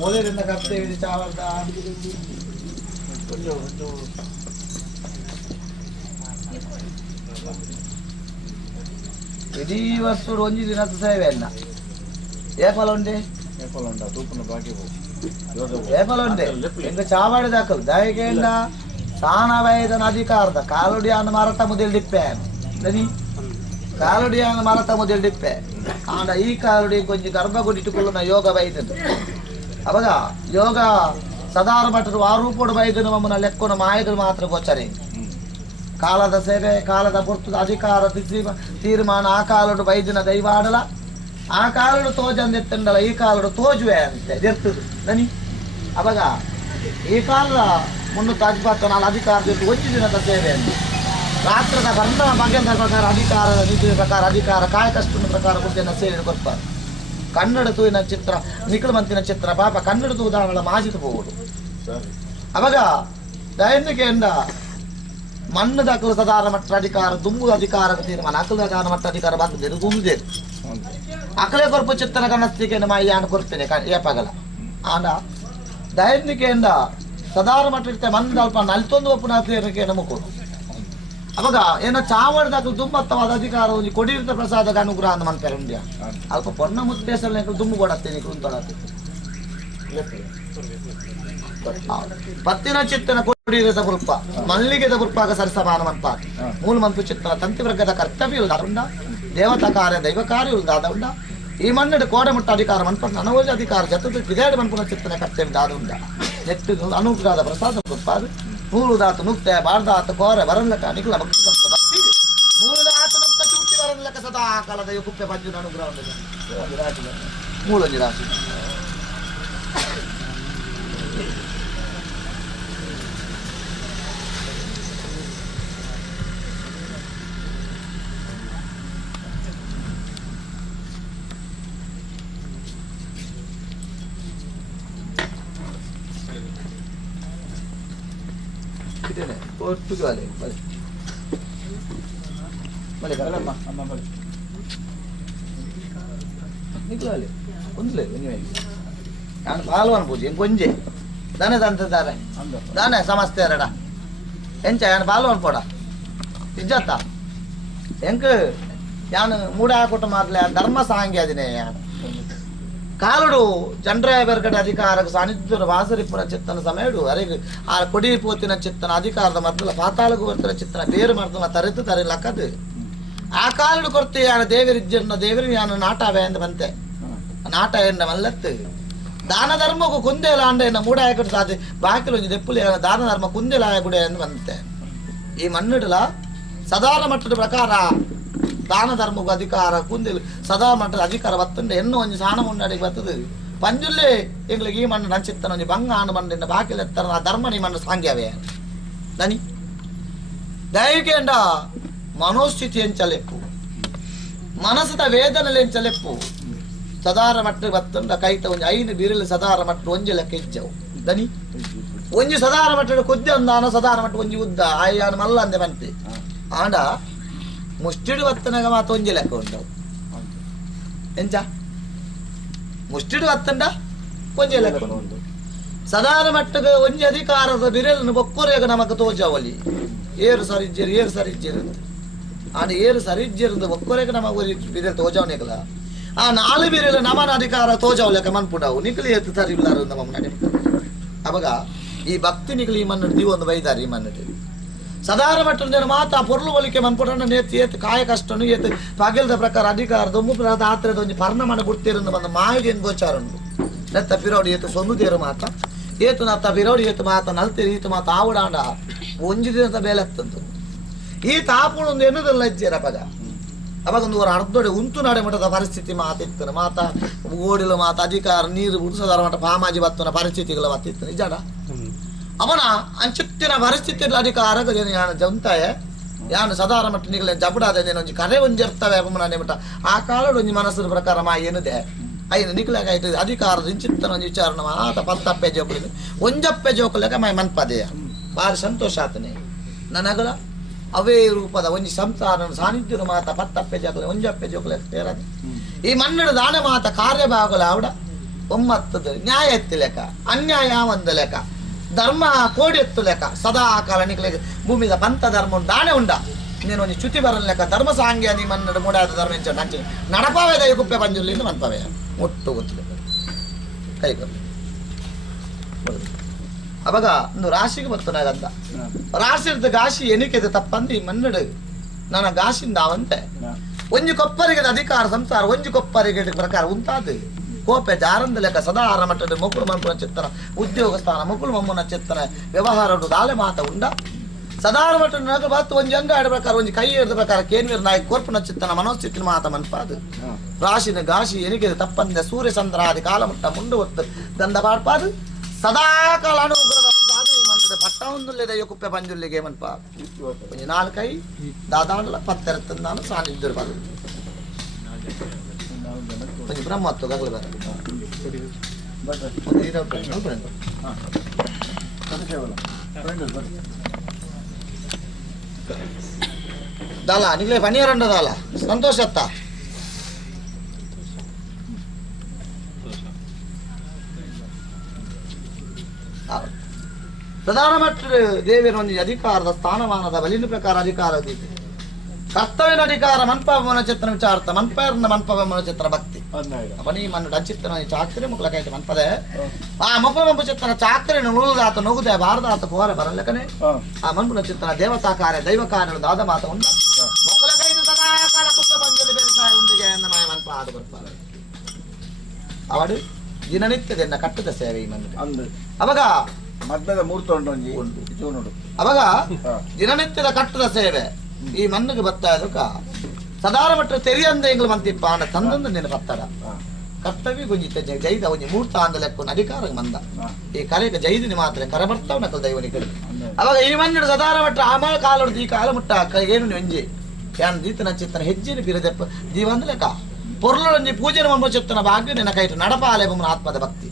ಓದಿರಿಂದ ಕರ್ತೇವೆ ಚಾವರ್ದ ಇಡೀ ವರ್ಷ ಒಂಜಿ ದಿನದ ಸೇವೆ ಅಲ್ಲ ಏಪಲ ಉಂಡೆ ಏಪಲ ಉಂಡೆ ಎಂಗ ಚಾವಾಡಿ ದಾಖಲು ದಯಗೆಂಡ ಸಾನವೈದನ ಅಧಿಕಾರದ ಕಾಲುಡಿಯಾನ ಮಾರಾಟ ಮುದಿಲ್ ಡಿಪ್ಪೆ ದನಿ ಕಾಲುಡಿಯಾನ ಮಾರಾಟ ಮುದಿಲ್ ಡಿಪ್ಪೆ ಆಂಡ ಈ ಕಾಲುಡಿ ಕೊಂಚ ಗರ್ಭಗುಡಿಟ್ಟುಕೊಳ್ಳುವ ಯೋಗ ವೈದ್ಯದು ಅವಾಗ ಯೋಗ ಸದಾರ ಮಟ್ಟದ ವಾರೂಪೋಡು ವೈದ್ಯನು ಮಮ್ಮನ ಲೆಕ್ಕನ ಮಾಯಗಳು ಮಾತ್ರ ಗೋಚರಿ ಕಾಲದ ಸೇವೆ ಕಾಲದ ಪುರ್ತದ ಅಧಿಕಾರ ತೀರ್ಮಾನ ಆ ಕಾಲಡು ವೈದ್ಯನ ದೈವಾಡಲ ಆ ಕಾಲಡು ತೋಜಂದೆತ್ತಂಡಲ ಈ ಕಾಲಡು ತೋಜುವೆ ಅಂತೆ ಎರ್ತದು ದನಿ ಅವಾಗ ಈ ಕಾಲದ ಮುನ್ನೂತ್ತ 24 ಅಧಿಕಾರದಲ್ಲಿ ಒಂದು ದಿನದ ಸೇವೆ ಅಂತ ರಾತ್ರದ ಗಂಧ ಮಗೆಂದ ಪ್ರಕಾರ ಅಧಿಕಾರದ ನೀತಿಯ ಪ್ರಕಾರ ಅಧಿಕಾರ ಕಾಯಕಷ್ಟನ ಪ್ರಕಾರ ಬುದ್ಧಿಯನ್ನು ಸೇವೆ ಕೊಡ್ತಾರೆ ಕನ್ನಡ ತೂವಿನ ಚಿತ್ರ ನಿಖಿಲ್ ಮಂತಿನ ಚಿತ್ರ ಪಾಪ ಕನ್ನಡ ತೂ ಉದಾಹರಣೆ ಮಾಜಿತು ಹೋಗುದು ಅವಾಗ ದೈನಿಕೆಯಿಂದ ಮಣ್ಣು ದಾಖಲು ಸದಾರ ಮಟ್ಟ ಅಧಿಕಾರ ದುಂಬು ಅಧಿಕಾರ ತೀರ್ಮಾನ ಅಕಲ ಮಟ್ಟ ಅಧಿಕಾರ ಬರ್ತದೆ ದುಂಬುದೇ ಅಕಲೆ ಕೊರ್ಪು ಚಿತ್ತನ ಕನಸ್ತಿಕೆಯನ್ನು ಮಾಯಾನ ಕೊಡ್ತೇನೆ ಏಪಾಗಲ್ಲ ಆಂಡ ದೈನಿಕೆಯಿಂದ ಸದಾರ ಮಟ್ಟ ಇರ್ತೆ ಮಣ್ಣು ಅಲ್ಪ ನಲ್ತೊಂದು ಒಪ್ಪುನ ತೀರ್ಕೆಯನ್ನು ಮುಕ್ಕೋದು ಅವಾಗ ಏನೋ ಚಾವಡದಾಗಲು ದುಂಬತ್ತವಾದ ಅಧಿಕಾರ ಒಂದು ಕೊಡಿರ್ತ ಪ್ರಸಾದಕ ಅನುಗ್ರಹ ಅಂತ ಮನ್ಪೇರ ಉಂಡ್ಯ ಅಲ್ಪ ಪೊನ್ನ ಮುತ್ತೇಸಲ್ ದುಂಬು ಕೊಡತ್ತೇನೆ ಕುಂತೊಡತ್ತೆ ಪತ್ತಿನ ಚಿತ್ತನ ಕೊಡಿರದ ಬುರ್ಪ ಮಲ್ಲಿಗೆದ ಬುರ್ಪಾಗ ಸರಿಸಮಾನ ಮನ್ಪ ಮೂಲ ಮಂತು ಚಿತ್ತನ ತಂತಿವರ್ಗದ ಕರ್ತವ್ಯ ಉಳ್ದಾದುಂಡ ದೇವತಾ ಕಾರ್ಯ ದೈವ ಕಾರ್ಯ ಉಳ್ದಾದುಂಡ ಈ ಮಣ್ಣು ಕೋಡೆ ಮುಟ್ಟ ಅಧಿಕಾರ ಮನ್ಪ ನನವೋಜ ಅಧಿಕಾರ ಜೊತೆ ಬಿಗೇಡು ಮನ್ಪುನ ಚಿತ್ತನ ಕರ್ತವ್ಯ ದಾದುಂಡ ನೆಟ್ಟು ಅನುಗ್ರಹದ ಪ್ರಸಾದ ಬುರ್ಪಾದು ನೂರುದಾತ ನುಕ್ತೆ ಬಾರ್ದಾತ ಕೋರೆ ಬರಲ್ಲಕ ನಿಖಿಲ ಭಕ್ತಿ ಭಕ್ತಿ ನೂರುದಾತ ನುಕ್ತ ಚೂಟಿ ಬರಲ್ಲಕ ಸದಾ ಕಾಲದ ಕುಪ್ಪೆ ಪಂಜುನ ಅನುಗ್ರಹ ಮೂಲಂಜಿ ರಾಶಿ ಒಟ್ಟಿಗೆ ಬಲೆ ಬಲೆ ಬಲೆ ಕರಮ್ಮ ಅಮ್ಮ ಬಲೆ ನಿಕ್ಲಲೆ ಒಂದ್ಲೆ ನೀವೇ ನಾನು ಪಾಲ್ವನ್ ಪೂಜೆ ಕೊಂಜೆ ದನ ತಂತಿದ್ದಾರೆ ದಾನೆ ಸಮಸ್ತೆ ಎರಡ ಎಂಚ ಯಾನು ಪಾಲ್ವನ್ ಪೋಡ ಇಜ್ಜತ್ತ ಎಂಕ್ ಯಾನು ಮೂಡ ಹಾಕೊಟ್ಟು ಮಾರ್ಲೆ ಧರ್ಮ ಸಾಂಗ್ಯ ಅದಿನೇ ಯಾನು ಕಾಲುಡು ಜನರೇ ಬೇರ್ಗಡೆ ಅಧಿಕಾರ ಸಾನ್ನಿಧ್ಯ ವಾಸರಿಪುರ ಚಿತ್ತನ ಸಮಯಡು ಅರೆಗೆ ಆ ಕೊಡಿ ಪೋತಿನ ಚಿತ್ತನ ಅಧಿಕಾರದ ಮದ್ದಲ ಪಾತಾಳಗೂ ಬರ್ತಿನ ಚಿತ್ತನ ಬೇರು ಮಾಡ್ದ ತರೆದು ತರಿಲಕ್ಕದು ಆ ಕಾಲುಡು ಕೊರ್ತಿ ಯಾನ ದೇವರಿಜ್ಜನ್ನ ದೇವರಿ ಯಾನು ನಾಟವೇ ಎಂದು ಬಂತೆ ನಾಟ ಎನ್ನ ಮಲ್ಲತ್ತು ದಾನ ಧರ್ಮಕ್ಕೂ ಕುಂದೇಲ ಅಂಡ ಎನ್ನ ಮೂಡ ಹಾಕಿಟ್ಟು ಸಾಧಿ ಬಾಕಿಲು ಒಂದು ದೆಪ್ಪುಲಿ ದಾನ ಧರ್ಮ ಕುಂದೇಲ ಗುಡೆ ಎಂದು ಬಂತೆ ಈ ಮಣ್ಣಿಡಲ ಸಾಧಾರಣ ಮಟ್ಟದ ಪ್ರಕಾರ ದಾನ ಧರ್ಮಕ್ಕೆ ಅಧಿಕಾರ ಕುಂದಿಲ್ ಸದಾ ಮಟ್ಟದ ಅಧಿಕಾರ ಬತ್ತಂಡೆ ಎನ್ನು ಒಂಜಿ ಸಾಣ ಮುಂಡಾಡಿಗೆ ಬರ್ತದೆ ಪಂಜುಲ್ಲೇ ಎಂಗ್ಳಿಗೆ ಈ ಮಣ್ಣು ನಂಚಿತ್ತನ ಒಂಜಿ ಬಂಗ ಆಂಡು ಮಣ್ಣಿನ ಬಾಕಿಲೆತ್ತರ ಆ ಧರ್ಮ ನೀ ಮಣ್ಣು ಸಾಂಗ್ಯವೇ ನನಿ ದಯವಿಕೆಂಡ ಮನೋಸ್ಥಿತಿ ಎಂಚಲೆಪ್ಪು ಮನಸ್ಸದ ವೇದನೆಲೆ ಎಂಚಲೆಪ್ಪು ಸದಾರ ಮಟ್ಟ ಬತ್ತಂಡ ಕೈತ ಒಂಜಿ ಐದು ಬಿರಿಲು ಸದಾರ ಮಟ್ಟ ಒಂಜಿ ಲೆಕ್ಕ ಇಜ್ಜವು ದನಿ ಒಂಜಿ ಸದಾರ ಮಟ್ಟದ ಕೊದ್ದೆ ಒಂದಾನ ಸದಾರ ಮಟ್ಟ ಒಂಜಿ ಉದ್ದ ಆಯ್ಯಾನ ಮಲ್ಲ ಅಂದೆ ಬಂತೆ ಆಂಡ ಮುಷ್ಟಿಡು ಬತ್ತನಾಗ ಮಾತ ಒಂಜಿ ಲೆಕ್ಕ ಉಂಡವು ಎಂಚ ಮುಷ್ಟಿಡು ಬತ್ತಂಡ ಒಂಜಿ ಲೆಕ್ಕ ಉಂಟು ಸದಾರ ಮಟ್ಟಗ ಒಂಜಿ ಅಧಿಕಾರದ ಬಿರಲನ್ನು ಬೊಕ್ಕುರೇಗ ನಮಗ ತೋಜಾವಲಿ ಏರು ಸರಿಜ್ಜೇರು ಆಂಡ ಏರು ಸರಿಜ್ಜೇರು ಬೊಕ್ಕುರೇಗ ನಮಗ ಬಿರಲ್ ತೋಜಾವನೇಗಲ ಆ ನಾಲು ಬಿರಲು ನಮನ ಅಧಿಕಾರ ತೋಜಾವಲೆಕ ಮನ್ಪುಡವು ನಿಕ್ಲಿ ಎತ್ತು ಸರಿ ಬಿಡಾರು ನಮ್ಮ ನಡೆ ಅವಾಗ ಈ ಭಕ್ತಿ ನಿಕ್ಲಿ ಈ ಮಣ್ಣು ದೀವ ಒಂದು ಬೈದಾರಿ ಈ ಮಣ್ಣು ಸದಾರ ಮಟ್ಟದ ಮಾತ ಪೊರ್ಲು ಒಲಿಕೆ ಮನ್ಪುಡನ್ನು ನೇತಿ ಏತ್ ಕಾಯ ಕಷ್ಟನು ಏತ್ ಪಗಲ್ದ ಪ್ರಕಾರ ಅಧಿಕಾರ ದೊಮ್ಮು ಪ್ರಕಾರ ಆತ್ರದ ಒಂದು ಪರ್ಣ ಮಾಡಿ ಬಿಡ್ತೀರಂದು ಬಂದ ಮಾಯುದೇನು ಗೋಚಾರ ಉಂಟು ನೆತ್ತ ಪಿರೋಡಿ ಏತು ಸೊನ್ನುದೇರು ಮಾತ ಏತು ನತ್ತ ಪಿರೋಡಿ ಏತು ಮಾತ ನಲ್ತೇರಿ ಈತು ಮಾತ ಆವುಡಾಂಡ ಒಂಜಿ ದಿನದ ಬೇಲೆತ್ತಂತು ಈ ತಾಪುಣ ಒಂದು ಎನ್ನುದಲ್ಲ ಇಜ್ಜೇರ ಪದ ಅವಾಗ ಒಂದು ಅರ್ಧೊಡೆ ಉಂಟು ನಾಡೆ ಮಠದ ಪರಿಸ್ಥಿತಿ ಮಾತಿತ್ತನ ಮಾತ ಓಡಿಲು ಮಾತ ಅಧಿಕಾರ ನೀರು ಉಡಿಸದಾರ ಮಠ ಪಾಮಾಜಿ ಬತ್ತನ ಪರಿಸ್ಥಿತಿಗಳ ಮಾತಿತ್ತು ನಿಜಾಡ ಅವನ ಅಂಚುತ್ತಿನ ಪರಿಸ್ಥಿತಿ ಅಧಿಕಾರ ಯಾನ ಜಂತಾಯ ಯಾನು ಸದಾರ ಮಟ್ಟ ನಿಗಲೆ ಜಬಡಾದ ಒಂಜಿ ಕರೆ ಒಂಜಿರ್ತವೆ ಅಪಮನ ಮಠ ಆ ಕಾಲದ ಒಂಜಿ ಮನಸ್ಸಿನ ಪ್ರಕಾರ ಮಾ ಏನಿದೆ ಐದು ನಿಕ್ಲಾಗಾಯ್ತು ಅಧಿಕಾರದ ಇಂಚಿತ್ತನ ಒಂದು ವಿಚಾರ ಮಾತ ಪತ್ತಪ್ಪೆ ಜೋಕುಲಿದೆ ಒಂಜಪ್ಪೆ ಜೋಕುಲೆಗ ಮೈ ಮನ್ಪದೆಯ ಭಾರಿ ಸಂತೋಷ ಆತನೆ ನನಗಳ ಅವೇ ರೂಪದ ಒಂಜಿ ಸಂಸಾರ ಸಾನ್ನಿಧ್ಯದ ಮಾತ ಪತ್ತಪ್ಪೆ ಜೋಕುಲೆ ಒಂಜಪ್ಪೆ ಜೋಕುಲೆ ಸೇರದೆ ಈ ಮನ್ನಡ ದಾನ ಮಾತ ಕಾರ್ಯಭಾಗಲ ಅವಡ ಒಮ್ಮತ್ತದ ನ್ಯಾಯ ಎತ್ತಿ ಲೆಕ್ಕ ಅನ್ಯಾಯ ಒಂದ ಲೆಕ್ಕ ಧರ್ಮ ಕೋಡಿ ಎತ್ತು ಲೆಕ್ಕ ಸದಾ ಕಾಲ ನಿಕ್ಲೆಗೆ ಭೂಮಿದ ಪಂಥ ಧರ್ಮ ದಾನೆ ಉಂಡ ನೀನು ಒಂದು ಚ್ಯುತಿ ಬರಲ್ಲ ಲೆಕ್ಕ ಧರ್ಮ ಸಾಂಗ್ಯ ನೀ ಮನ್ನಡ ಮೂಡಾದ ಧರ್ಮ ಎಂಚ ನಂಚಿ ನಡಪಾವೆ ದಯ ಕುಪ್ಪೆ ಪಂಜುರ್ಲಿಂದ ಮನ್ಪವೆ ಮುಟ್ಟು ಗೊತ್ತಿಲ್ಲ ಕೈ ಬರಲಿ ಅವಾಗ ಒಂದು ರಾಶಿಗೆ ಬರ್ತನಾಗಂತ ರಾಶಿ ಇರ್ದ ಗಾಶಿ ಎನಿಕೆದ ತಪ್ಪಂದು ಈ ಮನ್ನಡ ನನ್ನ ಗಾಶಿಂದ ಅವಂತೆ ಒಂಜಿ ಕೊಪ್ಪರಿಗೆ ಅಧಿಕಾರ ಸಂಸಾರ ಒಂಜಿ ಕೊಪ್ಪರಿಗೆ ಪ್ರಕಾರ ಉಂಟಾದ ಕೋಪೆ ಜಾರಂದ ಲೆಕ್ಕ ಸದಾ ಆರ ಮಟ್ಟದ ಮಕ್ಕಳು ಮನ್ಪುನ ಚಿತ್ತನ ಉದ್ಯೋಗ ಸ್ಥಾನ ಮಕ್ಕಳು ಮಮ್ಮನ ಚಿತ್ತನ ವ್ಯವಹಾರ ದಾಲೆ ಮಾತ ಉಂಡ ಸದಾರ ಮಟ್ಟ ಬತ್ತು ಒಂಜಿ ಅಂಗ ಆಡ ಪ್ರಕಾರ ಒಂಜಿ ಕೈ ಹಿಡಿದ ಪ್ರಕಾರ ಕೇನ್ವೀರ್ ನಾಯಕ್ ಕೋರ್ಪುನ ಚಿತ್ತನ ಮನೋಸ್ಥಿತಿನ ಮಾತ ಮನ್ಪಾದು ರಾಶಿನ ಗಾಶಿ ಎನಿಕೆ ತಪ್ಪಂದ ಸೂರ್ಯ ಚಂದ್ರಾದಿ ಕಾಲ ಮುಟ್ಟ ಮುಂಡು ಹೊತ್ತು ಗಂಧ ಪಾಡ್ಪಾದು ಸದಾ ಕಾಲ ಅನುಗ್ರಹದ ಪ್ರಸಾದ ಮಂದಿರ ಪಟ್ಟ ಒಂದುಲ್ಲೆ ಕುಪ್ಪೆ ಪಂಜುಲ್ಲಿಗೆ ಮನ್ಪ ಒಂಜಿ ನಾಲ್ಕೈ ದಾದಾಂಡ್ಲ ಪತ್ತೆರತ್ತ ನಾನು ಸಾನ್ನಿಧ್ಯ ಬಾದು ಒಂಜಿ ಬ್ರಹ್ಮತ್ವ ಗಗಲು ದಾಲ ನಿಗ್ಲೇ ಪನಿಯರಂಡ ದಾಲ ಸಂತೋಷ ಅತ್ತ ಪ್ರಧಾನ ಮಟ್ಟದ ದೇವಿಯರ ಒಂದು ಅಧಿಕಾರದ ಸ್ಥಾನಮಾನದ ಬಲಿನ ಪ್ರಕಾರ ಅಧಿಕಾರ ಕರ್ತವ್ಯನ ಅಧಿಕಾರ ಮನ್ಪವನ ಚಿತ್ರ ವಿಚಾರ್ಥ ಮನ್ಪರ್ನ ಮನ್ಪವನ ಚಿತ್ರ ಭಕ್ತಿ ಅವನಿ ಮನ್ನ ಚಿತ್ರ ಚಾಕ್ರಿ ಮುಕ್ಲ ಕೈತೆ ಮನ್ಪದೆ ಆ ಮನ್ಪ ಚಿತ್ರ ಚಾಕ್ರಿ ನುಳುದಾತ ನುಗುದೆ ಭಾರದಾತ ಕೋರ ಬರಲ್ಲಕನೆ ಆ ಮನ್ಪನ ಚಿತ್ರ ದೇವತಾ ಕಾರ್ಯ ದೈವ ಕಾರ್ಯ ದಾದ ಮಾತ ಉಂಡ ಮೊಕ್ಕಲ ಕೈದು ಸದಾ ಕಾಲ ಕುಪ್ಪ ಬಂಜಲಿ ಬೇಸಾಯ ಉಂಡಿಗೆ ಎನ್ನ ಮಾಯ ಮನ್ಪ ಆದ ಬರ್ಪಾರ ಅವಡು ದಿನನಿತ್ಯದನ್ನ ಕಟ್ಟದ ಸೇವೆ ಈ ಮನ್ನ ಅವಾಗ ಮದ್ದದ ಮೂರ್ತ ಅವಾಗ ದಿನನಿತ್ಯದ ಕಟ್ಟದ ಸೇವೆ ಈ ಮಣ್ಣಿಗೆ ಬರ್ತಾ ಇದ್ರಕ ಸದಾರ ಮಟ್ಟ ತೆರಿಯಂದ ಎಂಗ್ಲು ಮಂತಿಪ್ಪ ಅನ್ನ ತಂದೊಂದು ನೆನ ಬತ್ತಡ ಕರ್ತವ್ಯ ಗುಂಜಿತ ಜೈದ ಒಂಜಿ ಮೂರ್ತ ಅಂದ ಲೆಕ್ಕ ಅಧಿಕಾರ ಮಂದ ಈ ಕರೆಗೆ ಜೈದಿನಿ ಮಾತ್ರ ಕರ ಬರ್ತಾವ ನಕಲ್ ದೈವನಿ ಕಡೆ ಅವಾಗ ಈ ಮಣ್ಣಿನ ಸದಾರ ಮಟ್ಟ ಆಮ ಕಾಲೊಡ್ದು ಈ ಕಾಲ ಮುಟ್ಟ ಏನು ಒಂಜಿ ಯಾನ್ ದೀತನ ಚಿತ್ತನ ಹೆಜ್ಜಿನ ಬಿರದೆಪ್ಪ ಜೀವಂದ ಲೆಕ್ಕ ಪೊರ್ಲೊಂಜಿ ಪೂಜೆನ ಮಮ್ಮ ಚಿತ್ತನ ಭಾಗ್ಯ ನಿನ್ನ ಕೈಟು ನಡಪಾಲೆ ಬೊಮ್ಮನ ಆತ್ಮದ ಭಕ್ತಿ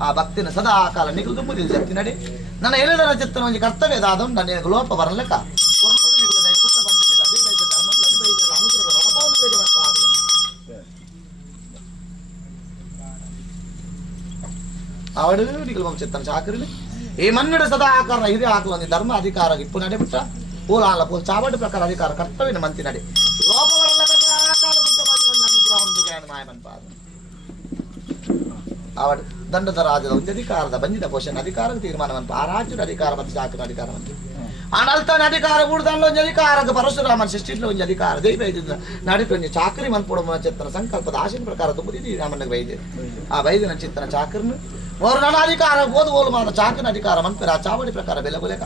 ಆ ಭಕ್ತಿನ ಸದಾ ಕಾಲ ನಿಗಲು ತುಂಬುದಿಲ್ಲ ಜತ್ತಿ ನಡೆ ನನ್ನ ಹೇಳಿದ ಚಿತ್ತನ ಒಂಜಿ ಕರ್ತವ್ಯದ ಅದೊಂದು ನನಗೆ ಲೋಪ ಬರಲೆಕ್ಕ ಅವಡು ನಿಗಲು ಚಿತ್ತನ ಚಾಕರಿಲಿ ಈ ಮನ್ನಡ ಸದಾ ಆಕಾರ ಹಿರಿಯ ಹಾಕಲು ಧರ್ಮ ಅಧಿಕಾರ ಇಪ್ಪು ನಡೆ ಬಿಟ್ಟ ಪೂಲ ಅಲ್ಲ ಪೂಲ ಚಾವಡಿ ಪ್ರಕಾರ ಅಧಿಕಾರ ಕರ್ತವ್ಯನ ಮಂತಿ ನಡೆ ಲೋಪ ಅವಡು ದಂಡದ ರಾಜ್ಯದ ಒಂದು ಅಧಿಕಾರದ ಬಂದಿದ್ದ ಪೋಷಣ ಅಧಿಕಾರ ತೀರ್ಮಾನವಂತ ಆ ರಾಜ್ಯದ ಅಧಿಕಾರ ಮತ್ತು ಶಾಖದ ಅಧಿಕಾರ ಬಂತು ಆನಲ್ತಾನ ಅಧಿಕಾರ ಕೂಡದಲ್ಲ ಒಂದು ಅಧಿಕಾರ ಪರಶುರಾಮನ ಸೃಷ್ಟಿಟ್ಲ ಒಂದು ಅಧಿಕಾರ ದೈವ ಇದ್ದ ನಡಿತು ಒಂದು ಚಾಕರಿ ಮನ್ಪುಡ ಚಿತ್ತನ ಸಂಕಲ್ಪದ ಆಶಿನ ಪ್ರಕಾರ ತುಂಬುದಿದ್ದು ರಾಮನಿಗೆ ಬೈದೆ ಆ ಬೈದಿನ ಚಿತ್ತನ ಚಾಕರಿನ ಮೂರು ನನ್ನ ಅಧಿಕಾರ ಓದು ಓಲು ಮಾಡ ಚಾಕನ ಅಧಿಕಾರ ಮನ್ಪೇರ ಆ ಚಾವಡಿ ಪ್ರಕಾರ ಬೆಲೆ ಬುಲೆಕ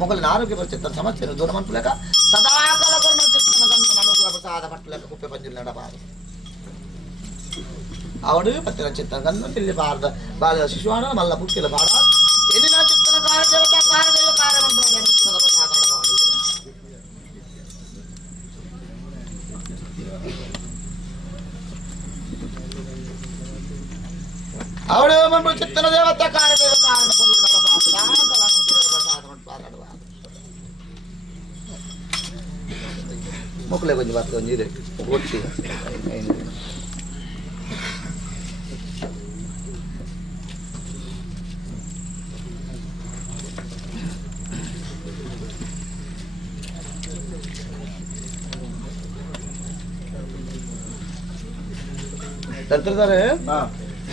ಮೊಗಲಿನ ಆರೋಗ್ಯ ಪರಿಚಿತ್ತ ಸಮಸ್ಯೆ ದೂರ ಮಂಟುಲೆಕ ಸದಾಕಾಲ ಕೊರಣ ಚಿತ್ತನ ಗಂಧ ಮನುಗುರ ಪ್ರಸಾದ ಮಟ್ಟುಲೆಕ ಕುಪ್ಪೆ ಪಂಜಿಲ್ ನಡಬಾರದು ಅವಡು ಪತ್ತಿನ ಚಿತ್ತ ಗಂಧ ತಿಲ್ಲಿ ಬಾರದ ಬಾಲ್ಯ ಶಿಶುವಾಣ ಮಲ್ಲ ಪುಕ್ಕಿಲ ಬಾಡ ಎನ್ನಿನ ಚಿತ್ತನ ಕಾರ್ಯ ದೇವತಾ ಕಾರ್ಯ ದೈವ ಕಾರ್ಯ ಮಂಟುಲ ಅನ್ನಪೂರ್ಣದ ಪ್ರಸಾದ ನಡಬಾರದು ಅವಳು ಮಂಟು ಚಿತ್ತನ ದೇವತಾ ಕಾರ್ಯ ದೈವ ಕಾರ್ಯ ಪುರ್ಲು ನಡಬಾರದು ನಾಗಲ ಅನ್ನಪೂರ್ಣದ ಪ್ರಸಾದ ಮಂಟುಲ ನಡಬಾರದು ಮುಕ್ಲೆ ಕೊಂಚ ಬಾತ್ ಕೊಂಚ ಇದೆ ಒಟ್ಟಿ ತರ್ತಾರೆ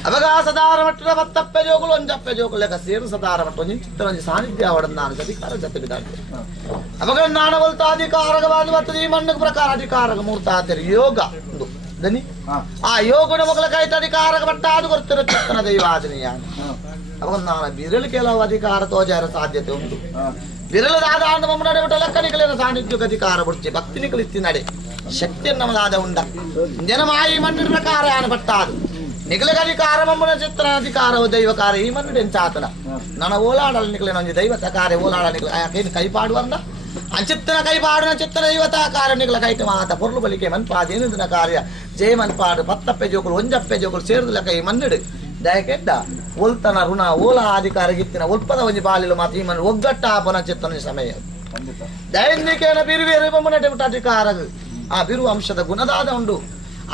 ಅವಾಗ ಸದಾರ ಮಟ್ಟದ ಮತ್ತಪ್ಪೆ ಜೋಗುಲು ಒಂಜಪ್ಪೆ ಜೋಗುಲು ಲೆಕ್ಕ ಸೇರು ಸದಾರ ಮಟ್ಟ ಒಂಜಿ ಚಿತ್ರ ಒಂಜಿ ಸಾನ್ನಿಧ್ಯ ಅವಡ ನಾನು ಅಧಿಕಾರ ಜೊತೆ ಬಿದ್ದಾಡ್ದೆ ಅವಾಗ ನಾಣವಲ್ತ ಅಧಿಕಾರಗವಾದ ಬರ್ತದೆ ಈ ಮಣ್ಣು ಪ್ರಕಾರ ಅಧಿಕಾರಗ ಮೂರ್ತ ಆತರಿ ಯೋಗ ಒಂದು ದನಿ ಆ ಯೋಗನ ಮಗಳ ಕೈತ ಅಧಿಕಾರಗ ಬಟ್ಟ ಅದು ಗೊತ್ತಿರೋ ಚಿತ್ತನ ದೈವಾಜನೆಯ ಅವಾಗ ನಾನು ಬಿರಲು ಕೆಲವು ಅಧಿಕಾರ ತೋಜಾರ ಸಾಧ್ಯತೆ ಉಂಟು ಬಿರಲದಾದ ನಮ್ಮ ನಡೆ ಬಿಟ್ಟ ಲೆಕ್ಕ ನಿಕಲಿನ ಸಾನ್ನಿಧ್ಯ ಅಧಿಕಾರ ಬಿಡ್ತಿ ಭಕ್ತಿ ನಿಕಲಿಸ್ತಿ ನಡೆ ಶಕ್ತಿಯನ್ನು ನಮ್ಮದಾದ ಉಂಡ ಜನಮಾಯಿ ಮಣ್ಣಿನ ಪ್ರಕಾರ ಯಾನ ಬಟ್ಟಾದು ನಿಖಲಗ ಅಧಿಕಾರ ಮಮ್ಮನ ಚಿತ್ರ ಅಧಿಕಾರವು ದೈವ ಕಾರ್ಯ ಈ ಮಣ್ಣು ಎಂಚಾತನ ನನ್ನ ಓಲಾಡಲ ನಿಖಲಿನ ಒಂದು ದೈವತ ಕಾರ್ಯ ಓಲಾಡ ನಿಖಲ ಯಾಕೇನು ಕೈ ಪಾಡುವಂದ ಅಂಚಿತ್ತನ ಕೈ ಪಾಡಿನ ಚಿತ್ರ ದೈವತ ಕಾರ್ಯ ನಿಖಲ ಕೈಟ ಮಾತ ಪೊರ್ಲು ಬಲಿಕೆ ಮನ್ಪಾದ ಏನಿದಿನ ಕಾರ್ಯ ಜಯ ಮನ್ಪಾಡು ಪತ್ತಪ್ಪೆ ಜೋಕುಲು ಒಂಜಪ್ಪೆ ಜೋಕುಲು ಸೇರಿದ ಕೈ ಮನ್ನಿಡು ದಯಕೆಡ್ಡ ಒಲ್ತನ ಋಣ ಓಲಾ ಅಧಿಕಾರ ಗಿತ್ತಿನ ಒಲ್ಪದ ಒಂಜಿ ಬಾಲಿಲು ಮಾತು ಈ ಮಣ್ಣು ಒಗ್ಗಟ್ಟ ಆಪನ ಚಿತ್ತನ ಸಮಯ ದೈನಿಕೇನ ಬಿರುವೇರು ಬೊಮ್ಮನ ಬಿಟ್ಟ ಅಧಿಕಾರ ಆ ಬಿರು ಅಂಶದ ಗುಣದಾದ ಉಂಡು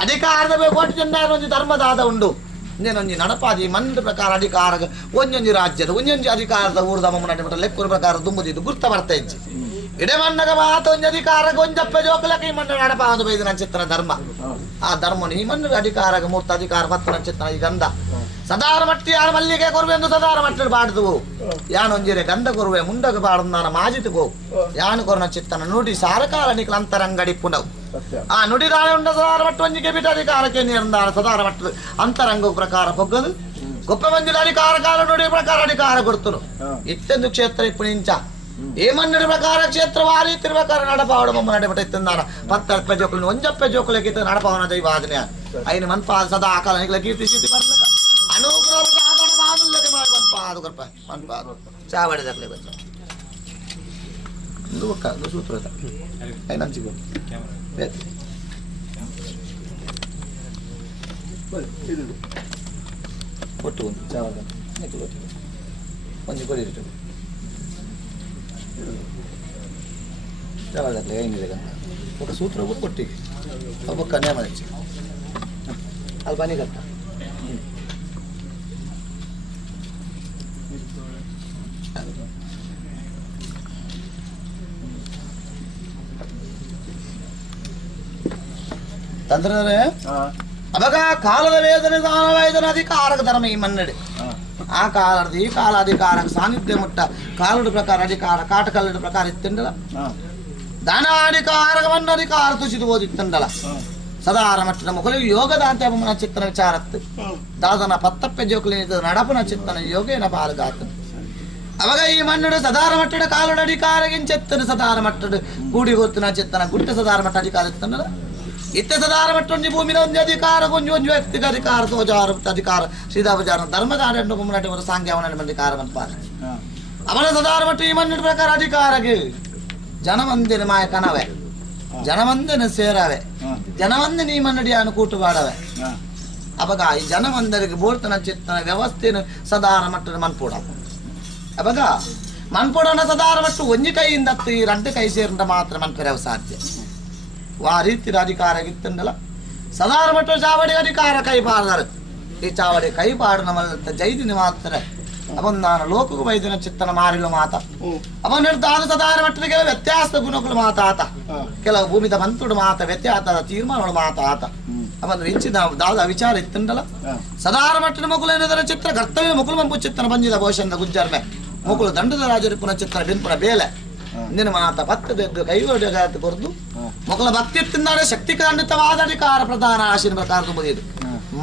ಅಧಿಕಾರದ ಕೋಟಿ ಜನ ಒಂಜಿ ಧರ್ಮದಾದ ಉಂಡು ಇನ್ನೇನೊಂಜಿ ನಡಪಾದಿ ಮಂಡ ಪ್ರಕಾರ ಅಧಿಕಾರ ಒಂಜೊಂಜಿ ರಾಜ್ಯದ ಒಂಜೊಂಜಿ ಅಧಿಕಾರದ ಊರದ ಮಮ್ಮನ ಲೆಕ್ಕರ ಪ್ರಕಾರ ದುಂಬುದಿದ್ದು ಗುರ್ತ ಬರ್ತಾ ಇಜ್ಜಿ ಇಡೇ ಮಣ್ಣಗ ಮಾತ ಒಂಜಿ ಅಧಿಕಾರಕ್ಕೆ ಒಂಜಪ್ಪೆ ಜೋಕಲಕ್ಕೆ ಈ ಮಣ್ಣ ನಡಪಾದು ಬೈದು ನಚಿತ್ರ ಧರ್ಮ ಆ ಧರ್ಮನು ಈ ಮಣ್ಣು ಅಧಿಕಾರಕ್ಕೆ ಮೂರ್ತ ಅಧಿಕಾರ ಪತ್ತು ನಚಿತ್ರ ಈ ಗಂಧ ಸದಾರ ಮಟ್ಟಿ ಯಾರು ಮಲ್ಲಿಗೆ ಕೊರುವೆ ಎಂದು ಸದಾರ ಮಟ್ಟಿ ಬಾಡ್ದು ಯಾನೊಂಜಿರೆ ಗಂಧ ಕೊರುವೆ ಮುಂಡಗ ಬಾಡು ನಾನು ಮಾಜಿತುಗೋ ಯಾನು ಕೊರನ ಚಿತ್ತನ ನುಡಿ ಸಾರಕಾಲ ನಿಖಲ ಅಂತರಂಗಡಿ ಪುನವು ಆ ನುಡಿದಾಳ ಉಂಡ ಸದಾರ ಮಟ್ಟ ಒಂಜಿಗೆ ಬಿಟ್ಟ ಅಧಿಕಾರಕ್ಕೆ ನೀರಂದಾಳ ಸದಾರ ಮಟ್ಟ ಅಂತರಂಗ ಪ್ರಕಾರ ಹೊಗ್ಗದು ಗೊಪ್ಪ ಮಂಜಿಲ ಅಧಿಕಾರ ಕಾಲ ನುಡಿ ಪ್ರಕಾರ ಅಧಿಕಾರ ಕೊಡ್ತನು ಇತ್ತೆಂದು ಕ್ಷೇತ್ರ ಇಪ್ಪು ಇಂಚ ఏ మన్నడి ప్రకార క్షేత్రవారి తిరువకార నడపావడ మమ్మ నడబట ఇస్తున్నార పత్తప్ప జోకులు ಒಂಜಪ್ಪೆ ಜೋಕುಲಕ್ಕೆ ನಡಪಾವನ ದೈವಾದನೆ ಐನ ಮನ್ಪಾದ ಸದಾ ಆಕಲ ನಿಗಲ ಕೀರ್ತಿ ಸಿಟಿ ಬರ್ಲಕ ಅನುಗ್ರಹ ಸಾಧನ ಬಾದುಲ್ಲಗೆ ಮನ್ಪಾದ ಕರ್ಪ ಮನ್ಪಾದ ಚಾವಡೆ ದಕ್ಲೆ ಬಚ್ಚ ದುಕ್ಕ ಸೂತ್ರದ ಐನ ಅಂಚಿಗೋ ಬೇತ್ ಇದು ಒಟ್ಟು ಒಂದು ಚಾವಡ ನಿಕಲು ಒಂದು ಕೊಡಿ ಇಟ್ಟು ಯಾವಾಗಲೇ ಏನಿದೆ ఒక సూత్ర కొట్టి ఒక కన్యా మంచి అల్బానీ కట్ట ತಂದ್ರೆ ಅವಾಗ ಕಾಲದ ವೇದನೆ ದಾನ ವೇದನ ಅಧಿಕಾರಕ ಧರ್ಮ ಈ ಮನ್ನಡೆ ಆ ಕಾಲದ ಈ ಕಾಲ ಅಧಿಕಾರ ಸಾನ್ನಿಧ್ಯ ಮುಟ್ಟ ಕಾಲದ ಪ್ರಕಾರ ಅಧಿಕಾರ ಕಾಟಕಲ್ಲದ ಪ್ರಕಾರ ಇತ್ತಂಡಲ ದಾನ ಅಧಿಕಾರ ಮಣ್ಣ ಅಧಿಕಾರ ತುಸಿದು ಓದಿತ್ತಂಡಲ ಸದಾರ ಮಟ್ಟದ ಮುಖಲು ಯೋಗದ ಅಂತ ಚಿತ್ತನ ವಿಚಾರತ್ತು ದಾದನ ಪತ್ತಪ್ಪೆ ಜೋಕಲಿ ನಡಪನ ಚಿತ್ತನ ಯೋಗೇನ ಪಾಲ್ಗಾತ ಅವಾಗ ಈ ಮಣ್ಣು ಸದಾರ ಮಟ್ಟದ ಕಾಲದ ಅಧಿಕಾರ ಗಿಂಚೆತ್ತನ ಸದಾರ ಮಟ್ಟದ ಕೂಡಿ ಗೊತ್ತಿನ ಚಿತ್ತನ ಗುಟ್ಟ ಸದಾರ ಮಟ್ಟ ಅಧಿಕಾರ ಇತ್ತಂಡಲ ಇತ್ತೆ ಸದಾರ ಮಟ್ಟೊಂದು ಭೂಮಿನ ಒಂದು ಅಧಿಕಾರ ಒಂದು ವ್ಯಕ್ತಿಗೆ ಅಧಿಕಾರ ತೋಜಾರ ಅಧಿಕಾರ ಶ್ರೀದಾಪಚಾರ ಧರ್ಮದ ಆಡಂಡು ಮುಮ್ಮನಟಿ ಒಂದು ಸಾಂಗ್ಯವನ ಅಧಿಕಾರ ಮನ್ಪಾರ ಅವನ ಸದಾರ ಮಟ್ಟ ಈ ಮಣ್ಣಿನ ಪ್ರಕಾರ ಅಧಿಕಾರಕ್ಕೆ ಜನವಂದಿನ ಮಾಯ ಕನವೆ ಜನವಂದಿನ ಸೇರವೆ ಜನವಂದಿನ ಈ ಮನ್ನಡಿಯನ್ನು ಕೂಟು ಬಾಡವೆ ಅವಾಗ ಈ ಜನವಂದರಿಗೆ ಬೋಳ್ತನ ಚಿತ್ತನ ವ್ಯವಸ್ಥೆನ ಸದಾರ ಮಟ್ಟದ ಮನ್ಪೂಡ ಅವಾಗ ಮನ್ಪೂಡನ ಸದಾರ ಮಟ್ಟು ಒಂಜಿ ಕೈಯಿಂದ ಈ ರಂಡು ಕೈ ಸೇರಿಂದ ಮಾತ್ರ ಮನ್ಪೆರವ ಸಾಧ್ಯ ಆ ರೀತಿಯ ಅಧಿಕಾರ ಗಿತ್ತಂಡಲ ಸದಾರ ಮಟ್ಟ ಚಾವಡಿ ಅಧಿಕಾರ ಕೈ ಪಾಡದಾರ ಈ ಚಾವಡಿ ಕೈ ಪಾಡು ನಮ್ಮ ಜೈದಿನ ಮಾತ್ರ ಅವನ್ ನಾನು ಲೋಕಕ್ಕೆ ವೈದ್ಯನ ಚಿತ್ತನ ಮಾರಿಲು ಮಾತ ಅವನ ನಿರ್ಧಾರ ಸದಾರ ಮಟ್ಟದ ಕೆಲವು ವ್ಯತ್ಯಾಸದ ಗುಣಗಳು ಮಾತಾತ ಕೆಲವು ಭೂಮಿದ ಮಂತುಡು ಮಾತ ವ್ಯತ್ಯಾಸದ ತೀರ್ಮಾನಗಳು ಮಾತಾತ ಅವನು ಹೆಚ್ಚಿನ ದಾದ ವಿಚಾರ ಇತ್ತಂಡಲ ಸದಾರ ಮಟ್ಟದ ಮಗುಲು ಏನದರ ಚಿತ್ರ ಕರ್ತವ್ಯ ಮುಕುಲು ಮಂಪು ಚಿತ್ತನ ಬಂದಿದ ಬಹುಶಃ ಗುಜ್ಜರ್ಮೆ ಮುಕುಲು ದಂಡದ ರಾಜರು ಪುನಃ ಚಿತ್ರ ಬೆನ್ಪುನ ಬೇಲೆ ಇಂದಿನ ಮಾತ ಪತ್ತದ ಕೈಗೊಡ್ಡ ಕೊರದು ಮೊಕಲ ಭಕ್ತಿ ತಿಂದಾಡೆ ಶಕ್ತಿ ಖಂಡಿತವಾದ ಅಧಿಕಾರ ಪ್ರಧಾನ ಆಶೀನ ಪ್ರಕಾರ ತುಂಬುದಿದ್ದು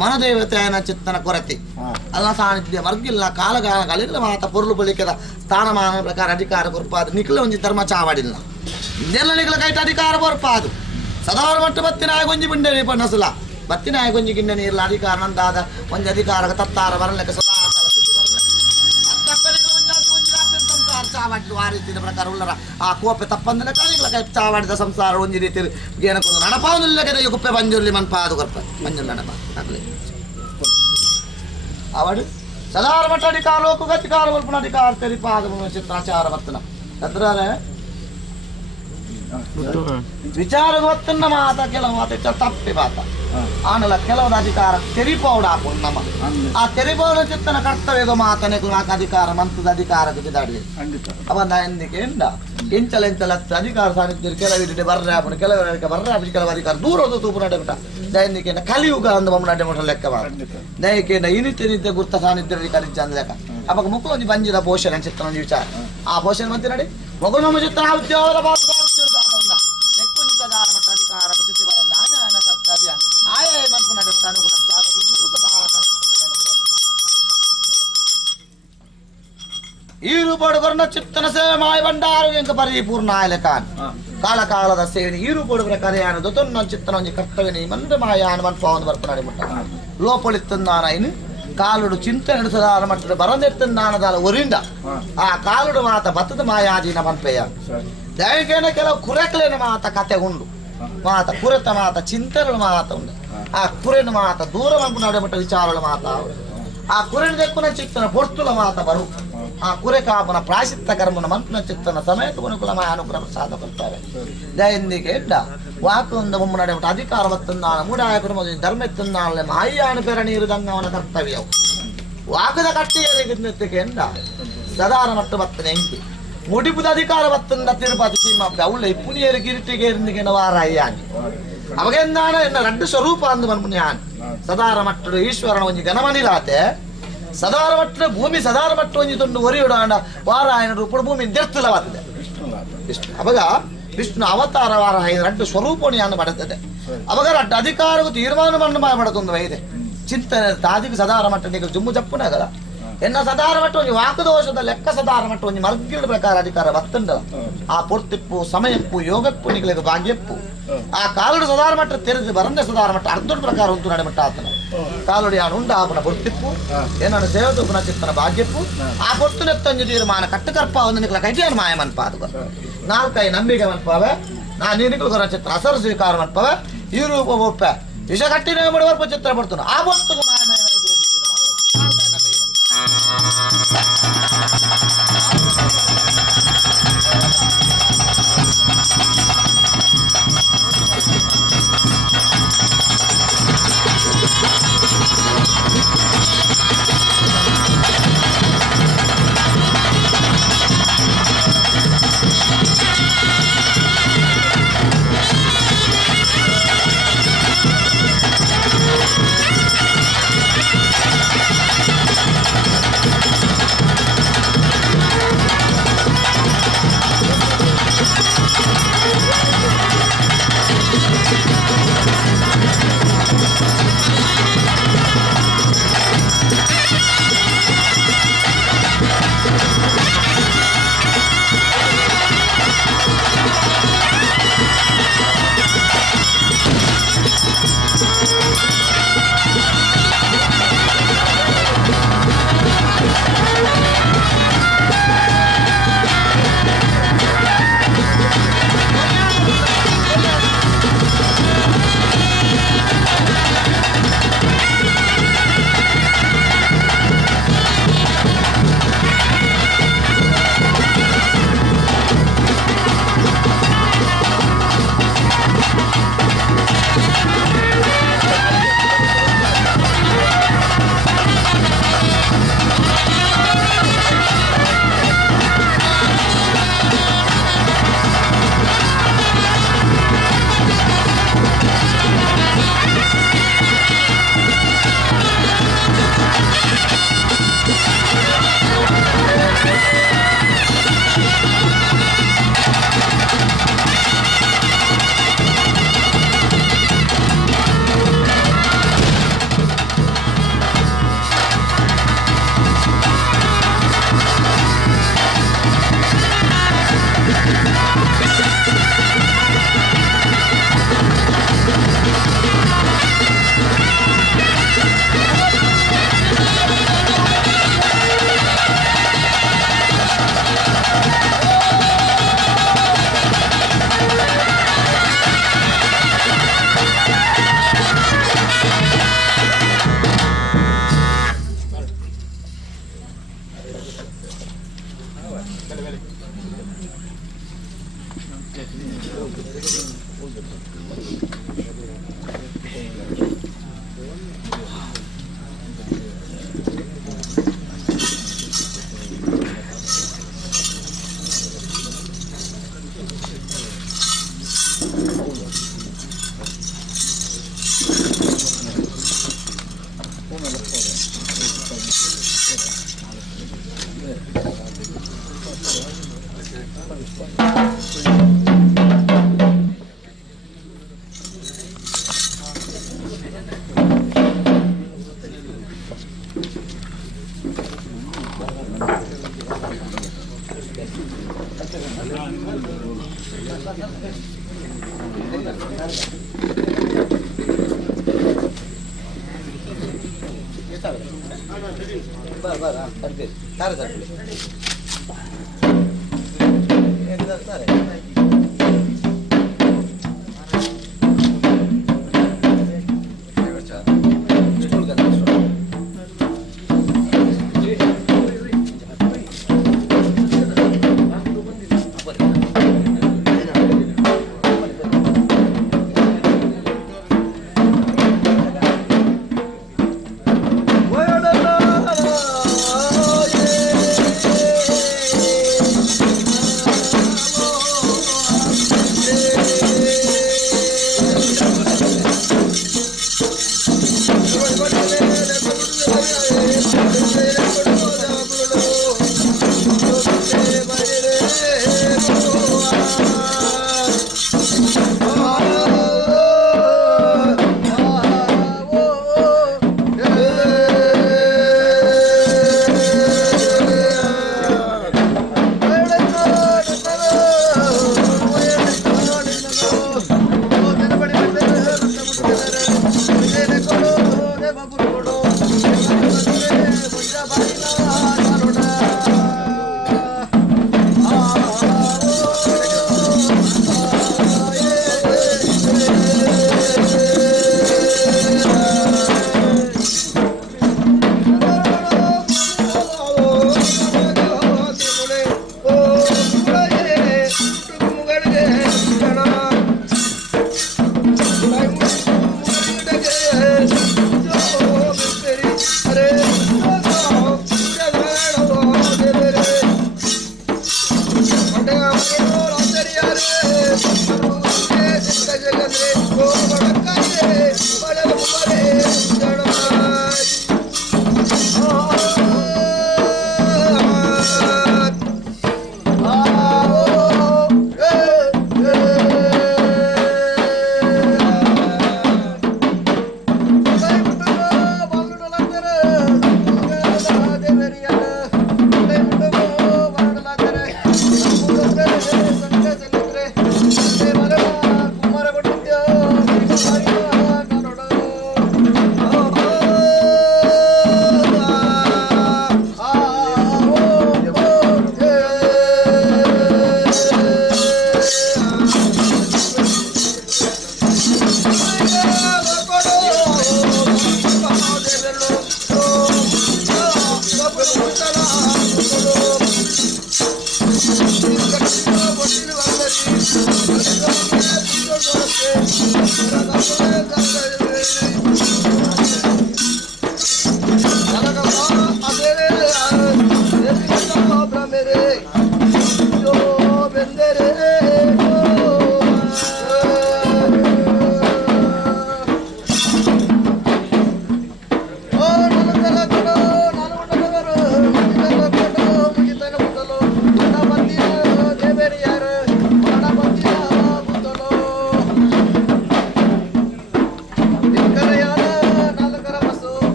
ಮನದೇವತೆಯನ ಚಿತ್ತನ ಕೊರತೆ ಅಲ್ಲ ಸಾನ್ನಿಧ್ಯ ಮರ್ಗಿಲ್ಲ ಕಾಲಗಾಲ ಕಲಿಗಳ ಮಾತ ಪೊರ್ಲು ಬಳಿಕದ ಸ್ಥಾನಮಾನ ಪ್ರಕಾರ ಅಧಿಕಾರ ಕೊರ್ಪಾದು ನಿಖಿಲ ಒಂಜಿ ಧರ್ಮ ಚಾವಾಡಿಲ್ಲ ಇದೆಲ್ಲ ನಿಖಿಲ ಕೈಟ ಅಧಿಕಾರ ಬರ್ಪಾದು ಸದಾರ ಮಟ್ಟ ಬತ್ತಿನಾಯ ಗೊಂಜಿ ಬಿಂಡೆ ಪಣ್ಣಸಲ ಬತ್ತಿನಾಯ ಗೊಂಜಿ ಗಿಂಡೆ ನೀರ್ಲ ಅಧಿಕಾರ ನಂದಾದ ಒಂಜಿ ಅಧಿಕಾರ ತತ್ತಾರ ಬರಲೆಕ್ಕ ಸದಾಕಾಲ ಸ್ಥಿತಿ ಬರಲೆ ಸಂಸಾರ ಚಾವಾಡಿದ ಆ ರೀತಿಯ ಪ್ರಕಾರ ಉಳ್ಳರ ಆ ಕೋಪೆ ತಪ್ಪಂದ್ರೆ ಕಲಿಗಳ ಕೈ ಚಾವಾಡಿದ ಸಂಸಾರ ಒಂಜಿ ರೀತಿ ಏನಕ್ಕೆ ನಡಪಾವುದಿಲ್ಲ ಕುಪ್ಪೆ ಬಂಜುರ್ಲಿ ಮನ್ಪಾದು ಕೊರ್ಪ ಮಂಜುಲ್ ನಡಪ ಆಗಲಿ ಅವಡು ಸದಾರ ಮಟ್ಟ ಅಧಿಕಾರ ಲೋಕ ಗತಿಕಾರ ವಲ್ಪನ ಅಧಿಕಾರ ತೆರಿಪಾದ ಚಿತ್ರಾಚಾರ ವರ್ತನ ಅದ್ರ ವಿಚಾರದ ಒತ್ತನ್ನ ಮಾತ ಕೆಲವು ಮಾತ ತಪ್ಪಿ ಮಾತ ಆನಲ ಕೆಲವೊಂದು ಅಧಿಕಾರ ತೆರಿಪೌಡ ಹಾಕೊಂಡು ನಮ್ಮ ಆ ತೆರಿಪೌಡ ಚಿತ್ತನ ಕರ್ತವ್ಯದ ಮಾತನೆ ಅಧಿಕಾರ ಮಂತ್ರದ ಅಧಿಕಾರಕ್ಕೆ ಬಿದ್ದಾಡಿ ಅವನ ಎಂದಿಕೆ ಎಂದ ಎಂಚಲ ಅಧಿಕಾರ ಸಾಧಿಸಿದ್ರು ಕೆಲವಿಡೆ ಬರ್ರೆ ಹಾಪುಣ ಕೆಲವರಿಗೆ ಬರ್ರೆ ಹಾಪಿ ಕೆಲವು ಅಧಿಕಾರ ದೂರದ ತೂಪು ನಡೆಬಿಟ್ಟ ದೈನಿಕೆಯಿಂದ ಕಲಿಯುಗ ಅಂದ ಮಮ್ಮ ನಡೆಬಿಟ್ಟ ಲೆಕ್ಕ ದೈನಿಕೆಯಿಂದ ಇನಿತ್ಯ ಗುರ್ತ ಸಾನ್ನಿಧ್ಯ ಅಧಿಕಾರಿ ಅಂದ ಲೆಕ್ಕ ಅವಾಗ ಮುಕ್ಕು ಒಂದು ಬಂಜಿದ ಪೋಷಣೆ ಚಿತ್ರ ಒಂದು ವಿಚಾರ ಆ ಪೋಷಣೆ ಮತ್ತೆ ನಡಿ ಮಗು ನಮ್ಮ ಚಿತ್ರ ಉದ್ಯೋಗ ಅಧಿಕಾರ ಕುಚಿತಿ ಬರಲ್ಲ ಆನ ಕರ್ತವ್ಯ ಆಯ ಮನ್ಪು ನಡೆಬಿಟ್ಟ ಅನುಗುಣ ಈ ರೂಪಡು ವರ್ಣ ಚಿತ್ತನ ಸೇವೆ ಮಾಯ ಬಂಡಾರು ಎಂಕ ಪರಿಪೂರ್ಣ ಆಯಲಕಾನ್ ಕಾಲ ಕಾಲದ ಸೇವೆ ಈ ರೂಪಡು ಪ್ರಕಾರಯಾನ ದೊತೊನ್ನ ಚಿತ್ತನ ಒಂಜಿ ಕರ್ತವ್ಯ ಮಂದ ಮಾಯಾನ ಮನ್ಪಾವೊಂದು ಬರ್ಪ ನಡೆಬಿಟ್ಟ ಲೋಪಳಿತ್ತಂದಾನ ಇನ್ನು ಕಾಲುಡು ಚಿಂತನೆ ನಡೆಸದಾರ ಮಟ್ಟದ ಬರಂದೆತ್ತಂದಾನದಾಲ ಒರಿಂದ ಆ ಕಾಲುಡು ಮಾತ ಬತ್ತದ ಮಾಯಾದೀನ ಮನ್ಪೆಯ ದಯಗೇನ ಕೆಲವು ಕುರೆಕಲೇನ ಮಾತ ಕತೆ ಉಂಡು ಮಾತ ಕುರೆತ ಮಾತ ಚಿಂತನೆಗಳು ಮಾತ ಉಂಡು ಆ ಕುರೆನ ಮಾತ ದೂರ ಮಂಪು ನಡೆಬಿಟ್ಟ ವಿಚಾರಗಳು ಮಾತ ಆ ಕುರೆನ ದೆಕ್ಕುನ ಚಿತ್ತನ ಪೊರ್ತುಲ ಮಾತ ಬರು ಆ ಕುರೆ ಕಾಪನ ಪ್ರಾಶಿತ್ತ ಕರ್ಮನ ಮಂಪುನ ಚಿತ್ತನ ಸಮೇತ ಕುನುಕುಲ ಮಾಯ ಅನುಗ್ರಹ ಸಾಧ ಬರ್ತಾರೆ ದಯಂದಿಗೆ ಎಡ್ಡ ವಾಕೊಂದ ಬೊಮ್ಮ ನಡೆಬಿಟ್ಟ ಅಧಿಕಾರ ಬತ್ತಂದಾನ ಮೂಡಾಯ ಕುಟುಂಬ ಧರ್ಮ ಎತ್ತಂದಾನಲೆ ಮಾಯಾನು ಪೆರ ನೀರುದಂಗ ಅವನ ಕರ್ತವ್ಯವು ವಾಕದ ಕಟ್ಟಿಗೆ ಎಂದ ಸದಾರ ಮಟ್ಟ ಬತ್ತನೆ ಎಂಕಿ ಮುಡಿಪುದ ಅಧಿಕಾರ ಬತ್ತಂದ ತಿರುಪತಿ ಸೀಮಾಪ್ಪ ಅವಳೆ ಪುನಿಯರು ಕಿರಿಟಿಗೆ ವಾರ ಅಯ್ಯಾನಿ ಅವಾಗೆಂದಾನ ಎನ್ನ ರಡ್ಡು ಸ್ವರೂಪ ಅಂದು ಮನ್ಪುಣ್ಯಾನ್ ಸದಾರ ಮಟ್ಟಡು ಈಶ್ವರನ ಒಂಜಿ ಗಣಮನಿಲಾತೆ ಸದಾರ ಮಟ್ಟ ಭೂಮಿ ಸದಾರ ಮಟ್ಟ ಒಂಜಿ ತೊಂದು ಒರಿಯುಡಾಂಡ ವಾರಾಯಣ ರೂಪಡು ಭೂಮಿ ದೆರ್ತಲವಾಗ್ತದೆ ವಿಷ್ಣು ಅವಾಗ ವಿಷ್ಣು ಅವತಾರ ವಾರಾಯಣ ರಡ್ಡು ಸ್ವರೂಪಣಿಯನ್ನು ಪಡೆದಿದೆ ಅವಾಗ ರಡ್ಡು ಅಧಿಕಾರವು ತೀರ್ಮಾನವನ್ನು ಮಾಡತೊಂದು ವೈದೆ ಚಿಂತನೆ ತಾದಿಗೆ ಸದಾರ ಮಟ್ಟ ನೀವು ಜುಮ್ಮು ಜಪ್ಪುನಾಗಲ್ಲ ಎನ್ನ ಸದಾರ ಮಟ್ಟ ಒಂಜಿ ವಾಕದೋಷದ ಲೆಕ್ಕ ಸದಾರ ಮಟ್ಟ ಒಂಜಿ ಮರ್ಗಿಡ ಪ್ರಕಾರ ಅಧಿಕಾರ ಬತ್ತಂಡಲ್ಲ ಆ ಪೊರ್ತಿಪ್ಪು ಸಮಯಪ್ಪು ಯೋಗಪ್ಪು ನಿಗಳಿಗೆ ಭಾಗ್ಯಪ್ಪು ಆ ಕಾಲುಡು ಸದಾರ ಮಟ್ಟ ತೆರೆದು ಬರಂದೆ ಸದಾರ ಮಟ್ಟ ಅರ್ಧದ ಪ್ರಕಾರ ಉಂಟು ನಡೆಮಟ್ಟ ಆತನ ಕಾಲುಡಿ ಆ ಉಂಡ ಆಪನ ಪೊರ್ತಿಪ್ಪು ಏನನ್ನು ಸೇವದ ಗುಣ ಚಿತ್ತನ ಭಾಗ್ಯಪ್ಪು ಆ ಪೊರ್ತು ನೆತ್ತಂಜು ತೀರ್ಮಾನ ಕಟ್ಟಕರ್ಪ ಒಂದು ನಿಕ್ಲ ಕೈಟಿಯನ್ನು ಮಾಯ ಮನ್ಪಾದ ನಾಲ್ಕೈ ನಂಬಿಕೆ ಮನ್ಪಾವೆ ನಾ ನೀರಿಗಳು ಗೊರ ಚಿತ್ರ ಅಸರು ಸ್ವೀಕಾರ ಮನ್ಪಾವೆ ಈ ರೂಪ ಒಪ್ಪ ವಿಷ ಕಟ್ಟಿನ ಮಾಡುವ ಚಿತ್ರ ಬರ್ತನ ಆ ಪೊರ್ತು ಮಾಯ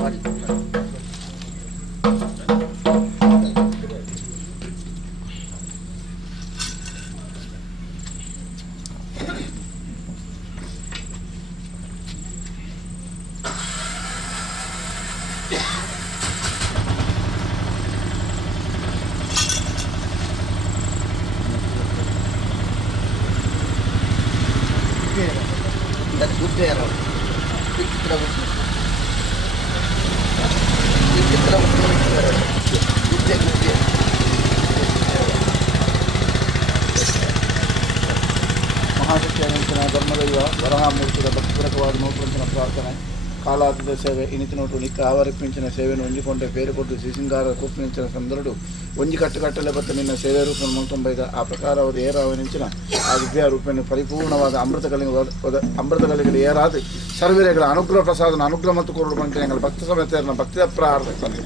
ಮಾಡಿ. ಗುಡ್ಡೆ ವಿಚಿತ್ರ ಗುಡ್ಡೆ ಗುಡ್ಡೆ ಮಹಾಶಕ್ತಿ ಅನಂತನ ಧರ್ಮದೈವ ವರಹಾಮೂರ್ತಿಯ ಭಕ್ತಿಪೂರಕವಾದ ನೋಟುವಂಚಿನ ಪ್ರಾರ್ಥನೆ ಕಾಲಾತೀತ ಸೇವೆ ಇನಿತಿನೋಟು ನಿಕ್ಕ ಆವರಿಪಿಂಚಿನ ಸೇವೆಯನ್ನು ಹೊಂದಿಕೊಂಡೆ ಬೇರೆ ಕೊಟ್ಟು ಸಿಸಿಂಗಾರ ಕೂಪಿನಿಂಚಿನ ಸಂದರುಡು ಒಂಜಿ ಕಟ್ಟುಕಟ್ಟಲೆ ಬತ್ತ ನಿನ್ನ ಸೇವೆ ರೂಪವನ್ನು ಮುಲ್ತೊಂಬೈದ ಆ ಪ್ರಕಾರ ಅವರು ಏರಾವನಿಂಚಿನ ಆ ವಿದ್ಯಾ ರೂಪವನ್ನು ಪರಿಪೂರ್ಣವಾದ ಅಮೃತಗಳಿಗೆ ಏರಾದು ಸರ್ವೇರೆಗಳ ಅನುಗ್ರಹ ಪ್ರಸಾದನ ಅನುಗ್ರಹ ಮತ್ತು ಕೊರಡು ಬಂಟ ಎಂಗಳ ಭಕ್ತ ಸಮೇತ ಭಕ್ತಿಯ ಪ್ರಾರ್ಥನೆ.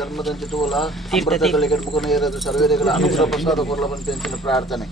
ಧರ್ಮದಂತೆ ತೋಲ ಅಮೃತಗಳಿಗೆ ಮುಖನೇರದು ಸರ್ವೇರಿಗಳ ಅನುಗ್ರಹ ಪ್ರಸಾದ ಕೊರಲವಂತೆ ಅಂಚಿನ ಪ್ರಾರ್ಥನೆ.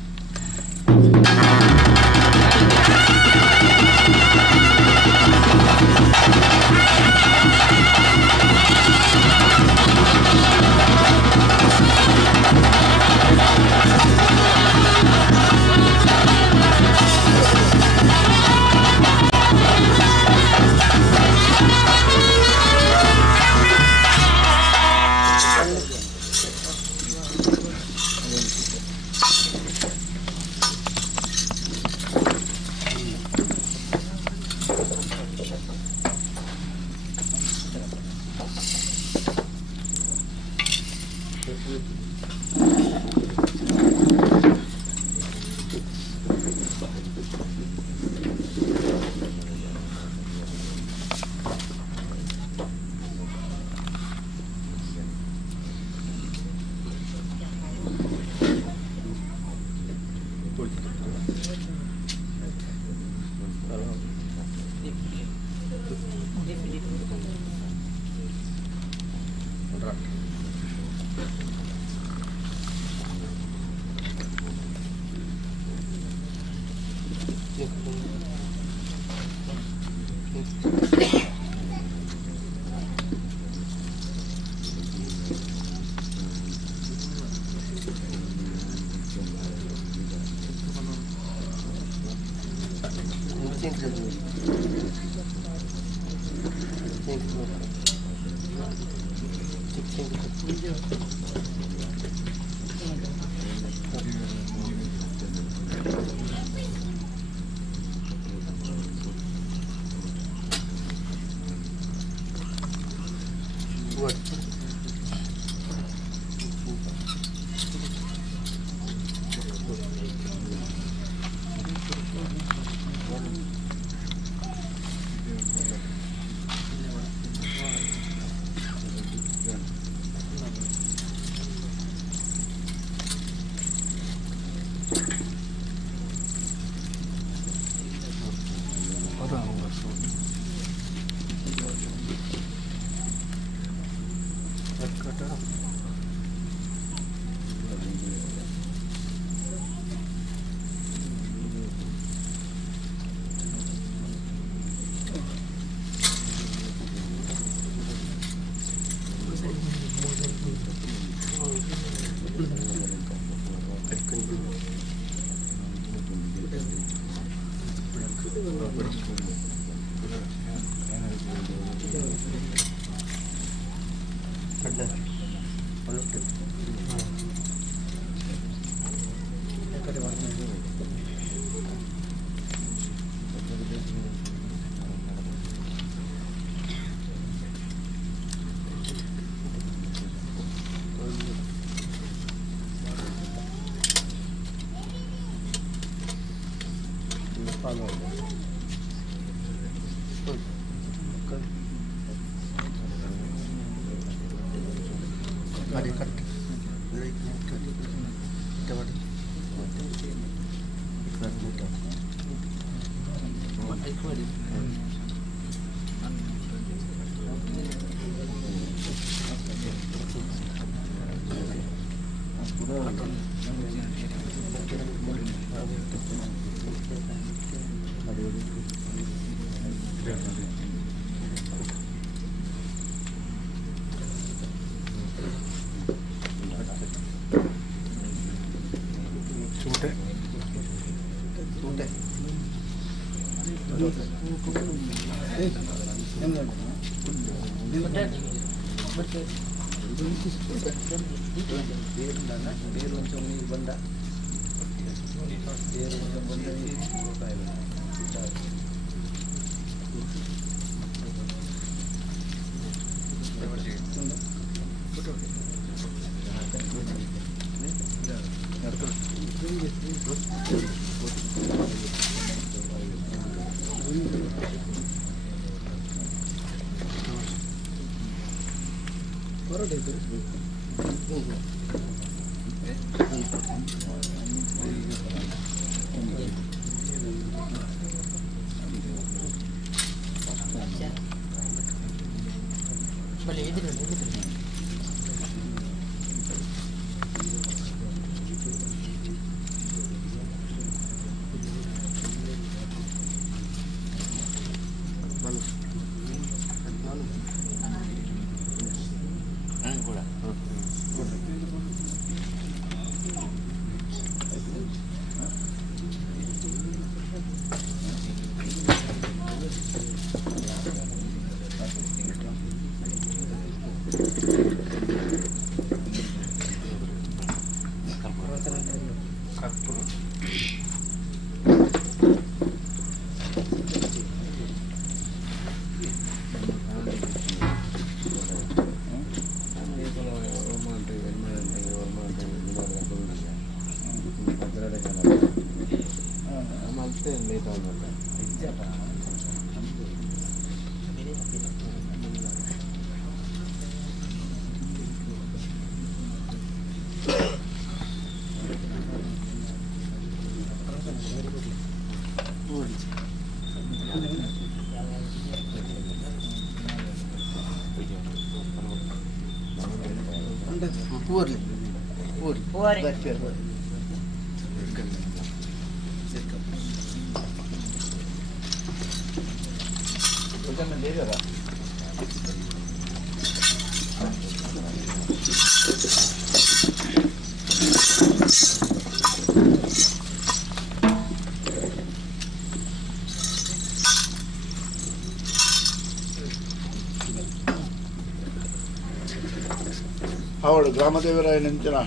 ಅವಳು ಗ್ರಾಮದೇವರಾಯ ನೆಂಚಿನ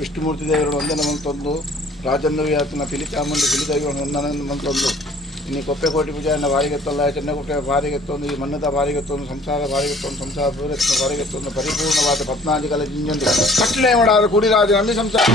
ವಿಷ್ಣುಮೂರ್ತಿ ದೇವರನ್ನು ವಂದನೆ ಮಂತೊಂದು ರಾಜೇಂದ್ರ ವ್ಯಾತನ ಪಿಲಿಚಾಮುಂಡಿ ಪಿಲಿದೈವವನ್ನು ವಂದನೆ ಮಂತೊಂದು ಇನ್ನು ಕೊಪ್ಪೆಕೋಟಿ ಪೂಜೆಯನ್ನು ಬಾರಿಗೆತ್ತಲ್ಲ ಚೆನ್ನಕೋಟೆ ಬಾರಿಗೆತ್ತೊಂದು ಈ ಮನ್ನದ ಬಾರಿಗೆತ್ತೊಂದು ಸಂಸಾರ ಬಾರಿಗೆತ್ತೊಂದು ಸಂಸಾರ ಪೂರೈಸಿನ ಬಾರಿಗೆತ್ತೊಂದು ಪರಿಪೂರ್ಣವಾದ ಪತ್ನಾಜಿಗಳ ಜಿಂಜೊಂದು ಕಟ್ಲೆ ಮಾಡಾರು ಕುಡಿರಾಜ ನಂಬಿ ಸಂಸಾರ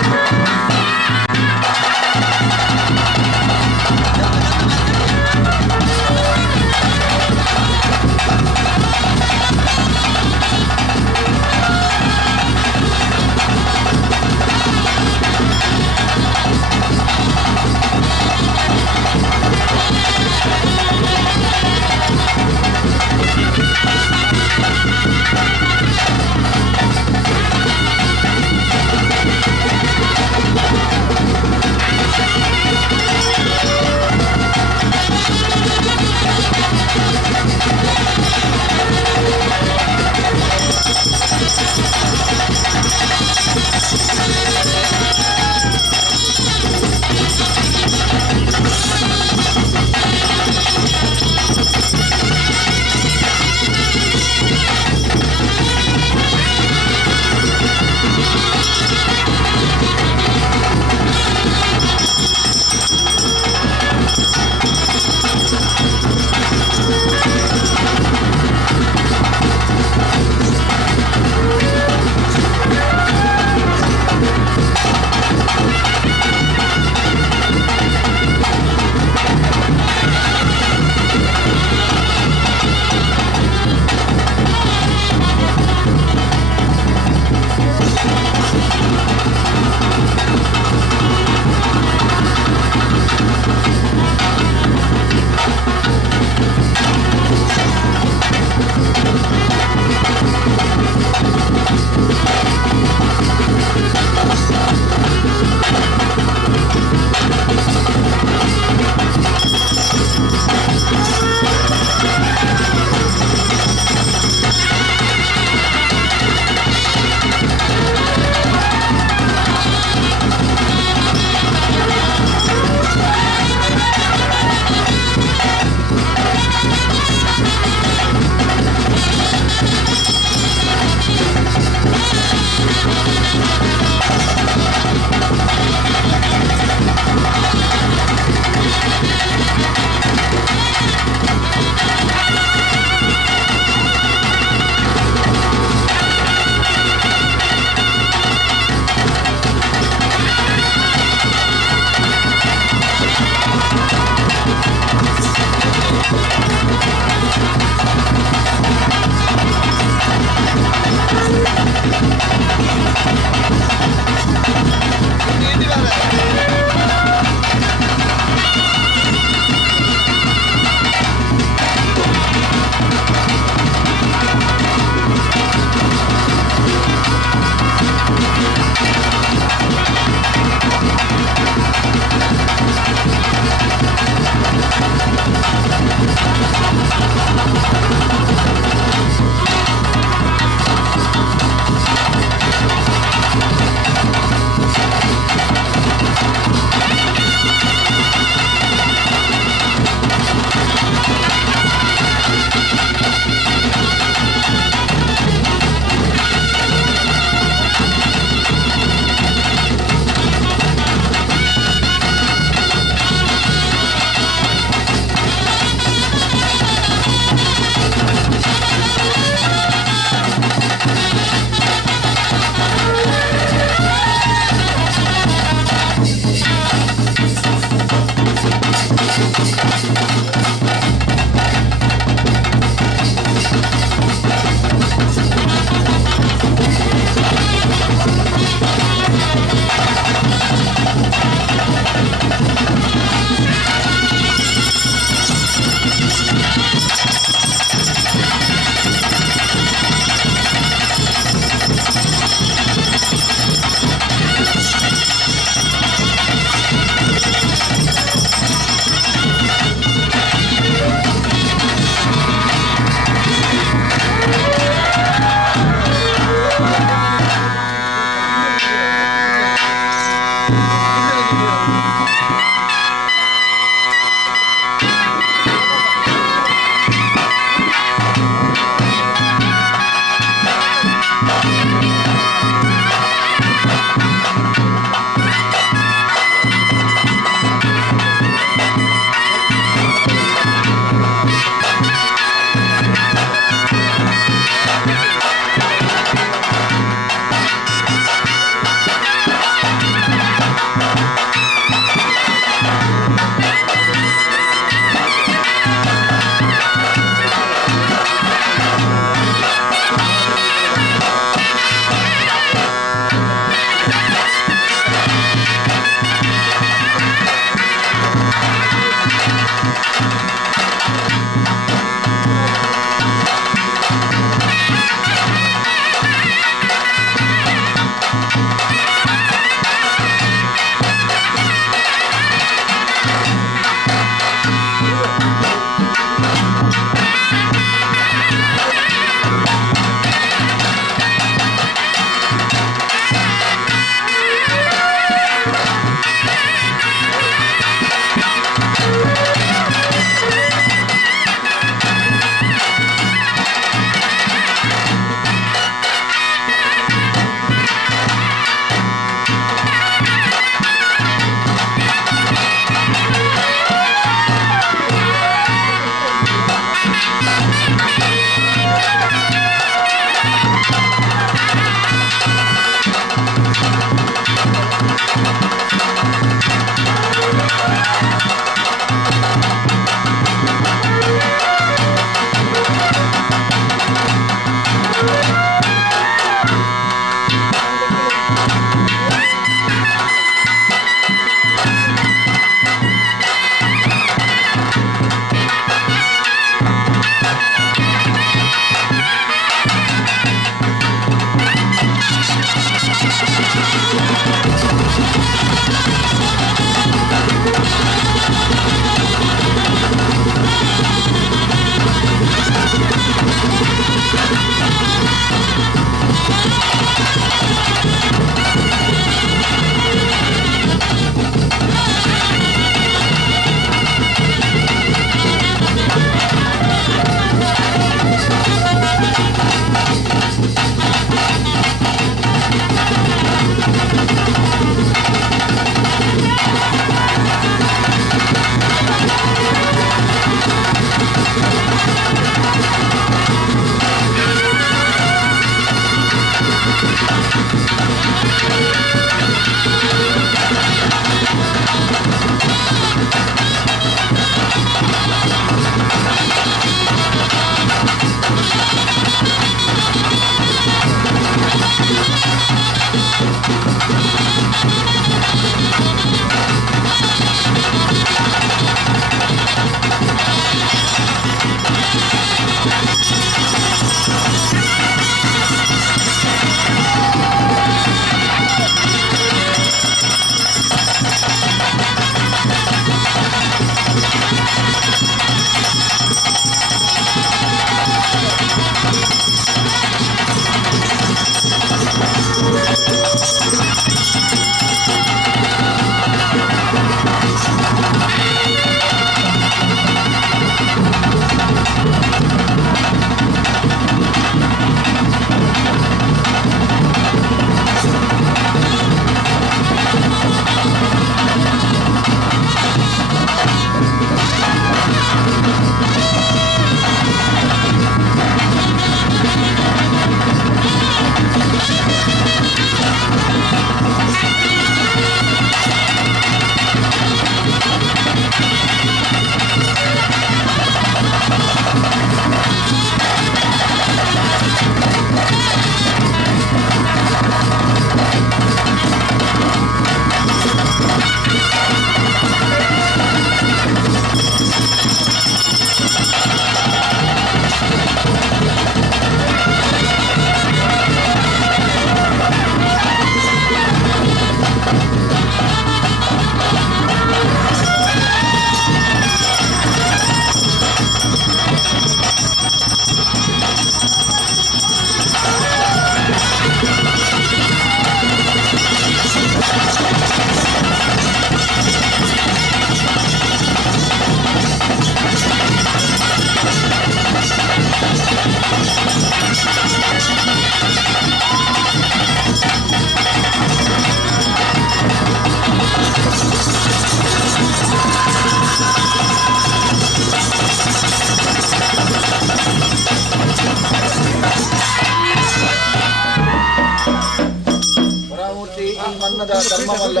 ಧರ್ಮವಲ್ಲ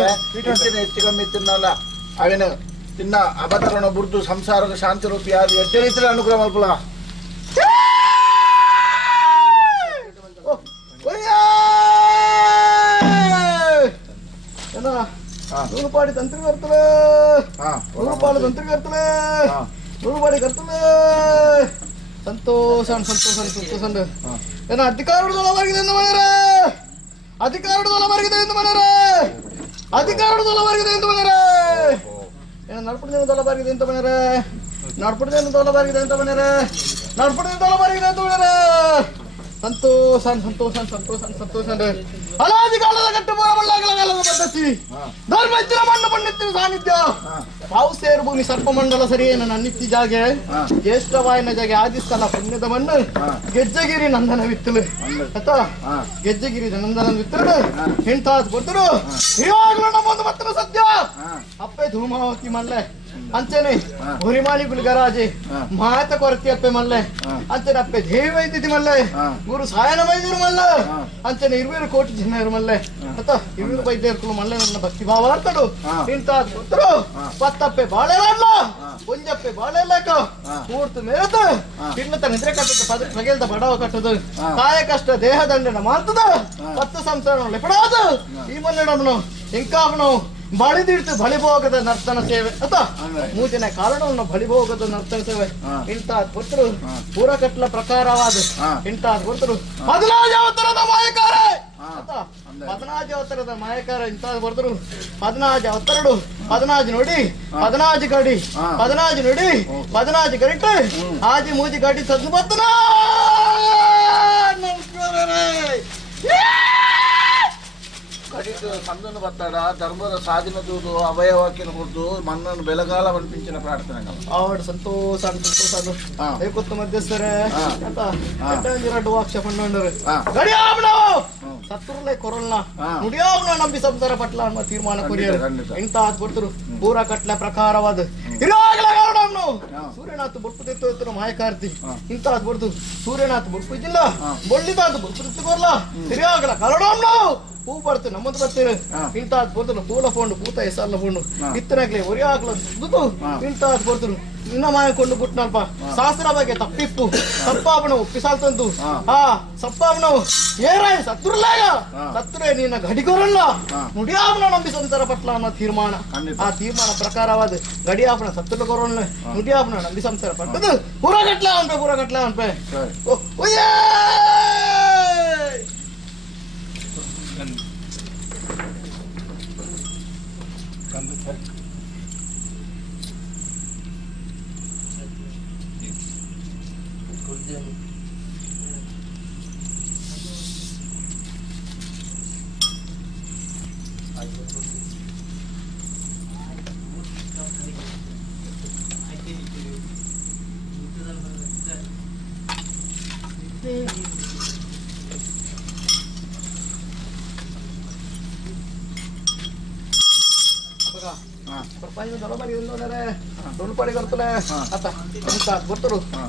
ಹೆಚ್ಚಿಗೆ ತಿನ್ನಲ್ಲ ಅವೇನು ತಿನ್ನ ಅಭದ್ರನ ಬುರ್ದು ಸಂಸಾರದ ಶಾಂತಿ ರೂಪಿ ಯಾರು ಎಚ್ಚರಿತ್ರ ಅನುಗ್ರಹ ಮಲ್ಪುಲ ನೂರುಪಾಡಿ ತಂತ್ರಿ ಕರ್ತಲೆ ನೂರುಪಾಡಿ ತಂತ್ರಿ ಕರ್ತಲೆ ನೂರುಪಾಡಿ ಕರ್ತಲೆ ಸಂತೋಷ ಸಂತೋಷ ಏನ ಅಧಿಕಾರವಾಗಿದೆ ಎಂದು ಮನೆಯರೆ ಅಧಿಕಾರವಾಗಿದೆ ಎಂದು ಮನೆಯರೆ ಅಧಿಕಾರವಾಗಿದೆ ಎಂದು ಮನೆಯರೆ ಏನ ನಡ್ಪುಡಿದೇನು ದೊಲಬಾರಿಗಿದೆ ಅಂತ ಮನೆಯರೆ ನಡ್ಪುಡಿದೇನು ದೊಲಬಾರಿಗಿದೆ ಅಂತ ಮನೆಯರೆ ನಡ್ಪುಡಿದೇನು ದೊಲಬಾರಿಗಿದೆ ಅಂತ ಮನೆಯರೆ ಸಂತೋಷ ಸಂತೋಷ ಸಂತೋಷ ಸಂತೋಷ ಅಲಾದಿ ಕಾಲದ ಕಟ್ಟು ಕಾಲದ ಪದ್ಧತಿ ಧರ್ಮ ಹೆಚ್ಚಿನ ಮಣ್ಣು ಪಂಡಿತಿನ ಸಾನ್ನಿಧ್ಯ ಪಾವು ಸೇರು ಭೂಮಿ ಸರ್ಪಮಂಡಲ ಸರಿ ನನ್ನ ನಿತ್ಯ ಜಾಗೆ ಜ್ಯೇಷ್ಠವಾಯನ ಜಾಗೆ ಆದಿಸ್ಥಲ ಪುಣ್ಯದ ಮಣ್ಣು ಗೆಜ್ಜೆಗಿರಿ ನಂದನ ವಿತ್ತಲು ಆಯ್ತಾ ಗೆಜ್ಜೆಗಿರಿ ನಂದನ ವಿತ್ತಲು ಹೆಂಟಾದ್ ಕೊಟ್ಟರು ಇವಾಗಲೂ ನಮ್ಮೊಂದು ಮತ್ತನ ಸತ್ಯ ಅಪ್ಪೆ ಧೂಮಾವತಿ ಮಲ್ಲೆ ಅಂಚನೆ ಹುರಿಮಾಲಿ ಗುಲ್ಗರಾಜೆ ಮಾತ ಕೊರತಿ ಅಪ್ಪೆ ಮಲ್ಲೆ ಅಂಚನೆ ಅಪ್ಪೆ ದೇವಿ ವೈದ್ಯತಿ ಮಲ್ಲೆ ಗುರು ಸಾಯನ ವೈದ್ಯರು ಮಲ್ಲ ಅಂಚನೆ 20 ಕೋಟಿ ಜನ ಇರು ಮಲ್ಲೆ ಆಯ್ತಾ 20 ವೈದ್ಯರು ಮಲ್ಲೆ ನನ್ನ ಭಕ್ತಿ ಭಾವ ಅರ್ಥಡು ಇಂತಾದ್ ಕೊಟ್ಟರು ಪತ್ತಪ್ಪೆ ಬಾಳೆ ಮಾಡ್ಲ ಒಂಜಪ್ಪೆ ಬಾಳೆ ಲೆಕ್ಕ ಮೂರ್ತು ಮೇರತ ತಿನ್ನತ ನಿದ್ರೆ ಕಟ್ಟದ ಪ್ರಗೆಲ್ದ ಬಡವ ಕಟ್ಟದು ಕಾಯ ಕಷ್ಟ ದೇಹ ದಂಡನ ಮಾಡ್ತದ 10 ಸಂಸಾರ ಲೆಪಡಾದ ಈ ಮನ್ನಡನು ಎಂಕಾವನು ಬಳಿದಿಡ್ತು ಬಳಿಭೋಗದ ನರ್ತನ ಸೇವೆ ಅತ ಮೂಜನೆ ಕಾರಣವನ್ನು ಬಳಿಭೋಗದ ನರ್ತನ ಸೇವೆ ಇಂತಾದ್ ಕೊಟ್ಟರು ಪೂರ ಕಟ್ಲ ಪ್ರಕಾರವಾದ ಇಂತಾದ್ ಕೊಟ್ಟರು 15 ಅವತಾರದ ಮಾಯಕಾರ 15 ಅವತಾರದ ಮಾಯಕಾರ ಇಂತಾದ್ ಬರ್ತರು 15 ಅವತರಡು 15 ನೋಡಿ 15 ಗಡಿ 15 ನೋಡಿ 15 ಗರಿಟ್ಟು ಆಜಿ ಮೂಜಿ ಗಡಿ ಸದ್ದು ಬರ್ತನ ಕಡಿದು ಸಂದನ್ನು ಬತ್ತಾಡ ಧರ್ಮದ ಸಾಧನ ದೂದು ಅವಯವಕ್ಕಿನ ಕುರಿತು ಮಣ್ಣನ್ನು ಬೆಳಗಾಲ ಅನಿಪಿಂಚಿನ ಪ್ರಾರ್ಥನೆ ಆವಡ್ ಸಂತೋಷ ಏಕೊತ್ತ ಮಧ್ಯಸ್ಥರೇ ಅಂತ ವಾಕ್ಷ ಪಂಡರು ಸತ್ತುರ್ಲೆ ಕೊರಲ್ನ ನುಡಿಯಾವನ ನಂಬಿ ಸಂಸಾರ ಪಟ್ಲ ಅನ್ನೋ ತೀರ್ಮಾನ ಕೊರಿಯರು ಎಂತ ಕೊಡ್ತರು ಪೂರ ಕಟ್ಲ ಪ್ರಕಾರವಾದ ಸೂರ್ಯನಾಥ್ ಬುರ್ಪು ತೆತ್ತು ಮಾಯಕಾರ್ತಿ ಇಂತಾದ್ ಬಡ್ದು ಸೂರ್ಯನಾಥ್ ಬುರ್ಪು ಇದ್ದಿಲ್ಲ ಬೊಳ್ಳಿದಾದ್ ಬುರ್ಪು ತೆತ್ತುಕೊರ್ಲ ತಿರುಗಾಗಲ ಕರಡೋಮ್ನ ಹೂ ಬರ್ತು ನಮ್ಮದು ಬರ್ತೀರಿ ಇಂತಾದ್ ಬರ್ತಲು ಪೂಲ ಫೋಂಡು ಪೂತ ಎಸಲ್ಲ ಫೋಂಡು ಇತ್ತನಾಗ್ಲಿ ಒರಿ ಹಾಕ್ಲ ದುದು ಇಂತಾದ್ ಬರ್ತರು ಇನ್ನ ಮಾಯಕೊಂಡು ಬಿಟ್ನಲ್ಪ ಶಾಸ್ತ್ರ ಬಗ್ಗೆ ತಪ್ಪಿಪ್ಪು ಸಪ್ಪಾಪಣವು ಪಿಸಾಲ್ತಂತು ಸಪ್ಪಾಪಣವು ಏರಾಯ್ ಸತ್ತುರ್ಲಾಗ ಸತ್ತುರೇ ನಿನ್ನ ಗಡಿಗೊರಲ್ಲ ನುಡಿಯಾಪಣ ನಂಬಿ ಸಂಸಾರ ಪಟ್ಲ ಅನ್ನೋ ತೀರ್ಮಾನ ಆ ತೀರ್ಮಾನ ಪ್ರಕಾರವಾದ ಗಡಿಯಾಪಣ ಸತ್ತುಲ ಕೊರಲ್ಲ ನುಡಿಯಾಪಣ ನಂಬಿ ಸಂಸಾರ ಪಟ್ಟದು ಪೂರಗಟ್ಲ ಅನ್ಪೆ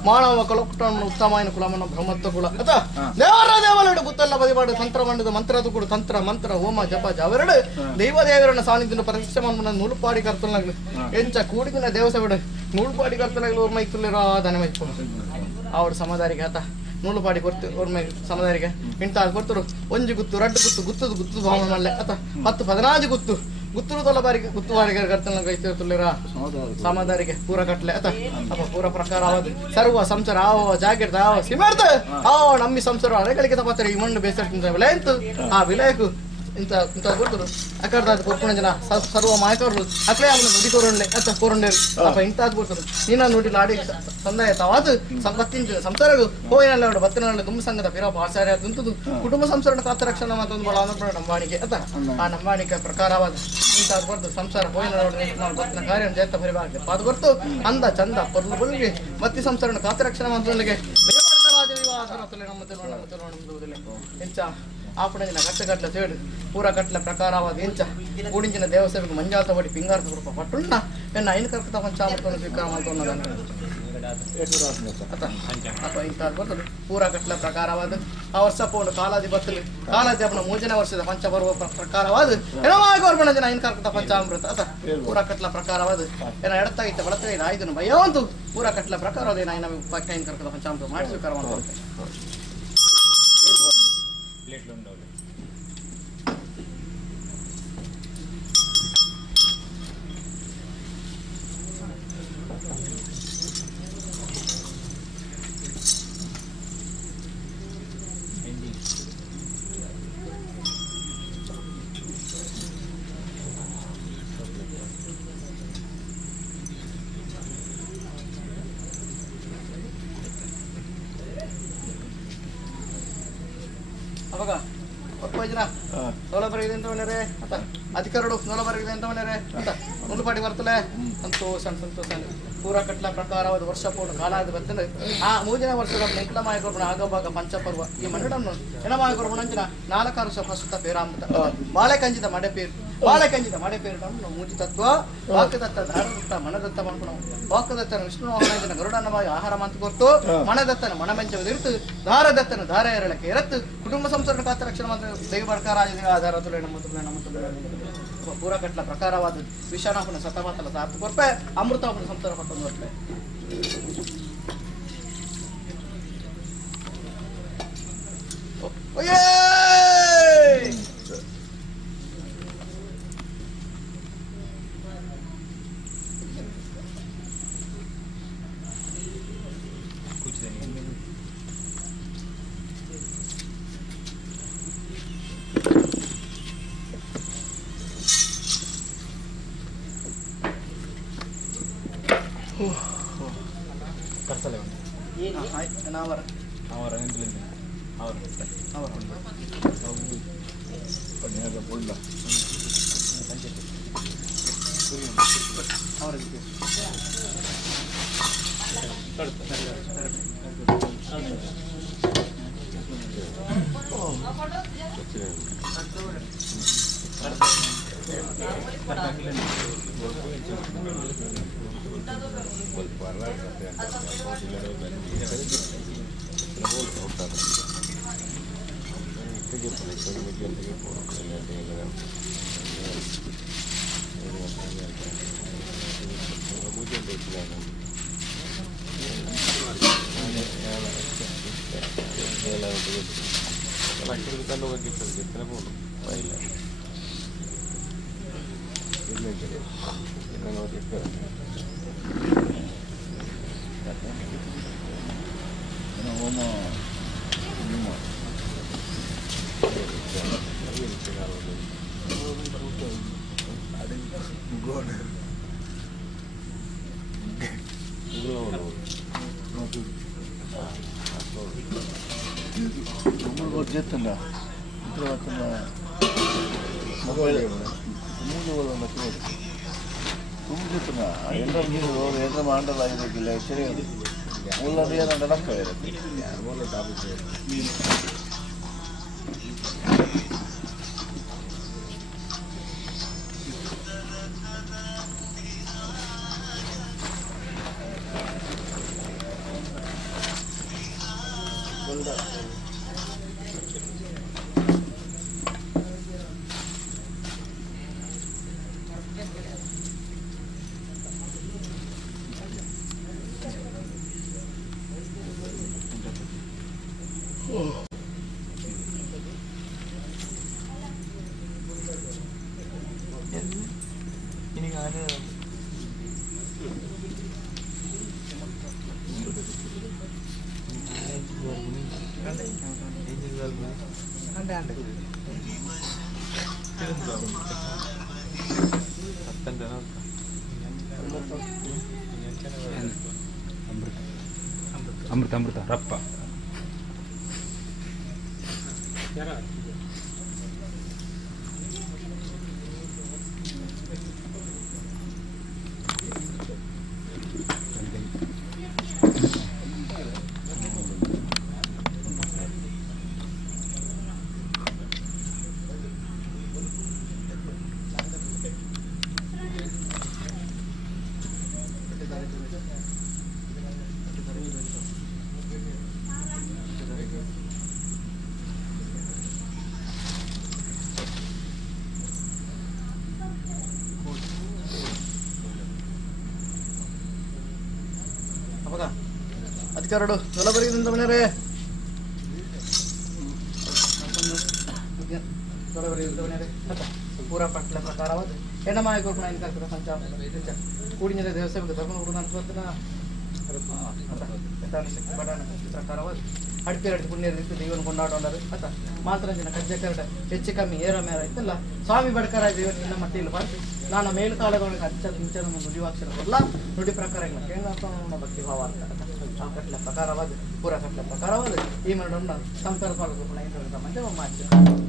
ಮಾನವ ಕಲಕುಟನ್ನು ಉತ್ತಮಾಯನ ಕುಲಮನ ಬ್ರಹ್ಮತ್ವ ಕುಲ ಅತ ದೇವರ ದೇವಲಡು ಗುತ್ತಲ್ಲ ಬದಿಪಾಡು ತಂತ್ರ ಮಂಡದ ಮಂತ್ರದ ಕೂಡ ತಂತ್ರ ಮಂತ್ರ ಹೋಮ ಜಪ ಜವರಡು ದೈವ ದೇವರನ್ನ ಸಾನ್ನಿಧ್ಯ ಪರಿಶ್ರಮ ನೂಲುಪಾಡಿ ಕರ್ತನಾಗ್ಲಿ ಎಂಚ ಕೂಡಿನ ದೇವಸವಿಡು ನೂಲುಪಾಡಿ ಕರ್ತನಾಗ್ಲಿ ಓರ್ಮ ಇತ್ತುಲಿರೋ ದನ ಮೈತು ಅವಡು ಸಮಾಧಾರಿಗೆ ಆತ ನೂಲುಪಾಡಿ ಕೊಡ್ತು ಓರ್ಮ ಸಮಾಧಾರಿಗೆ ಇಂತ ಕೊಡ್ತರು ಒಂಜಿ ಗುತ್ತು ರಡ್ಡು ಗುತ್ತು ಗುತ್ತದ ಭಾವನೆ ಮಲ್ಲೆ ಅತ 10-15 ಗುತ್ತು ಗುತ್ತರು ತೊಲಬಾರಿಗೆ ಗುತ್ತುವಾರಿಗೆ ಕರ್ತನ ಕೈತಿರುತ್ತಲಿರ ಸಮಾಧಾರಿಗೆ ಪೂರ ಕಟ್ಲೆ ಅತ ಅಪ್ಪ ಪೂರ ಪ್ರಕಾರ ಆವದು ಸರ್ವ ಸಂಸಾರ ಆವ ಜಾಗಿರ್ದ ಆವ ಸಿಮಾರ್ತ ಆವ ನಮ್ಮಿ ಸಂಸಾರ ಅರೆಗಳಿಗೆ ತಪ್ಪತ್ತಾರೆ ಈ ಮಣ್ಣು ಬೇಸರ ವಿಲಯ ಅಂತು ಆ ವಿಲಯಕ್ಕೂ ಇಂತ ಗೊತ್ತರು ಅಕರ್ದಾದ ಕೊರ್ಪುಣ ಜನ ಸರ್ವ ಮಾಯಕರು ಅಕ್ಲೇ ಅವನು ನುಡಿ ಕೊರೊಂಡೆ ಅತ್ತ ಕೊರೊಂಡೇರು ಅಪ್ಪ ಇಂತಾದ್ ಕೊಡ್ತರು ನೀನ ನುಡಿಲ ಆಡಿ ಸಂದಾಯ ತಾವಾದ ಸಂಪತ್ತಿನ ಸಂಸಾರಗೂ ಹೋಯಿನಲ್ಲ ಅವಳು ಬತ್ತನಲ್ಲಿ ತುಂಬ ಸಂಘದ ಪಿರಪ ಆಚಾರ್ಯ ತುಂತುದು ಕುಟುಂಬ ಸಂಸಾರ ಕಾತರಕ್ಷಣ ಮತ್ತೊಂದು ಬಳ ಅನ್ನೋ ನಂಬಾಣಿಕೆ ಅತ್ತ ಆ ನಂಬಾಣಿಕೆ ಪ್ರಕಾರವಾದ ಇಂತಾದ್ ಕೊಡ್ತು ಸಂಸಾರ ಹೋಯಿನ ಬತ್ತಿನ ಕಾರ್ಯ ಜಯತ ಪರಿವಾರ ಅದು ಗೊತ್ತು ಅಂದ ಚಂದ ಪೊರ್ಲು ಬುಲ್ಗೆ ಮತ್ತಿ ಸಂಸಾರ ಕಾತರಕ್ಷಣ ಮಂತ್ರನಿಗೆ ರಾಜ ವಿವಾಹ ನಮ್ಮದಿಲ್ಲ ಎಂಚ ಆಪಣಜಿನ ಕಟ್ಟಗಟ್ಲ ಸೇಡು ಪೂರ ಕಟ್ಲ ಪ್ರಕಾರವಾದ ಎಂಚ ಕೂಡಿಂಚಿನ ದೇವಸೇವೆಗೆ ಮಂಜಾತ ಬಡಿ ಪಿಂಗಾರ್ತ ರೂಪ ಪಟ್ಟುಣ್ಣ ಎನ್ನ ಐನ ಕರ್ಕತ ಪಂಚಾಮೃತವನ್ನು ಸ್ವೀಕಾರ ಮಾಡ್ಕೊಂಡು ಅಥವಾ ಇಂಥದ್ದು ಬರ್ತದೆ ಪೂರ ಕಟ್ಲ ಪ್ರಕಾರವಾದ ಆ ವರ್ಷ ಪೋಂಡು ಕಾಲಾದಿ ಬತ್ತಲು ಕಾಲಾದಿ ಹಬ್ಬನ 3ನೇ ವರ್ಷದ ಪಂಚಪರ್ವ ಪ್ರಕಾರವಾದ ಹೆಣಮಾಗೋರ್ಬಣ ಜನ ಇನ್ಕಾರ್ಕತ ಪಂಚಾಮೃತ ಅತ ಪೂರ ಕಟ್ಲ ಪ್ರಕಾರವಾದ ಏನ ಎಡತ್ತಾಗಿತ್ತ ಬಳತ ಏನು ಆಯ್ದನು ಭಯವಂತು ಪೂರ ಕಟ್ಲ ಪ್ರಕಾರವಾದ ಏನ ನಮಗೆ ಪಕ್ಕ ಇನ್ಕಾರ್ಕತ ಪಂಚಾಮೃತ ಮಾಡಿಸಿ ಕರ ಮಾಡ್ತಾರೆ ಅವಾಗ ಒಪ್ಪೋಜನ ಸೌಲಭ್ಯ ಇದೆ ಅಂತ ಅಂತ ಅಧಿಕಾರಗಳು ಸೌಲಭ್ಯ ಅಂತ ಅಂತ ಮುಂದುಪಾಟಿ ಬರ್ತಲೆ ಸಂತೋಷ ಪೂರ ಕಟ್ಲ ಪ್ರಕಾರವಾದ ವರ್ಷ ಪೂರ್ಣ ಕಾಲಾದ ಬರ್ತದೆ ಆ 3ನೇ ವರ್ಷದ ನೆಂಕಲಮಾಯಗೊರ್ಬಣ ಆಗಭಾಗ ಪಂಚಪರ್ವ ಈ ಮನ್ನಡನ್ನು ಹೆಣಮಾಯಗೊರ್ಬಣ ಅಂಚಿನ 4 ವರ್ಷ ಪ್ರಸ್ತುತ ಪೇರಾಮೃತ ಬಾಳೆಕಂಜಿದ ಮಡೆಪೇರು ಬಾಳೆಕಂಜಿದ ಮಡೆಪೇರು ಮೂಜಿ ತತ್ವ ವಾಕದತ್ತ ಧಾರದತ್ತ ಮನದತ್ತ ಮನ್ಪುಣ ವಾಕದತ್ತನ ವಿಷ್ಣು ಅವನಾಂಚಿನ ಗರುಡನ್ನವಾಗಿ ಆಹಾರ ಮಂತು ಕೊರ್ತು ಮನದತ್ತನ ಮಣಮೆಂಚವದಿರ್ತು ಧಾರದತ್ತನ ಧಾರ ಎರಳಕ್ಕೆ ಎರತ್ತು ಕುಟುಂಬ ಸಂಸಾರ ಖಾತೆ ರಕ್ಷಣಾ ಮಂತ್ರಿ ದೈವರ್ಕಾರ ಆಧಾರ ಪೂರ ಕಟ್ಲ ಪ್ರಕಾರವಾದ ವಿಷಾಣಾಪನ ಸತಮಾತಲ ಸಾರ್ಥ ಕೊರ್ಪೆ ಅಮೃತಾಪನ ಸಂಸಾರ ಪಟ್ಟೊಂದು ಹೊರಪೆ చేస్తుందా మొబైల్ మూడు ತುಂಬ చెప్తున్నా ఎండ మీరు ఎండ మాండలు ఐదుకి తెలియదు ఊళ్ళో ఏదంటే నక్క ಅಮೃತ ಅಮೃತ ರಪ್ಪ ಹೌದಾ ಅದಕ್ಕೆರಡು ಎಲ್ಲ ಬರೀದಿಂದ ಮನೆಯರೇ ಪೂರ ಪಟ್ಲ ಪ್ರಕಾರವಾದ ಹೆಣ್ಣಮಾಯ ಕೊಡ್ಕೊಂಡು ಏನು ಕಲ್ಪನೆ ಪಂಚಾಮೃತ ಕೂಡಿನ ದೇವಸ್ಥಾನಕ್ಕೆ ಧರ್ಮ ಹುಡುಗ ಅನ್ಕೋತನ ಶಕ್ತಿ ಬಡಾಣ ಪ್ರಕಾರವಾದ ಅಡ್ಪಿರಡು ಪುಣ್ಯ ರೀತಿ ದೇವನ ಕೊಂಡಾಡೋಣರು ಆತ ಮಾತ್ರಂಜಿನ ಕಜ್ಜೆ ಕರಡ ಹೆಚ್ಚು ಕಮ್ಮಿ ಏರ ಮೇರ ಇತ್ತಲ್ಲ ಸ್ವಾಮಿ ಬಡ್ಕರ ದೇವನ ನಿನ್ನ ಮಟ್ಟಿಯಲ್ಲಿ ಬರ್ತು ನಾನು ಮೇಲ್ಕಾಲದೊಳಗೆ ಹಚ್ಚ ಮಿಂಚನ ನುಡಿವಾಕ್ಷರ ಬರಲ್ಲ ನುಡಿ ಪ್ರಕಾರ ಇಲ್ಲ ಕೇಂದ್ರ ಭಕ್ತಿ ಭಾವ ಅಂತ ಕಟ್ಲೆ ಪ್ರಕಾರವಾದ ಪೂರ ಕಟ್ಲೆ ಪ್ರಕಾರವಾದ ಈ ಮರಡನ್ನ ಸಂಕಲ್ಪ ಮಂದಿ ಮಾಡ್ತಾರೆ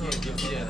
ये